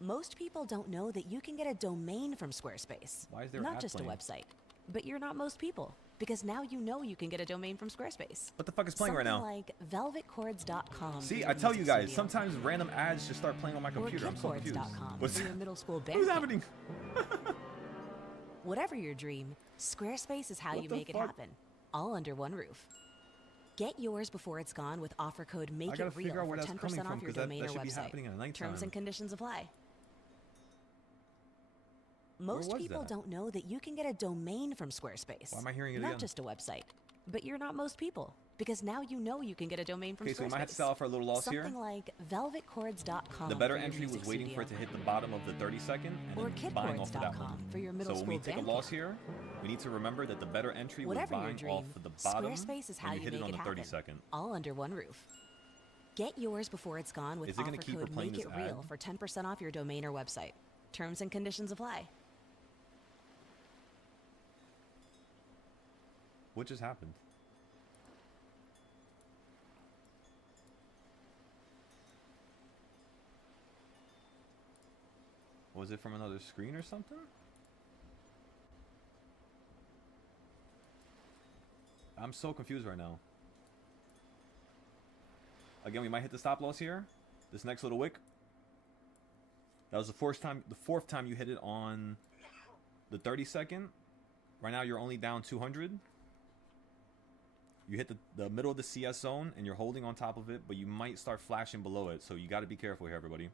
Most people don't know that you can get a domain from Squarespace. Why is there an Not ad just playing? a website. But you're not most people, because now you know you can get a domain from Squarespace. What the fuck is playing right now? Like velvetcords.com. See, I tell you guys, sometimes random ads just start playing on my computer. Or I'm so confused. kidboards.com What's for your middle school band. What's camp. happening? Whatever your dream, Squarespace is how What you the make it fuck? happen. All under one roof. Get yours before it's gone with offer code I gotta MAKEITREAL figure out for where that's 10% coming off from, your because domain that or should be website. happening at nighttime. Terms and conditions apply. Most was people that? don't know that you can get a domain from Squarespace. Why am I hearing it Not again? just a website. But you're not most people, because now you know you can get a domain from Okay, Squarespace. so we might have to sell for a little loss Something here. like velvetcords.com. The better for your entry was music waiting for it to studio. hit the bottom of the 30-second and Or then buying off of that kidboards.com one. for your middle So when we school take a band loss camp. here, we need to remember that the better entry was Whatever your buying dream, off of the bottom Squarespace is how and you hit it make on it the happen. 30-second. All under one roof. Get yours before it's gone with Is it gonna offer keep code replaying this MAKEITREAL ad? for 10% off your domain or website. Terms and conditions apply. What just happened? Was it from another screen or something? I'm so confused right now. Again, we might hit the stop loss here. This next little wick. That was the fourth time you hit it on the 30-second. Right now you're only down 200. You hit the middle of the CS zone and you're holding on top of it, but you might start flashing below it. So you got to be careful here, everybody.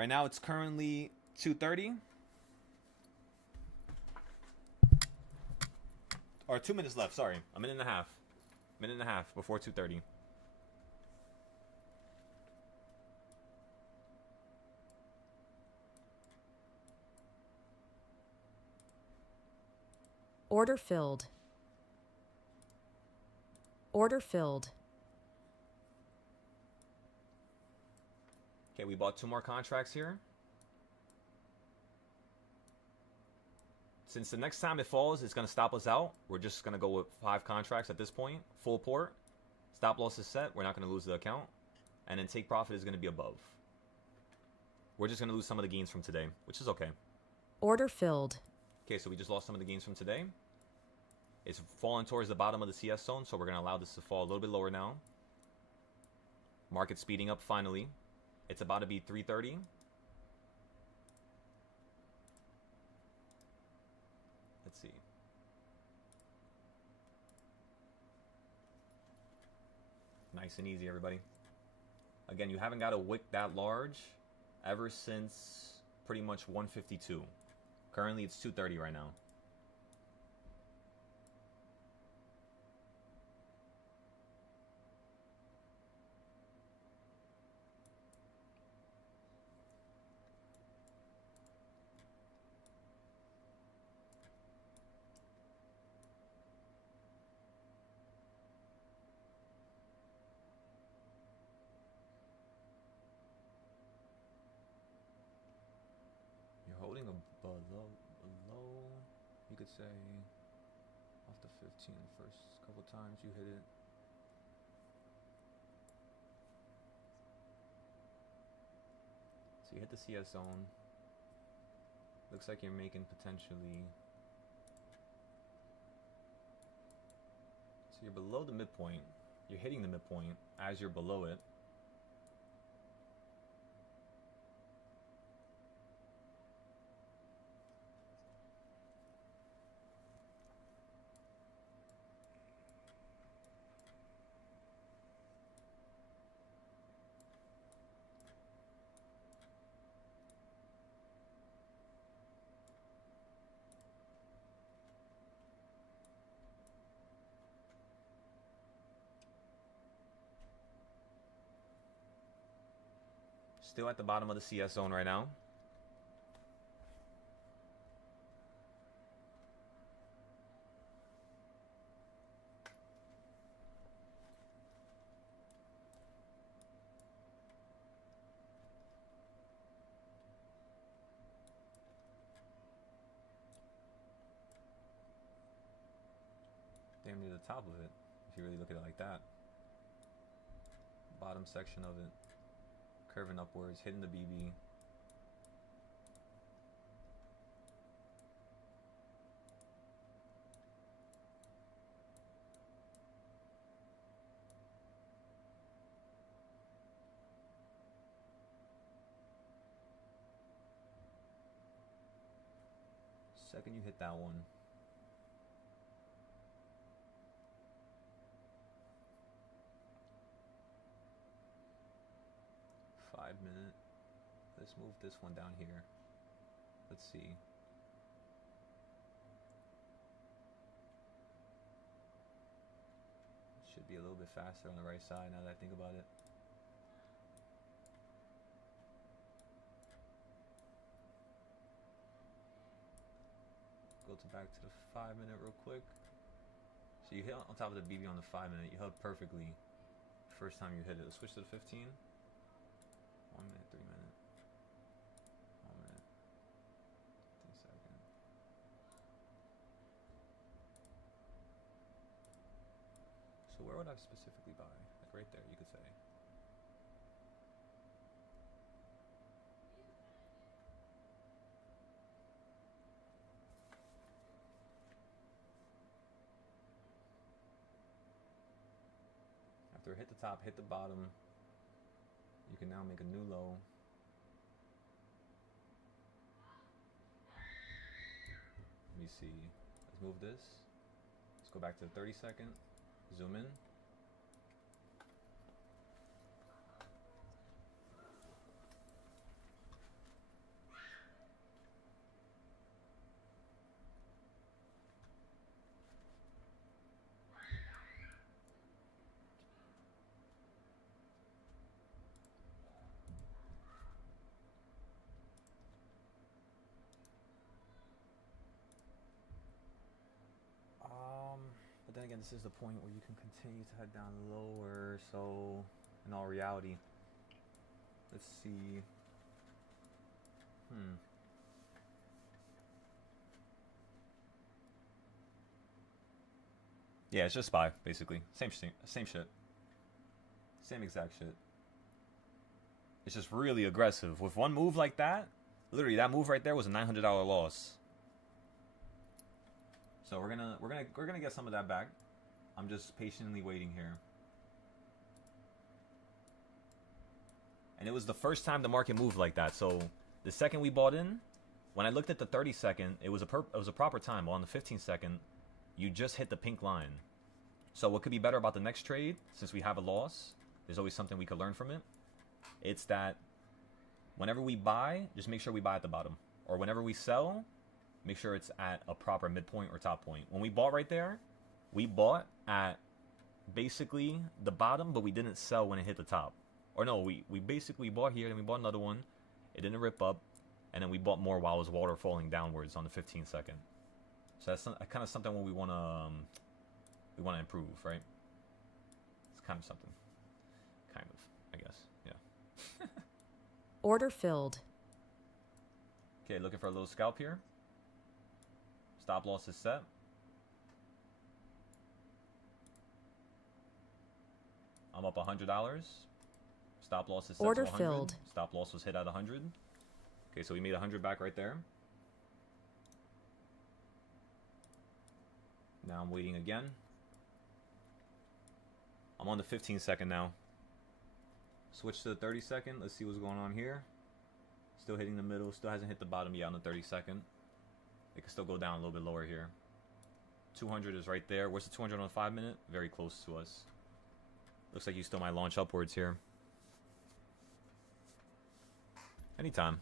Right now it's currently 2:30. Or 2 minutes left, sorry. A minute and a half. Minute and a half before 2:30. Order filled. Order filled. Okay, we bought 2 more contracts here. Since the next time it falls, it's going to stop us out. We're just going to go with 5 contracts at this point. Full port. Stop loss is set. We're not going to lose the account. And then take profit is going to be above. We're just going to lose some of the gains from today, which is okay. Order filled. Okay, so we just lost some of the gains from today. It's falling towards the bottom of the CS zone, so we're going to allow this to fall a little bit lower now. Market speeding up finally. It's about to be 3:30. Let's see. Nice and easy, everybody. Again, you haven't got a wick that large ever since pretty much 152. Currently, it's 2:30 right now. Holding a below, you could say, off the 15 first couple times you hit it. So you hit the CS zone. Looks like you're making potentially. So you're below the midpoint. You're hitting the midpoint as you're below it. Still at the bottom of the CS zone right now. Damn near the top of it, if you really look at it like that. Bottom section of it. Curving upwards, hitting the BB. Second you hit that one. Minute. Let's move this one down here. Let's see. Should be a little bit faster on the right side now that I think about it. Go back to the 5 minute real quick. So you hit on top of the BB on the 5 minute. You held perfectly first time you hit it. Let's switch to the 15. 1 minute, 3 minute. 1 minute. 10 seconds. So where would I specifically buy? Like right there, you could say. After hit the top, hit the bottom. You can now make a new low. Let me see. Let's move this. Let's go back to the 30 second. Zoom in. again, this is the point where you can continue to head down lower. So, in all reality, let's see. Yeah, it's just buy, basically. Same shit. Same exact shit. It's just really aggressive. With one move like that, literally that move right there was a $900 loss. So we're gonna get some of that back. I'm just patiently waiting here. And it was the first time the market moved like that. So the second we bought in, when I looked at the 30 second, it was a proper time. Well, on the 15 second, you just hit the pink line. So what could be better about the next trade, since we have a loss, there's always something we could learn from it. It's that whenever we buy, just make sure we buy at the bottom. Or whenever we sell, make sure it's at a proper midpoint or top point. When we bought right there, we bought at basically the bottom, but we didn't sell when it hit the top. Or no, we basically bought here, then we bought another one. It didn't rip up, and then we bought more while it was water falling downwards on the 15 second. So that's kind of something what we want to improve, right? It's kind of something. Kind of, I guess. Yeah. Order filled. Okay, looking for a little scalp here. Stop loss is set. I'm up $100. Stop loss is set Order to 100. filled. Stop loss was hit at 100. Okay, so we made 100 back right there. Now I'm waiting again. I'm on the 15 second now. Switch to the 30 second. Let's see what's going on here. Still hitting the middle. Still hasn't hit the bottom yet on the 30 second. It can still go down a little bit lower here. 200 is right there. Where's the 200 on the 5 minute? Very close to us. Looks like you still might launch upwards here. Anytime.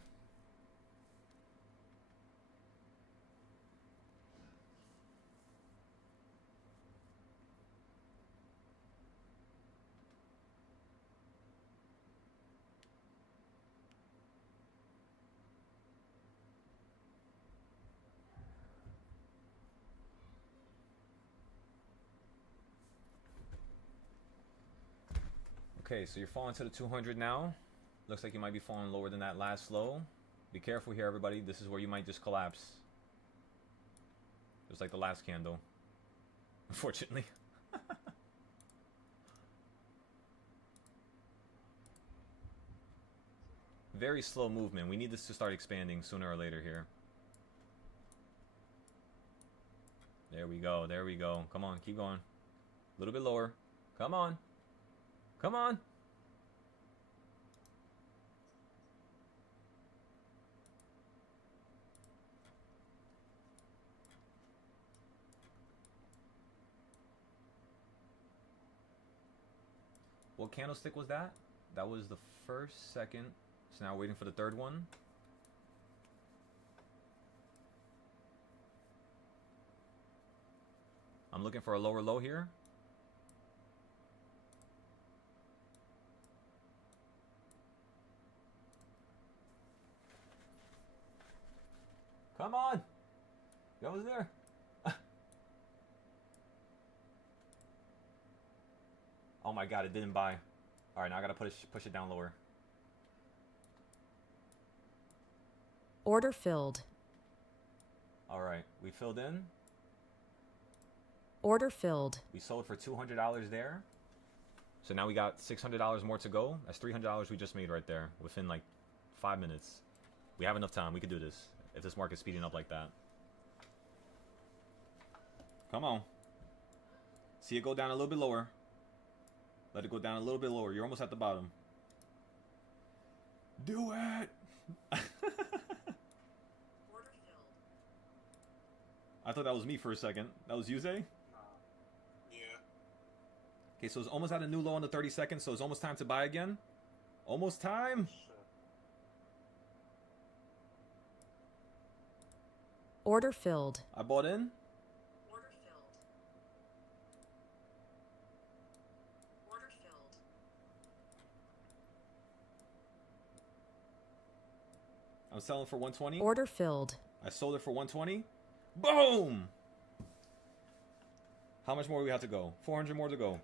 Okay, so you're falling to the 200 now. Looks like you might be falling lower than that last low. Be careful here, everybody. This is where you might just collapse. Just like the last candle. Unfortunately. Very slow movement. We need this to start expanding sooner or later here. There we go. There we go. Come on. Keep going. A little bit lower. Come on. Come on. What candlestick was that? That was the first, second. So now we're waiting for the third one. I'm looking for a lower low here. Come on! That was there. Oh my god, it didn't buy. Alright, now I gotta push it down lower. Order filled. Alright, we filled in. Order filled. We sold for $200 there. So now we got $600 more to go. That's $300 we just made right there within like 5 minutes. We have enough time. We could do this if this market's speeding up like that. Come on. See it go down a little bit lower. Let it go down a little bit lower. You're almost at the bottom. Do it! I thought that was me for a second. That was you, Zay? Yeah. Okay, so it's almost at a new low on the 30 seconds, so it's almost time to buy again. Almost time. Order filled. I bought in. Order filled. Order filled. I'm selling for 120. Order filled. I sold it for 120. Boom! How much more do we have to go? 400 more to go.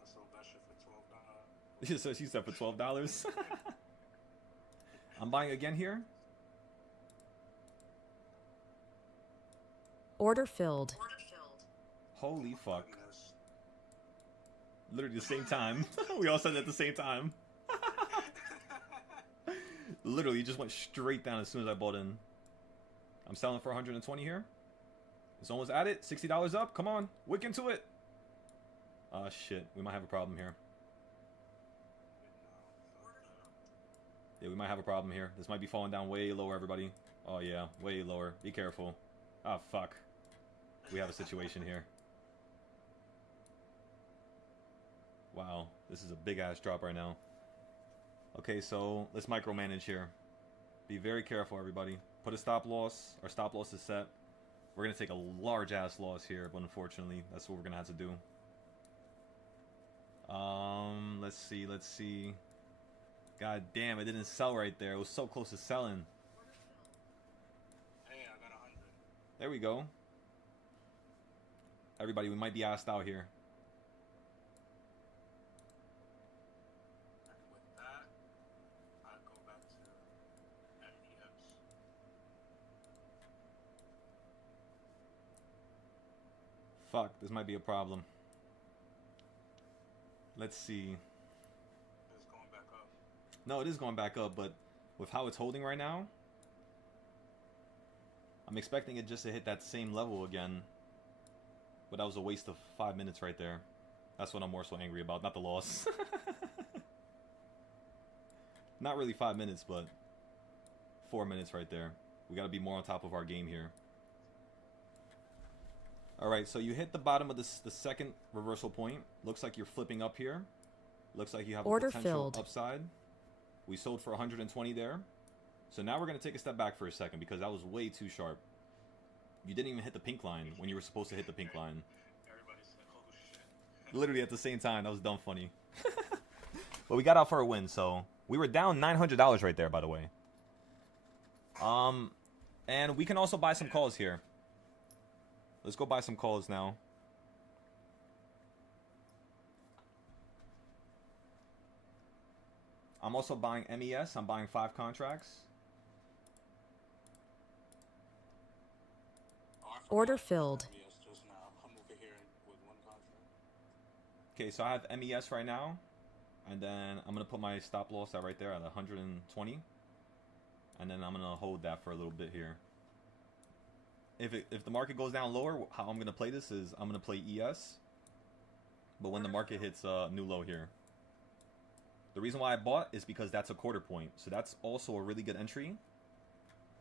I sold that shit for $12. So she said for $12. I'm buying again here. Order filled. Holy fuck. Literally the same time. We all said it at the same time. Literally, just went straight down as soon as I bought in. I'm selling for 120 here. It's almost at it. $60 up. Come on. Wick into it. Shit. We might have a problem here. Yeah, we might have a problem here. This might be falling down way lower, everybody. Oh, yeah. Way lower. Be careful. Ah, fuck. We have a situation here. Wow. This is a big-ass drop right now. Okay, so let's micromanage here. Be very careful, everybody. Put a stop loss. Our stop loss is set. We're going to take a large-ass loss here, but unfortunately, that's what we're going to have to do. Let's see. God damn, it didn't sell right there. It was so close to selling. Hey, I got 100. There we go. Everybody, we might be asked out here. And with that, I go back to MES. Fuck, this might be a problem. Let's see. It's going back up. No, it is going back up, but with how it's holding right now, I'm expecting it just to hit that same level again. But that was a waste of 5 minutes right there. That's what I'm more so angry about, not the loss. Not really 5 minutes, but 4 minutes right there. We gotta be more on top of our game here. Alright, so you hit the bottom of the second reversal point. Looks like you're flipping up here. Looks like you have a Order potential filled. upside. We sold for 120 there. So now we're going to take a step back for a second because that was way too sharp. You didn't even hit the pink line when you were supposed to hit the pink line. Everybody said, oh shit. Literally at the same time. That was dumb funny. But we got out for a win, so we were down $900 right there, by the way. And we can also buy some calls here. Let's go buy some calls now. I'm also buying MES. I'm buying 5 contracts. Order filled. MES just now. I'm over here with one contract. Okay, so I have MES right now. And then I'm going to put my stop loss at right there at 120. And then I'm going to hold that for a little bit here. If the market goes down lower, how I'm going to play this is I'm going to play ES. But when the market hits a new low here. The reason why I bought is because that's a quarter point. So that's also a really good entry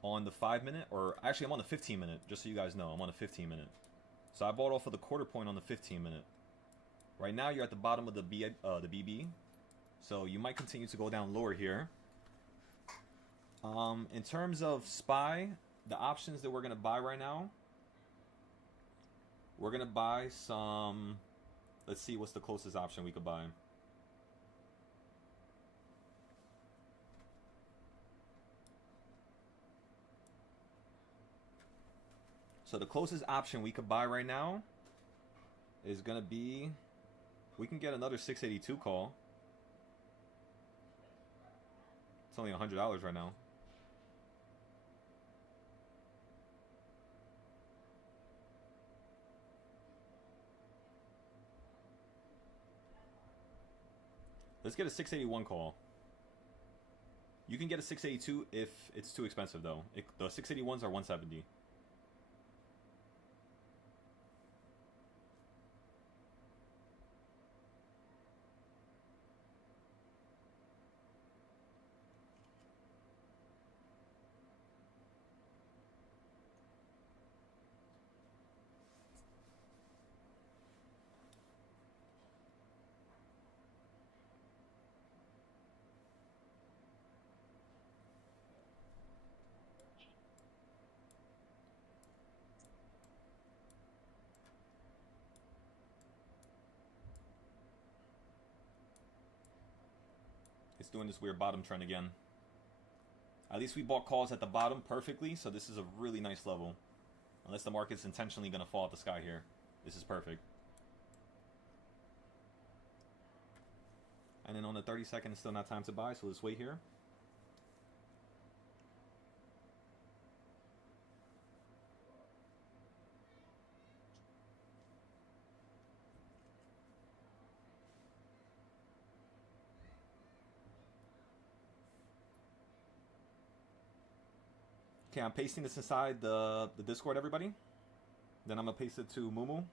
on the 5 minute. Or actually, I'm on the 15 minute. Just so you guys know, I'm on the 15 minute. So I bought off of the quarter point on the 15 minute. Right now, you're at the bottom of the BB. So you might continue to go down lower here. In terms of SPY, the options that we're going to buy right now, we're going to buy some, let's see what's the closest option we could buy. So the closest option we could buy right now is going to be, we can get another 682 call. It's only $100 right now. Let's get a 681 call. You can get a 682 if it's too expensive though. The 681s are 170. It's doing this weird bottom trend again. At least we bought calls at the bottom perfectly, so this is a really nice level. Unless the market's intentionally going to fall out the sky here. This is perfect. And then on the 32nd, it's still not time to buy, so let's wait here. Okay, I'm pasting this inside the Discord, everybody. Then I'm going to paste it to Mumu.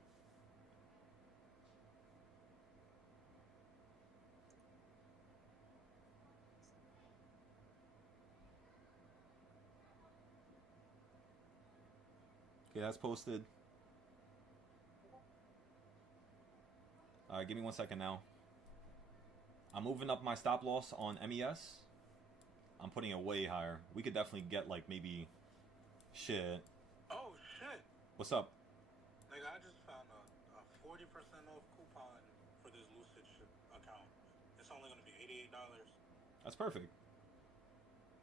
Okay, that's posted. Alright, give me 1 second now. I'm moving up my stop loss on MES. I'm putting it way higher. We could definitely get like maybe shit. Oh shit! What's up? Nigga, I just found a 40% off coupon for this Lucid account. It's only gonna be $88. That's perfect.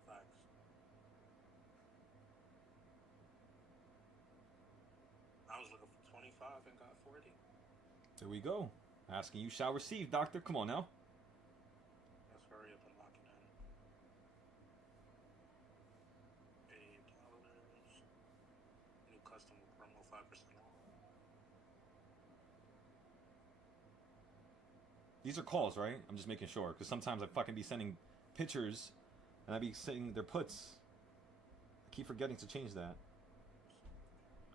Facts. I was looking for 25 and got 40. There we go. Asking you shall receive, doctor. Come on now. Let's hurry up and lock it in. $88. New custom promo 5% off. These are calls, right? I'm just making sure. Because sometimes I fucking be sending pictures and I be saying they're puts. I keep forgetting to change that.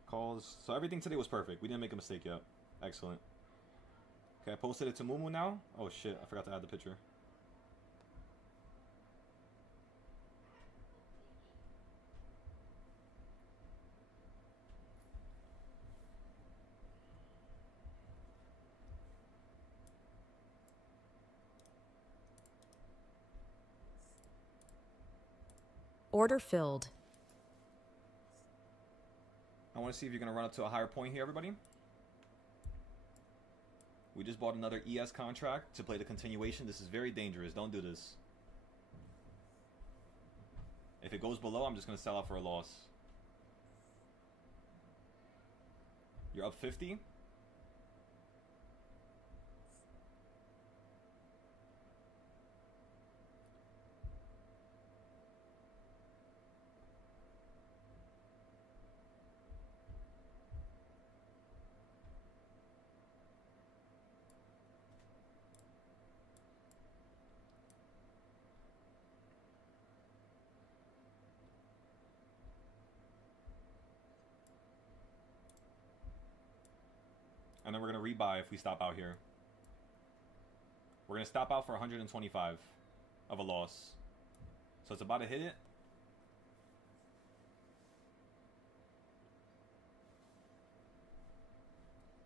Calls. So everything today was perfect. We didn't make a mistake yet. Excellent. Okay, I posted it to Mumu now. Oh shit, I forgot to add the picture. Order filled. I want to see if you're going to run up to a higher point here, everybody. We just bought another ES contract to play the continuation. This is very dangerous. Don't do this. If it goes below, I'm just going to sell out for a loss. You're up 50. And then we're going to rebuy if we stop out here. We're going to stop out for 125 of a loss. So it's about to hit it.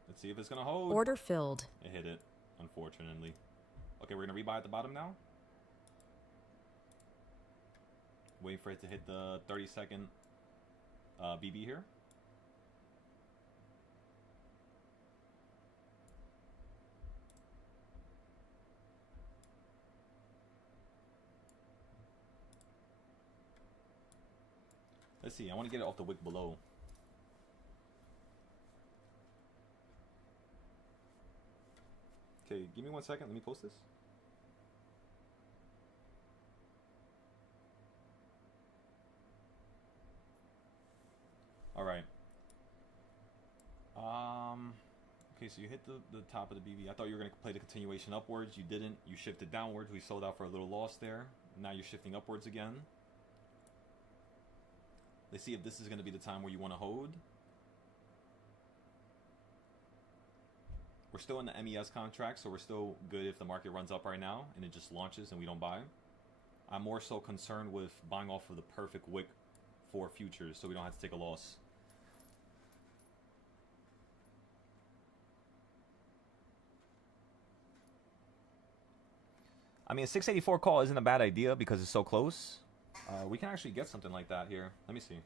Let's see if it's going to hold. Order filled. It hit it, unfortunately. Okay, we're going to rebuy at the bottom now. Wait for it to hit the 30-second BB here. Let's see, I want to get it off the wick below. Okay, give me 1 second, let me post this. Alright. Okay, so you hit the top of the BB. I thought you were going to play the continuation upwards. You didn't. You shifted downwards. We sold out for a little loss there. Now you're shifting upwards again. Let's see if this is going to be the time where you want to hold. We're still in the MES contract, so we're still good if the market runs up right now and it just launches and we don't buy. I'm more so concerned with buying off of the perfect wick for futures so we don't have to take a loss. I mean, a 684 call isn't a bad idea because it's so close. We can actually get something like that here. Let me see.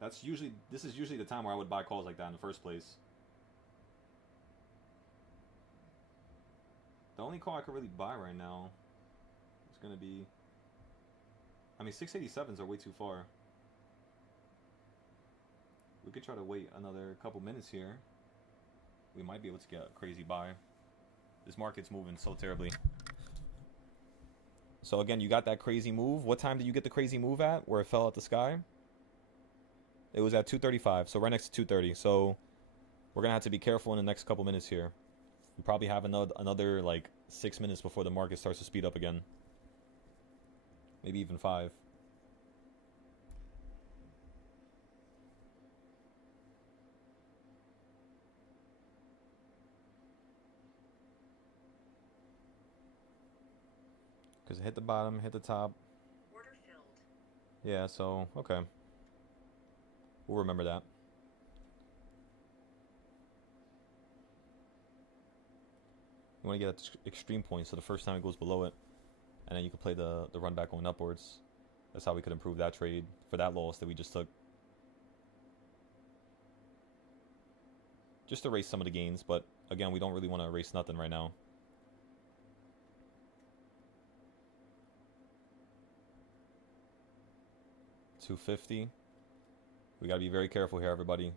This is usually the time where I would buy calls like that in the first place. The only call I could really buy right now is going to be... I mean, 687s are way too far. We could try to wait another couple minutes here. we might be able to get a crazy buy. This market's moving so terribly. So again, you got that crazy move. What time did you get the crazy move at where it fell out the sky? It was at 2:35, so right next to 2:30. So we're gonna have to be careful in the next couple minutes here. We probably have another like 6 minutes before the market starts to speed up again. Maybe even 5. Because it hit the bottom, hit the top. Order filled. Yeah, so, okay. We'll remember that. You want to get that extreme point, so the first time it goes below it, and then you can play the run back going upwards. That's how we could improve that trade for that loss that we just took. Just to erase some of the gains, but again, we don't really want to erase nothing right now. $250. We gotta be very careful here, everybody.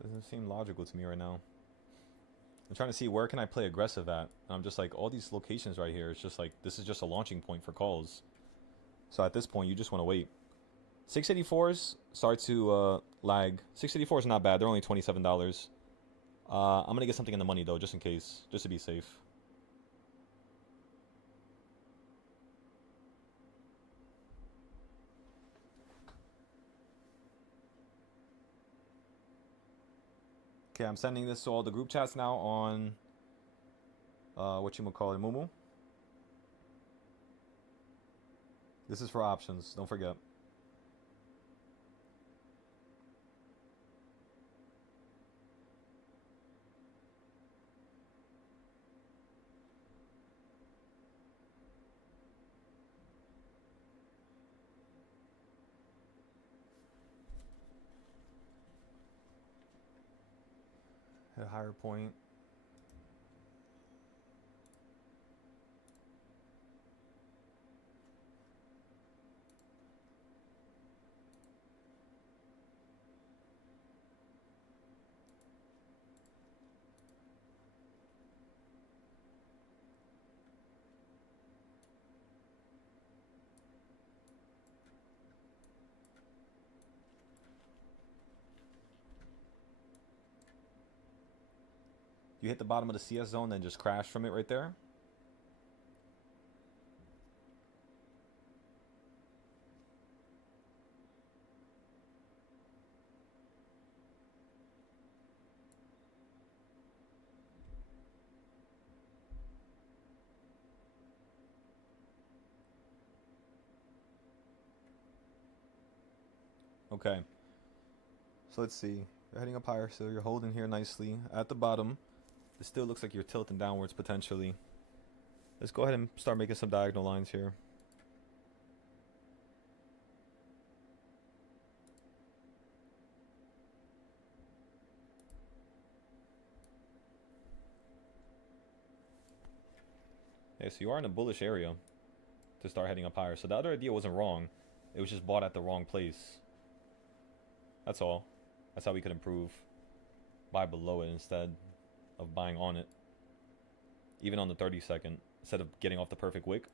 Doesn't seem logical to me right now. I'm trying to see where can I play aggressive at. And I'm just like, all these locations right here, it's just like, this is just a launching point for calls. So at this point, you just want to wait. 684s start to lag. 684 is not bad. They're only $27. I'm going to get something in the money, though, just in case. Just to be safe. Okay, I'm sending this to all the group chats now on whatchamacallit, Mumu. This is for options, don't forget. At a higher point. You hit the bottom of the CS zone, then just crash from it right there. Okay. So let's see. You're heading up higher, so you're holding here nicely. At the bottom, it still looks like you're tilting downwards potentially. Let's go ahead and start making some diagonal lines here. Yeah, so you are in a bullish area to start heading up higher. So the other idea wasn't wrong. It was just bought at the wrong place. That's all. That's how we could improve. Buy below it instead of buying on it. Even on the 30-second, instead of getting off the perfect wick.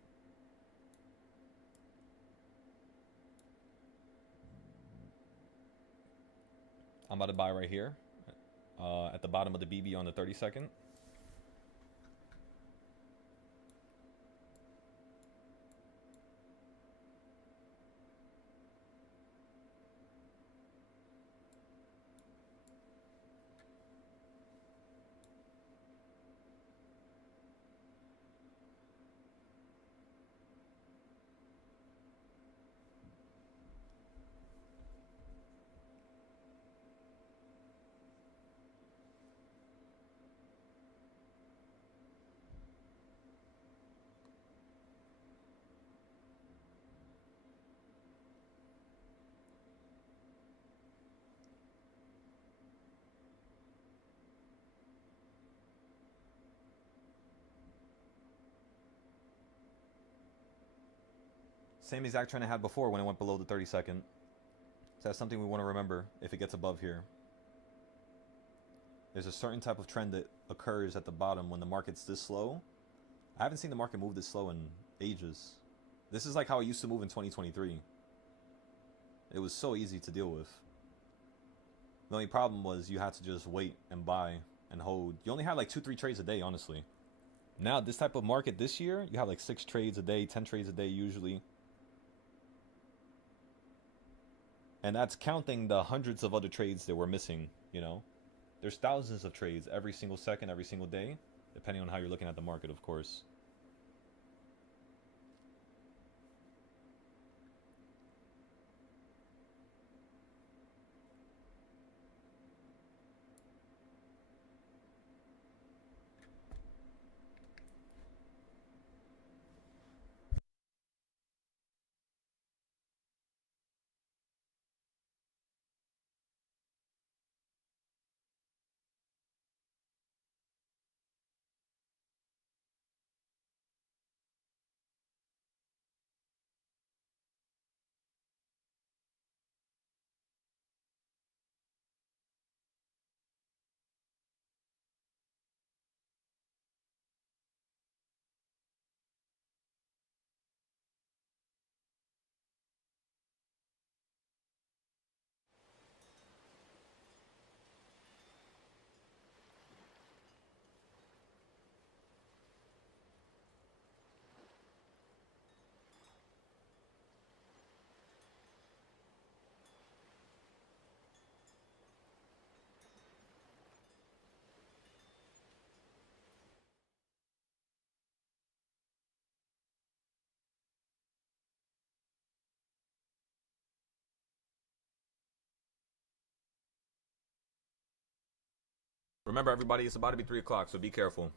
I'm about to buy right here. At the bottom of the BB on the 30-second. Same exact trend I had before when it went below the 30-second. So that's something we want to remember if it gets above here. There's a certain type of trend that occurs at the bottom when the market's this slow. I haven't seen the market move this slow in ages. This is like how it used to move in 2023. It was so easy to deal with. The only problem was you had to just wait and buy and hold. You only had like 2-3 trades a day, honestly. Now, this type of market this year, you have like 6 trades a day, 10 trades a day usually. And that's counting the hundreds of other trades that we're missing, you know? There's thousands of trades every single second, every single day, depending on how you're looking at the market, of course. Remember, everybody, it's about to be 3 o'clock, so be careful.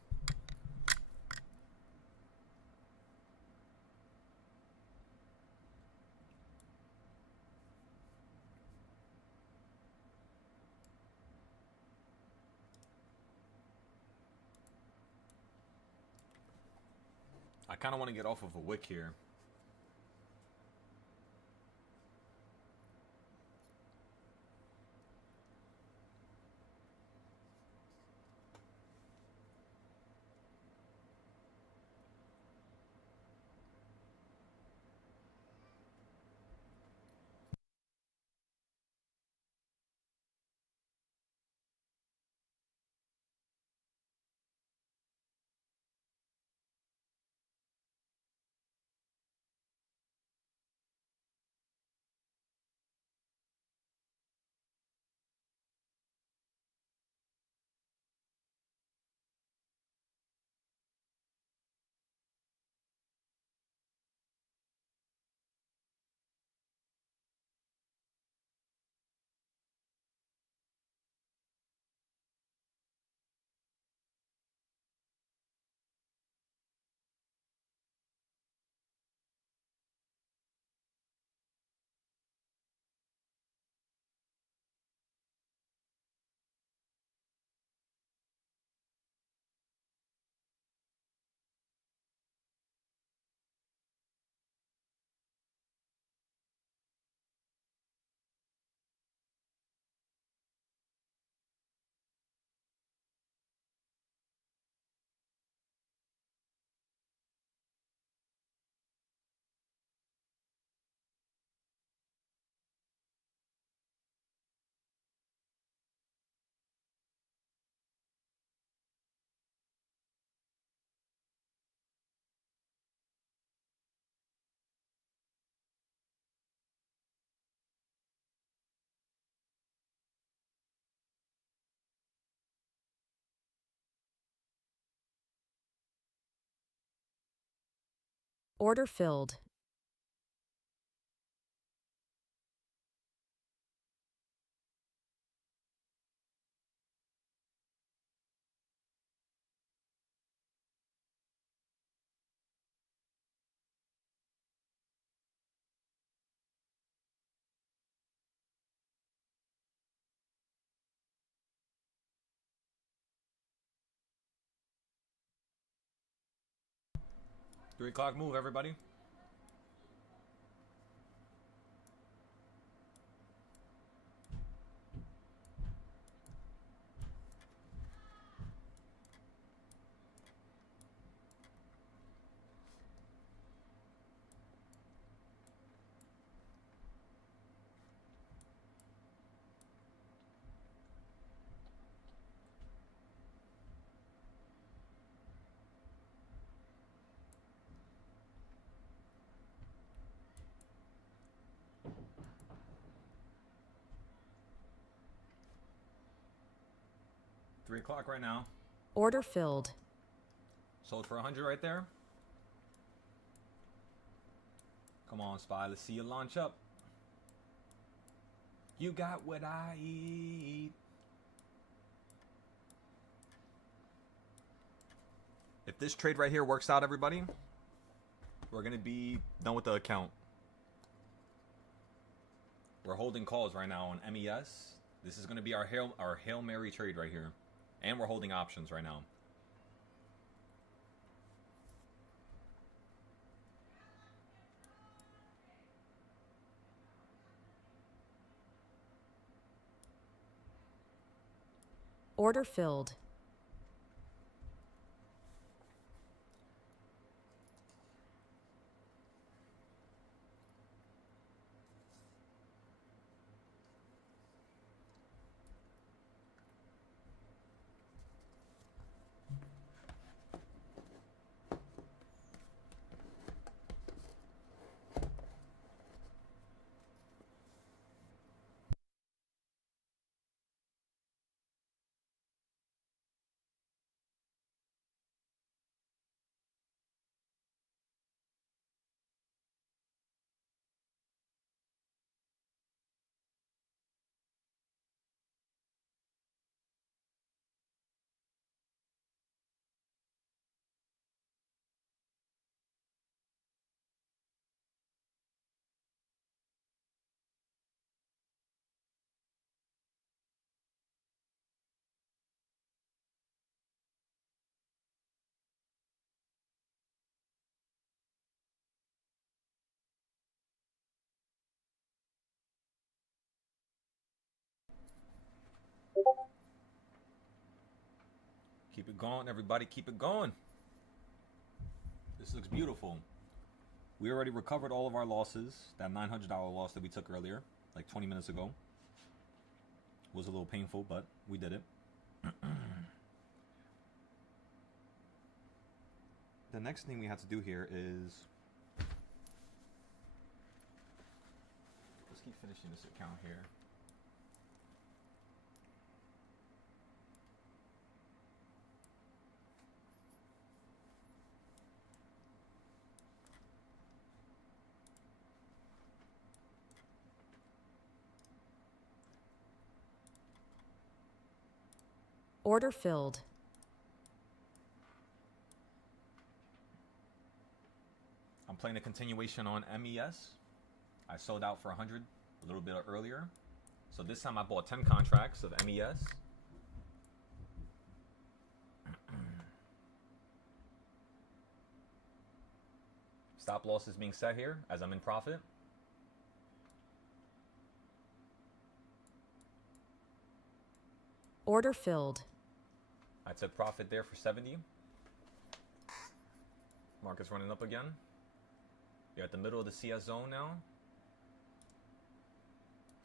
I kind of want to get off of a wick here. Order filled. Three o'clock move, everybody. 3 o'clock right now. Order filled. Sold for 100 right there. Come on, Spy. Let's see you launch up. You got what I eat. If this trade right here works out, everybody, we're going to be done with the account. We're holding calls right now on MES. This is going to be our Hail Mary trade right here. And we're holding options right now. Order filled. Keep it going, everybody. Keep it going. This looks beautiful. We already recovered all of our losses. That $900 loss that we took earlier, like 20 minutes ago. Was a little painful, but we did it. The next thing we have to do here is... Let's keep finishing this account here. Order filled. I'm playing a continuation on MES. I sold out for 100 a little bit earlier. So this time I bought 10 contracts of MES. Stop loss is being set here as I'm in profit. Order filled. I took profit there for 70. Market's running up again. You're at the middle of the CS zone now.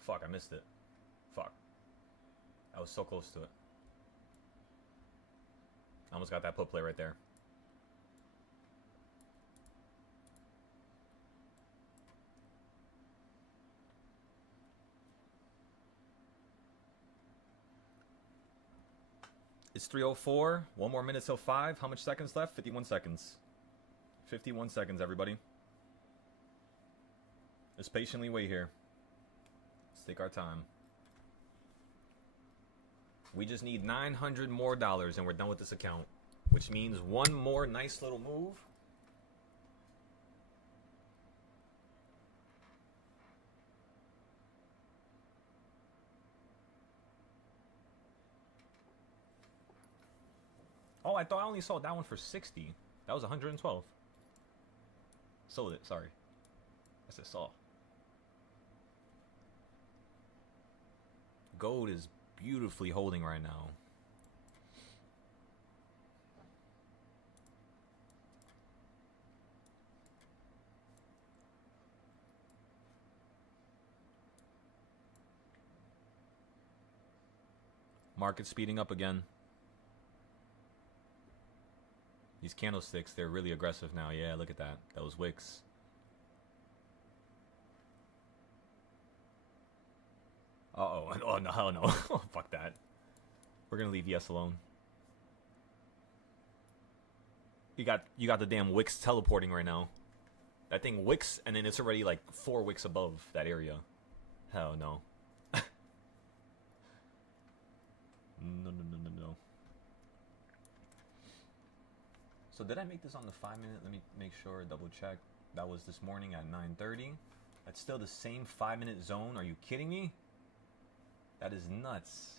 Fuck, I missed it. Fuck. I was so close to it. I almost got that put play right there. It's 3:04. 1 more minute till 5. How much seconds left? 51 seconds. 51 seconds, everybody. Let's patiently wait here. Let's take our time. We just need $900 more and we're done with this account. Which means one more nice little move. Oh, I thought I only sold that one for 60. That was 112. Sold it, sorry. I said saw. Gold is beautifully holding right now. Market speeding up again. These candlesticks, they're really aggressive now. Yeah, look at that. That was wicks. Uh-oh. Oh, no, hell no. Fuck that. We're gonna leave ES alone. You got the damn Wicks teleporting right now. That thing wicks, and then it's already like 4 wicks above that area. Hell no. No. So did I make this on the 5-minute? Let me make sure, double check. That was this morning at 9:30. That's still the same 5-minute zone. Are you kidding me? That is nuts.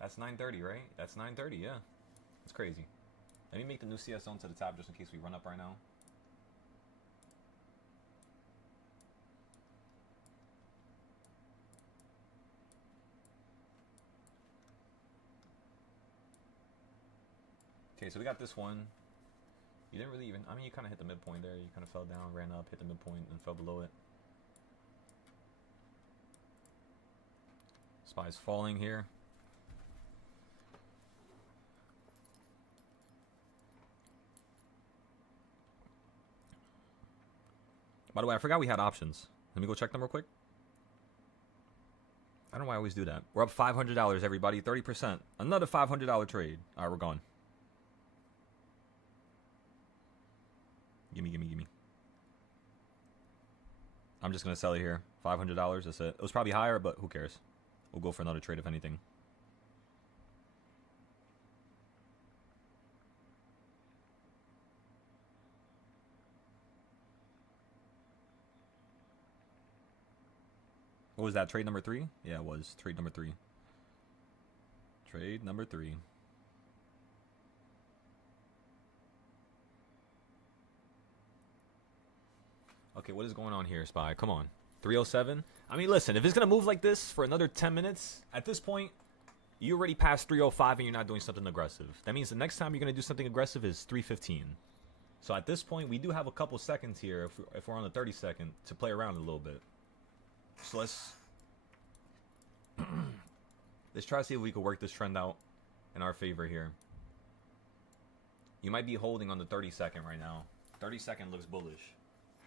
That's 9:30, right? That's 9:30, yeah. That's crazy. Let me make the new CS zone to the top just in case we run up right now. Okay, so we got this one. You didn't really even, I mean, you kind of hit the midpoint there. You kind of fell down, ran up, hit the midpoint, and fell below it. Spy's falling here. By the way, I forgot we had options. Let me go check them real quick. I don't know why I always do that. We're up $500, everybody. 30%. Another $500 trade. All right, we're gone. Gimme. I'm just going to sell it here. $500, that's it. It was probably higher, but who cares? We'll go for another trade if anything. What was that? Trade number 3? Yeah, it was. Trade number 3. Trade number 3. Okay, what is going on here, Spy? Come on. 307? I mean, listen, if it's going to move like this for another 10 minutes, at this point, you already passed 305 and you're not doing something aggressive. That means the next time you're going to do something aggressive is 315. So at this point, we do have a couple seconds here, if we're on the 32nd, to play around a little bit. So let's try to see if we can work this trend out in our favor here. You might be holding on the 32nd right now. 32nd looks bullish.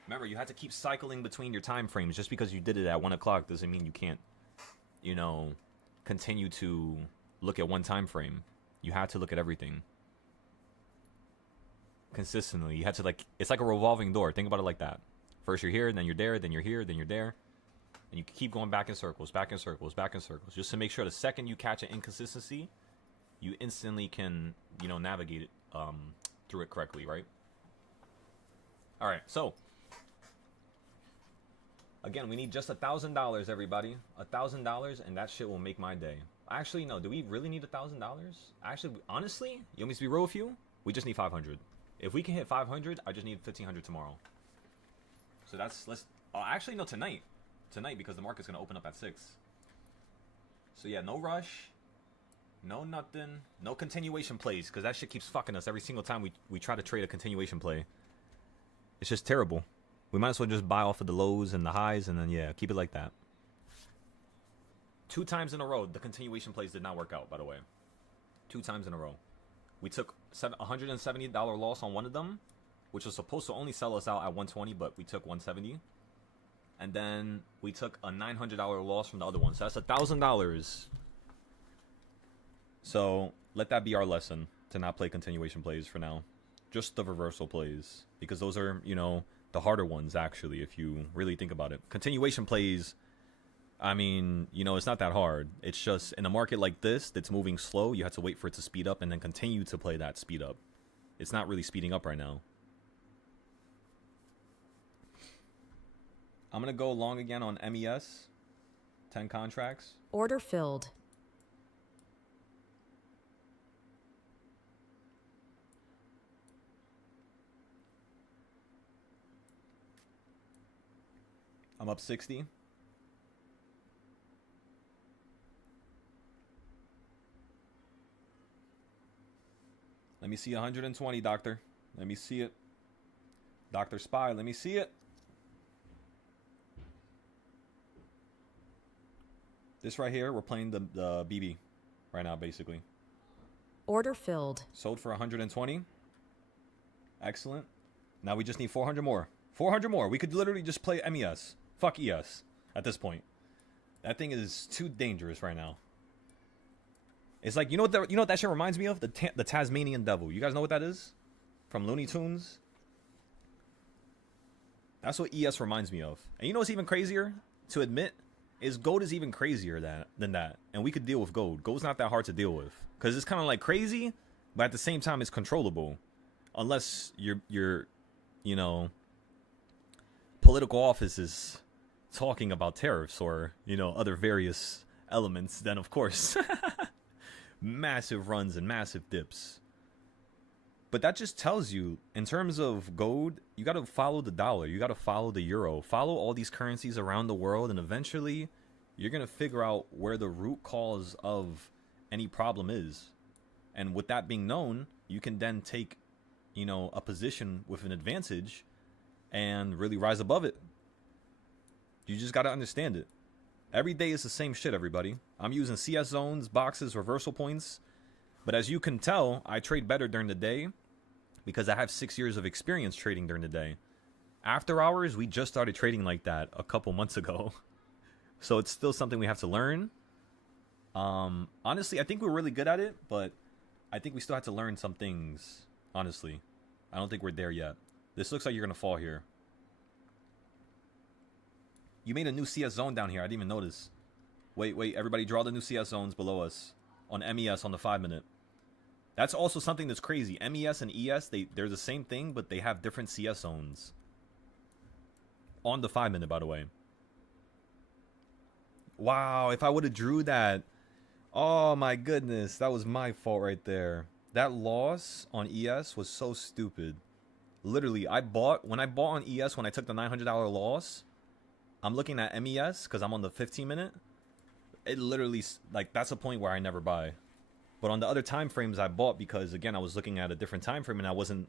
Remember, you had to keep cycling between your time frames. Just because you did it at 1 o'clock doesn't mean you can't, you know, continue to look at one time frame. You had to look at everything consistently. You had to, like, it's like a revolving door. Think about it like that. First you're here, then you're there, then you're here, then you're there. And you keep going back in circles, back in circles, back in circles. Just to make sure the second you catch an inconsistency, you instantly can, you know, navigate it through it correctly, right? All right, so again, we need just $1,000, everybody. $1,000, and that shit will make my day. Actually, no. Do we really need $1,000? Actually, honestly, you want me to be real with you? We just need 500. If we can hit 500, I just need 1,500 tomorrow. So that's actually, no, tonight, because the market's gonna open up at 6. So yeah, no rush, no nothing, no continuation plays, because that shit keeps fucking us every single time we try to trade a continuation play. It's just terrible. We might as well just buy off of the lows and the highs, and then, yeah, keep it like that. 2 times in a row, the continuation plays did not work out, by the way. 2 times in a row. We took $170 loss on one of them, which was supposed to only sell us out at 120, but we took 170. And then we took a $900 loss from the other one. So that's $1,000. So let that be our lesson, to not play continuation plays for now. Just the reversal plays. Because those are, you know, the harder ones, actually, if you really think about it. Continuation plays, I mean, you know, it's not that hard. It's just, in a market like this that's moving slow, you have to wait for it to speed up and then continue to play that speed up. It's not really speeding up right now. I'm going to go long again on MES. 10 contracts. Order filled. I'm up 60. Let me see 120, doctor. Let me see it. Dr. Spy, let me see it. This right here, we're playing the BB right now, basically. Order filled. Sold for 120. Excellent. Now we just need 400 more. 400 more. We could literally just play MES. Fuck ES at this point. That thing is too dangerous right now. It's like, you know what that shit reminds me of? The Tasmanian Devil. You guys know what that is? From Looney Tunes? That's what ES reminds me of. And you know what's even crazier to admit? Is gold is even crazier than that. And we could deal with gold. Gold's not that hard to deal with. Because it's kind of like crazy, but at the same time it's controllable. Unless your political office is talking about tariffs or, other various elements, then of course massive runs and massive dips. But that just tells you, in terms of gold, you got to follow the dollar, you got to follow the euro, follow all these currencies around the world, and eventually you're going to figure out where the root cause of any problem is. And with that being known, you can then take a position with an advantage and really rise above it. You just got to understand it. Every day is the same shit, everybody. I'm using CS zones, boxes, reversal points. But as you can tell, I trade better during the day because I have 6 years of experience trading during the day. After hours, we just started trading like that a couple months ago. So it's still something we have to learn. Honestly, I think we're really good at it, but I think we still have to learn some things, honestly. I don't think we're there yet. This looks like you're going to fall here. You made a new CS zone down here. I didn't even notice. Wait. Everybody draw the new CS zones below us on MES on the 5-minute. That's also something that's crazy. MES and ES, they're the same thing, but they have different CS zones. On the 5-minute, by the way. Wow, if I would have drew that. Oh my goodness, that was my fault right there. That loss on ES was so stupid. Literally, when I bought on ES, when I took the $900 loss, I'm looking at MES because I'm on the 15-minute. It literally, like, that's a point where I never buy. But on the other time frames, I bought because, again, I was looking at a different time frame and I wasn't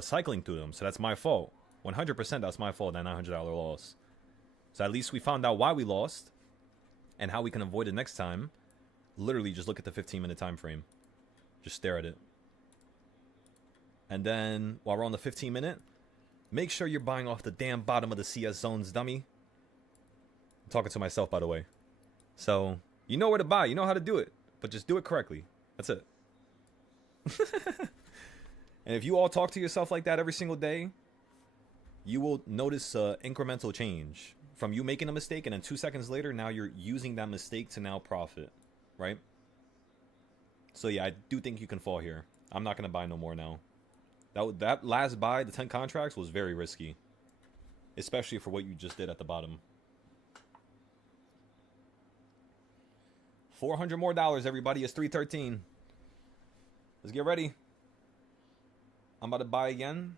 cycling through them. So that's my fault. 100% that's my fault, that $900 loss. So at least we found out why we lost and how we can avoid it next time. Literally, just look at the 15-minute time frame. Just stare at it. And then, while we're on the 15-minute, make sure you're buying off the damn bottom of the CS zones, dummy. I'm talking to myself, by the way. So, you know where to buy. You know how to do it. But just do it correctly. That's it. And if you all talk to yourself like that every single day, you will notice incremental change. From you making a mistake, and then 2 seconds later, now you're using that mistake to now profit. Right? So yeah, I do think you can fall here. I'm not going to buy no more now. That last buy, the 10 contracts, was very risky. Especially for what you just did at the bottom. $400 more, everybody. It's 313. Let's get ready. I'm about to buy again.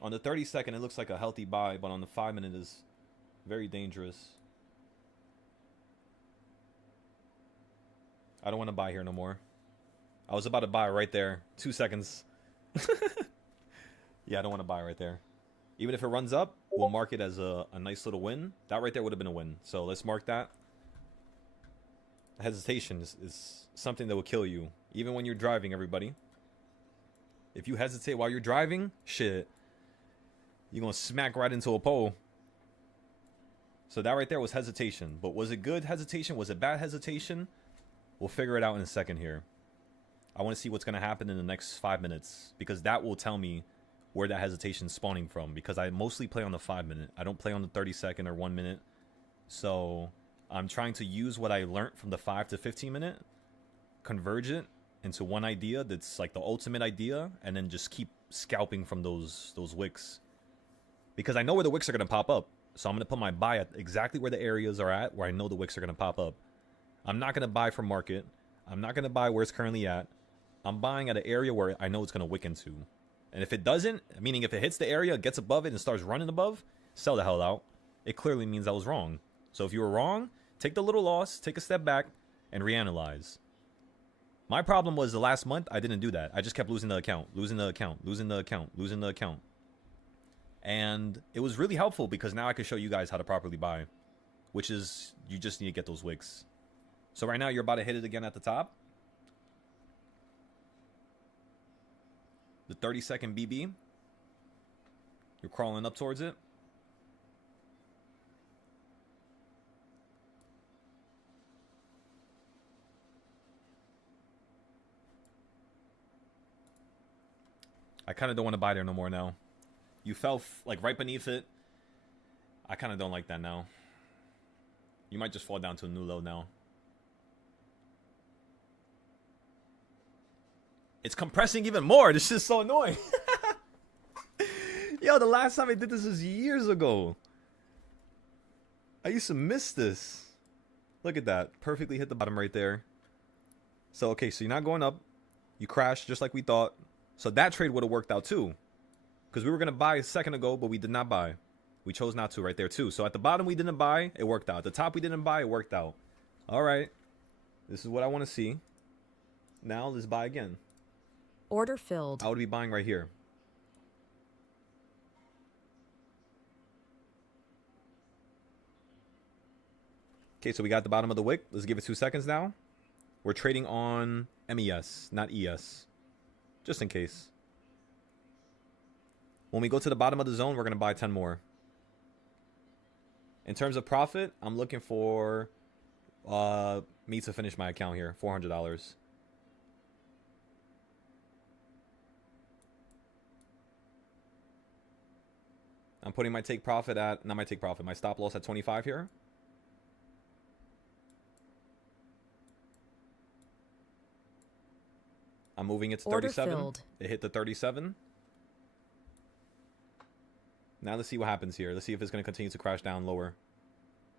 On the 30-second, it looks like a healthy buy, but on the 5-minute is very dangerous. I don't want to buy here no more. I was about to buy right there. 2 seconds. Yeah, I don't want to buy right there. Even if it runs up, we'll mark it as a nice little win. That right there would have been a win. So let's mark that. Hesitation is something that will kill you. Even when you're driving, everybody. If you hesitate while you're driving, shit. You're going to smack right into a pole. So that right there was hesitation. But was it good hesitation? Was it bad hesitation? We'll figure it out in a second here. I want to see what's going to happen in the next 5 minutes. Because that will tell me where that hesitation is spawning from. Because I mostly play on the 5-minute. I don't play on the 30-second or 1 minute. So I'm trying to use what I learned from the 5 to 15-minute. Converge it into one idea that's like the ultimate idea. And then just keep scalping from those wicks. Because I know where the wicks are going to pop up. So I'm going to put my buy at exactly where the areas are at. Where I know the wicks are going to pop up. I'm not going to buy from market. I'm not going to buy where it's currently at. I'm buying at an area where I know it's going to wick into. And if it doesn't, meaning if it hits the area, gets above it, and starts running above, sell the hell out. It clearly means I was wrong. So if you were wrong, take the little loss, take a step back, and reanalyze. My problem was the last month, I didn't do that. I just kept losing the account, losing the account, losing the account, losing the account. And it was really helpful because now I can show you guys how to properly buy. Which is, you just need to get those wicks. So right now, you're about to hit it again at the top. The 30-second BB. You're crawling up towards it. I kind of don't want to buy there no more now. You fell like right beneath it. I kind of don't like that now. You might just fall down to a new low now. It's compressing even more. This is so annoying. Yo, the last time I did this was years ago. I used to miss this. Look at that. Perfectly hit the bottom right there. So, okay, so you're not going up. You crashed just like we thought. So that trade would have worked out too. Because we were going to buy a second ago, but we did not buy. We chose not to right there too. So at the bottom we didn't buy. It worked out. At the top we didn't buy. It worked out. All right. This is what I want to see. Now let's buy again. Order filled. I would be buying right here. Okay, so we got the bottom of the wick. Let's give it 2 seconds now. We're trading on MES, not ES. Just in case. When we go to the bottom of the zone, we're going to buy 10 more. In terms of profit, I'm looking for me to finish my account here. $400. I'm putting my take profit at, not my take profit, my stop loss at 25 here. I'm moving it to 37. It hit the 37. Now let's see what happens here. Let's see if it's going to continue to crash down lower.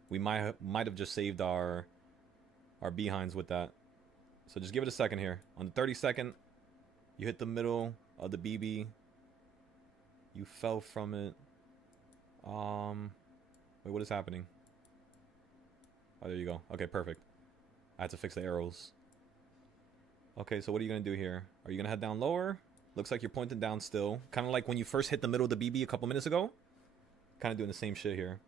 We might have just saved our behinds with that. So just give it a second here. On the 32nd, you hit the middle of the BB. You fell from it. Wait, what is happening? Oh, there you go. Okay, perfect. I had to fix the arrows. Okay, so what are you going to do here? Are you going to head down lower? Looks like you're pointing down still. Kind of like when you first hit the middle of the BB a couple minutes ago. Kind of doing the same shit here.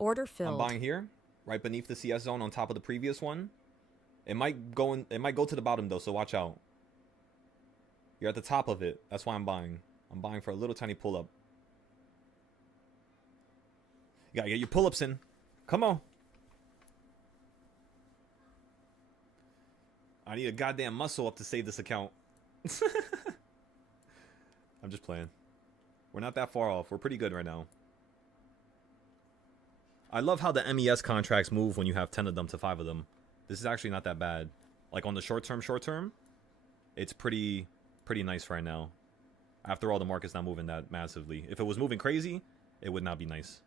Order filled. I'm buying here, right beneath the CS zone on top of the previous one. It might go to the bottom though, so watch out. You're at the top of it. That's why I'm buying. I'm buying for a little tiny pull-up. You gotta get your pull-ups in. Come on. I need a goddamn muscle up to save this account. I'm just playing. We're not that far off. We're pretty good right now. I love how the MES contracts move when you have 10 of them to 5 of them. This is actually not that bad. Like on the short term, it's pretty nice right now. After all, the market's not moving that massively. If it was moving crazy, it would not be nice.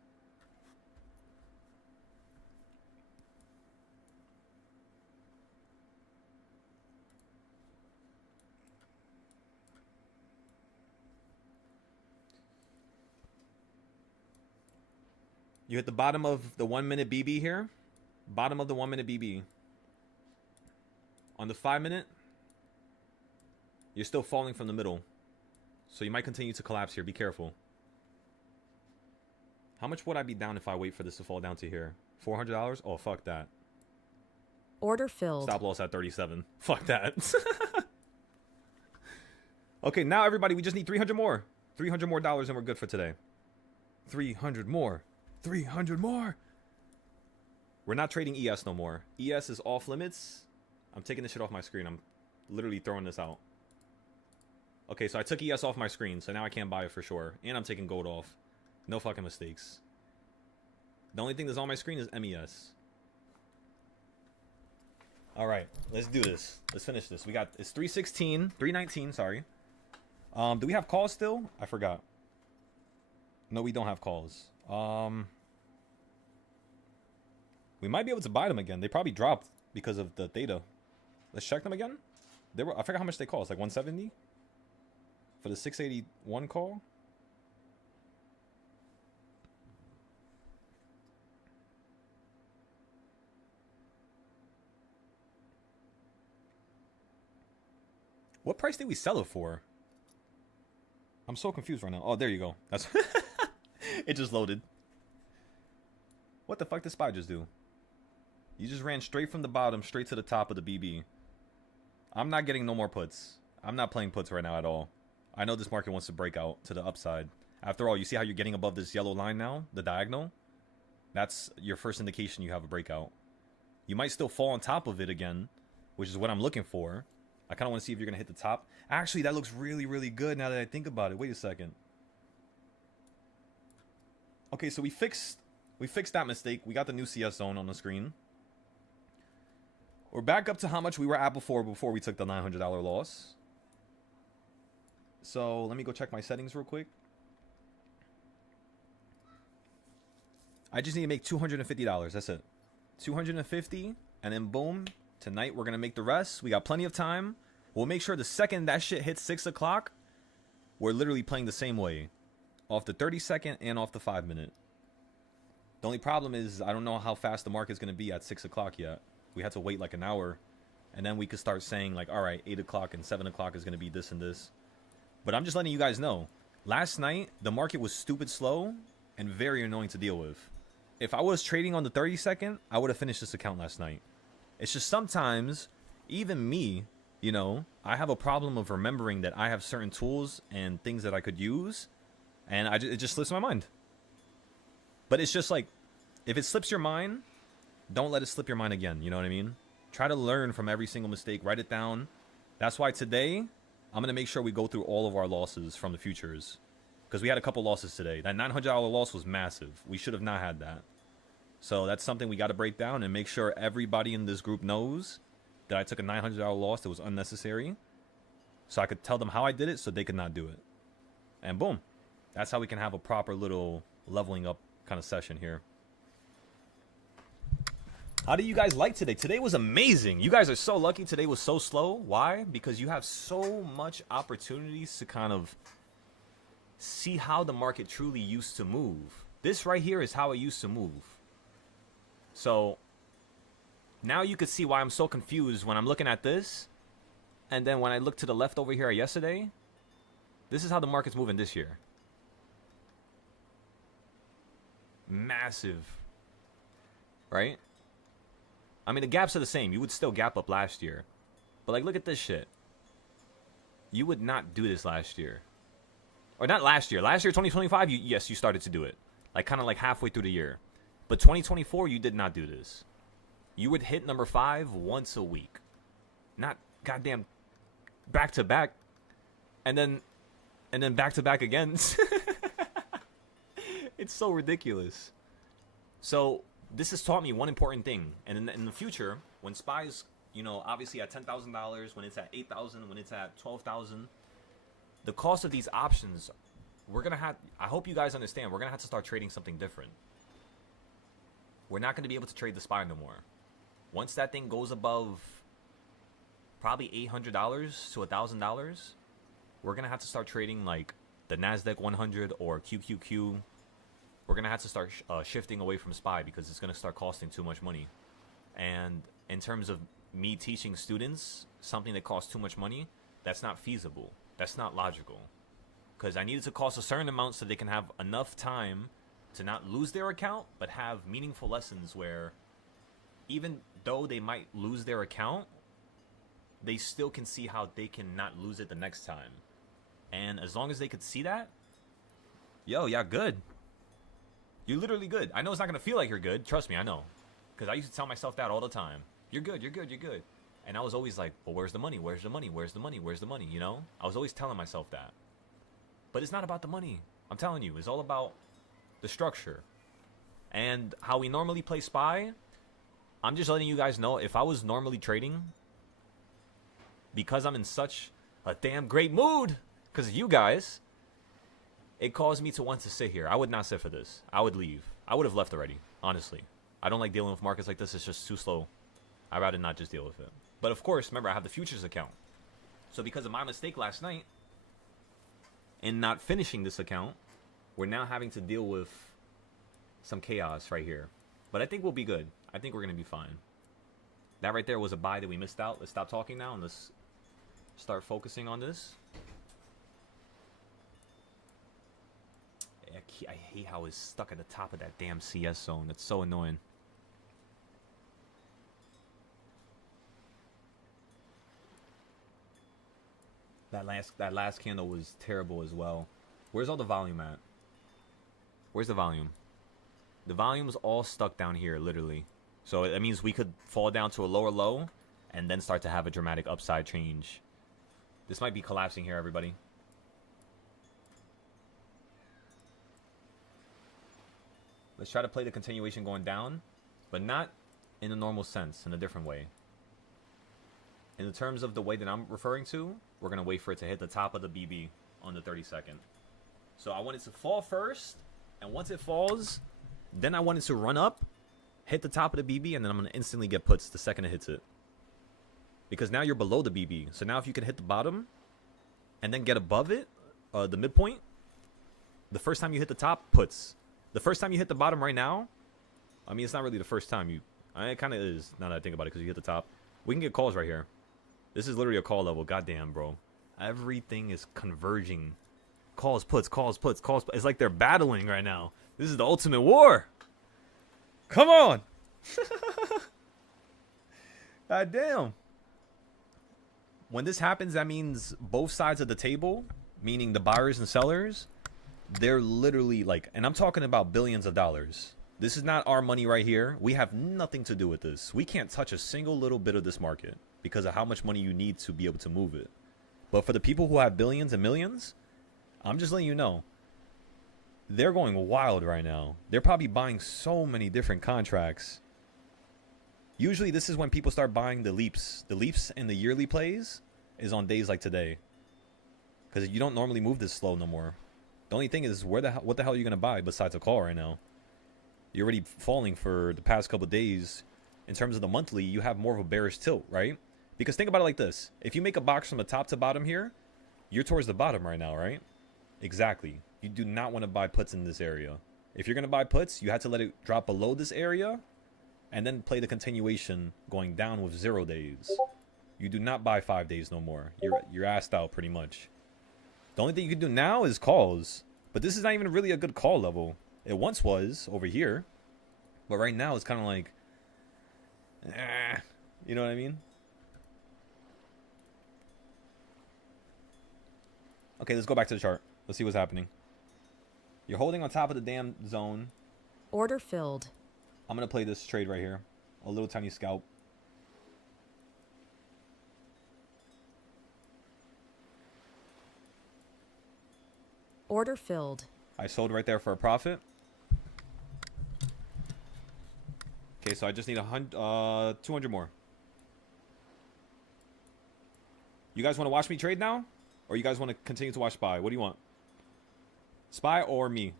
You hit the bottom of the 1 minute BB here. Bottom of the 1 minute BB. On the 5 minute, you're still falling from the middle. So you might continue to collapse here. Be careful. How much would I be down if I wait for this to fall down to here? $400? Oh, fuck that. Order filled. Stop loss at 37. Fuck that. Okay, now everybody, we just need 300 more. $300 more and we're good for today. 300 more. 300 more. We're not trading ES no more. ES is off limits. I'm taking this shit off my screen. I'm literally throwing this out. Okay, so I took ES off my screen, so now I can't buy it for sure. And I'm taking gold off. No fucking mistakes. The only thing that's on my screen is MES. All right, let's do this. Let's finish this. We got, it's 319, sorry. Do we have calls still? I forgot. No, we don't have calls. We might be able to buy them again. They probably dropped because of the theta. Let's check them again. They were, I forgot how much they cost. Like 170 for the 681 call. What price did we sell it for? I'm so confused right now. Oh, there you go. That's it just loaded. What the fuck did SPY just do? You just ran straight from the bottom, straight to the top of the BB. I'm not getting no more puts. I'm not playing puts right now at all. I know this market wants to break out to the upside. After all, you see how you're getting above this yellow line now? The diagonal? That's your first indication you have a breakout. You might still fall on top of it again, which is what I'm looking for. I kind of want to see if you're going to hit the top. Actually, that looks really, really good now that I think about it. Wait a second. Okay, so we fixed that mistake. We got the new CS zone on the screen. We're back up to how much we were at before we took the $900 loss. So let me go check my settings real quick. I just need to make $250. That's it. $250, and then boom. Tonight we're gonna make the rest. We got plenty of time. We'll make sure the second that shit hits 6 o'clock, we're literally playing the same way, off the 30-second and off the 5-minute. The only problem is I don't know how fast the market's gonna be at 6 o'clock yet. We had to wait like an hour, and then we could start saying like, all right, 8 o'clock and 7 o'clock is gonna be this and this. But I'm just letting you guys know. Last night the market was stupid slow and very annoying to deal with. If I was trading on the 30-second, I would have finished this account last night. It's just sometimes, even me, you know, I have a problem of remembering that I have certain tools and things that I could use, and it just slips my mind. But it's just like, if it slips your mind, don't let it slip your mind again, you know what I mean? Try to learn from every single mistake, write it down. That's why today, I'm going to make sure we go through all of our losses from the futures. Because we had a couple losses today. That $900 loss was massive. We should have not had that. So that's something we got to break down and make sure everybody in this group knows that I took a $900 loss that was unnecessary. So I could tell them how I did it so they could not do it. And boom. That's how we can have a proper little leveling up kind of session here. How do you guys like today? Today was amazing. You guys are so lucky today was so slow. Why? Because you have so much opportunities to kind of see how the market truly used to move. This right here is how it used to move. So now you can see why I'm so confused when I'm looking at this. And then when I look to the left over here yesterday, this is how the market's moving this year. Massive. Right? I mean, the gaps are the same. You would still gap up last year. But like, look at this shit. You would not do this last year. Or not last year. Last year, 2025, yes, you started to do it. Like, kind of like halfway through the year. But 2024, you did not do this. You would hit number 5 once a week. Not goddamn back to back. And then back to back again. It's so ridiculous. So this has taught me one important thing. And in the future, when SPY's, you know, obviously at $10,000, when it's at $8,000, when it's at $12,000, the cost of these options, we're going to have, I hope you guys understand, we're going to have to start trading something different. We're not going to be able to trade the SPY no more. Once that thing goes above probably $800 to $1,000, we're going to have to start trading like the NASDAQ 100 or QQQ. We're going to have to start shifting away from SPY because it's going to start costing too much money. And in terms of me teaching students something that costs too much money, that's not feasible. That's not logical. Because I need it to cost a certain amount so they can have enough time to not lose their account, but have meaningful lessons where even though they might lose their account, they still can see how they can not lose it the next time. And as long as they could see that, yo, y'all good. You're literally good. I know it's not going to feel like you're good. Trust me, I know. Because I used to tell myself that all the time. You're good, you're good, you're good. And I was always like, well, where's the money? Where's the money? Where's the money? Where's the money? You know? I was always telling myself that. But it's not about the money. I'm telling you, it's all about the structure. And how we normally play SPY, I'm just letting you guys know, if I was normally trading, because I'm in such a damn great mood, because of you guys, it caused me to want to sit here. I would not sit for this. I would leave. I would have left already, honestly. I don't like dealing with markets like this. It's just too slow. I'd rather not just deal with it. But of course, remember, I have the futures account. So because of my mistake last night, in not finishing this account, we're now having to deal with some chaos right here. But I think we'll be good. I think we're going to be fine. That right there was a buy that we missed out. Let's stop talking now and let's start focusing on this. I hate how it's stuck at the top of that damn CS zone. That's so annoying. That last candle was terrible as well. Where's all the volume at? Where's the volume? The volume's all stuck down here, literally. So that means we could fall down to a lower low and then start to have a dramatic upside change. This might be collapsing here, everybody. Let's try to play the continuation going down, but not in a normal sense, in a different way. In the terms of the way that I'm referring to, we're going to wait for it to hit the top of the BB on the 32nd. So I want it to fall first, and once it falls, then I want it to run up, hit the top of the BB, and then I'm going to instantly get puts the second it hits it. Because now you're below the BB. So now if you can hit the bottom and then get above it, the midpoint, the first time you hit the top, puts. The first time you hit the bottom right now, I mean, it's not really the first time. It kind of is, now that I think about it, because you hit the top. We can get calls right here. This is literally a call level. Goddamn, bro. Everything is converging. Calls, puts, calls, puts, calls. It's like they're battling right now. This is the ultimate war. Come on. God damn. When this happens, that means both sides of the table, meaning the buyers and sellers, they're literally like, and I'm talking about billions of dollars. This is not our money right here. We have nothing to do with this. We can't touch a single little bit of this market because of how much money you need to be able to move it. But for the people who have billions and millions, I'm just letting you know, they're going wild right now. They're probably buying so many different contracts. Usually this is when people start buying the leaps. The leaps in the yearly plays is on days like today. Because you don't normally move this slow no more. The only thing is, what the hell are you going to buy besides a call right now? You're already falling for the past couple of days. In terms of the monthly, you have more of a bearish tilt, right? Because think about it like this. If you make a box from the top to bottom here, you're towards the bottom right now, right? Exactly. You do not want to buy puts in this area. If you're going to buy puts, you have to let it drop below this area and then play the continuation going down with 0 days. You do not buy 5 days no more. You're assed out pretty much. The only thing you can do now is calls. But this is not even really a good call level. It once was over here. But right now it's kind of like, you know what I mean? Okay, let's go back to the chart. Let's see what's happening. You're holding on top of the damn zone. Order filled. I'm going to play this trade right here. A little tiny scalp. Order filled. I sold right there for a profit. Okay, so I just need 200 more. You guys want to watch me trade now? Or you guys want to continue to watch SPY? What do you want? SPY or me?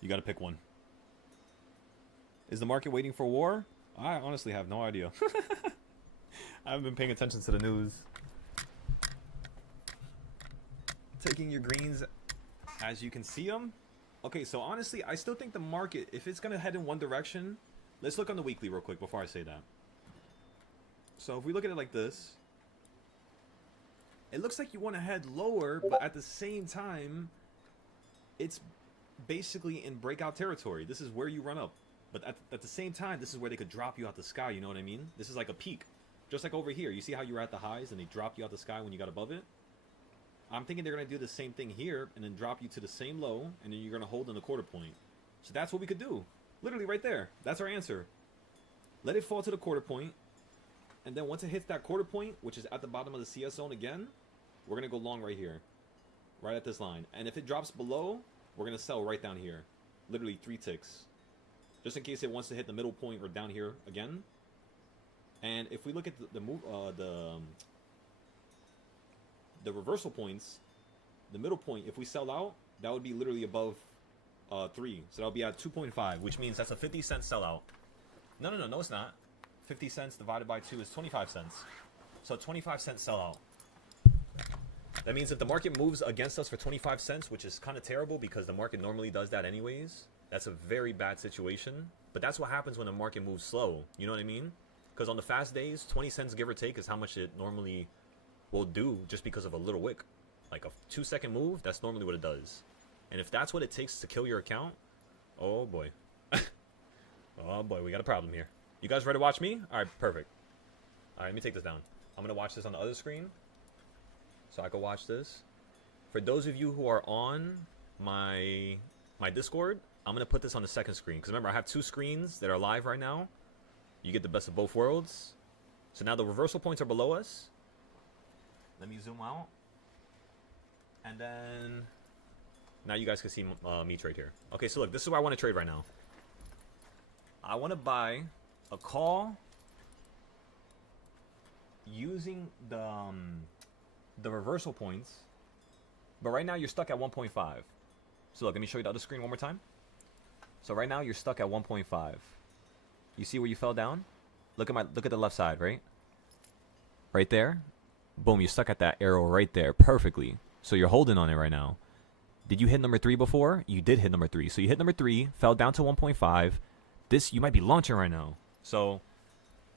You got to pick one. Is the market waiting for war? I honestly have no idea. I haven't been paying attention to the news. Taking your greens as you can see them. Okay, so honestly, I still think the market, if it's going to head in one direction, let's look on the weekly real quick before I say that. So if we look at it like this, it looks like you want to head lower, but at the same time, it's basically in breakout territory. This is where you run up. But at the same time, this is where they could drop you out the sky, you know what I mean? This is like a peak. Just like over here. You see how you were at the highs and they dropped you out the sky when you got above it? I'm thinking they're going to do the same thing here and then drop you to the same low, and then you're going to hold in the quarter point. So that's what we could do. Literally right there. That's our answer. Let it fall to the quarter point, and then once it hits that quarter point, which is at the bottom of the CS zone again, we're going to go long right here. Right at this line. And if it drops below, we're going to sell right down here. Literally 3 ticks. Just in case it wants to hit the middle point or down here again. And if we look at the reversal points, the middle point, if we sell out, that would be literally above 3. So that would be at 2.5, which means that's a 50-cent sellout. No, it's not. 50 cents divided by 2 is 25 cents. So 25-cent sellout. That means if the market moves against us for 25 cents, which is kind of terrible because the market normally does that anyways, that's a very bad situation. But that's what happens when the market moves slow. You know what I mean? Because on the fast days, 20 cents give or take is how much it normally will do just because of a little wick. Like a 2-second move, that's normally what it does. And if that's what it takes to kill your account, oh boy. Oh boy, we got a problem here. You guys ready to watch me? Alright, perfect. Alright, let me take this down. I'm going to watch this on the other screen. So I can watch this. For those of you who are on my Discord, I'm going to put this on the second screen. Because remember, I have 2 screens that are live right now. You get the best of both worlds. So now the reversal points are below us. Let me zoom out. And then now you guys can see me trade here. Okay, so look, this is where I want to trade right now. I want to buy a call using the reversal points. But right now you're stuck at 1.5. So look, let me show you the other screen one more time. So right now you're stuck at 1.5. You see where you fell down? Look at the left side, right? Right there. Boom, you're stuck at that arrow right there perfectly. So you're holding on it right now. Did you hit number 3 before? You did hit number 3. So you hit number 3, fell down to 1.5. This, you might be launching right now. So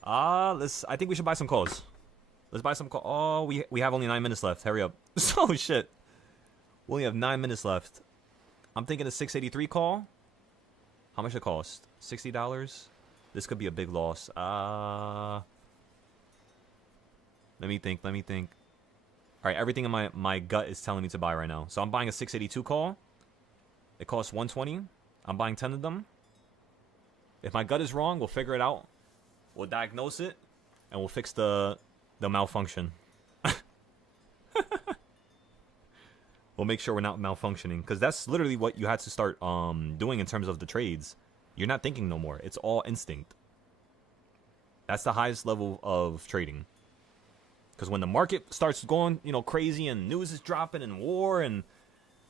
I think we should buy some calls. Let's buy some calls. Oh, we have only 9 minutes left. Hurry up. Oh shit. We only have 9 minutes left. I'm thinking a 683 call. How much it cost? $60? This could be a big loss. Let me think. All right, everything in my gut is telling me to buy right now. So I'm buying a 682 call. It costs 120. I'm buying 10 of them. If my gut is wrong, we'll figure it out. We'll diagnose it, and we'll fix the malfunction. We'll make sure we're not malfunctioning, because that's literally what you had to start doing in terms of the trades. You're not thinking no more. It's all instinct. That's the highest level of trading. Because when the market starts going, crazy, and news is dropping, and war, and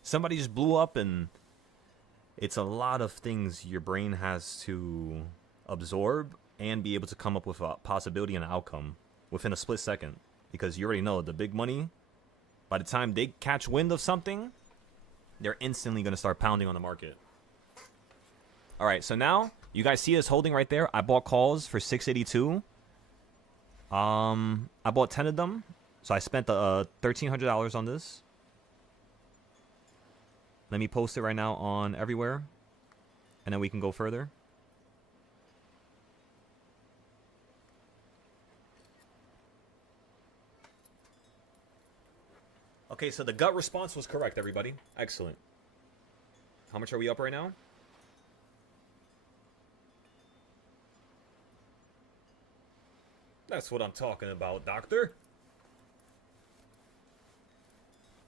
somebody just blew up, and it's a lot of things your brain has to absorb and be able to come up with a possibility and an outcome within a split second. Because you already know the big money, by the time they catch wind of something, they're instantly going to start pounding on the market. All right, so now you guys see us holding right there. I bought calls for 682. I bought 10 of them, so I spent $1,300 on this. Let me post it right now on everywhere, and then we can go further. Okay, so the gut response was correct, everybody. Excellent. How much are we up right now? That's what I'm talking about, doctor.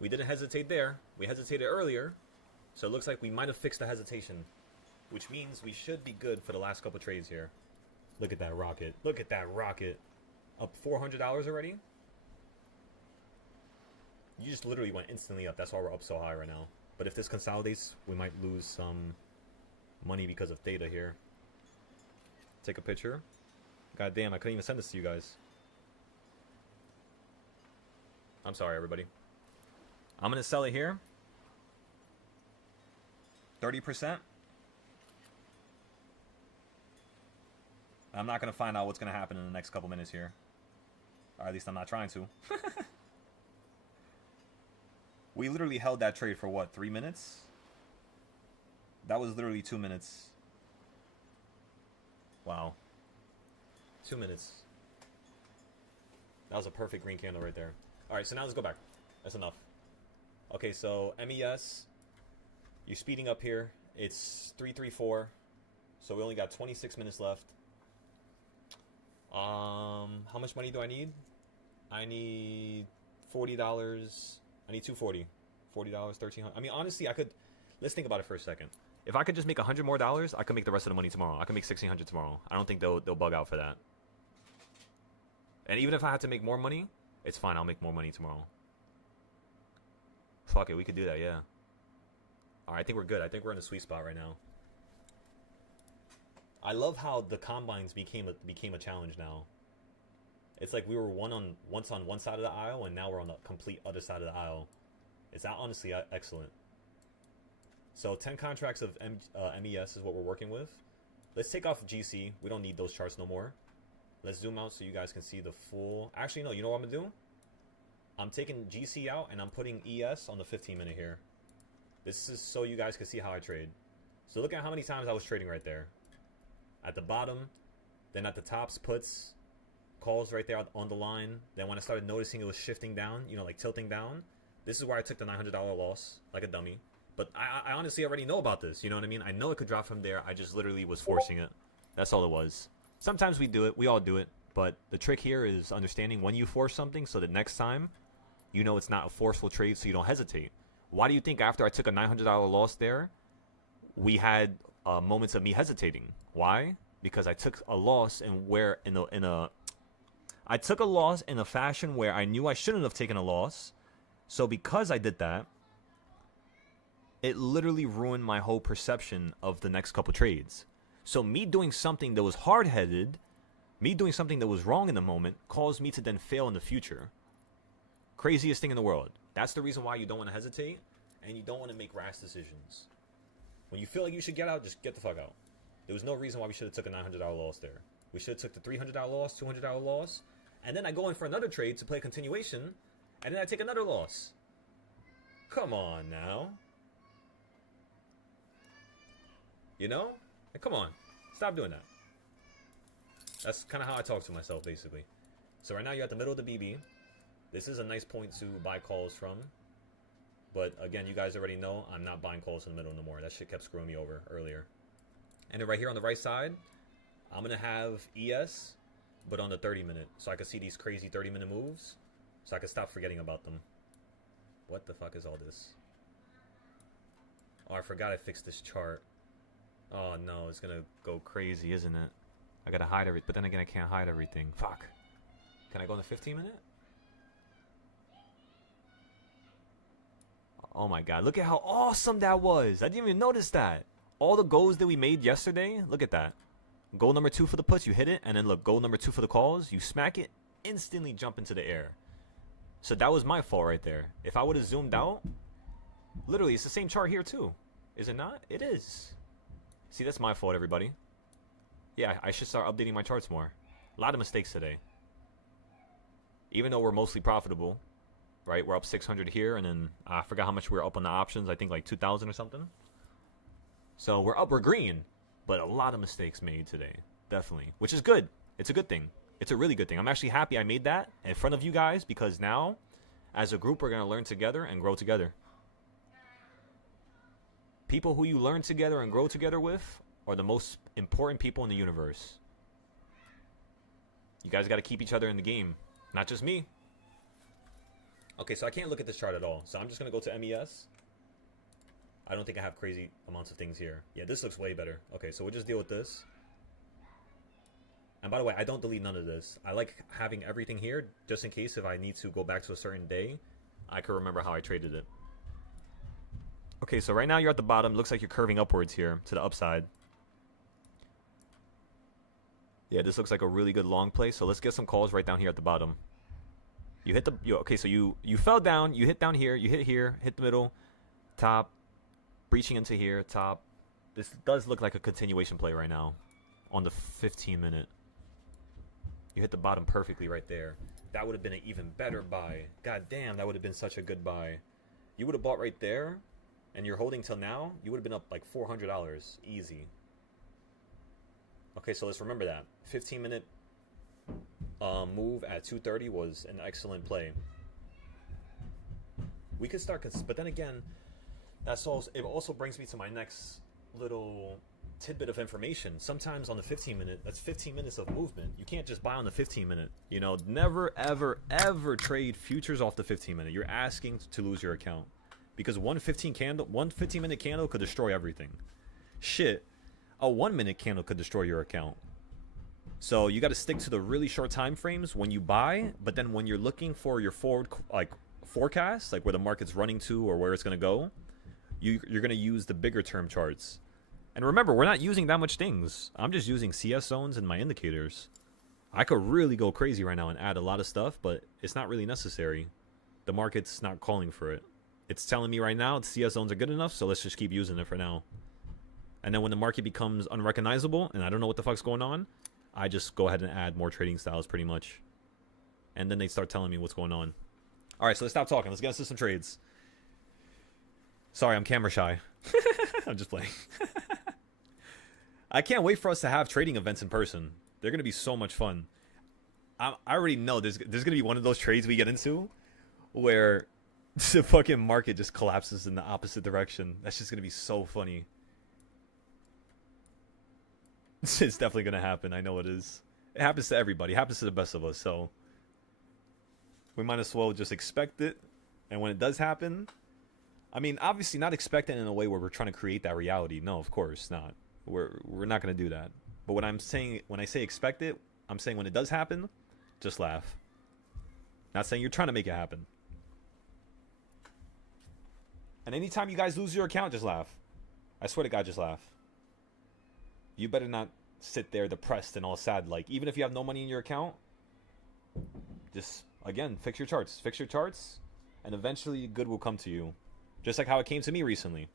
We didn't hesitate there. We hesitated earlier. So it looks like we might have fixed the hesitation, which means we should be good for the last couple trades here. Look at that rocket. Look at that rocket. Up $400 already? You just literally went instantly up. That's why we're up so high right now. But if this consolidates, we might lose some money because of data here. Take a picture. God damn, I couldn't even send this to you guys. I'm sorry, everybody. I'm going to sell it here. 30%. I'm not going to find out what's going to happen in the next couple minutes here. Or at least I'm not trying to. We literally held that trade for what, 3 minutes? That was literally 2 minutes. Wow. 2 minutes. That was a perfect green candle right there. Alright, so now let's go back. That's enough. Okay, so MES. You're speeding up here. It's 334. So we only got 26 minutes left. How much money do I need? I need $40. I need $240. $40, $1,300. I mean, honestly, I could... Let's think about it for a second. If I could just make $100 more, I could make the rest of the money tomorrow. I could make $1,600 tomorrow. I don't think they'll bug out for that. And even if I had to make more money, it's fine. I'll make more money tomorrow. Fuck it. We could do that, yeah. Alright, I think we're good. I think we're in a sweet spot right now. I love how the combines became a challenge now. It's like we were once on one side of the aisle, and now we're on the complete other side of the aisle. It's honestly excellent. So 10 contracts of MES is what we're working with. Let's take off GC. We don't need those charts no more. Let's zoom out so you guys can see the full... Actually, no. You know what I'm going to do? I'm taking GC out, and I'm putting ES on the 15-minute here. This is so you guys can see how I trade. So look at how many times I was trading right there. At the bottom, then at the tops, puts, calls right there on the line. Then when I started noticing it was shifting down, like tilting down, this is where I took the $900 loss, like a dummy. But I honestly already know about this, you know what I mean? I know it could drop from there. I just literally was forcing it. That's all it was. Sometimes we do it. We all do it. But the trick here is understanding when you force something so that next time you know it's not a forceful trade so you don't hesitate. Why do you think after I took a $900 loss there, we had moments of me hesitating? Why? Because I took a loss I took a loss in a fashion where I knew I shouldn't have taken a loss. So because I did that, it literally ruined my whole perception of the next couple trades. So me doing something that was hard-headed, me doing something that was wrong in the moment, caused me to then fail in the future. Craziest thing in the world. That's the reason why you don't want to hesitate, and you don't want to make rash decisions. When you feel like you should get out, just get the fuck out. There was no reason why we should have took a $900 loss there. We should have took the $300 loss, $200 loss, and then I go in for another trade to play a continuation, and then I take another loss. Come on now. You know? Like, come on. Stop doing that. That's kind of how I talk to myself, basically. So right now you're at the middle of the BB. This is a nice point to buy calls from. But again, you guys already know I'm not buying calls in the middle no more. That shit kept screwing me over earlier. And then right here on the right side, I'm going to have ES, but on the 30-minute. So I can see these crazy 30-minute moves. So I can stop forgetting about them. What the fuck is all this? Oh, I forgot I fixed this chart. Oh no, it's going to go crazy, isn't it? I got to hide everything. But then again, I can't hide everything. Fuck. Can I go in the 15-minute? Oh my god, look at how awesome that was. I didn't even notice that. All the goals that we made yesterday, look at that. Goal number 2 for the puts, you hit it. And then look, goal number 2 for the calls, you smack it, instantly jump into the air. So that was my fault right there. If I would have zoomed out, literally, it's the same chart here too. Is it not? It is. See, that's my fault, everybody. Yeah, I should start updating my charts more. A lot of mistakes today. Even though we're mostly profitable. Right, we're up 600 here, and then I forgot how much we were up on the options. I think like 2,000 or something. So we're up, we're green, but a lot of mistakes made today, definitely, which is good. It's a good thing. It's a really good thing. I'm actually happy I made that in front of you guys because now, as a group, we're gonna learn together and grow together. People who you learn together and grow together with are the most important people in the universe. You guys got to keep each other in the game, not just me. Okay, so I can't look at this chart at all. So I'm just going to go to MES. I don't think I have crazy amounts of things here. Yeah, this looks way better. Okay, so we'll just deal with this. And by the way, I don't delete none of this. I like having everything here just in case if I need to go back to a certain day, I can remember how I traded it. Okay, so right now you're at the bottom. Looks like you're curving upwards here to the upside. Yeah, this looks like a really good long play. So let's get some calls right down here at the bottom. You hit the, okay, so you fell down, you hit down here, you hit here, hit the middle, top, breaching into here, top. This does look like a continuation play right now on the 15-minute. You hit the bottom perfectly right there. That would have been an even better buy. God damn, that would have been such a good buy. You would have bought right there, and you're holding till now, you would have been up like $400, easy. Okay, so let's remember that. 15-minute move at 230 was an excellent play. We could start, but then again, that's also, it also brings me to my next little tidbit of information. Sometimes on the 15-minute, that's 15 minutes of movement. You can't just buy on the 15-minute. You know, never, ever, ever trade futures off the 15-minute. You're asking to lose your account because one 15-minute candle could destroy everything. Shit, a 1-minute candle could destroy your account. So you got to stick to the really short time frames when you buy, but then when you're looking for your forward forecast, like where the market's running to or where it's going to go, you're going to use the bigger term charts. And remember, we're not using that much things. I'm just using CS zones and my indicators. I could really go crazy right now and add a lot of stuff, but it's not really necessary. The market's not calling for it. It's telling me right now the CS zones are good enough, so let's just keep using it for now. And then when the market becomes unrecognizable and I don't know what the fuck's going on, I just go ahead and add more trading styles pretty much. And then they start telling me what's going on. All right, so let's stop talking. Let's get into some trades. Sorry, I'm camera shy. I'm just playing. I can't wait for us to have trading events in person. They're going to be so much fun. I already know there's going to be one of those trades we get into where the fucking market just collapses in the opposite direction. That's just going to be so funny. It's definitely going to happen. I know it is. It happens to everybody. It happens to the best of us. So we might as well just expect it. And when it does happen, I mean, obviously not expect it in a way where we're trying to create that reality. No, of course not. We're not going to do that. But what I'm saying, when I say expect it, I'm saying when it does happen, just laugh. Not saying you're trying to make it happen. And anytime you guys lose your account, just laugh. I swear to God, just laugh. You better not sit there depressed and all sad. Like, even if you have no money in your account, just, again, fix your charts. Fix your charts, and eventually good will come to you. Just like how it came to me recently.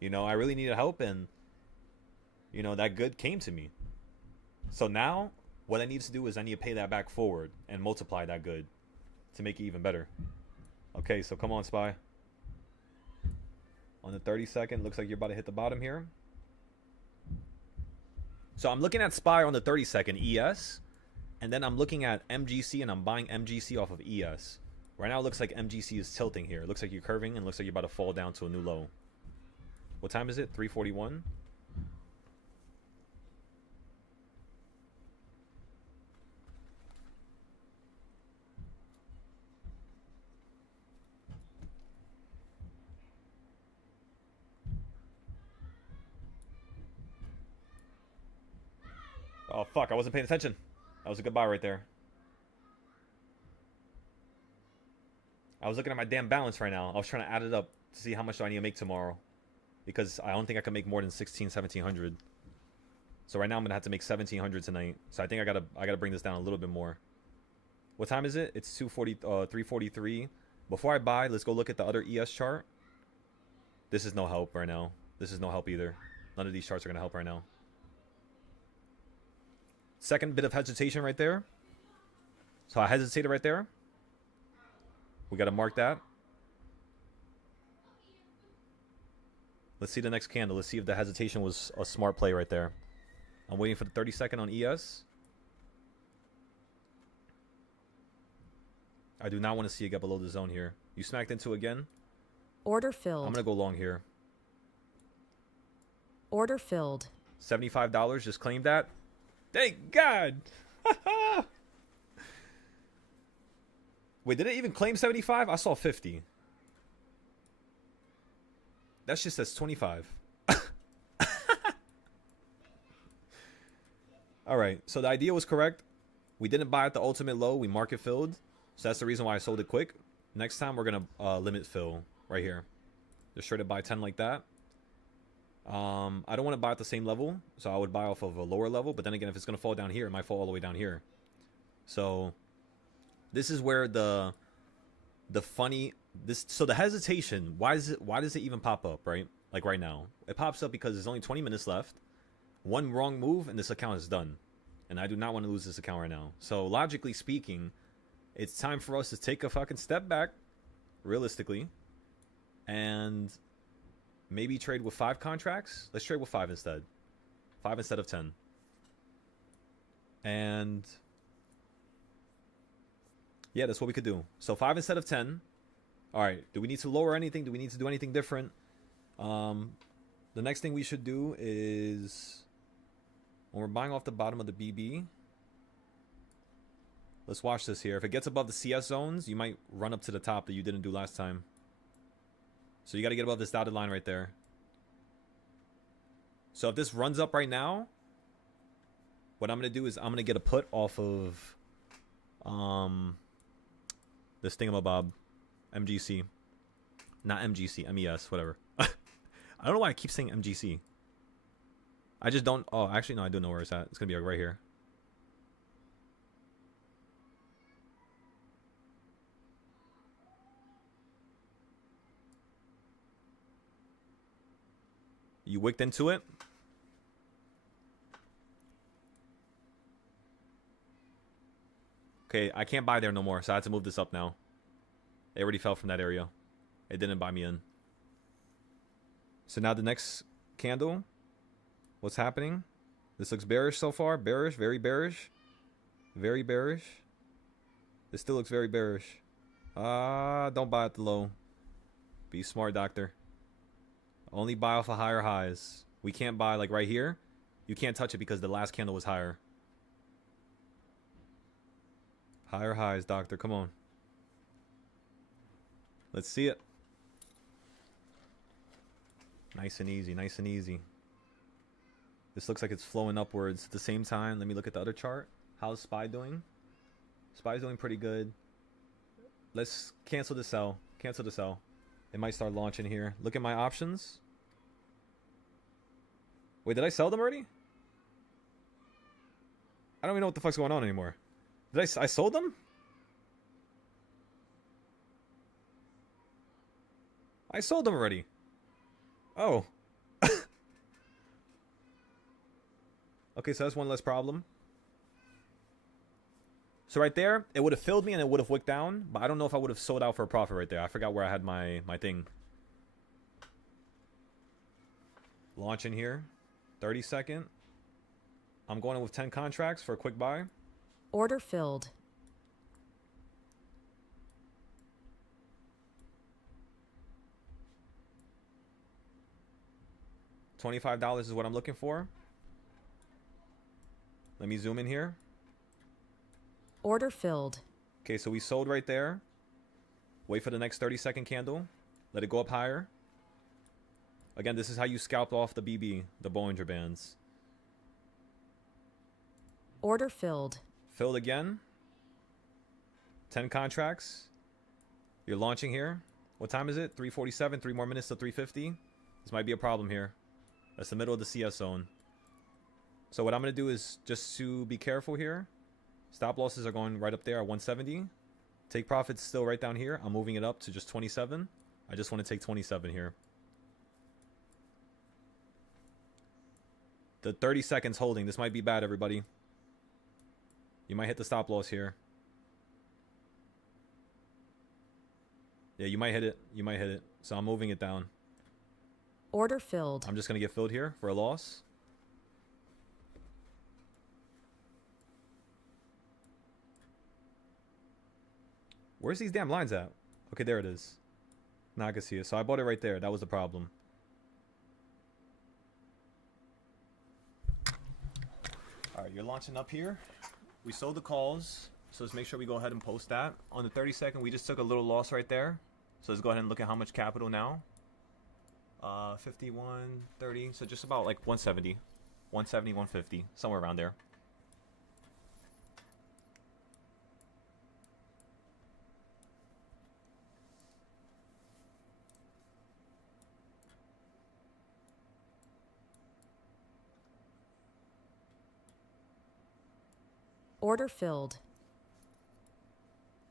You know, I really needed help, and, you know, that good came to me. So now, what I need to do is I need to pay that back forward and multiply that good to make it even better. Okay, so come on, Spy. On the 32nd, looks like you're about to hit the bottom here. So I'm looking at SPY on the 32nd ES, and then I'm looking at MGC, and I'm buying MGC off of ES. Right now it looks like MGC is tilting here. It looks like you're curving, and it looks like you're about to fall down to a new low. What time is it? 3:41? Oh, fuck. I wasn't paying attention. That was a good buy right there. I was looking at my damn balance right now. I was trying to add it up to see how much do I need to make tomorrow. Because I don't think I can make more than 1700. So right now I'm going to have to make 1700 tonight. So I think I gotta bring this down a little bit more. What time is it? It's 3:43. Before I buy, let's go look at the other ES chart. This is no help right now. This is no help either. None of these charts are going to help right now. Second bit of hesitation right there. So I hesitated right there. We got to mark that. Let's see the next candle. Let's see if the hesitation was a smart play right there. I'm waiting for the 32nd on ES. I do not want to see it get below the zone here. You smacked into again. Order filled. I'm going to go long here. Order filled. $75. Just claim that. Thank God. Wait, did it even claim 75? I saw 50. That just says 25. All right, so the idea was correct. We didn't buy at the ultimate low. We market filled. So that's the reason why I sold it quick. Next time, we're going to limit fill right here. Just straight up buy 10 like that. I don't want to buy at the same level, so I would buy off of a lower level. But then again, if it's going to fall down here, it might fall all the way down here. So this is where the funny so the hesitation. Why does it even pop up, right? Like right now, it pops up because there's only 20 minutes left. One wrong move and this account is done, and I do not want to lose this account right now. So logically speaking, it's time for us to take a fucking step back, realistically, and maybe trade with 5 contracts. Let's trade with 5 instead. 5 instead of 10. And yeah, that's what we could do. So 5 instead of 10. All right. Do we need to lower anything? Do we need to do anything different? The next thing we should do is when we're buying off the bottom of the BB. Let's watch this here. If it gets above the CS zones, you might run up to the top that you didn't do last time. So you got to get above this dotted line right there. So if this runs up right now, what I'm going to do is I'm going to get a put off of this thingamabob, MGC. Not MGC, MES, whatever. I don't know why I keep saying MGC. I just don't. Oh, actually, no, I do know where it's at. It's going to be right here. You wicked into it. Okay, I can't buy there no more, so I had to move this up now. It already fell from that area. It didn't buy me in. So now the next candle. What's happening? This looks bearish so far. Bearish, very bearish. Very bearish. This still looks very bearish. Don't buy at the low. Be smart, doctor. Only buy off of higher highs. We can't buy like right here. You can't touch it because the last candle was higher. Higher highs, doctor. Come on. Let's see it. Nice and easy. Nice and easy. This looks like it's flowing upwards. At the same time, let me look at the other chart. How's SPY doing? SPY's doing pretty good. Let's cancel the sell. Cancel the sell. It might start launching here. Look at my options. Wait, did I sell them already? I don't even know what the fuck's going on anymore. Did I sold them? I sold them already. Oh. Okay, so that's one less problem. So right there, it would have filled me and it would have wicked down, but I don't know if I would have sold out for a profit right there. I forgot where I had my thing. Launch in here. 30-second. I'm going in with 10 contracts for a quick buy. Order filled. $25 is what I'm looking for. Let me zoom in here. Order filled. Okay, so we sold right there. Wait for the next 30-second candle. Let it go up higher. Again, this is how you scalp off the BB, the Bollinger Bands. Order filled. Filled again. 10 contracts. You're launching here. What time is it? 3:47. 3 more minutes till 3:50. This might be a problem here. That's the middle of the CS zone. So what I'm going to do is just to be careful here. Stop losses are going right up there at 170. Take profits still right down here. I'm moving it up to just 27. I just want to take 27 here. The 30 seconds holding. This might be bad, everybody. You might hit the stop loss here. Yeah, you might hit it. You might hit it. So I'm moving it down. Order filled. I'm just going to get filled here for a loss. Where's these damn lines at? Okay, there it is. Now I can see it. So I bought it right there. That was the problem. Alright, you're launching up here. We sold the calls. So let's make sure we go ahead and post that. On the 30-second, we just took a little loss right there. So let's go ahead and look at how much capital now. 51, 30. So just about like 170. 170, 150. Somewhere around there. Order filled.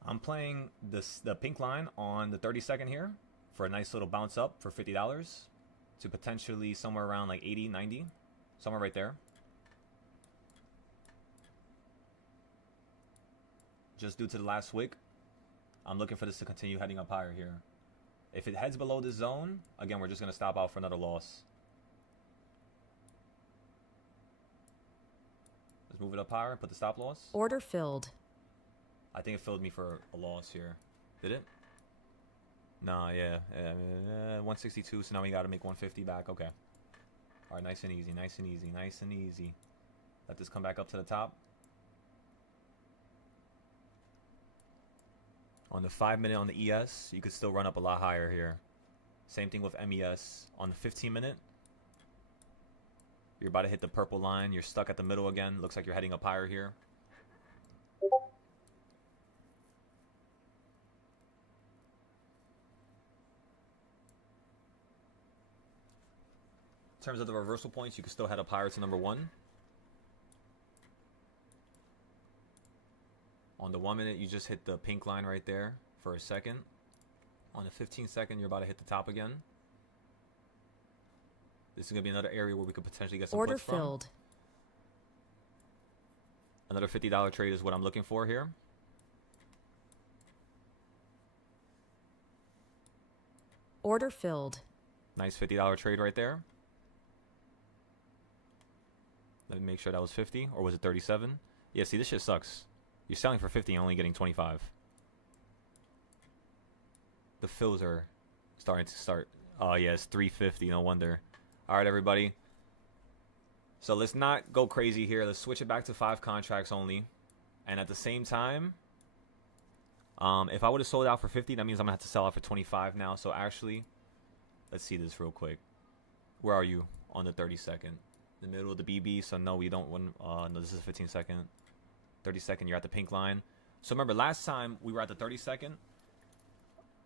I'm playing the pink line on the 30-second here for a nice little bounce up for $50 to potentially somewhere around like 80, 90, somewhere right there. Just due to the last wick, I'm looking for this to continue heading up higher here. If it heads below this zone, again, we're just going to stop out for another loss. Let's move it up higher and put the stop loss. Order filled. I think it filled me for a loss here. Did it? Nah, yeah. 162, so now we got to make 150 back. Okay. All right, nice and easy, nice and easy, nice and easy. Let this come back up to the top. On the 5-minute on the ES, you could still run up a lot higher here. Same thing with MES. On the 15-minute, you're about to hit the purple line. You're stuck at the middle again. Looks like you're heading up higher here. In terms of the reversal points, you can still head up higher to number 1. On the 1-minute, you just hit the pink line right there for a second. On the 15-second, you're about to hit the top again. This is going to be another area where we could potentially get some Order puts from. filled. Another $50 trade is what I'm looking for here. Order filled. Nice $50 trade right there. Let me make sure that was 50, or was it 37? Yeah, see, this shit sucks. You're selling for 50 and only getting 25. The fills are starting to start. Oh, yeah, it's 350, no wonder. All right, everybody. So let's not go crazy here. Let's switch it back to 5 contracts only. And at the same time, If I would have sold out for 50, that means I'm gonna have to sell out for 25 now. So actually, let's see this real quick. Where are you on the 30-second? The middle of the BB. So no, we don't want. No, this is 15-second. 30-second. You're at the pink line. So remember, last time we were at the 30-second,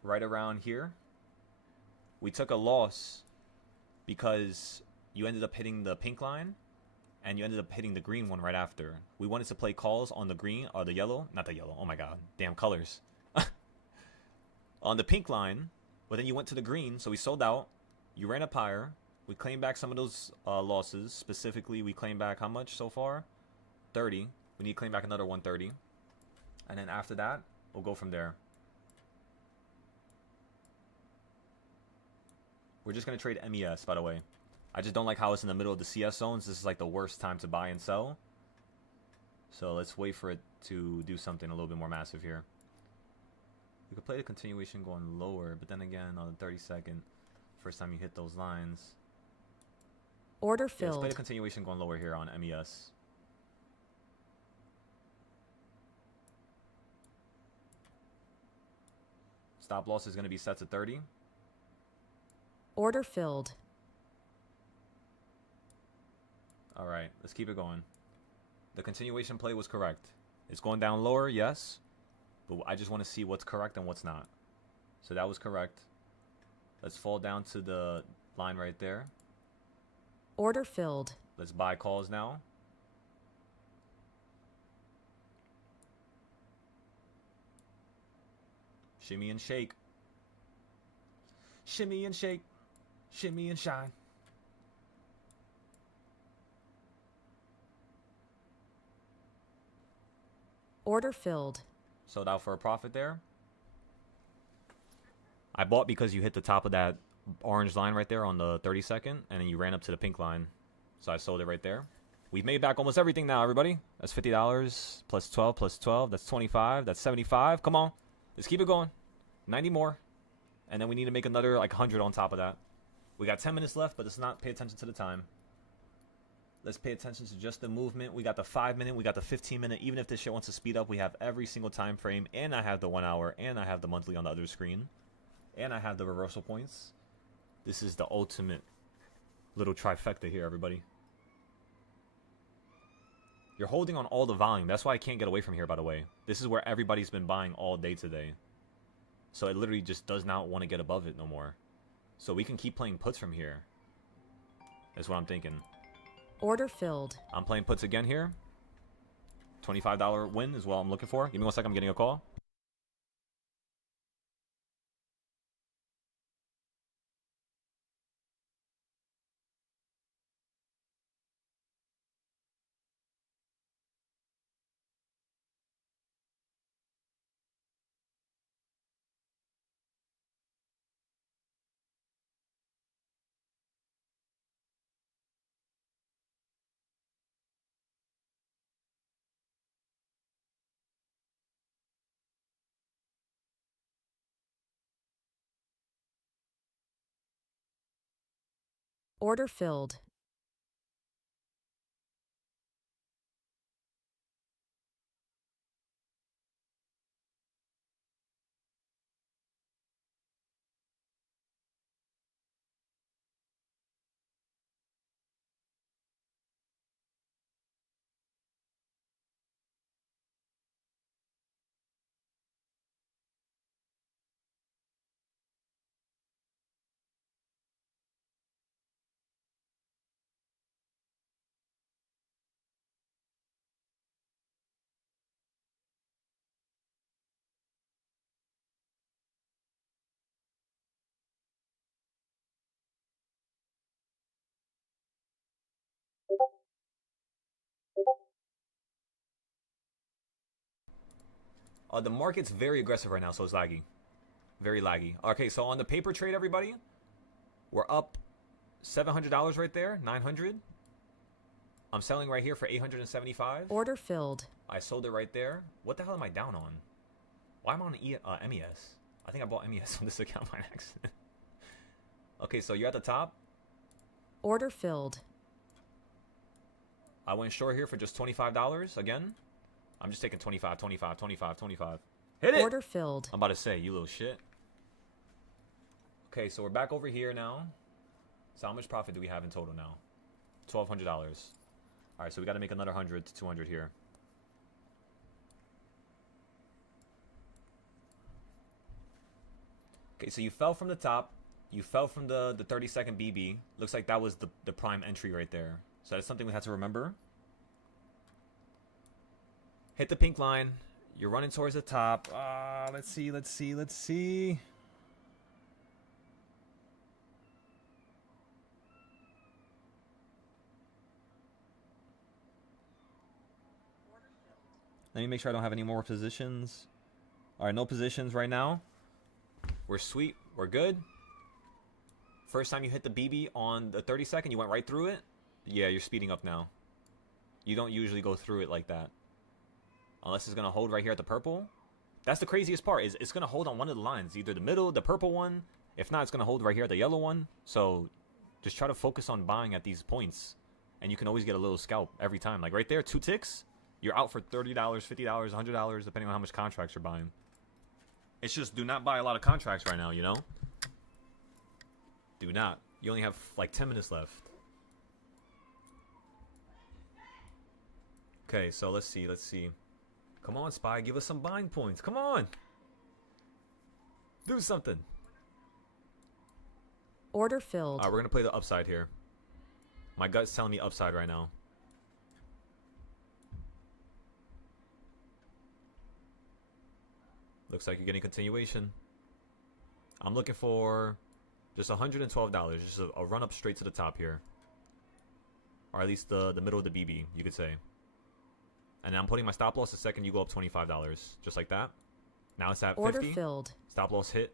right around here. We took a loss because you ended up hitting the pink line, and you ended up hitting the green one right after. We wanted to play calls on the green or the yellow, not the yellow. Oh my god, damn colors. On the pink line, but then you went to the green, so we sold out. You ran up higher. We claimed back some of those losses. Specifically, we claimed back how much so far? 30. We need to claim back another 130. And then after that, we'll go from there. We're just going to trade MES, by the way. I just don't like how it's in the middle of the CS zones. This is like the worst time to buy and sell. So let's wait for it to do something a little bit more massive here. We could play the continuation going lower, but then again, on the 30-second, first time you hit those lines. Order Yeah, let's play filled. the continuation going lower here on MES. Stop loss is going to be set to 30. Order filled. All right, let's keep it going. The continuation play was correct. It's going down lower, yes. But I just want to see what's correct and what's not. So that was correct. Let's fall down to the line right there. Order filled. Let's buy calls now. Shimmy and shake. Shimmy and shake. Shimmy and shine. Order filled. Sold out for a profit there. I bought because you hit the top of that orange line right there on the 30-second, and then you ran up to the pink line. So I sold it right there. We've made back almost everything now, everybody. That's $50 plus 12 plus 12. That's 25. That's 75. Come on. Let's keep it going. 90 more. And then we need to make another like 100 on top of that. We got 10 minutes left, but let's not pay attention to the time. Let's pay attention to just the movement. We got the 5-minute. We got the 15-minute. Even if this shit wants to speed up, we have every single time frame. And I have the 1 hour. And I have the monthly on the other screen. And I have the reversal points. This is the ultimate little trifecta here, everybody. You're holding on all the volume. That's why I can't get away from here, by the way. This is where everybody's been buying all day today. So it literally just does not want to get above it no more. So we can keep playing puts from here. That's what I'm thinking. Order filled. I'm playing puts again here. $25 win is what I'm looking for. Give me 1 second. I'm getting a call. Order filled. The market's very aggressive right now, so it's laggy. Very laggy. Okay, so on the paper trade, everybody, we're up $700 right there, 900. I'm selling right here for 875. Order filled. I sold it right there. What the hell am I down on? Why am I on MES? I think I bought MES on this account by accident. Okay, so you're at the top. Order filled. I went short here for just $25 again. I'm just taking 25, 25, 25, 25. Hit it! Order filled. I'm about to say, you little shit. Okay, so we're back over here now. So how much profit do we have in total now? $1,200. Alright, so we got to make another 100 to 200 here. Okay, so you fell from the top. You fell from the 30-second BB. Looks like that was the prime entry right there. So that's something we have to remember. Hit the pink line. You're running towards the top. Let's see. Let me make sure I don't have any more positions. Alright, no positions right now. We're sweet. We're good. First time you hit the BB on the 30-second, you went right through it. Yeah, you're speeding up now. You don't usually go through it like that. Unless it's going to hold right here at the purple. That's the craziest part, is it's going to hold on one of the lines. Either the middle, the purple one. If not, it's going to hold right here at the yellow one. So just try to focus on buying at these points. And you can always get a little scalp every time. Like right there, 2 ticks. You're out for $30, $50, $100, depending on how much contracts you're buying. It's just do not buy a lot of contracts right now, you know? Do not. You only have like 10 minutes left. Okay, so let's see. Come on, Spy, give us some buying points. Come on. Do something. Order filled. Alright, we're gonna play the upside here. My gut's telling me upside right now. Looks like you're getting continuation. I'm looking for just $112. Just a run up straight to the top here. Or at least the middle of the BB, you could say. And I'm putting my stop loss the second you go up $25. Just like that. Now it's at 50. Order filled. Stop loss hit.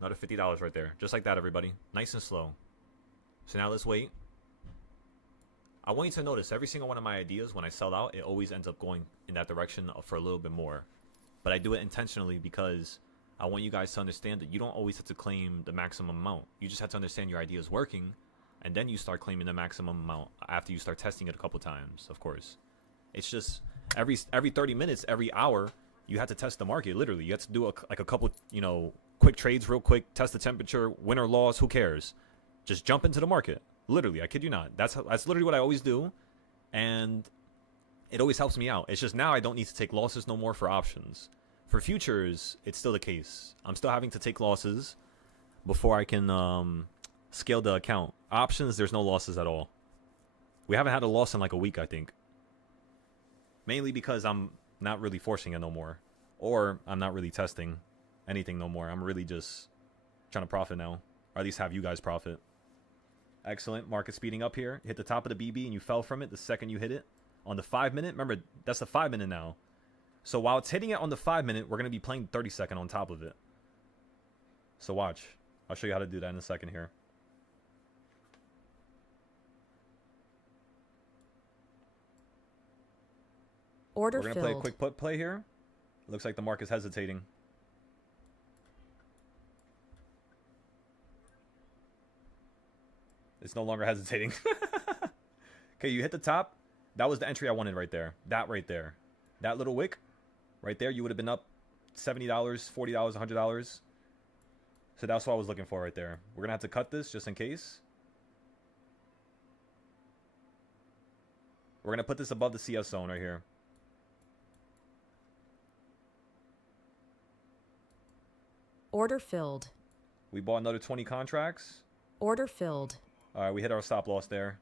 Another $50 right there. Just like that, everybody. Nice and slow. So now let's wait. I want you to notice every single one of my ideas, when I sell out, it always ends up going in that direction for a little bit more. But I do it intentionally because I want you guys to understand that you don't always have to claim the maximum amount. You just have to understand your idea is working, and then you start claiming the maximum amount after you start testing it a couple times, of course. It's just every 30 minutes, every hour, you have to test the market, literally. You have to do a couple, quick trades real quick, test the temperature, win or loss, who cares? Just jump into the market. Literally, I kid you not. That's literally what I always do, and it always helps me out. It's just now I don't need to take losses no more for options. For futures, it's still the case. I'm still having to take losses before I can scale the account. Options, there's no losses at all. We haven't had a loss in like a week, I think. Mainly because I'm not really forcing it no more. Or I'm not really testing anything no more. I'm really just trying to profit now. Or at least have you guys profit. Excellent. Market speeding up here. Hit the top of the BB and you fell from it the second you hit it. On the 5 minute, remember, that's the 5 minute now. So while it's hitting it on the 5 minute, we're going to be playing 30-second on top of it. So watch. I'll show you how to do that in a second here. Order We're going to filled. play a quick put play here. Looks like the market's hesitating. It's no longer hesitating. Okay, you hit the top. That was the entry I wanted right there. That right there. That little wick right there, you would have been up $70, $40, $100. So that's what I was looking for right there. We're going to have to cut this just in case. We're going to put this above the CS zone right here. Order filled. We bought another 20 contracts. Order filled. All right, we hit our stop loss there.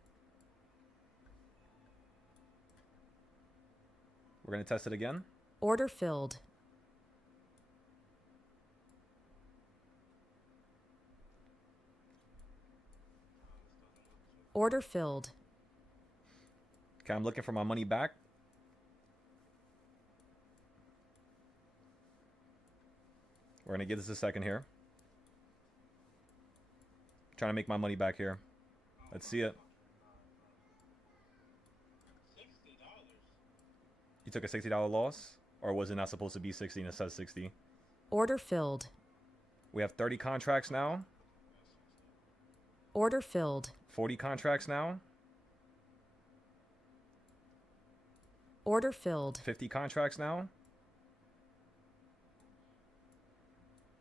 We're going to test it again. Order filled. Order filled. Okay, I'm looking for my money back. We're going to give this a second here. Trying to make my money back here. Let's see it. You took a $60 loss? Or was it not supposed to be 60 and it says 60? Order filled. We have 30 contracts now. Order filled. 40 contracts now. Order filled. 50 contracts now.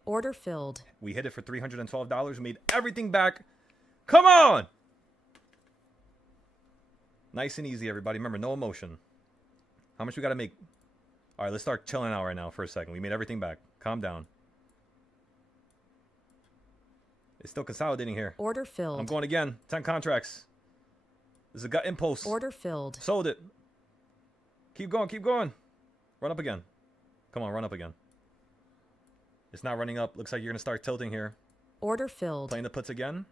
Order filled. We hit it for $312. We made everything back. Come on! Nice and easy, everybody. Remember, no emotion. How much we got to make? All right, let's start chilling out right now for a second. We made everything back. Calm down. It's still consolidating here. Order filled. I'm going again. 10 contracts. This is a gut impulse. Order filled. Sold it. Keep going, keep going. Run up again. Come on, run up again. It's not running up. Looks like you're going to start tilting here. Order filled. Playing the puts again.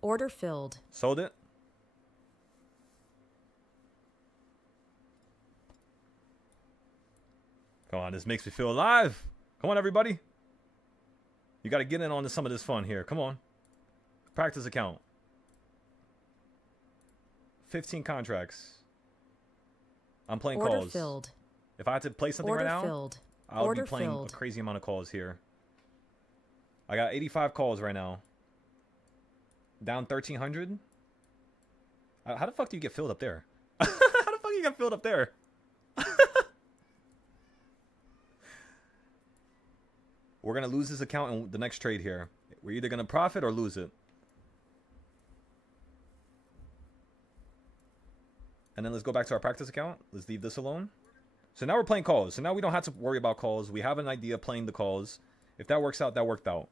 Order filled. Sold it. Come on, this makes me feel alive. Come on, everybody. You got to get in on some of this fun here. Come on. Practice account. 15 contracts. I'm playing Order calls. filled. If I had to play something Order right now, filled. I'll Order be playing filled. a crazy amount of calls here. I got 85 calls right now. Down 1,300. How the fuck do you get filled up there? How the fuck you get filled up there? We're going to lose this account in the next trade here. We're either going to profit or lose it. And then let's go back to our practice account. Let's leave this alone. So now we're playing calls. So now we don't have to worry about calls. We have an idea of playing the calls. If that works out, that worked out.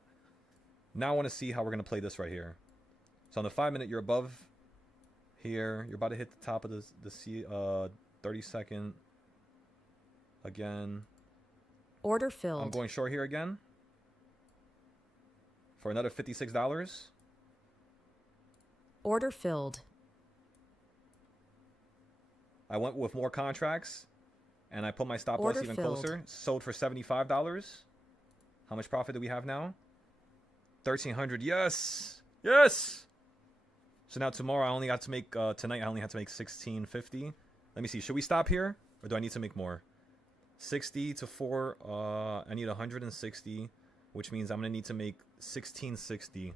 Now I want to see how we're going to play this right here. So on the 5-minute, you're above here. You're about to hit the top of the 30-second. Again. Order filled. I'm going short here again. For another $56. Order filled. I went with more contracts. And I put my stop loss Order even filled. closer. Sold for $75. How much profit do we have now? 1,300. Yes. Yes. So now tomorrow I only got to make, tonight I only had to make $1,650. Let me see. Should we stop here? Or do I need to make more? 60 to 4. I need 160. Which means I'm going to need to make $1,660.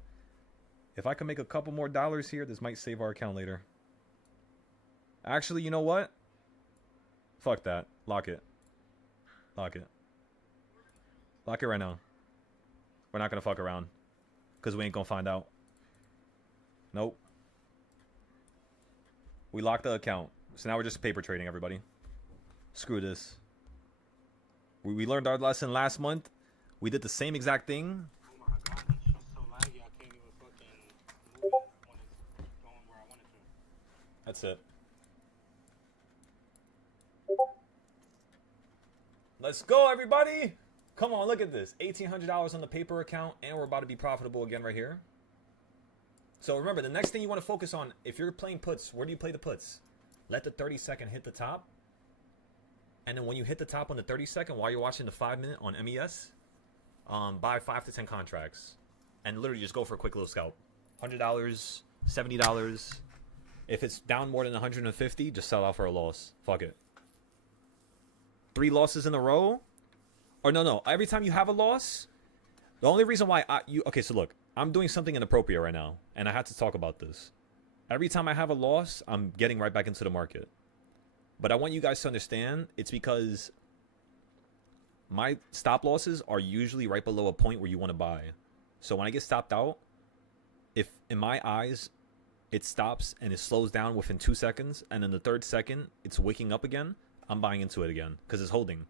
If I can make a couple more dollars here, this might save our account later. Actually, you know what? Fuck that. Lock it. Lock it. Lock it right now. We're not going to fuck around. Because we ain't going to find out. Nope. We locked the account. So now we're just paper trading, everybody. Screw this. We learned our lesson last month. We did the same exact thing. Oh my god, this shit's so laggy. I can't even fucking move it when it's going where I want it to. That's it. Let's go, everybody. Come on, look at this. $1,800 on the paper account, and we're about to be profitable again right here. So remember, the next thing you want to focus on, if you're playing puts, where do you play the puts? Let the 30-second hit the top. And then when you hit the top on the 30-second, while you're watching the 5-minute on MES, buy 5 to 10 contracts. And literally just go for a quick little scalp. $100, $70. If it's down more than 150, just sell out for a loss. Fuck it. 3 losses in a row? Or no. Every time you have a loss, the only reason why okay, so look, I'm doing something inappropriate right now, and I had to talk about this. Every time I have a loss, I'm getting right back into the market. But I want you guys to understand, it's because my stop losses are usually right below a point where you want to buy. So when I get stopped out, if in my eyes it stops and it slows down within 2 seconds, and then the 3rd second it's waking up again, I'm buying into it again because it's holding.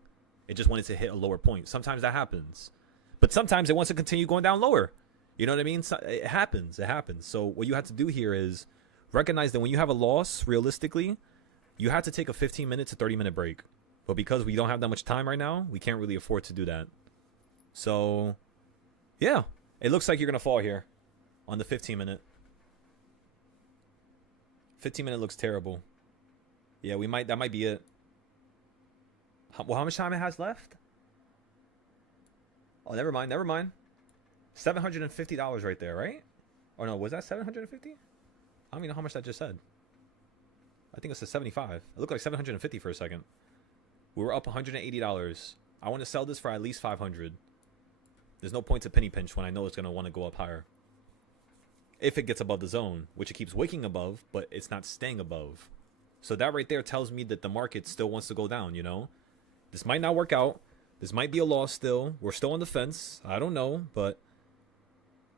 It just wanted to hit a lower point. Sometimes that happens. But sometimes it wants to continue going down lower. You know what I mean? It happens. It happens. So what you have to do here is recognize that when you have a loss, realistically, you have to take a 15-minute to 30-minute break. But because we don't have that much time right now, we can't really afford to do that. So, yeah. It looks like you're going to fall here on the 15-minute. 15-minute looks terrible. Yeah, that might be it. Well, how much time it has left? Oh, never mind. $750 right there, right? Or no, was that $750? I don't even know how much that just said. I think it said 75. It looked like 750 for a second. We were up $180. I want to sell this for at least 500. There's no point to penny pinch when I know it's going to want to go up higher. If it gets above the zone, which it keeps waking above, but it's not staying above. So that right there tells me that the market still wants to go down, you know? This might not work out. This might be a loss still. We're still on the fence. I don't know, but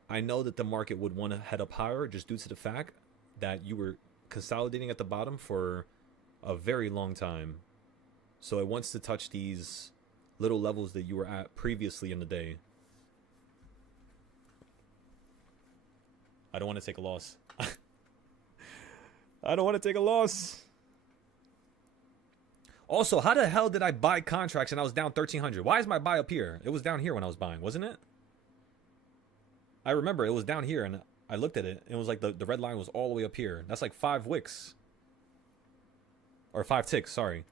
I know that the market would want to head up higher just due to the fact that you were consolidating at the bottom for a very long time. So it wants to touch these little levels that you were at previously in the day. I don't want to take a loss. I don't want to take a loss. Also, how the hell did I buy contracts and I was down 1,300? Why is my buy up here? It was down here when I was buying, wasn't it? I remember it was down here and I looked at it. And it was like the red line was all the way up here. That's like 5 wicks. Or 5 ticks, sorry.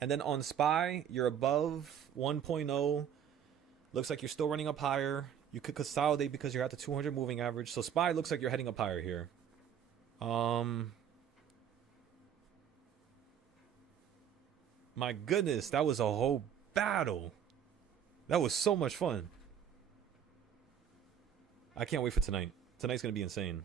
And then on SPY, you're above 1.0. Looks like you're still running up higher. You could consolidate because you're at the 200 moving average. So SPY looks like you're heading up higher here. My goodness, that was a whole battle. That was so much fun. I can't wait for tonight. Tonight's going to be insane.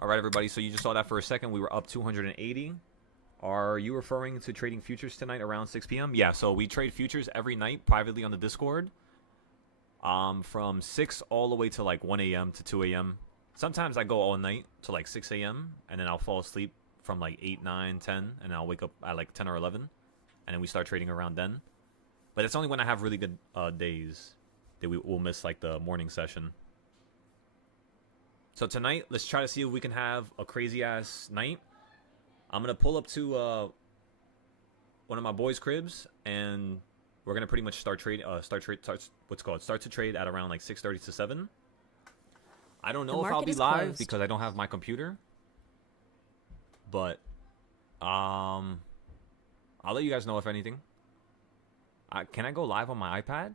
All right, everybody. So you just saw that for a second. We were up 280. Are you referring to trading futures tonight around 6 p.m.? Yeah, so we trade futures every night privately on the Discord. From 6 all the way to like 1 a.m. to 2 a.m. Sometimes I go all night to like 6 a.m. and then I'll fall asleep from like 8, 9, 10, and I'll wake up at like 10 or 11. And then we start trading around then. But it's only when I have really good days that we will miss like the morning session. So tonight, let's try to see if we can have a crazy ass night. I'm gonna pull up to one of my boys' cribs, and we're gonna pretty much start to trade at around like 6:30 to 7. I don't know if I'll be live because I don't have my computer, but I'll let you guys know if anything. Can I go live on my iPad?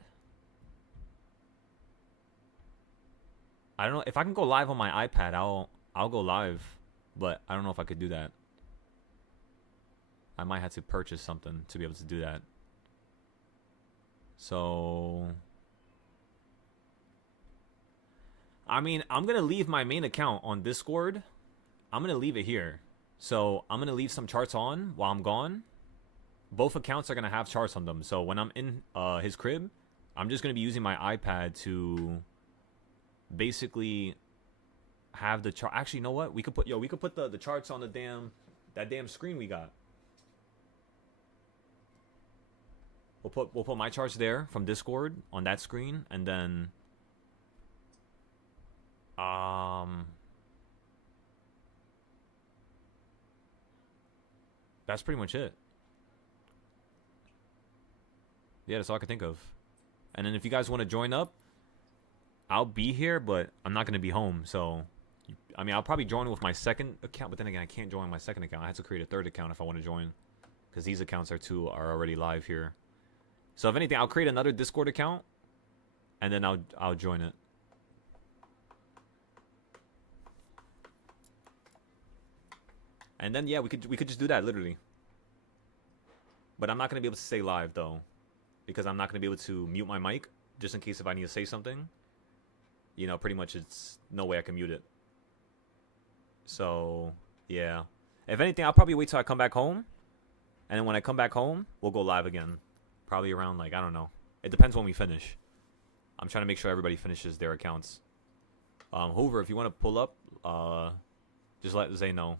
I don't know if I can go live on my iPad. I'll go live, but I don't know if I could do that. I might have to purchase something to be able to do that. So, I mean, I'm going to leave my main account on Discord. I'm going to leave it here. So, I'm going to leave some charts on while I'm gone. Both accounts are going to have charts on them. So, when I'm in his crib, I'm just going to be using my iPad to basically have the chart. Actually, you know what? We could put the charts on that damn screen we got. We'll put my charts there from Discord on that screen, and then that's pretty much it. Yeah, that's all I can think of. And then if you guys want to join up, I'll be here, but I'm not going to be home. So, I mean, I'll probably join with my second account, but then again, I can't join my second account. I have to create a third account if I want to join, because these accounts are already live here. So if anything, I'll create another Discord account, and then I'll join it. And then yeah, we could just do that literally. But I'm not gonna be able to stay live though, because I'm not gonna be able to mute my mic just in case if I need to say something. You know, pretty much it's no way I can mute it. So yeah, if anything, I'll probably wait till I come back home, and then when I come back home, we'll go live again. Probably around, like, I don't know. It depends when we finish. I'm trying to make sure everybody finishes their accounts. Hoover, if you want to pull up, just let Zay know.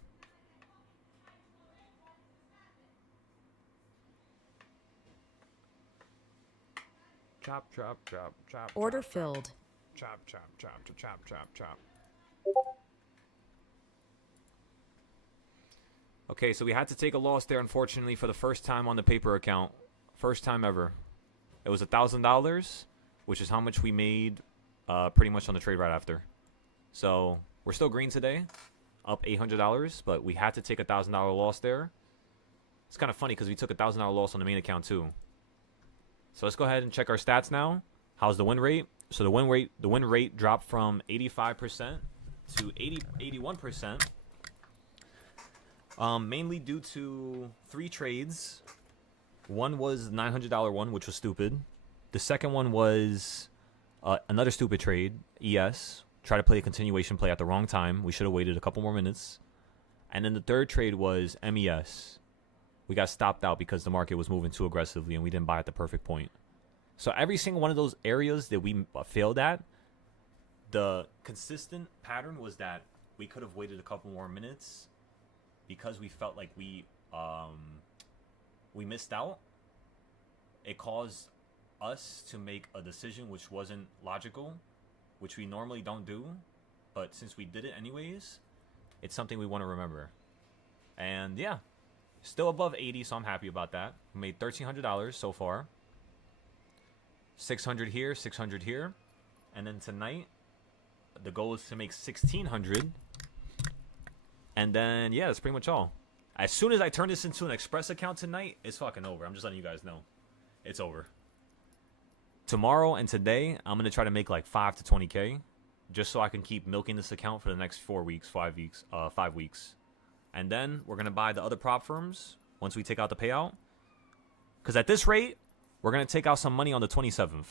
Chop, chop, chop, chop. Order chop, filled. Chop, chop, chop, chop, chop, chop, chop. Okay, so we had to take a loss there, unfortunately, for the first time on the paper account. First time ever. It was $1,000, which is how much we made pretty much on the trade right after. So we're still green today, up $800, but we had to take $1,000 loss there. It's kind of funny because we took $1,000 loss on the main account too. So let's go ahead and check our stats now. How's the win rate? So the win rate dropped from 85% to 81%. Mainly due to 3 trades. One was $900 one, which was stupid. The second one was another stupid trade, ES. Try to play a continuation play at the wrong time. We should have waited a couple more minutes. And then the third trade was MES. We got stopped out because the market was moving too aggressively and we didn't buy at the perfect point. So every single one of those areas that we failed at, the consistent pattern was that we could have waited a couple more minutes because we felt like we missed out. It caused us to make a decision which wasn't logical, which we normally don't do, but since we did it anyways, it's something we want to remember. And yeah, still above 80, so I'm happy about that. We made $1,300 so far. 600 here, 600 here. And then tonight, the goal is to make 1,600. And then, yeah, that's pretty much all. As soon as I turn this into an Express account tonight, it's fucking over. I'm just letting you guys know. It's over. Tomorrow and today, I'm going to try to make like 5 to 20K. Just so I can keep milking this account for the next 5 weeks. And then we're going to buy the other prop firms once we take out the payout. Because at this rate, we're going to take out some money on the 27th.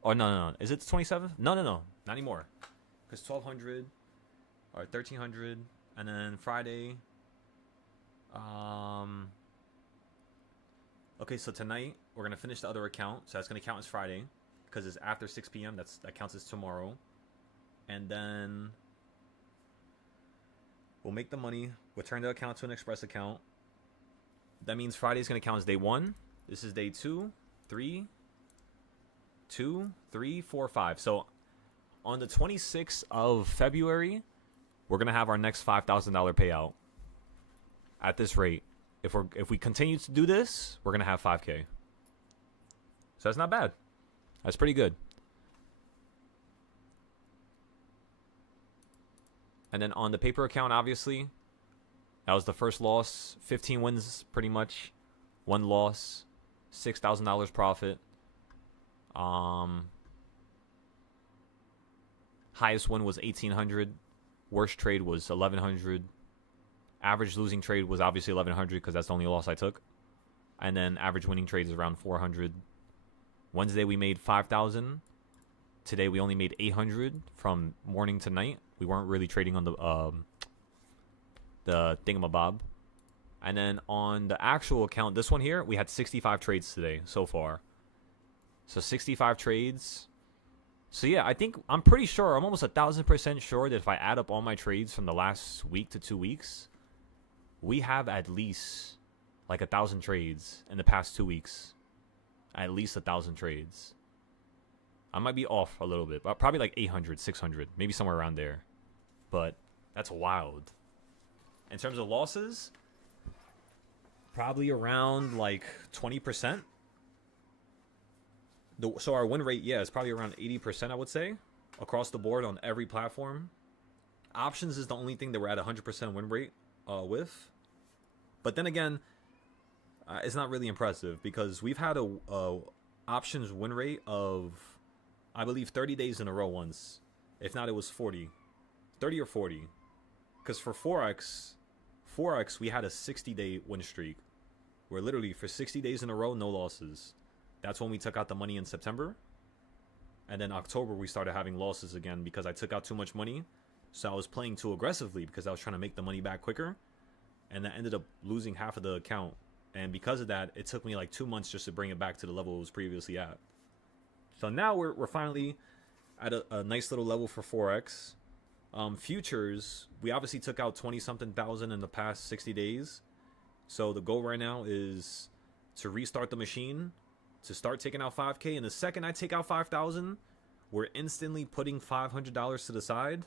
Or no. Is it the 27th? No. Not anymore. Because 1,200 or 1,300. And then Friday. Okay, so tonight we're going to finish the other account. So that's going to count as Friday. Because it's after 6 p.m. That counts as tomorrow. And then we'll make the money. We'll turn the account to an Express account. That means Friday's going to count as day 1. This is day 2, 3, 4, 5. So on the 26th of February, we're going to have our next $5,000 payout. At this rate. If we continue to do this, we're going to have 5K. So that's not bad. That's pretty good. And then on the paper account, obviously, that was the first loss. 15 wins, pretty much. 1 loss. $6,000 profit. Highest win was 1,800. Worst trade was 1,100. Average losing trade was obviously 1,100 because that's the only loss I took. And then average winning trade is around 400. Wednesday we made 5,000. Today we only made 800 from morning to night. We weren't really trading on the thingamabob. And then on the actual account, this one here, we had 65 trades today so far. So 65 trades. So yeah, I think I'm pretty sure, I'm almost 1,000% sure that if I add up all my trades from the last week to 2 weeks, we have at least like 1,000 trades in the past 2 weeks. At least 1,000 trades. I might be off a little bit, but probably like 800, 600, maybe somewhere around there. But that's wild. In terms of losses, probably around like 20%. So our win rate, yeah, is probably around 80%, I would say, across the board on every platform. Options is the only thing that we're at 100% win rate with. But then again, it's not really impressive because we've had a options win rate of, I believe, 30 days in a row once. If not, it was 40. 30 or 40. Because for Forex, we had a 60-day win streak. Where literally for 60 days in a row, no losses. That's when we took out the money in September. And then October, we started having losses again because I took out too much money. So I was playing too aggressively because I was trying to make the money back quicker. And that ended up losing half of the account. And because of that, it took me like 2 months just to bring it back to the level it was previously at. So now we're finally at a nice little level for Forex. Futures, we obviously took out 20-something thousand in the past 60 days. So the goal right now is to restart the machine, to start taking out 5K. And the second I take out 5,000, we're instantly putting $500 to the side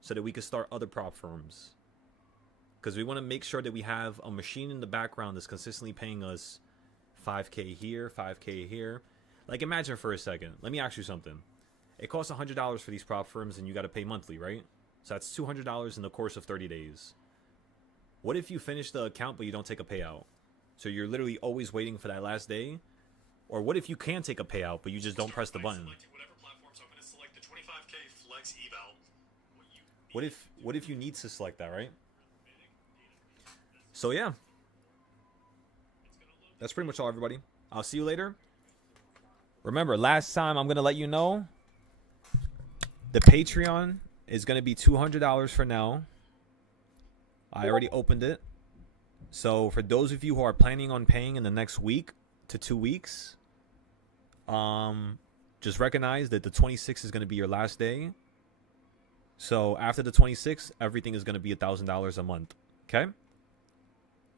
so that we can start other prop firms. Because we want to make sure that we have a machine in the background that's consistently paying us 5K here, 5K here. Like, imagine for a second. Let me ask you something. It costs $100 for these prop firms, and you got to pay monthly, right? So that's $200 in the course of 30 days. What if you finish the account, but you don't take a payout? So you're literally always waiting for that last day? Or what if you can take a payout, but you just don't press the button? What if you need to select that, right? So yeah. That's pretty much all, everybody. I'll see you later. Remember, last time I'm going to let you know, the Patreon is going to be $200 for now. I already opened it. So for those of you who are planning on paying in the next week to 2 weeks, just recognize that the 26th is going to be your last day. So after the 26th, everything is going to be $1,000 a month. Okay?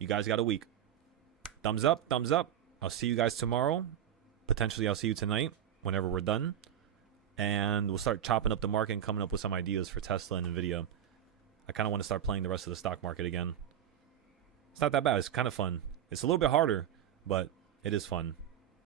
You guys got a week. Thumbs up, thumbs up. I'll see you guys tomorrow. Potentially I'll see you tonight whenever we're done. And we'll start chopping up the market and coming up with some ideas for Tesla and Nvidia. I kind of want to start playing the rest of the stock market again. It's not that bad. It's kind of fun. It's a little bit harder, but it is fun.